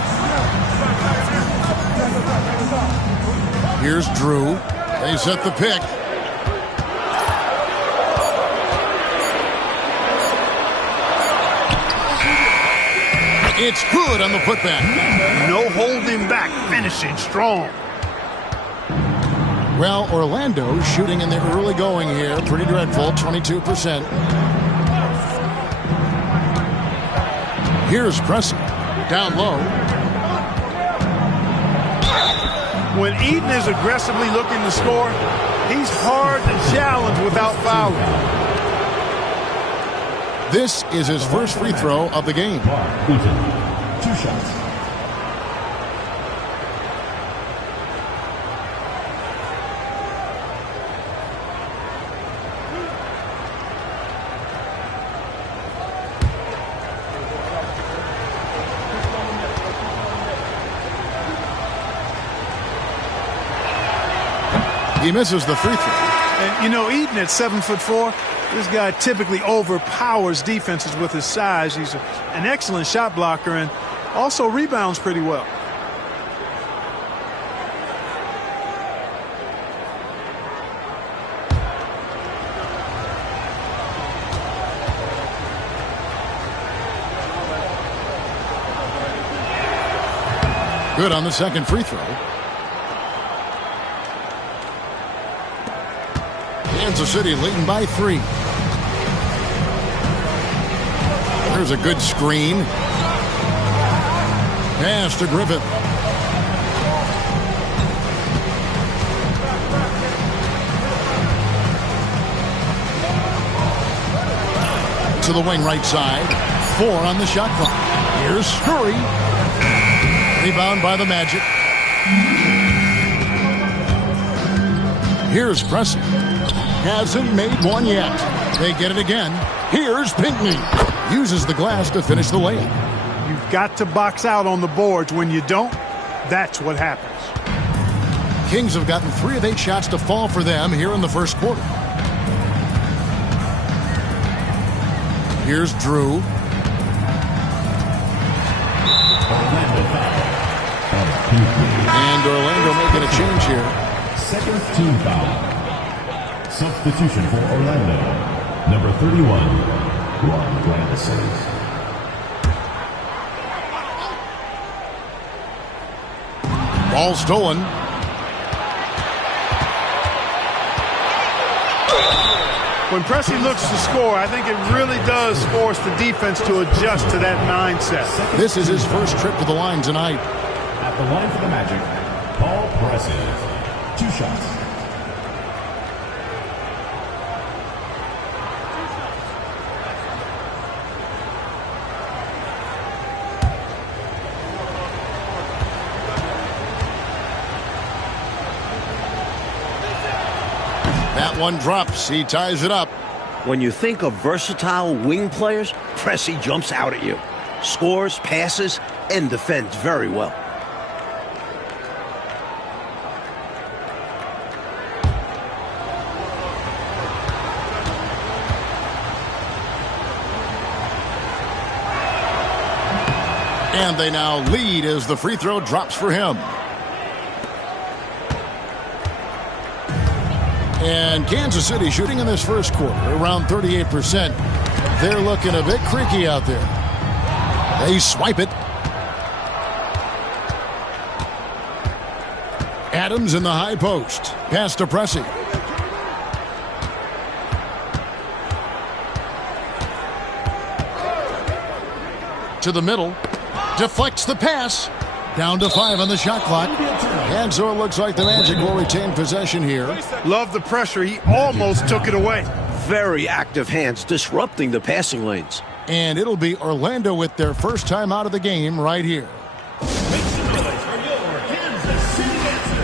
Here's Drew. They set the pick. It's good on the putback. No holding back, finishing strong. Well, Orlando shooting in the early going here. Pretty dreadful, 22%. Here's Pressey. Down low. When Eaton is aggressively looking to score, he's hard to challenge without fouling. This is his first free throw of the game. 2 shots. He misses the free throw. And, you know, Eaton at 7'4", this guy typically overpowers defenses with his size. He's an excellent shot blocker and also rebounds pretty well. Good on the second free throw. Kansas City leading by 3. There's a good screen. Pass to Griffith. To the wing right side. 4 on the shot clock. Here's Scurry. Rebound by the Magic. Here's Pressey. Hasn't made one yet. They get it again. Here's Pinckney. Uses the glass to finish the lane. You've got to box out on the boards. When you don't, that's what happens. Kings have gotten 3 of 8 shots to fall for them here in the first quarter. Here's Drew. And Orlando making a change here. Second team foul. Substitution for Orlando. Number 31, Ron Glandison. Ball stolen. When Pressey looks to score, I think it really does force the defense to adjust to that mindset. This is his first trip to the line tonight. At the line for the Magic, Paul Pressey. 2 shots. That one drops. He ties it up. When you think of versatile wing players, Pressey jumps out at you. Scores, passes, and defends very well. And they now lead as the free throw drops for him. And Kansas City shooting in this first quarter around 38%. They're looking a bit creaky out there. They swipe it. Adams in the high post. Pass to Pressey. To the middle. Deflects the pass. Down to 5 on the shot clock. And so it looks like the Magic will retain possession here. Love the pressure. He almost took it away. Very active hands, disrupting the passing lanes. And it'll be Orlando with their first time out of the game right here. Make some noise for your Kansas City Answer.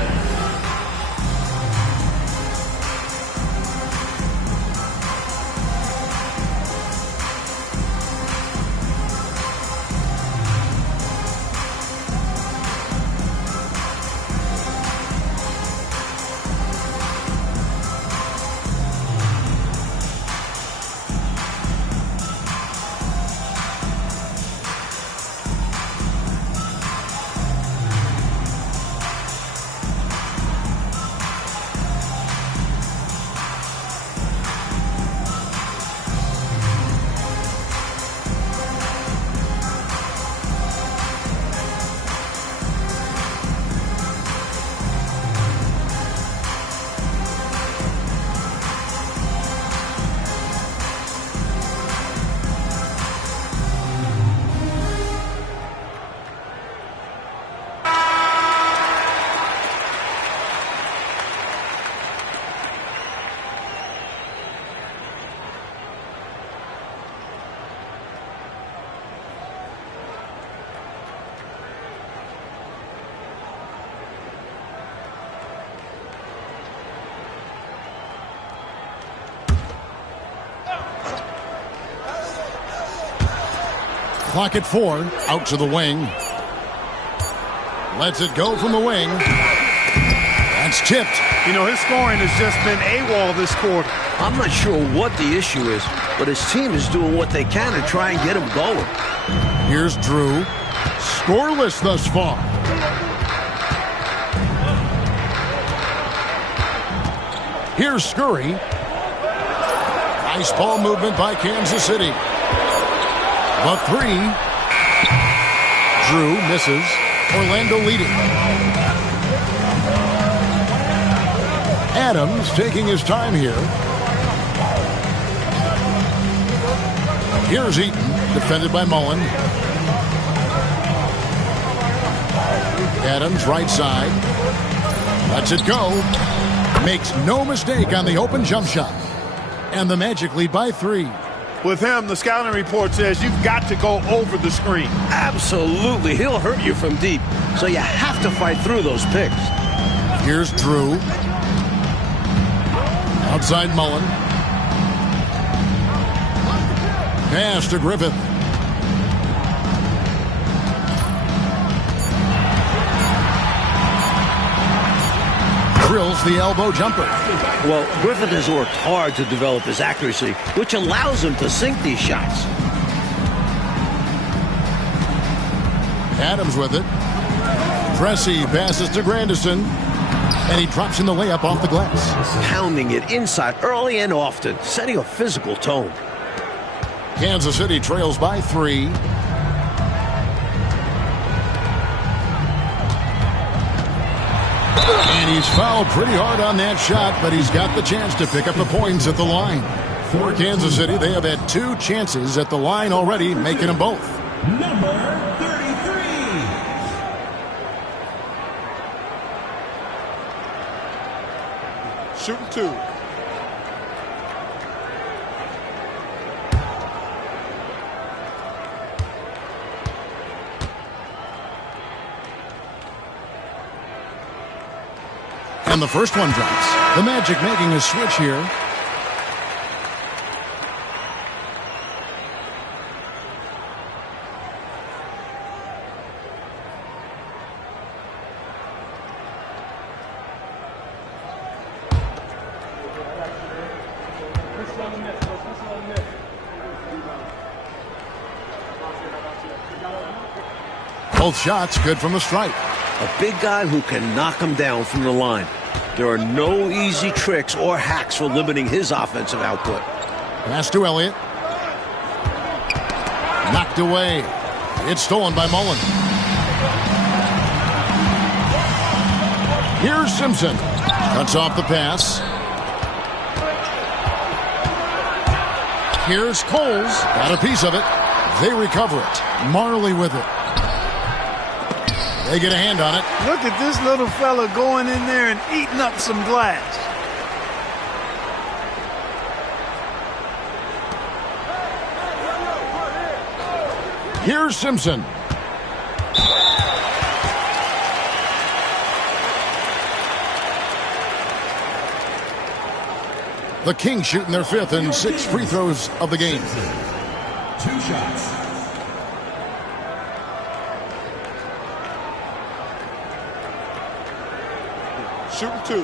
Clock at 4. Out to the wing. Lets it go from the wing. That's tipped. You know, his scoring has just been AWOL this quarter. I'm not sure what the issue is, but his team is doing what they can to try and get him going. Here's Drew. Scoreless thus far. Here's Scurry. Nice ball movement by Kansas City. The 3. Drew misses. Orlando leading. Adams taking his time here. Here's Eaton, defended by Mullen. Adams right side. Lets it go. Makes no mistake on the open jump shot. And the Magic lead by 3. With him, the scouting report says you've got to go over the screen. Absolutely. He'll hurt you from deep, so you have to fight through those picks. Here's Drew. Outside Mullen. Pass to Griffith. Drills the elbow jumper. Well, Griffith has worked hard to develop his accuracy, which allows him to sink these shots. Adams with it. Pressey passes to Grandison. And he drops in the layup off the glass. Pounding it inside early and often, setting a physical tone. Kansas City trails by 3. He's fouled pretty hard on that shot, but he's got the chance to pick up the points at the line. For Kansas City, they have had 2 chances at the line already, making them both. Number 33. Shooting 2. And the first one drops. The Magic making a switch here. Both shots good from the stripe. A big guy who can knock him down from the line. There are no easy tricks or hacks for limiting his offensive output. Pass to Elliott. Knocked away. It's stolen by Mullen. Here's Simpson. Cuts off the pass. Here's Coles. Got a piece of it. They recover it. Marley with it. They get a hand on it. Look at this little fella going in there and eating up some glass. Here's Simpson. The Kings shooting their 5th and 6th free throws of the game. 2 shots. Shooting 2.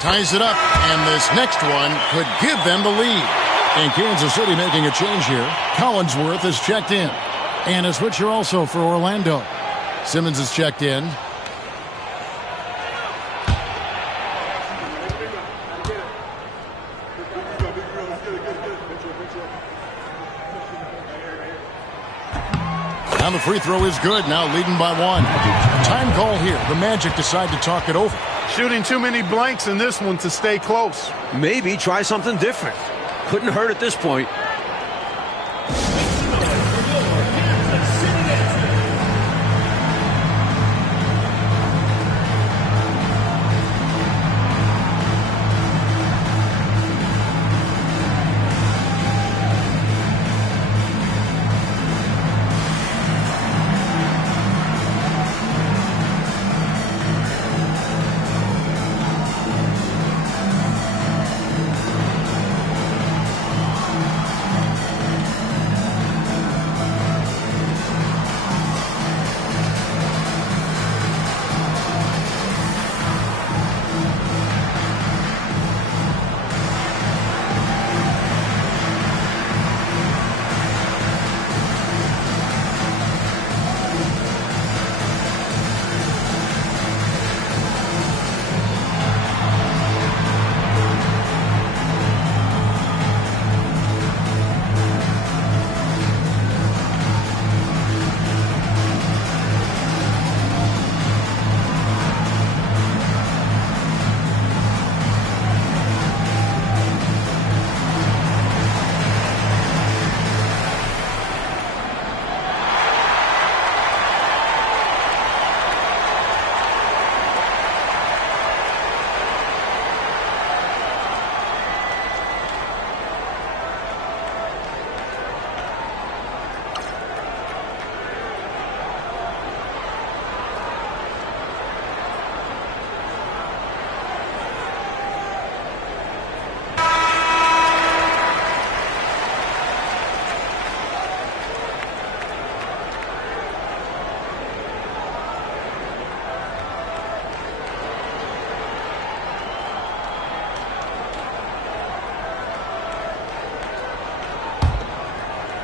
Ties it up, and this next one could give them the lead. And Kansas City making a change here. Collinsworth is checked in. And a switcher also for Orlando. Simmons is checked in. Now the free throw is good, now leading by 1. Time call here. The Magic decide to talk it over. Shooting too many blanks in this one to stay close. Maybe try something different. Couldn't hurt at this point.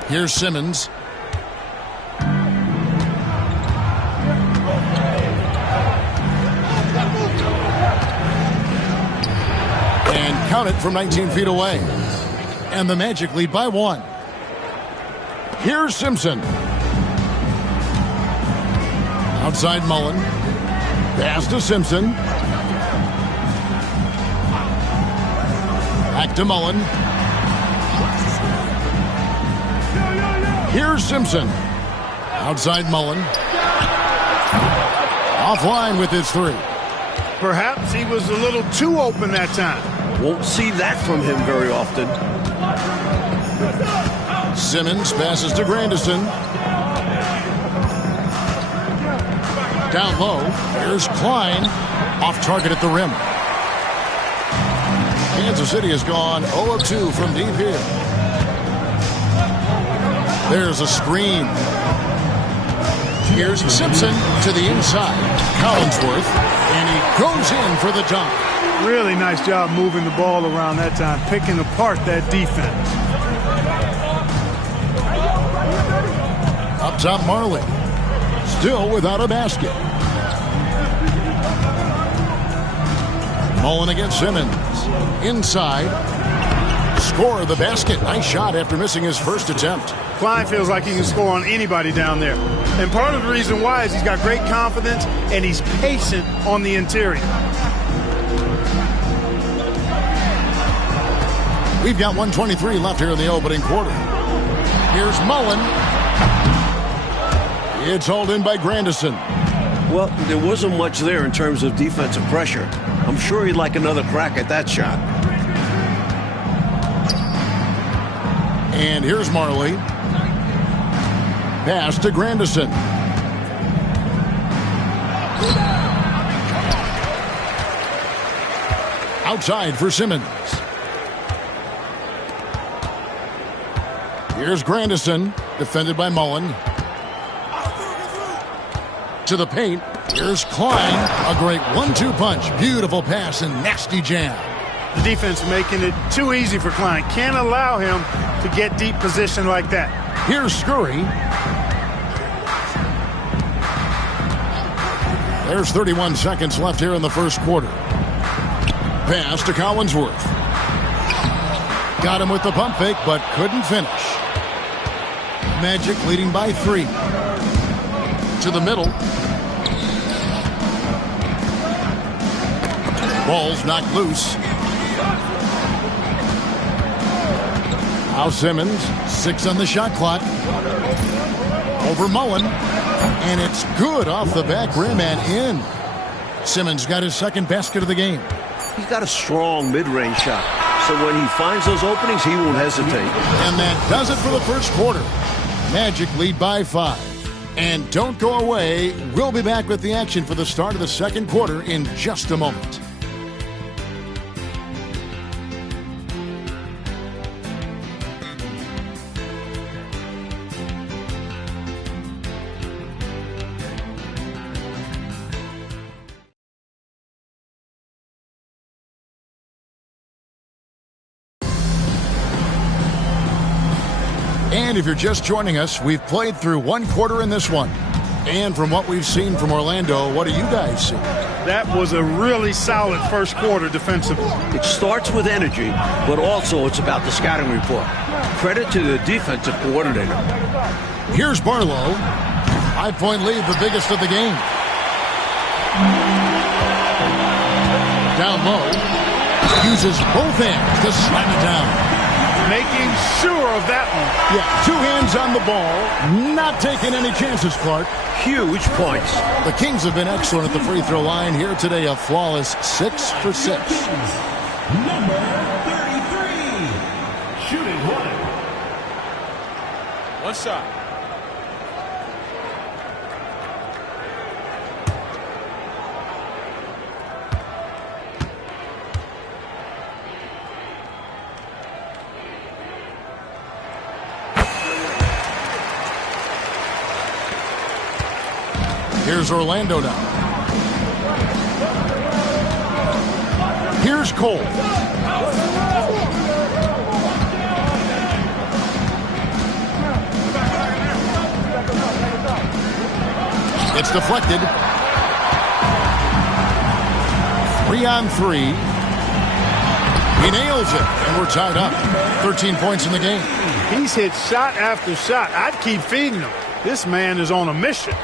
Here's Simmons. count it, from 19 feet away. And the Magic lead by 1. Here's Simpson. Outside Mullen. Pass to Simpson. Back to Mullen. Here's Simpson. Outside Mullen. Offline with his 3. Perhaps he was a little too open that time. Won't see that from him very often. Simmons passes to Grandison. Down low. Here's Klein. Off target at the rim. Kansas City has gone 0 of 2 from deep here. There's a screen. Here's Simpson to the inside. Collinsworth. And he goes in for the dunk. Really nice job moving the ball around that time, picking apart that defense. Up top, Marley. Still without a basket. Mullen against Simmons. Inside. Score the basket. Nice shot after missing his first attempt. Klein feels like he can score on anybody down there. And part of the reason why is he's got great confidence and he's patient on the interior. We've got 1:23 left here in the opening quarter. Here's Mullen. It's hauled in by Grandison. Well, there wasn't much there in terms of defensive pressure. I'm sure he'd like another crack at that shot. And here's Marley. Pass to Grandison. Outside for Simmons. Here's Grandison, defended by Mullen. To the paint. Here's Klein. A great 1-2 punch. Beautiful pass and nasty jam. The defense making it too easy for Klein. Can't allow him to get deep position like that. Here's Scurry. There's 31 seconds left here in the first quarter. Pass to Collinsworth. Got him with the pump fake, but couldn't finish. Magic leading by 3. To the middle. Ball's knocked loose. Now Simmons, 6 on the shot clock. Over Mullen. And it's good off the back rim and in. Simmons got his second basket of the game. He's got a strong mid-range shot. So when he finds those openings, he won't hesitate. And that does it for the first quarter. Magic lead by 5. And don't go away. We'll be back with the action for the start of the second quarter in just a moment. And if you're just joining us, we've played through one quarter in this one. And from what we've seen from Orlando, what do you guys see? That was a really solid first quarter defensively. It starts with energy, but also it's about the scouting report. Credit to the defensive coordinator. Here's Barlow. 5-point lead, the biggest of the game. Down low. Uses both hands to slam it down. Making sure of that one. Yeah, 2 hands on the ball. Not taking any chances, Clark. Huge points. The Kings have been excellent at the free throw line here today. A flawless 6 for 6. Number 33. Shooting 1. One shot. Here's Orlando now. Here's Cole. It's deflected. 3-on-3. He nails it, and we're tied up. 13 points in the game. He's hit shot after shot. I'd keep feeding him. This man is on a mission.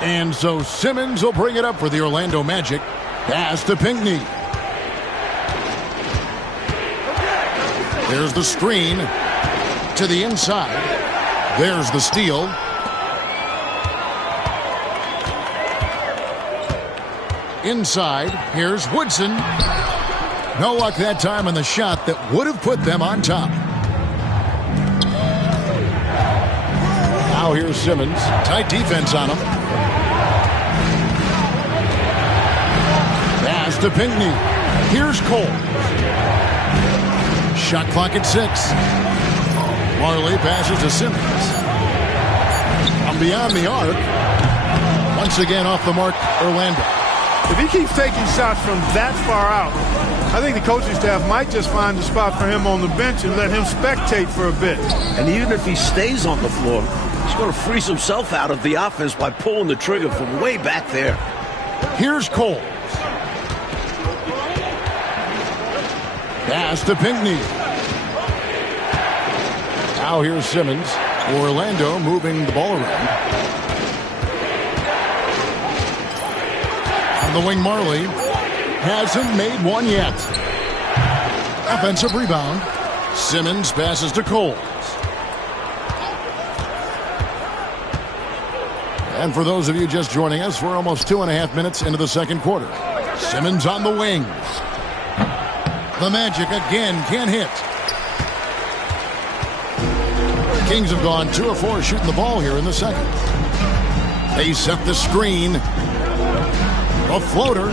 And so Simmons will bring it up for the Orlando Magic. Pass to Pinckney. There's the screen to the inside. There's the steal. Inside, here's Woodson. No luck that time on the shot that would have put them on top. Now here's Simmons. Tight defense on him. Pass to Pinckney. Here's Cole. Shot clock at 6. Marley passes to Simmons. From beyond the arc. Once again off the mark, Orlando. If he keeps taking shots from that far out, I think the coaching staff might just find a spot for him on the bench and let him spectate for a bit. And even if he stays on the floor, he's going to freeze himself out of the offense by pulling the trigger from way back there. Here's Cole. Pass to Pinckney. Now here's Simmons. Orlando moving the ball around. On the wing, Marley hasn't made one yet. Offensive rebound. Simmons passes to Cole. And for those of you just joining us, we're almost 2.5 minutes into the second quarter. Simmons on the wing. The Magic again can't hit. Kings have gone 2 of 4 shooting the ball here in the second. They set the screen. A floater.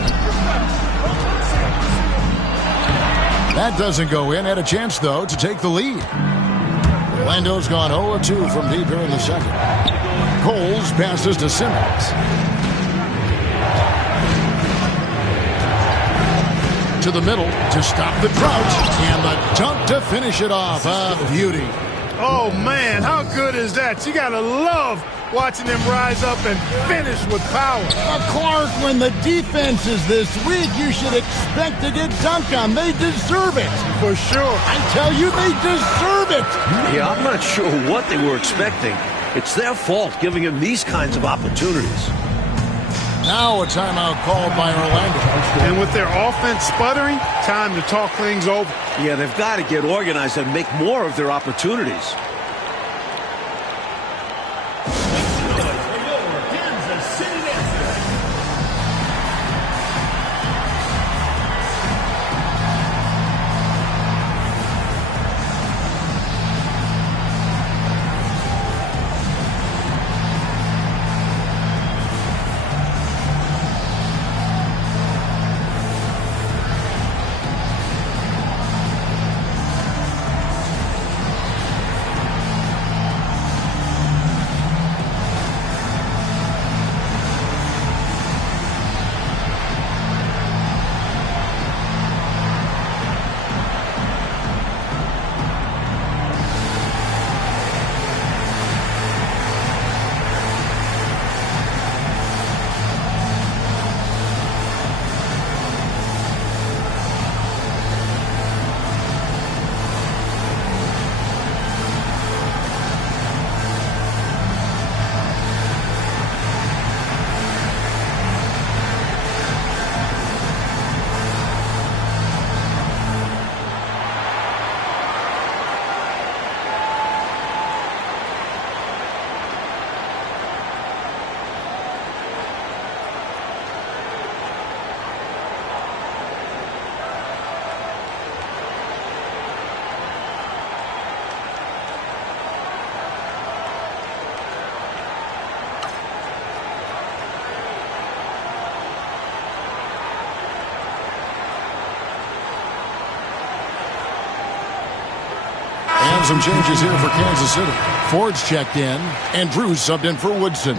That doesn't go in. Had a chance, though, to take the lead. Orlando's gone 0 of 2 from deep here in the second. Coles passes to Simmons. To the middle to stop the drought. And the dunk to finish it off. A beauty. Oh, man, how good is that? You got to love watching them rise up and finish with power. Clark, when the defense is this weak, you should expect to get dunked on. They deserve it. For sure. I tell you, they deserve it. Yeah, I'm not sure what they were expecting. It's their fault giving him these kinds of opportunities. Now a timeout called by Orlando. And with their offense sputtering, time to talk things over. Yeah, they've got to get organized and make more of their opportunities. And some changes here for Kansas City. Ford's checked in, and Drew's subbed in for Woodson.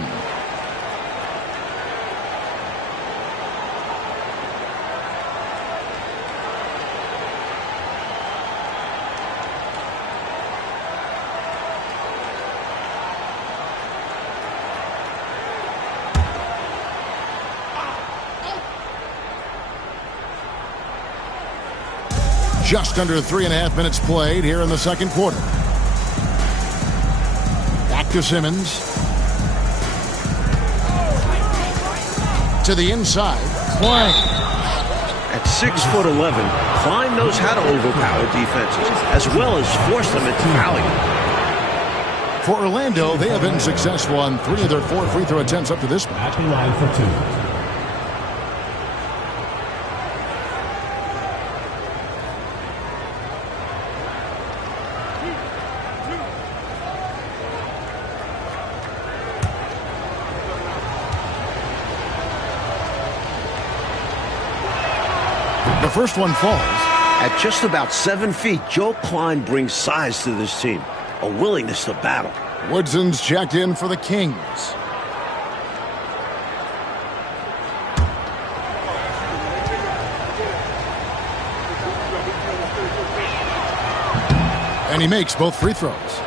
Just under 3.5 minutes played here in the second quarter. Back to Simmons. To the inside. Klein. At 6'11", Klein knows how to overpower defenses, as well as force them into fouling. For Orlando, they have been successful on 3 of their 4 free throw attempts up to this point. At the line for 2. The first one falls. At just about 7 feet, Joe Klein brings size to this team, a willingness to battle. Woodson's checked in for the Kings. And he makes both free throws.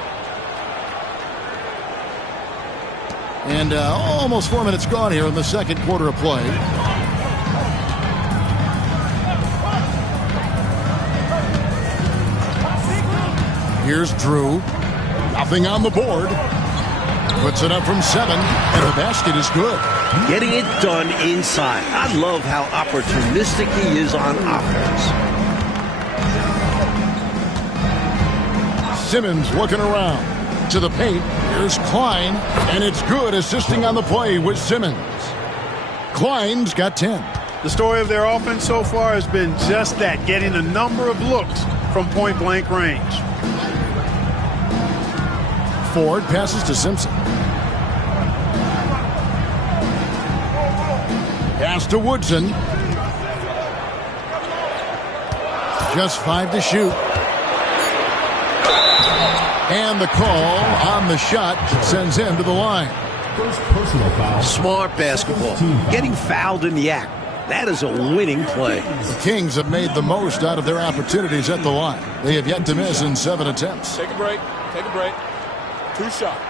And almost 4 minutes gone here in the second quarter of play. Here's Drew. Nothing on the board. Puts it up from 7, and the basket is good. Getting it done inside. I love how opportunistic he is on offense. Simmons looking around. To the paint. Here's Klein, and it's good, assisting on the play with Simmons. Klein's got 10. The story of their offense so far has been just that, getting a number of looks from point-blank range. Ford passes to Simpson. Pass to Woodson. Just 5 to shoot. And the call on the shot sends him to the line. First personal foul. Smart basketball. Getting fouled in the act. That is a winning play. The Kings have made the most out of their opportunities at the line. They have yet to miss in 7 attempts. Take a break. Take a break. 2 shots.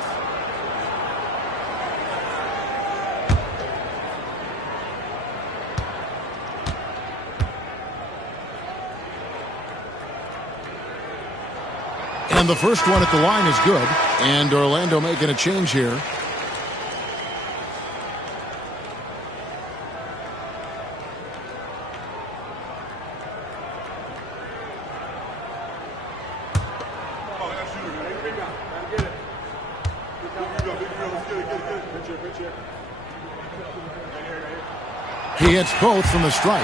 And the first one at the line is good. And Orlando making a change here. He hits both from the stripe.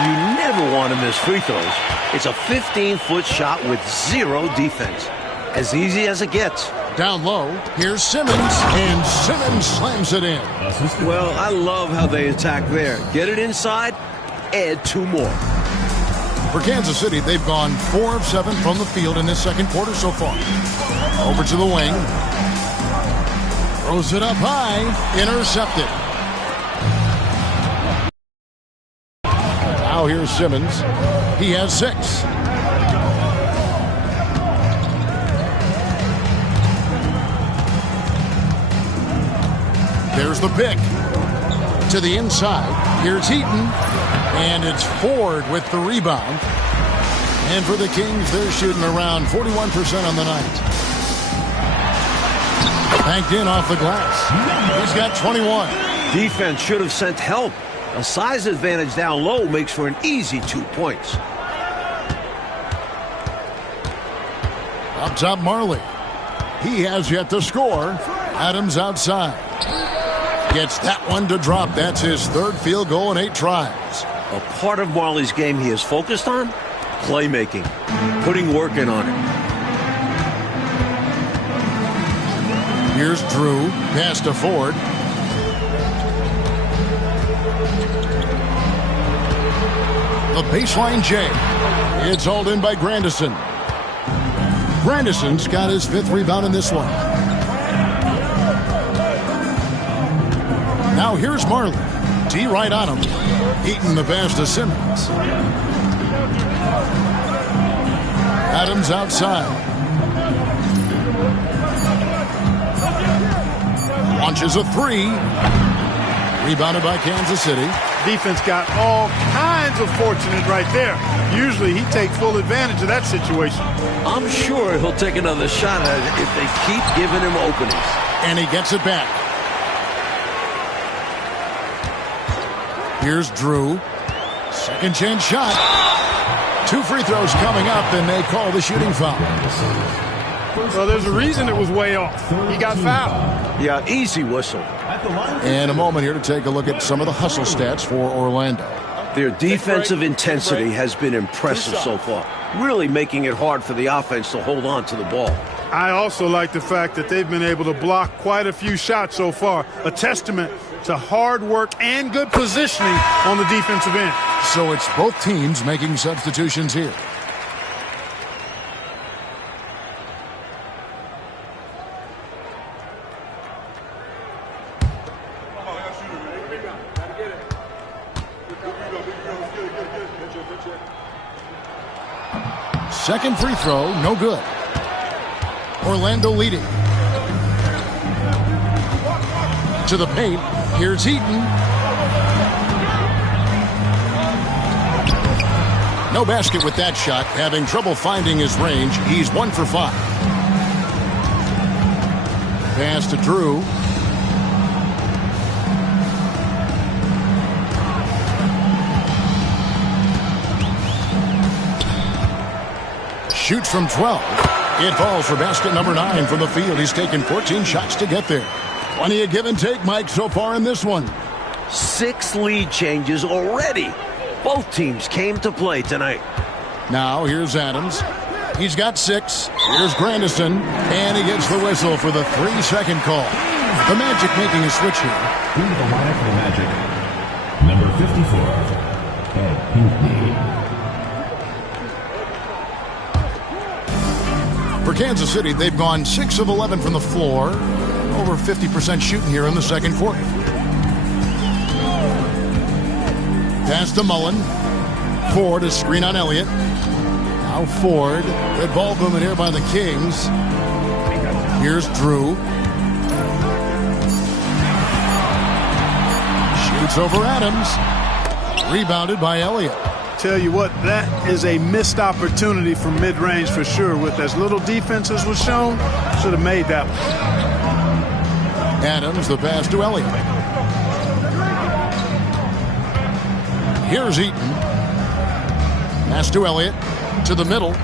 You never want to miss free throws. It's a 15-foot shot with 0 defense. As easy as it gets. Down low, here's Simmons, and Simmons slams it in. Well, I love how they attack there. Get it inside, add 2 more. For Kansas City, they've gone 4 of 7 from the field in this second quarter so far. Over to the wing. Throws it up high, intercepted. Now here's Simmons. He has 6. There's the pick. To the inside. Here's Heaton. And it's Ford with the rebound. And for the Kings, they're shooting around 41% on the night. Banked in off the glass. He's got 21. Defense should have sent help. A size advantage down low makes for an easy 2 points. Up top, Marley. He has yet to score. Adams outside. Gets that one to drop. That's his 3rd field goal in 8 tries. A part of Marley's game he is focused on? Playmaking. Putting work in on it. Here's Drew. Pass to Ford. The baseline J. It's hauled in by Grandison. Grandison's got his 5th rebound in this one. Now here's Marley. D right on him. Eaton the pass to Simmons. Adams outside. Launches a 3. Rebounded by Kansas City. Defense got all kinds of fortunate right there. Usually he takes full advantage of that situation. I'm sure he'll take another shot at it if they keep giving him openings. And he gets it back. Here's Drew. Second chance shot. 2 free throws coming up, and they call the shooting foul. Well, there's a reason it was way off. He got fouled. Yeah, easy whistle. And a moment here to take a look at some of the hustle stats for Orlando. Their defensive intensity has been impressive so far, really making it hard for the offense to hold on to the ball. I also like the fact that they've been able to block quite a few shots so far, a testament to hard work and good positioning on the defensive end. So it's both teams making substitutions here. Second free throw, no good. Orlando leading. To the paint. Here's Eaton. No basket with that shot. Having trouble finding his range. He's 1 for 5. Pass to Drew. Shoots from 12. It falls for basket number 9 from the field. He's taken 14 shots to get there. Plenty of give and take, Mike, so far in this one. 6 lead changes already. Both teams came to play tonight. Now here's Adams. He's got 6. Here's Grandison. And he gets the whistle for the 3-second call. The Magic making a switch here. Into the lineup for the Magic, number 54, Ed Pinckney. For Kansas City, they've gone 6 of 11 from the floor. Over 50% shooting here in the second quarter. Pass to Mullen. Ford, a screen on Elliott. Now Ford. Good ball movement here by the Kings. Here's Drew. Shoots over Adams. Rebounded by Elliott. Tell you what, that is a missed opportunity from mid-range for sure. With as little defense as was shown, should have made that one. Adams, the pass to Elliott. Here's Eaton. Pass to Elliott. To the middle.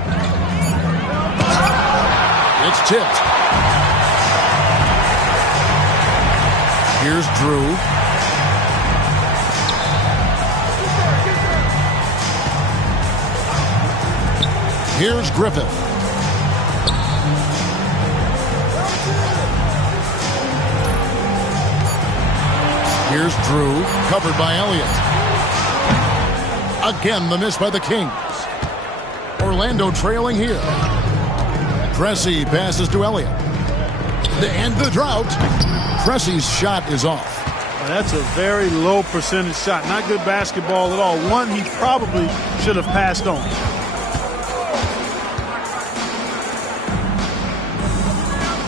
It's tipped. Here's Drew. Here's Griffith. Here's Drew, covered by Elliott. Again, the miss by the Kings. Orlando trailing here. Cressy passes to Elliott. To end the drought. Cressy's shot is off. That's a very low percentage shot. Not good basketball at all. One he probably should have passed on.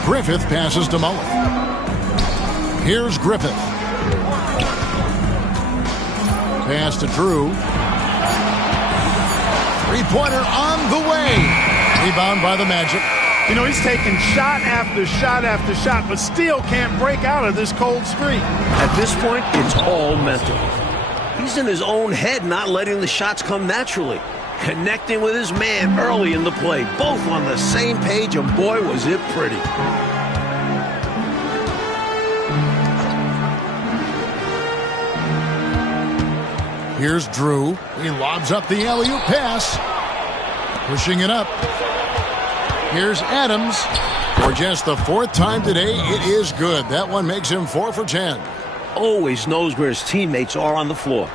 Griffith passes to Mullen. Here's Griffith. Pass to Drew. Three-pointer on the way. Rebound by the Magic. You know, he's taking shot after shot after shot, but still can't break out of this cold streak. At this point, it's all mental. He's in his own head, not letting the shots come naturally. Connecting with his man early in the play. Both on the same page, and boy, was it pretty. Here's Drew. He lobs up the alley-oop pass. Pushing it up. Here's Adams. For just the 4th time today, it is good. That one makes him 4 for 10. Always knows where his teammates are on the floor.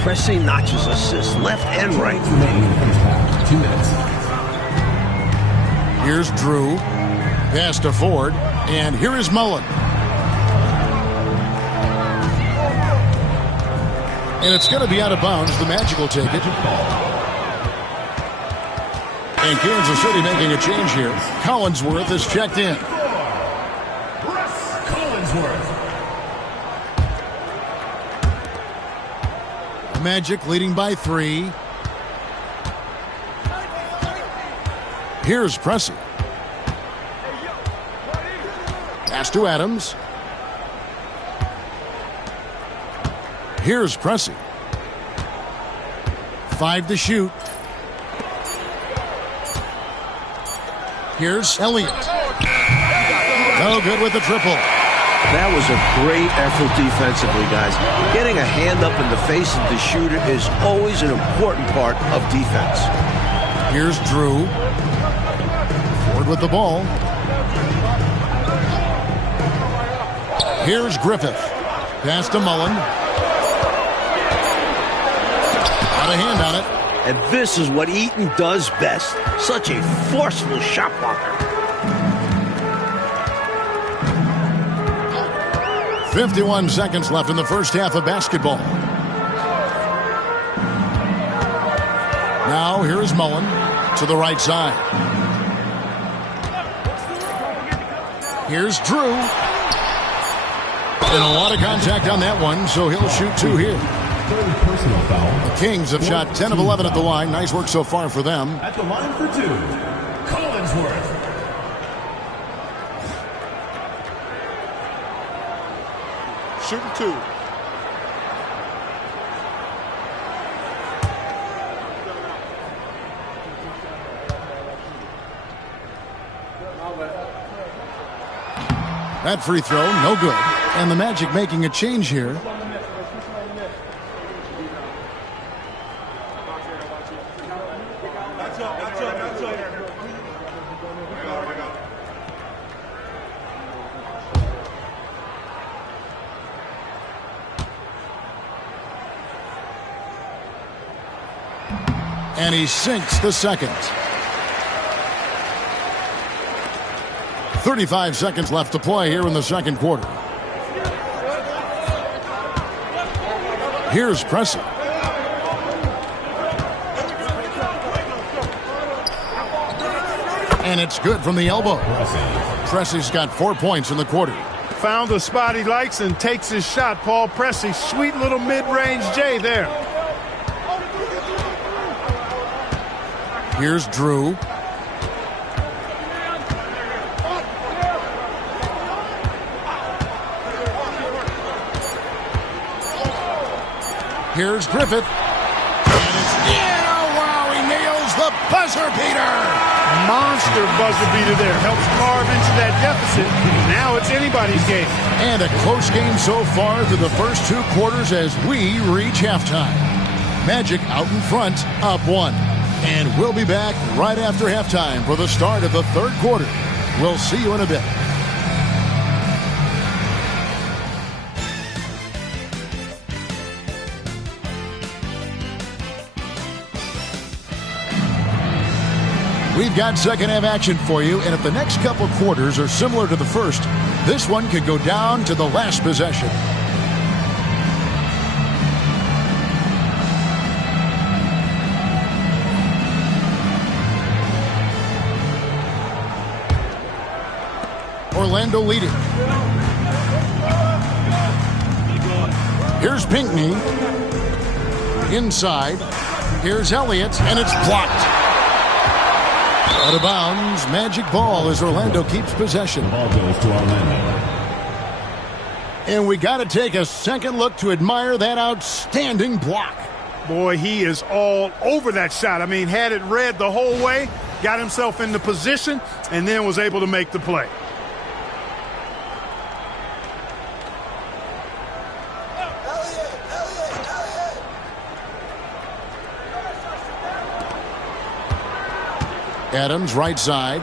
Pressing notches assists left and right. 2 minutes. Here's Drew. Pass to Ford. And here is Mullen. And it's going to be out of bounds. The Magic will take it. And Kansas City making a change here. Collinsworth is checked in. Collinsworth. Magic leading by 3. Here's Pressey. Pass to Adams. Here's Pressey. 5 to shoot. Here's Elliott. No good with the triple. That was a great effort defensively, guys. Getting a hand up in the face of the shooter is always an important part of defense. Here's Drew. Ford with the ball. Here's Griffith. Pass to Mullen. Got a hand on it. And this is what Eaton does best. Such a forceful shot blocker. 51 seconds left in the first half of basketball. Now here is Mullen to the right side. Here's Drew. And a lot of contact on that one, so he'll shoot 2 here. Third personal foul. The Kings have shot 10 of 11 at the line. Nice work so far for them. At the line for 2, Collinsworth. Shooting 2. That free throw, no good. And the Magic making a change here. And he sinks the second. 35 seconds left to play here in the second quarter. Here's Pressey. And it's good from the elbow. Pressey's got 4 points in the quarter. Found the spot he likes and takes his shot. Paul Pressey, sweet little mid-range J there. Here's Drew. Here's Griffith. And it's in. Oh, wow, he nails the buzzer beater. Monster buzzer beater there. Helps carve into that deficit. Now it's anybody's game. And a close game so far through the first 2 quarters as we reach halftime. Magic out in front, up 1. And we'll be back right after halftime for the start of the third quarter. We'll see you in a bit. We've got second half action for you, and if the next couple quarters are similar to the first, this one could go down to the last possession. Orlando leading. Here's Pinckney. Inside. Here's Elliott, and it's blocked. Out of bounds, Magic ball as Orlando keeps possession. Ball goes to Orlando. And we got to take a second look to admire that outstanding block. Boy, he is all over that shot. I mean, had it read the whole way, got himself into position, and then was able to make the play. Adams, right side.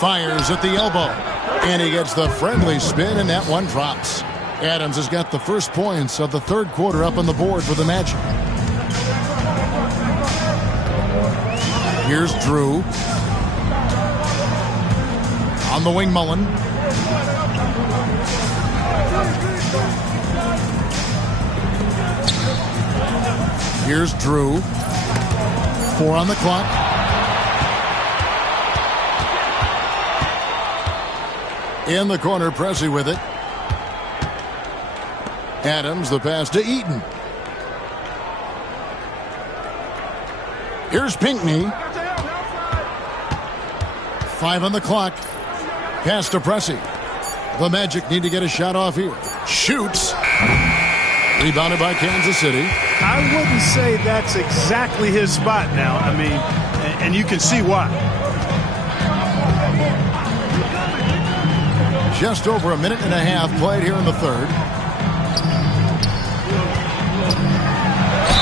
Fires at the elbow. And he gets the friendly spin, and that one drops. Adams has got the first points of the third quarter up on the board for the Magic. Here's Drew. On the wing, Mullen. Here's Drew. 4 on the clock. In the corner, Pressey with it. Adams, the pass to Eaton. Here's Pinckney. 5 on the clock. Pass to Pressey. The Magic need to get a shot off here. Shoots. Rebounded by Kansas City. I wouldn't say that's exactly his spot now. I mean, and you can see why. Just over a minute and a half played here in the third.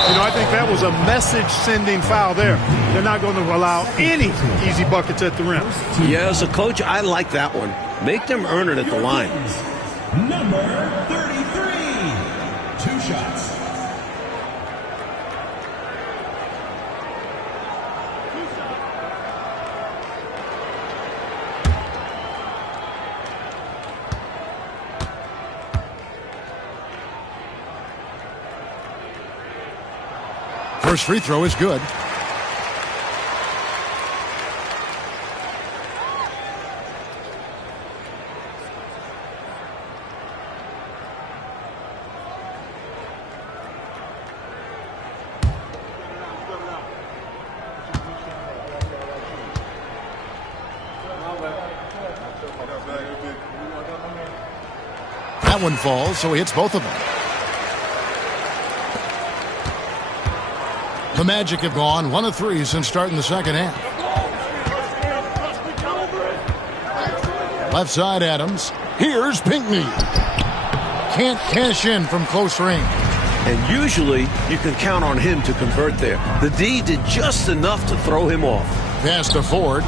You know, I think that was a message-sending foul there. They're not going to allow any easy buckets at the rim. Yeah, as a coach, I like that one. Make them earn it at the line. Number 33. 2 shots. First free throw is good. That one falls, so he hits both of them. The Magic have gone 1 of 3 since starting the second half. Left side, Adams. Here's Pinckney. Can't cash in from close range. And usually, you can count on him to convert there. The D did just enough to throw him off. Pass to Ford.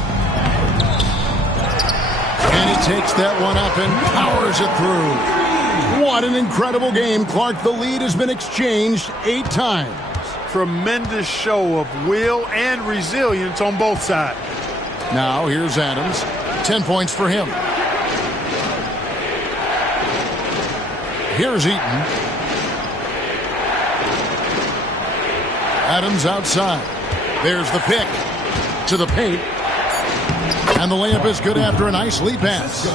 And he takes that one up and powers it through. What an incredible game, Clark. The lead has been exchanged 8 times. Tremendous show of will and resilience on both sides. Now here's Adams. 10 points for him. Here's Eaton. Adams outside. There's the pick to the paint. And the layup is good after a nice lead pass.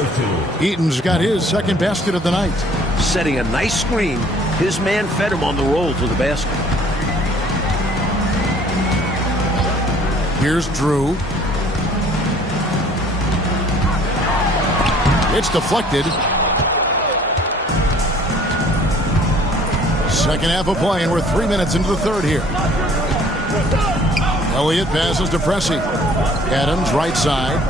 Eaton's got his second basket of the night. Setting a nice screen. His man fed him on the roll to the basket. Here's Drew. It's deflected. Second half of play, and we're 3 minutes into the third here. Elliott passes to Pressey. Adams, right side.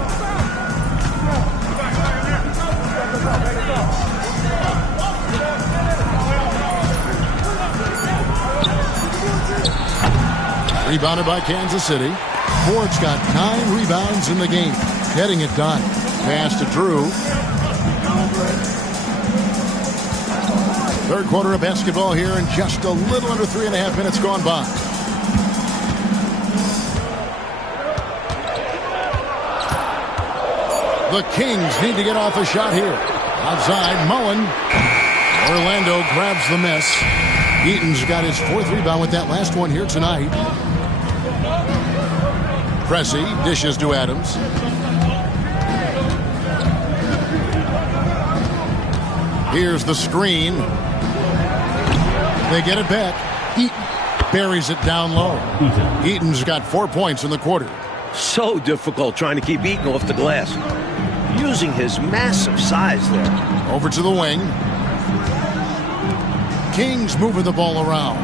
Rebounded by Kansas City. Ford's got 9 rebounds in the game. Getting it done. Pass to Drew. Third quarter of basketball here, and just a little under 3.5 minutes gone by. The Kings need to get off a shot here. Outside, Mullen. Orlando grabs the miss. Eaton's got his 4th rebound with that last one here tonight. Pressey dishes to Adams. Here's the screen. They get it back. Eaton buries it down low. Eaton's got 4 points in the quarter. So difficult trying to keep Eaton off the glass. Using his massive size there. Over to the wing. Kings moving the ball around.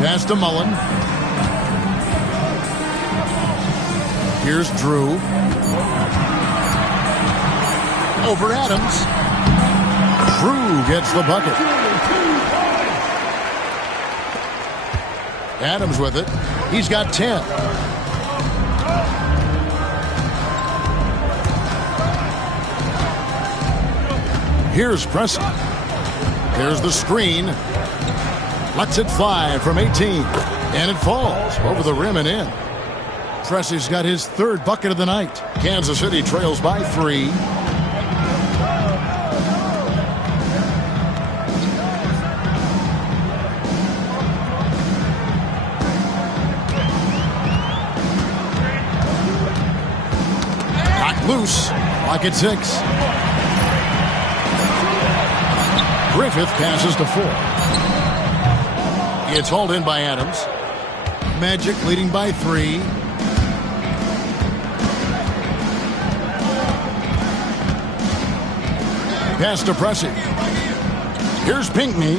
Pass to Mullen. Here's Drew. Over Adams. Drew gets the bucket. Adams with it. He's got 10. Here's Pressey. There's the screen. Lets it fly from 18. And it falls over the rim and in. Pressey's got his 3rd bucket of the night. Kansas City trails by 3. Loose. Clock at 6. Griffith passes to 4. It's hauled in by Adams. Magic leading by 3. Pass to Pressey. Here's Pinckney.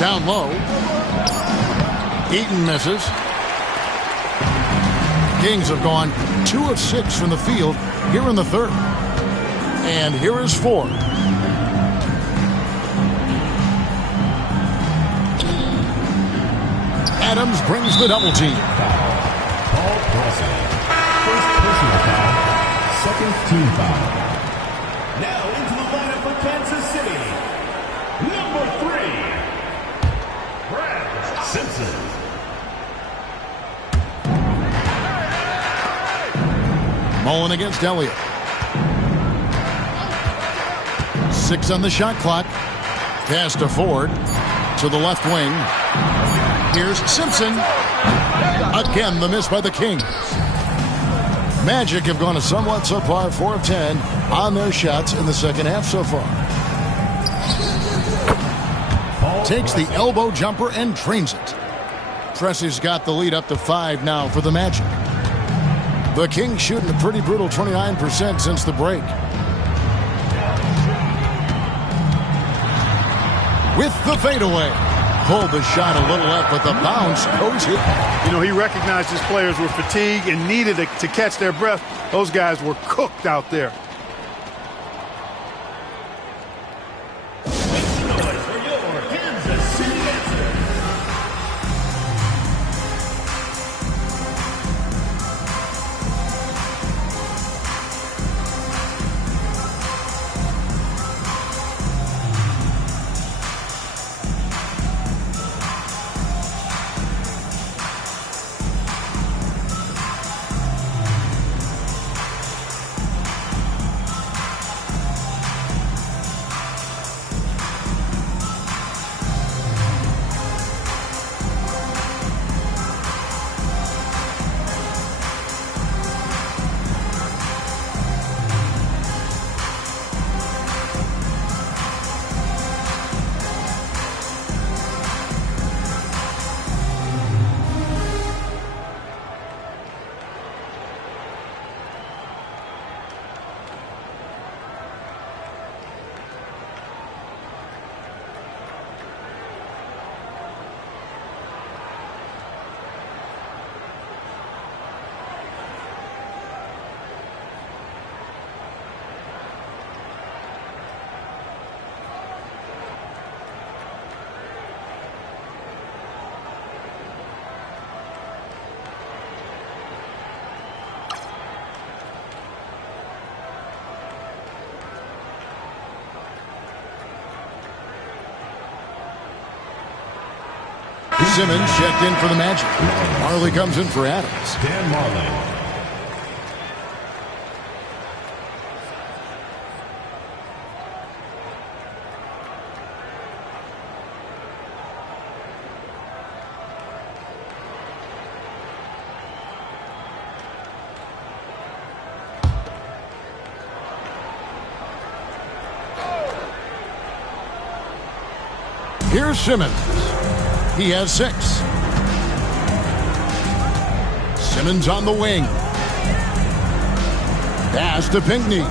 Down low. Eaton misses. Kings have gone 2 of 6 from the field here in the third. And here is Ford. Adams brings the double team. Paul Pressey. First personal foul. Second team foul. Now into the lineup for Kansas City. Number 3. Brad Simpson. Mullen against Elliott. 6 on the shot clock. Pass to Ford. To the left wing. Here's Simpson. Again, the miss by the Kings. Magic have gone a somewhat subpar 4 of 10 on their shots in the second half so far. Takes the elbow jumper and trains it. Pressey's got the lead up to 5 now for the Magic. The Kings shooting a pretty brutal 29% since the break. With the fadeaway. Pulled the shot a little up, but the bounce goes in. You know, he recognized his players were fatigued and needed to catch their breath. Those guys were cooked out there. Simmons checked in for the Magic. Marley comes in for Adams. Dan Marley. Here's Simmons. He has 6. Simmons on the wing. Pass to Pinckney.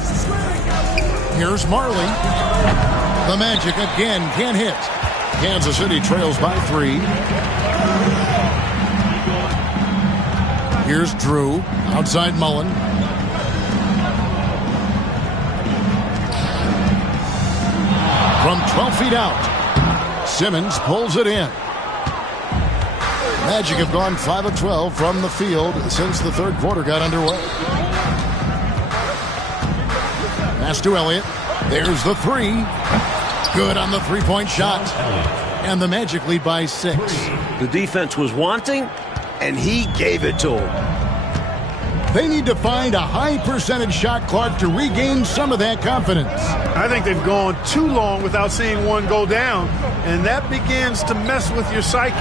Here's Marley. The Magic again can't hit. Kansas City trails by 3. Here's Drew. Outside Mullen. From 12 feet out. Simmons pulls it in. Magic have gone 5 of 12 from the field since the third quarter got underway. Pass to Elliott. There's the 3. Good on the three-point shot. And the Magic lead by 6. The defense was wanting, and he gave it to him. They need to find a high percentage shot, Clark, to regain some of that confidence. I think they've gone too long without seeing one go down, and that begins to mess with your psyche.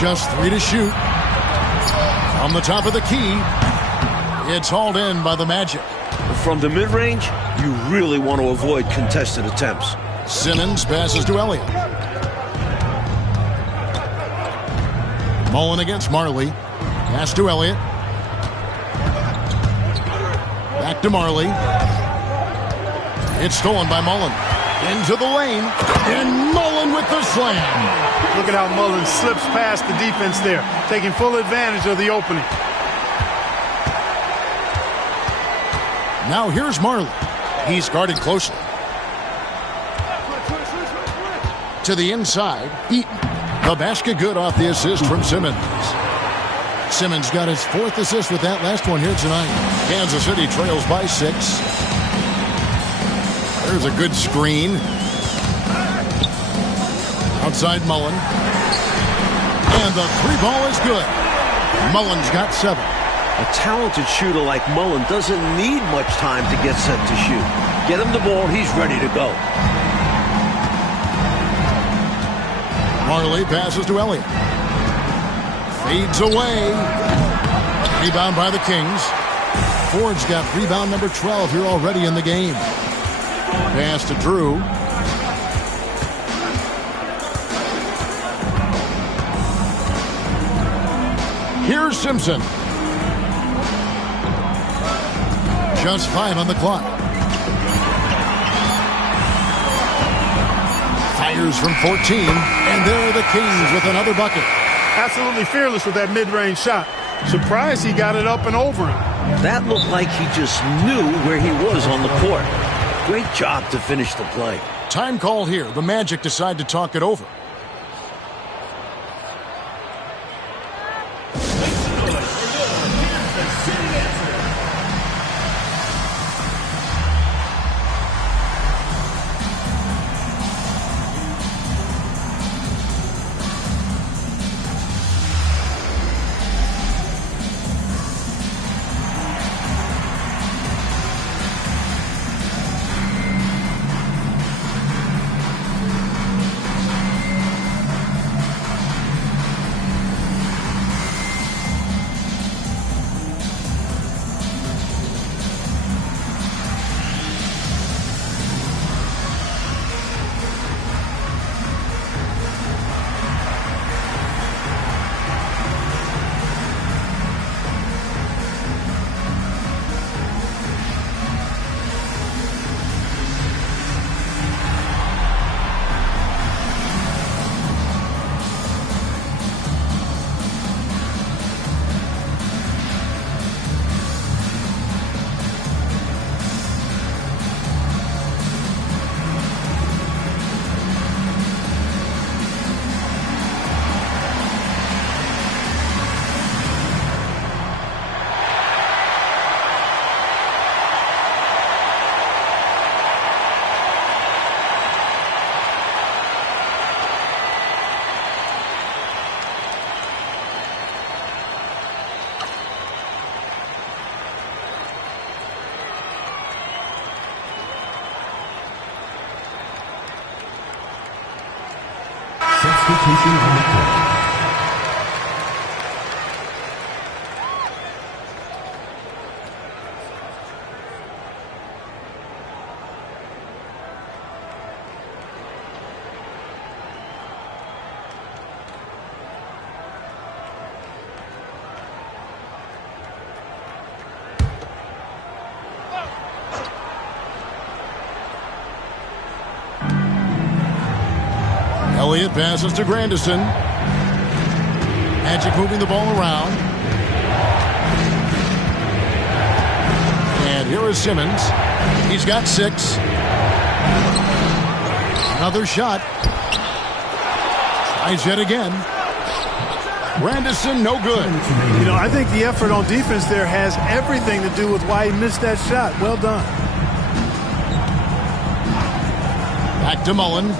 Just 3 to shoot. On the top of the key. It's hauled in by the Magic. From the mid-range, you really want to avoid contested attempts. Simmons passes to Elliott. Mullen against Marley. Pass to Elliott. Back to Marley. It's stolen by Mullen. Into the lane. And Mullen with the slam. Look at how Mullen slips past the defense there, taking full advantage of the opening. Now here's Marley. He's guarded closely. To the inside, Eaton. The basket good off the assist from Simmons. Simmons got his 4th assist with that last one here tonight. Kansas City trails by 6. There's a good screen. Outside Mullen. And the 3-ball is good. Mullen's got 7. A talented shooter like Mullen doesn't need much time to get set to shoot. Get him the ball, he's ready to go. Marley passes to Elliott. Fades away. Rebound by the Kings. Ford's got rebound number 12 here already in the game. Pass to Drew. Here's Simpson. Just 5 on the clock. Fires from 14, and there are the Kings with another bucket. Absolutely fearless with that mid-range shot. Surprised he got it up and over him. That looked like he just knew where he was on the court. Great job to finish the play. Time call here. The Magic decide to talk it over. Substitution on the court. Elliott passes to Grandison. Magic moving the ball around. And here is Simmons. He's got 6. Another shot. Tries yet again. Grandison, no good. You know, I think the effort on defense there has everything to do with why he missed that shot. Well done. Back to Mullen.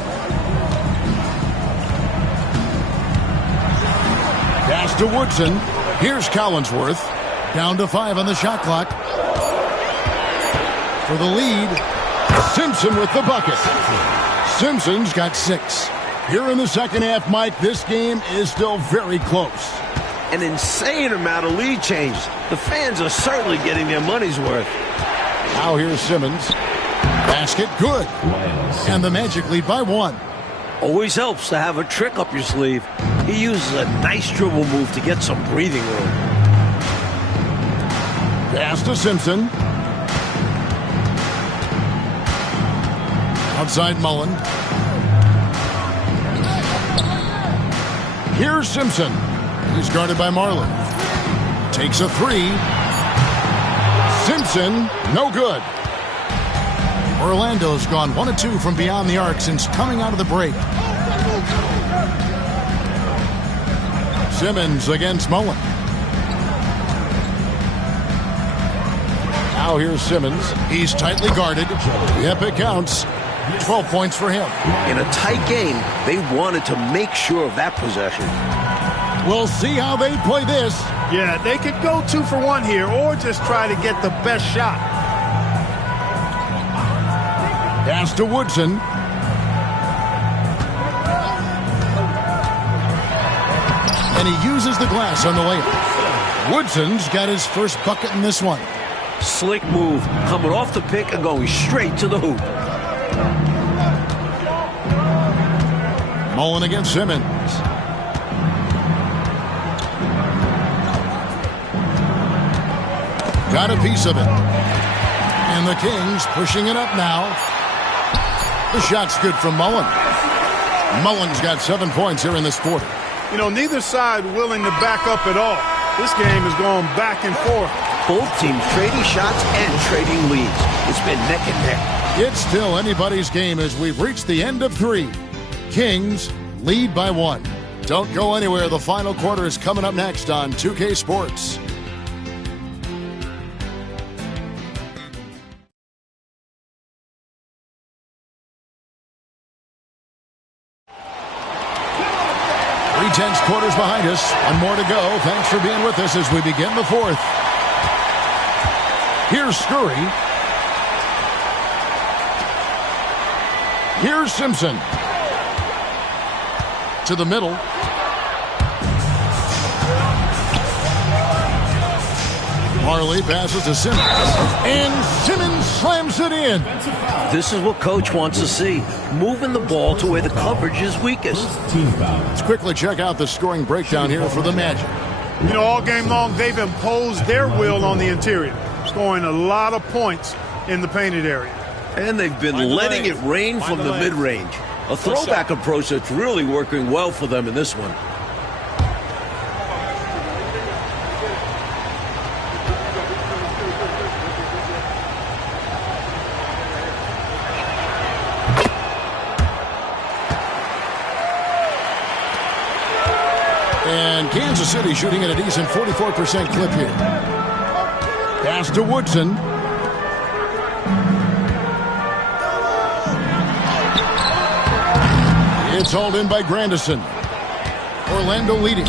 Pass to Woodson. Here's Collinsworth. Down to 5 on the shot clock. For the lead, Simpson with the bucket. Simpson's got 6. Here in the second half, Mike, this game is still very close. An insane amount of lead change. The fans are certainly getting their money's worth. Now here's Simmons. Basket good. And the Magic lead by 1. Always helps to have a trick up your sleeve. He uses a nice dribble move to get some breathing room. Pass to Simpson. Outside Mullen. Here's Simpson. He's guarded by Marley. Takes a 3. Simpson, no good. Orlando's gone 1 of 2 from beyond the arc since coming out of the break. Simmons against Mullen. Now here's Simmons. He's tightly guarded. Yep, it counts. 12 points for him. In a tight game, they wanted to make sure of that possession. We'll see how they play this. Yeah, they could go 2 for 1 here or just try to get the best shot. Pass to Woodson. And he uses the glass on the layup. Woodson's got his first bucket in this one. Slick move, coming off the pick and going straight to the hoop. Mullen against Simmons. Got a piece of it. And the Kings pushing it up now. The shot's good from Mullen. Mullen's got 7 points here in this quarter. You know, neither side willing to back up at all. This game is going back and forth. Both teams trading shots and trading leads. It's been neck and neck. It's still anybody's game as we've reached the end of 3. Kings lead by 1. Don't go anywhere. The final quarter is coming up next on 2K Sports. Tense quarters behind us. 1 more to go. Thanks for being with us as we begin the 4th. Here's Scurry. Here's Simpson. To the middle. Marley passes to Simmons. And Simmons slams it in. This is what Coach wants to see. Moving the ball to where the coverage is weakest. Let's quickly check out the scoring breakdown here for the Magic. You know, all game long, they've imposed their will on the interior, scoring a lot of points in the painted area. And they've been letting it rain from the mid-range. A throwback approach that's really working well for them in this one. And Kansas City shooting at a decent 44% clip here. Pass to Woodson. It's hauled in by Grandison. Orlando leading.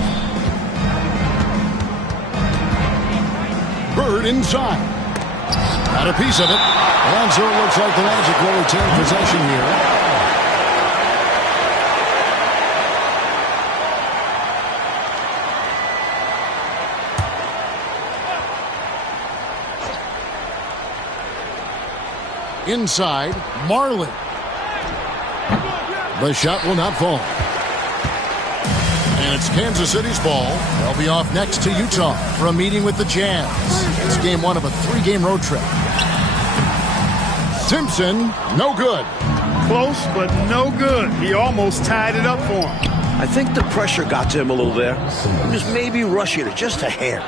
Bird inside. Got a piece of it. And so it looks like the Magic will retain possession here. Inside, Marley. The shot will not fall. And it's Kansas City's ball. They'll be off next to Utah for a meeting with the Jazz. It's game 1 of a 3-game road trip. Simpson, no good. Close, but no good. He almost tied it up for him. I think the pressure got to him a little there. He was maybe rushing it just a hair.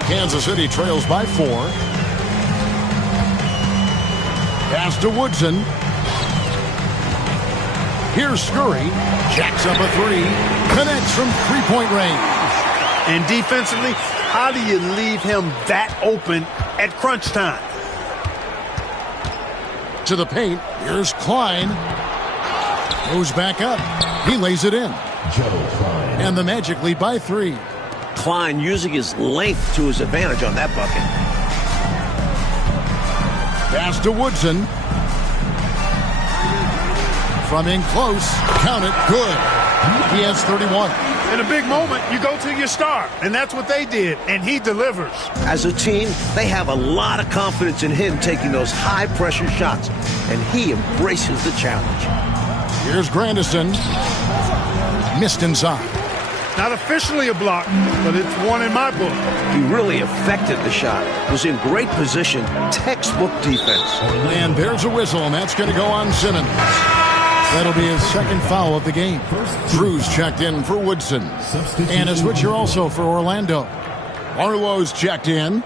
Kansas City trails by 4. Pass to Woodson. Here's Scurry. Jacks up a 3. Connects from 3-point range. And defensively, how do you leave him that open at crunch time? To the paint. Here's Klein. Moves back up. He lays it in. And the Magic lead by 3. Klein using his length to his advantage on that bucket. Pass to Woodson. From in close. Count it. Good. He has 31. In a big moment, you go to your star, and that's what they did, and he delivers. As a team, they have a lot of confidence in him taking those high-pressure shots, and he embraces the challenge. Here's Grandison. Missed inside. Not officially a block, but it's one in my book. He really affected the shot. Was in great position. Textbook defense. And there's a whistle, and that's going to go on Simmons. That'll be his second foul of the game. Cruz checked in for Woodson. And a switcher also for Orlando. Barlow's checked in.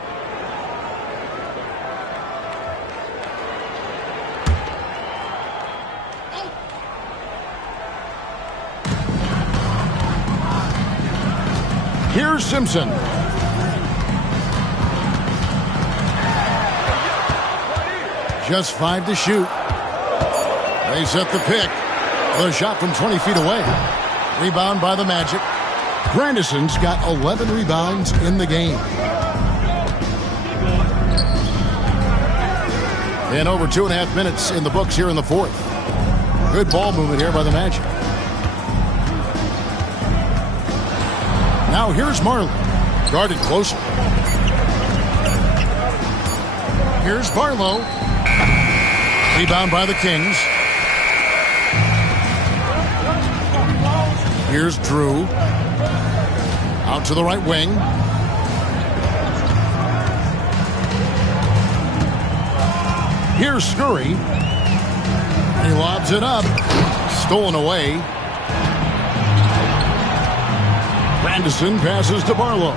Here's Simpson. Just 5 to shoot. They set the pick. The shot from 20 feet away. Rebound by the Magic. Grandison's got 11 rebounds in the game. And over 2.5 minutes in the books here in the fourth. Good ball movement here by the Magic. Now here's Marley. Guarded closer. Here's Barlow. Rebound by the Kings. Here's Drew. Out to the right wing. Here's Scurry. He lobs it up. Stolen away. Grandison passes to Barlow.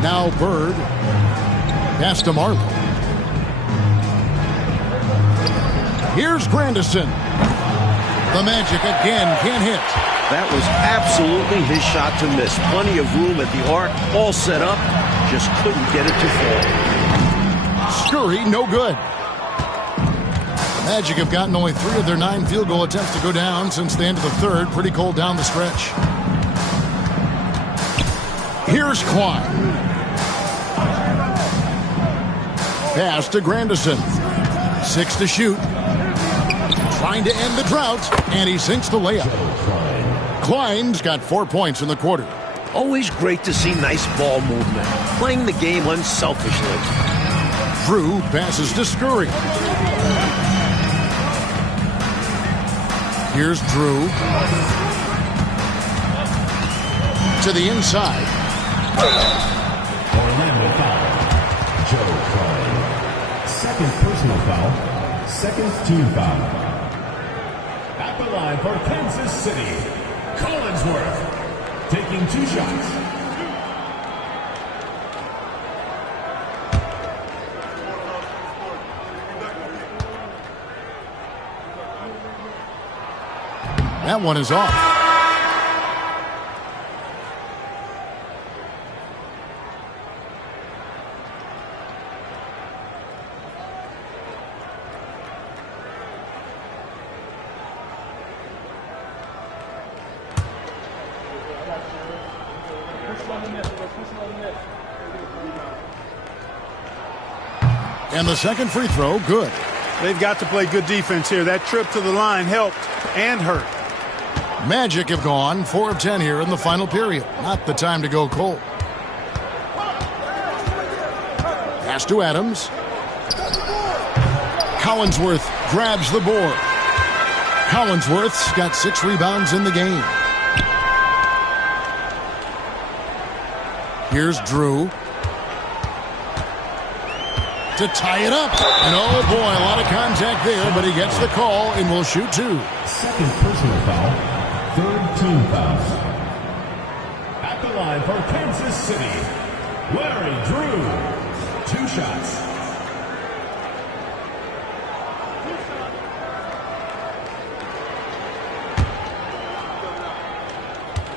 Now Bird. Pass to Marlow. Here's Grandison. The Magic again can't hit. That was absolutely his shot to miss. Plenty of room at the arc, all set up, just couldn't get it to fall. Scurry, no good. The Magic have gotten only 3 of their 9 field goal attempts to go down since the end of the third. Pretty cold down the stretch. Here's Klein. Pass to Grandison. 6 to shoot. Trying to end the drought, and he sinks the layup. Klein's got 4 points in the quarter. Always great to see nice ball movement. Playing the game unselfishly. Drew passes to Scurry. Here's Drew. To the inside. Orlando foul. Joe Klein. Second personal foul. Second team foul. At the line for Kansas City, Collinsworth, taking 2 shots. That one is off. And the second free throw, good. They've got to play good defense here. That trip to the line helped and hurt. Magic have gone 4 of 10 here in the final period. Not the time to go cold. Pass to Adams. Collinsworth grabs the board. Collinsworth's got 6 rebounds in the game. Here's Drew. To tie it up. And oh boy, a lot of contact there, but he gets the call and will shoot 2. Second personal foul. Third team foul. At the line for Kansas City, Larry Drew. 2 shots.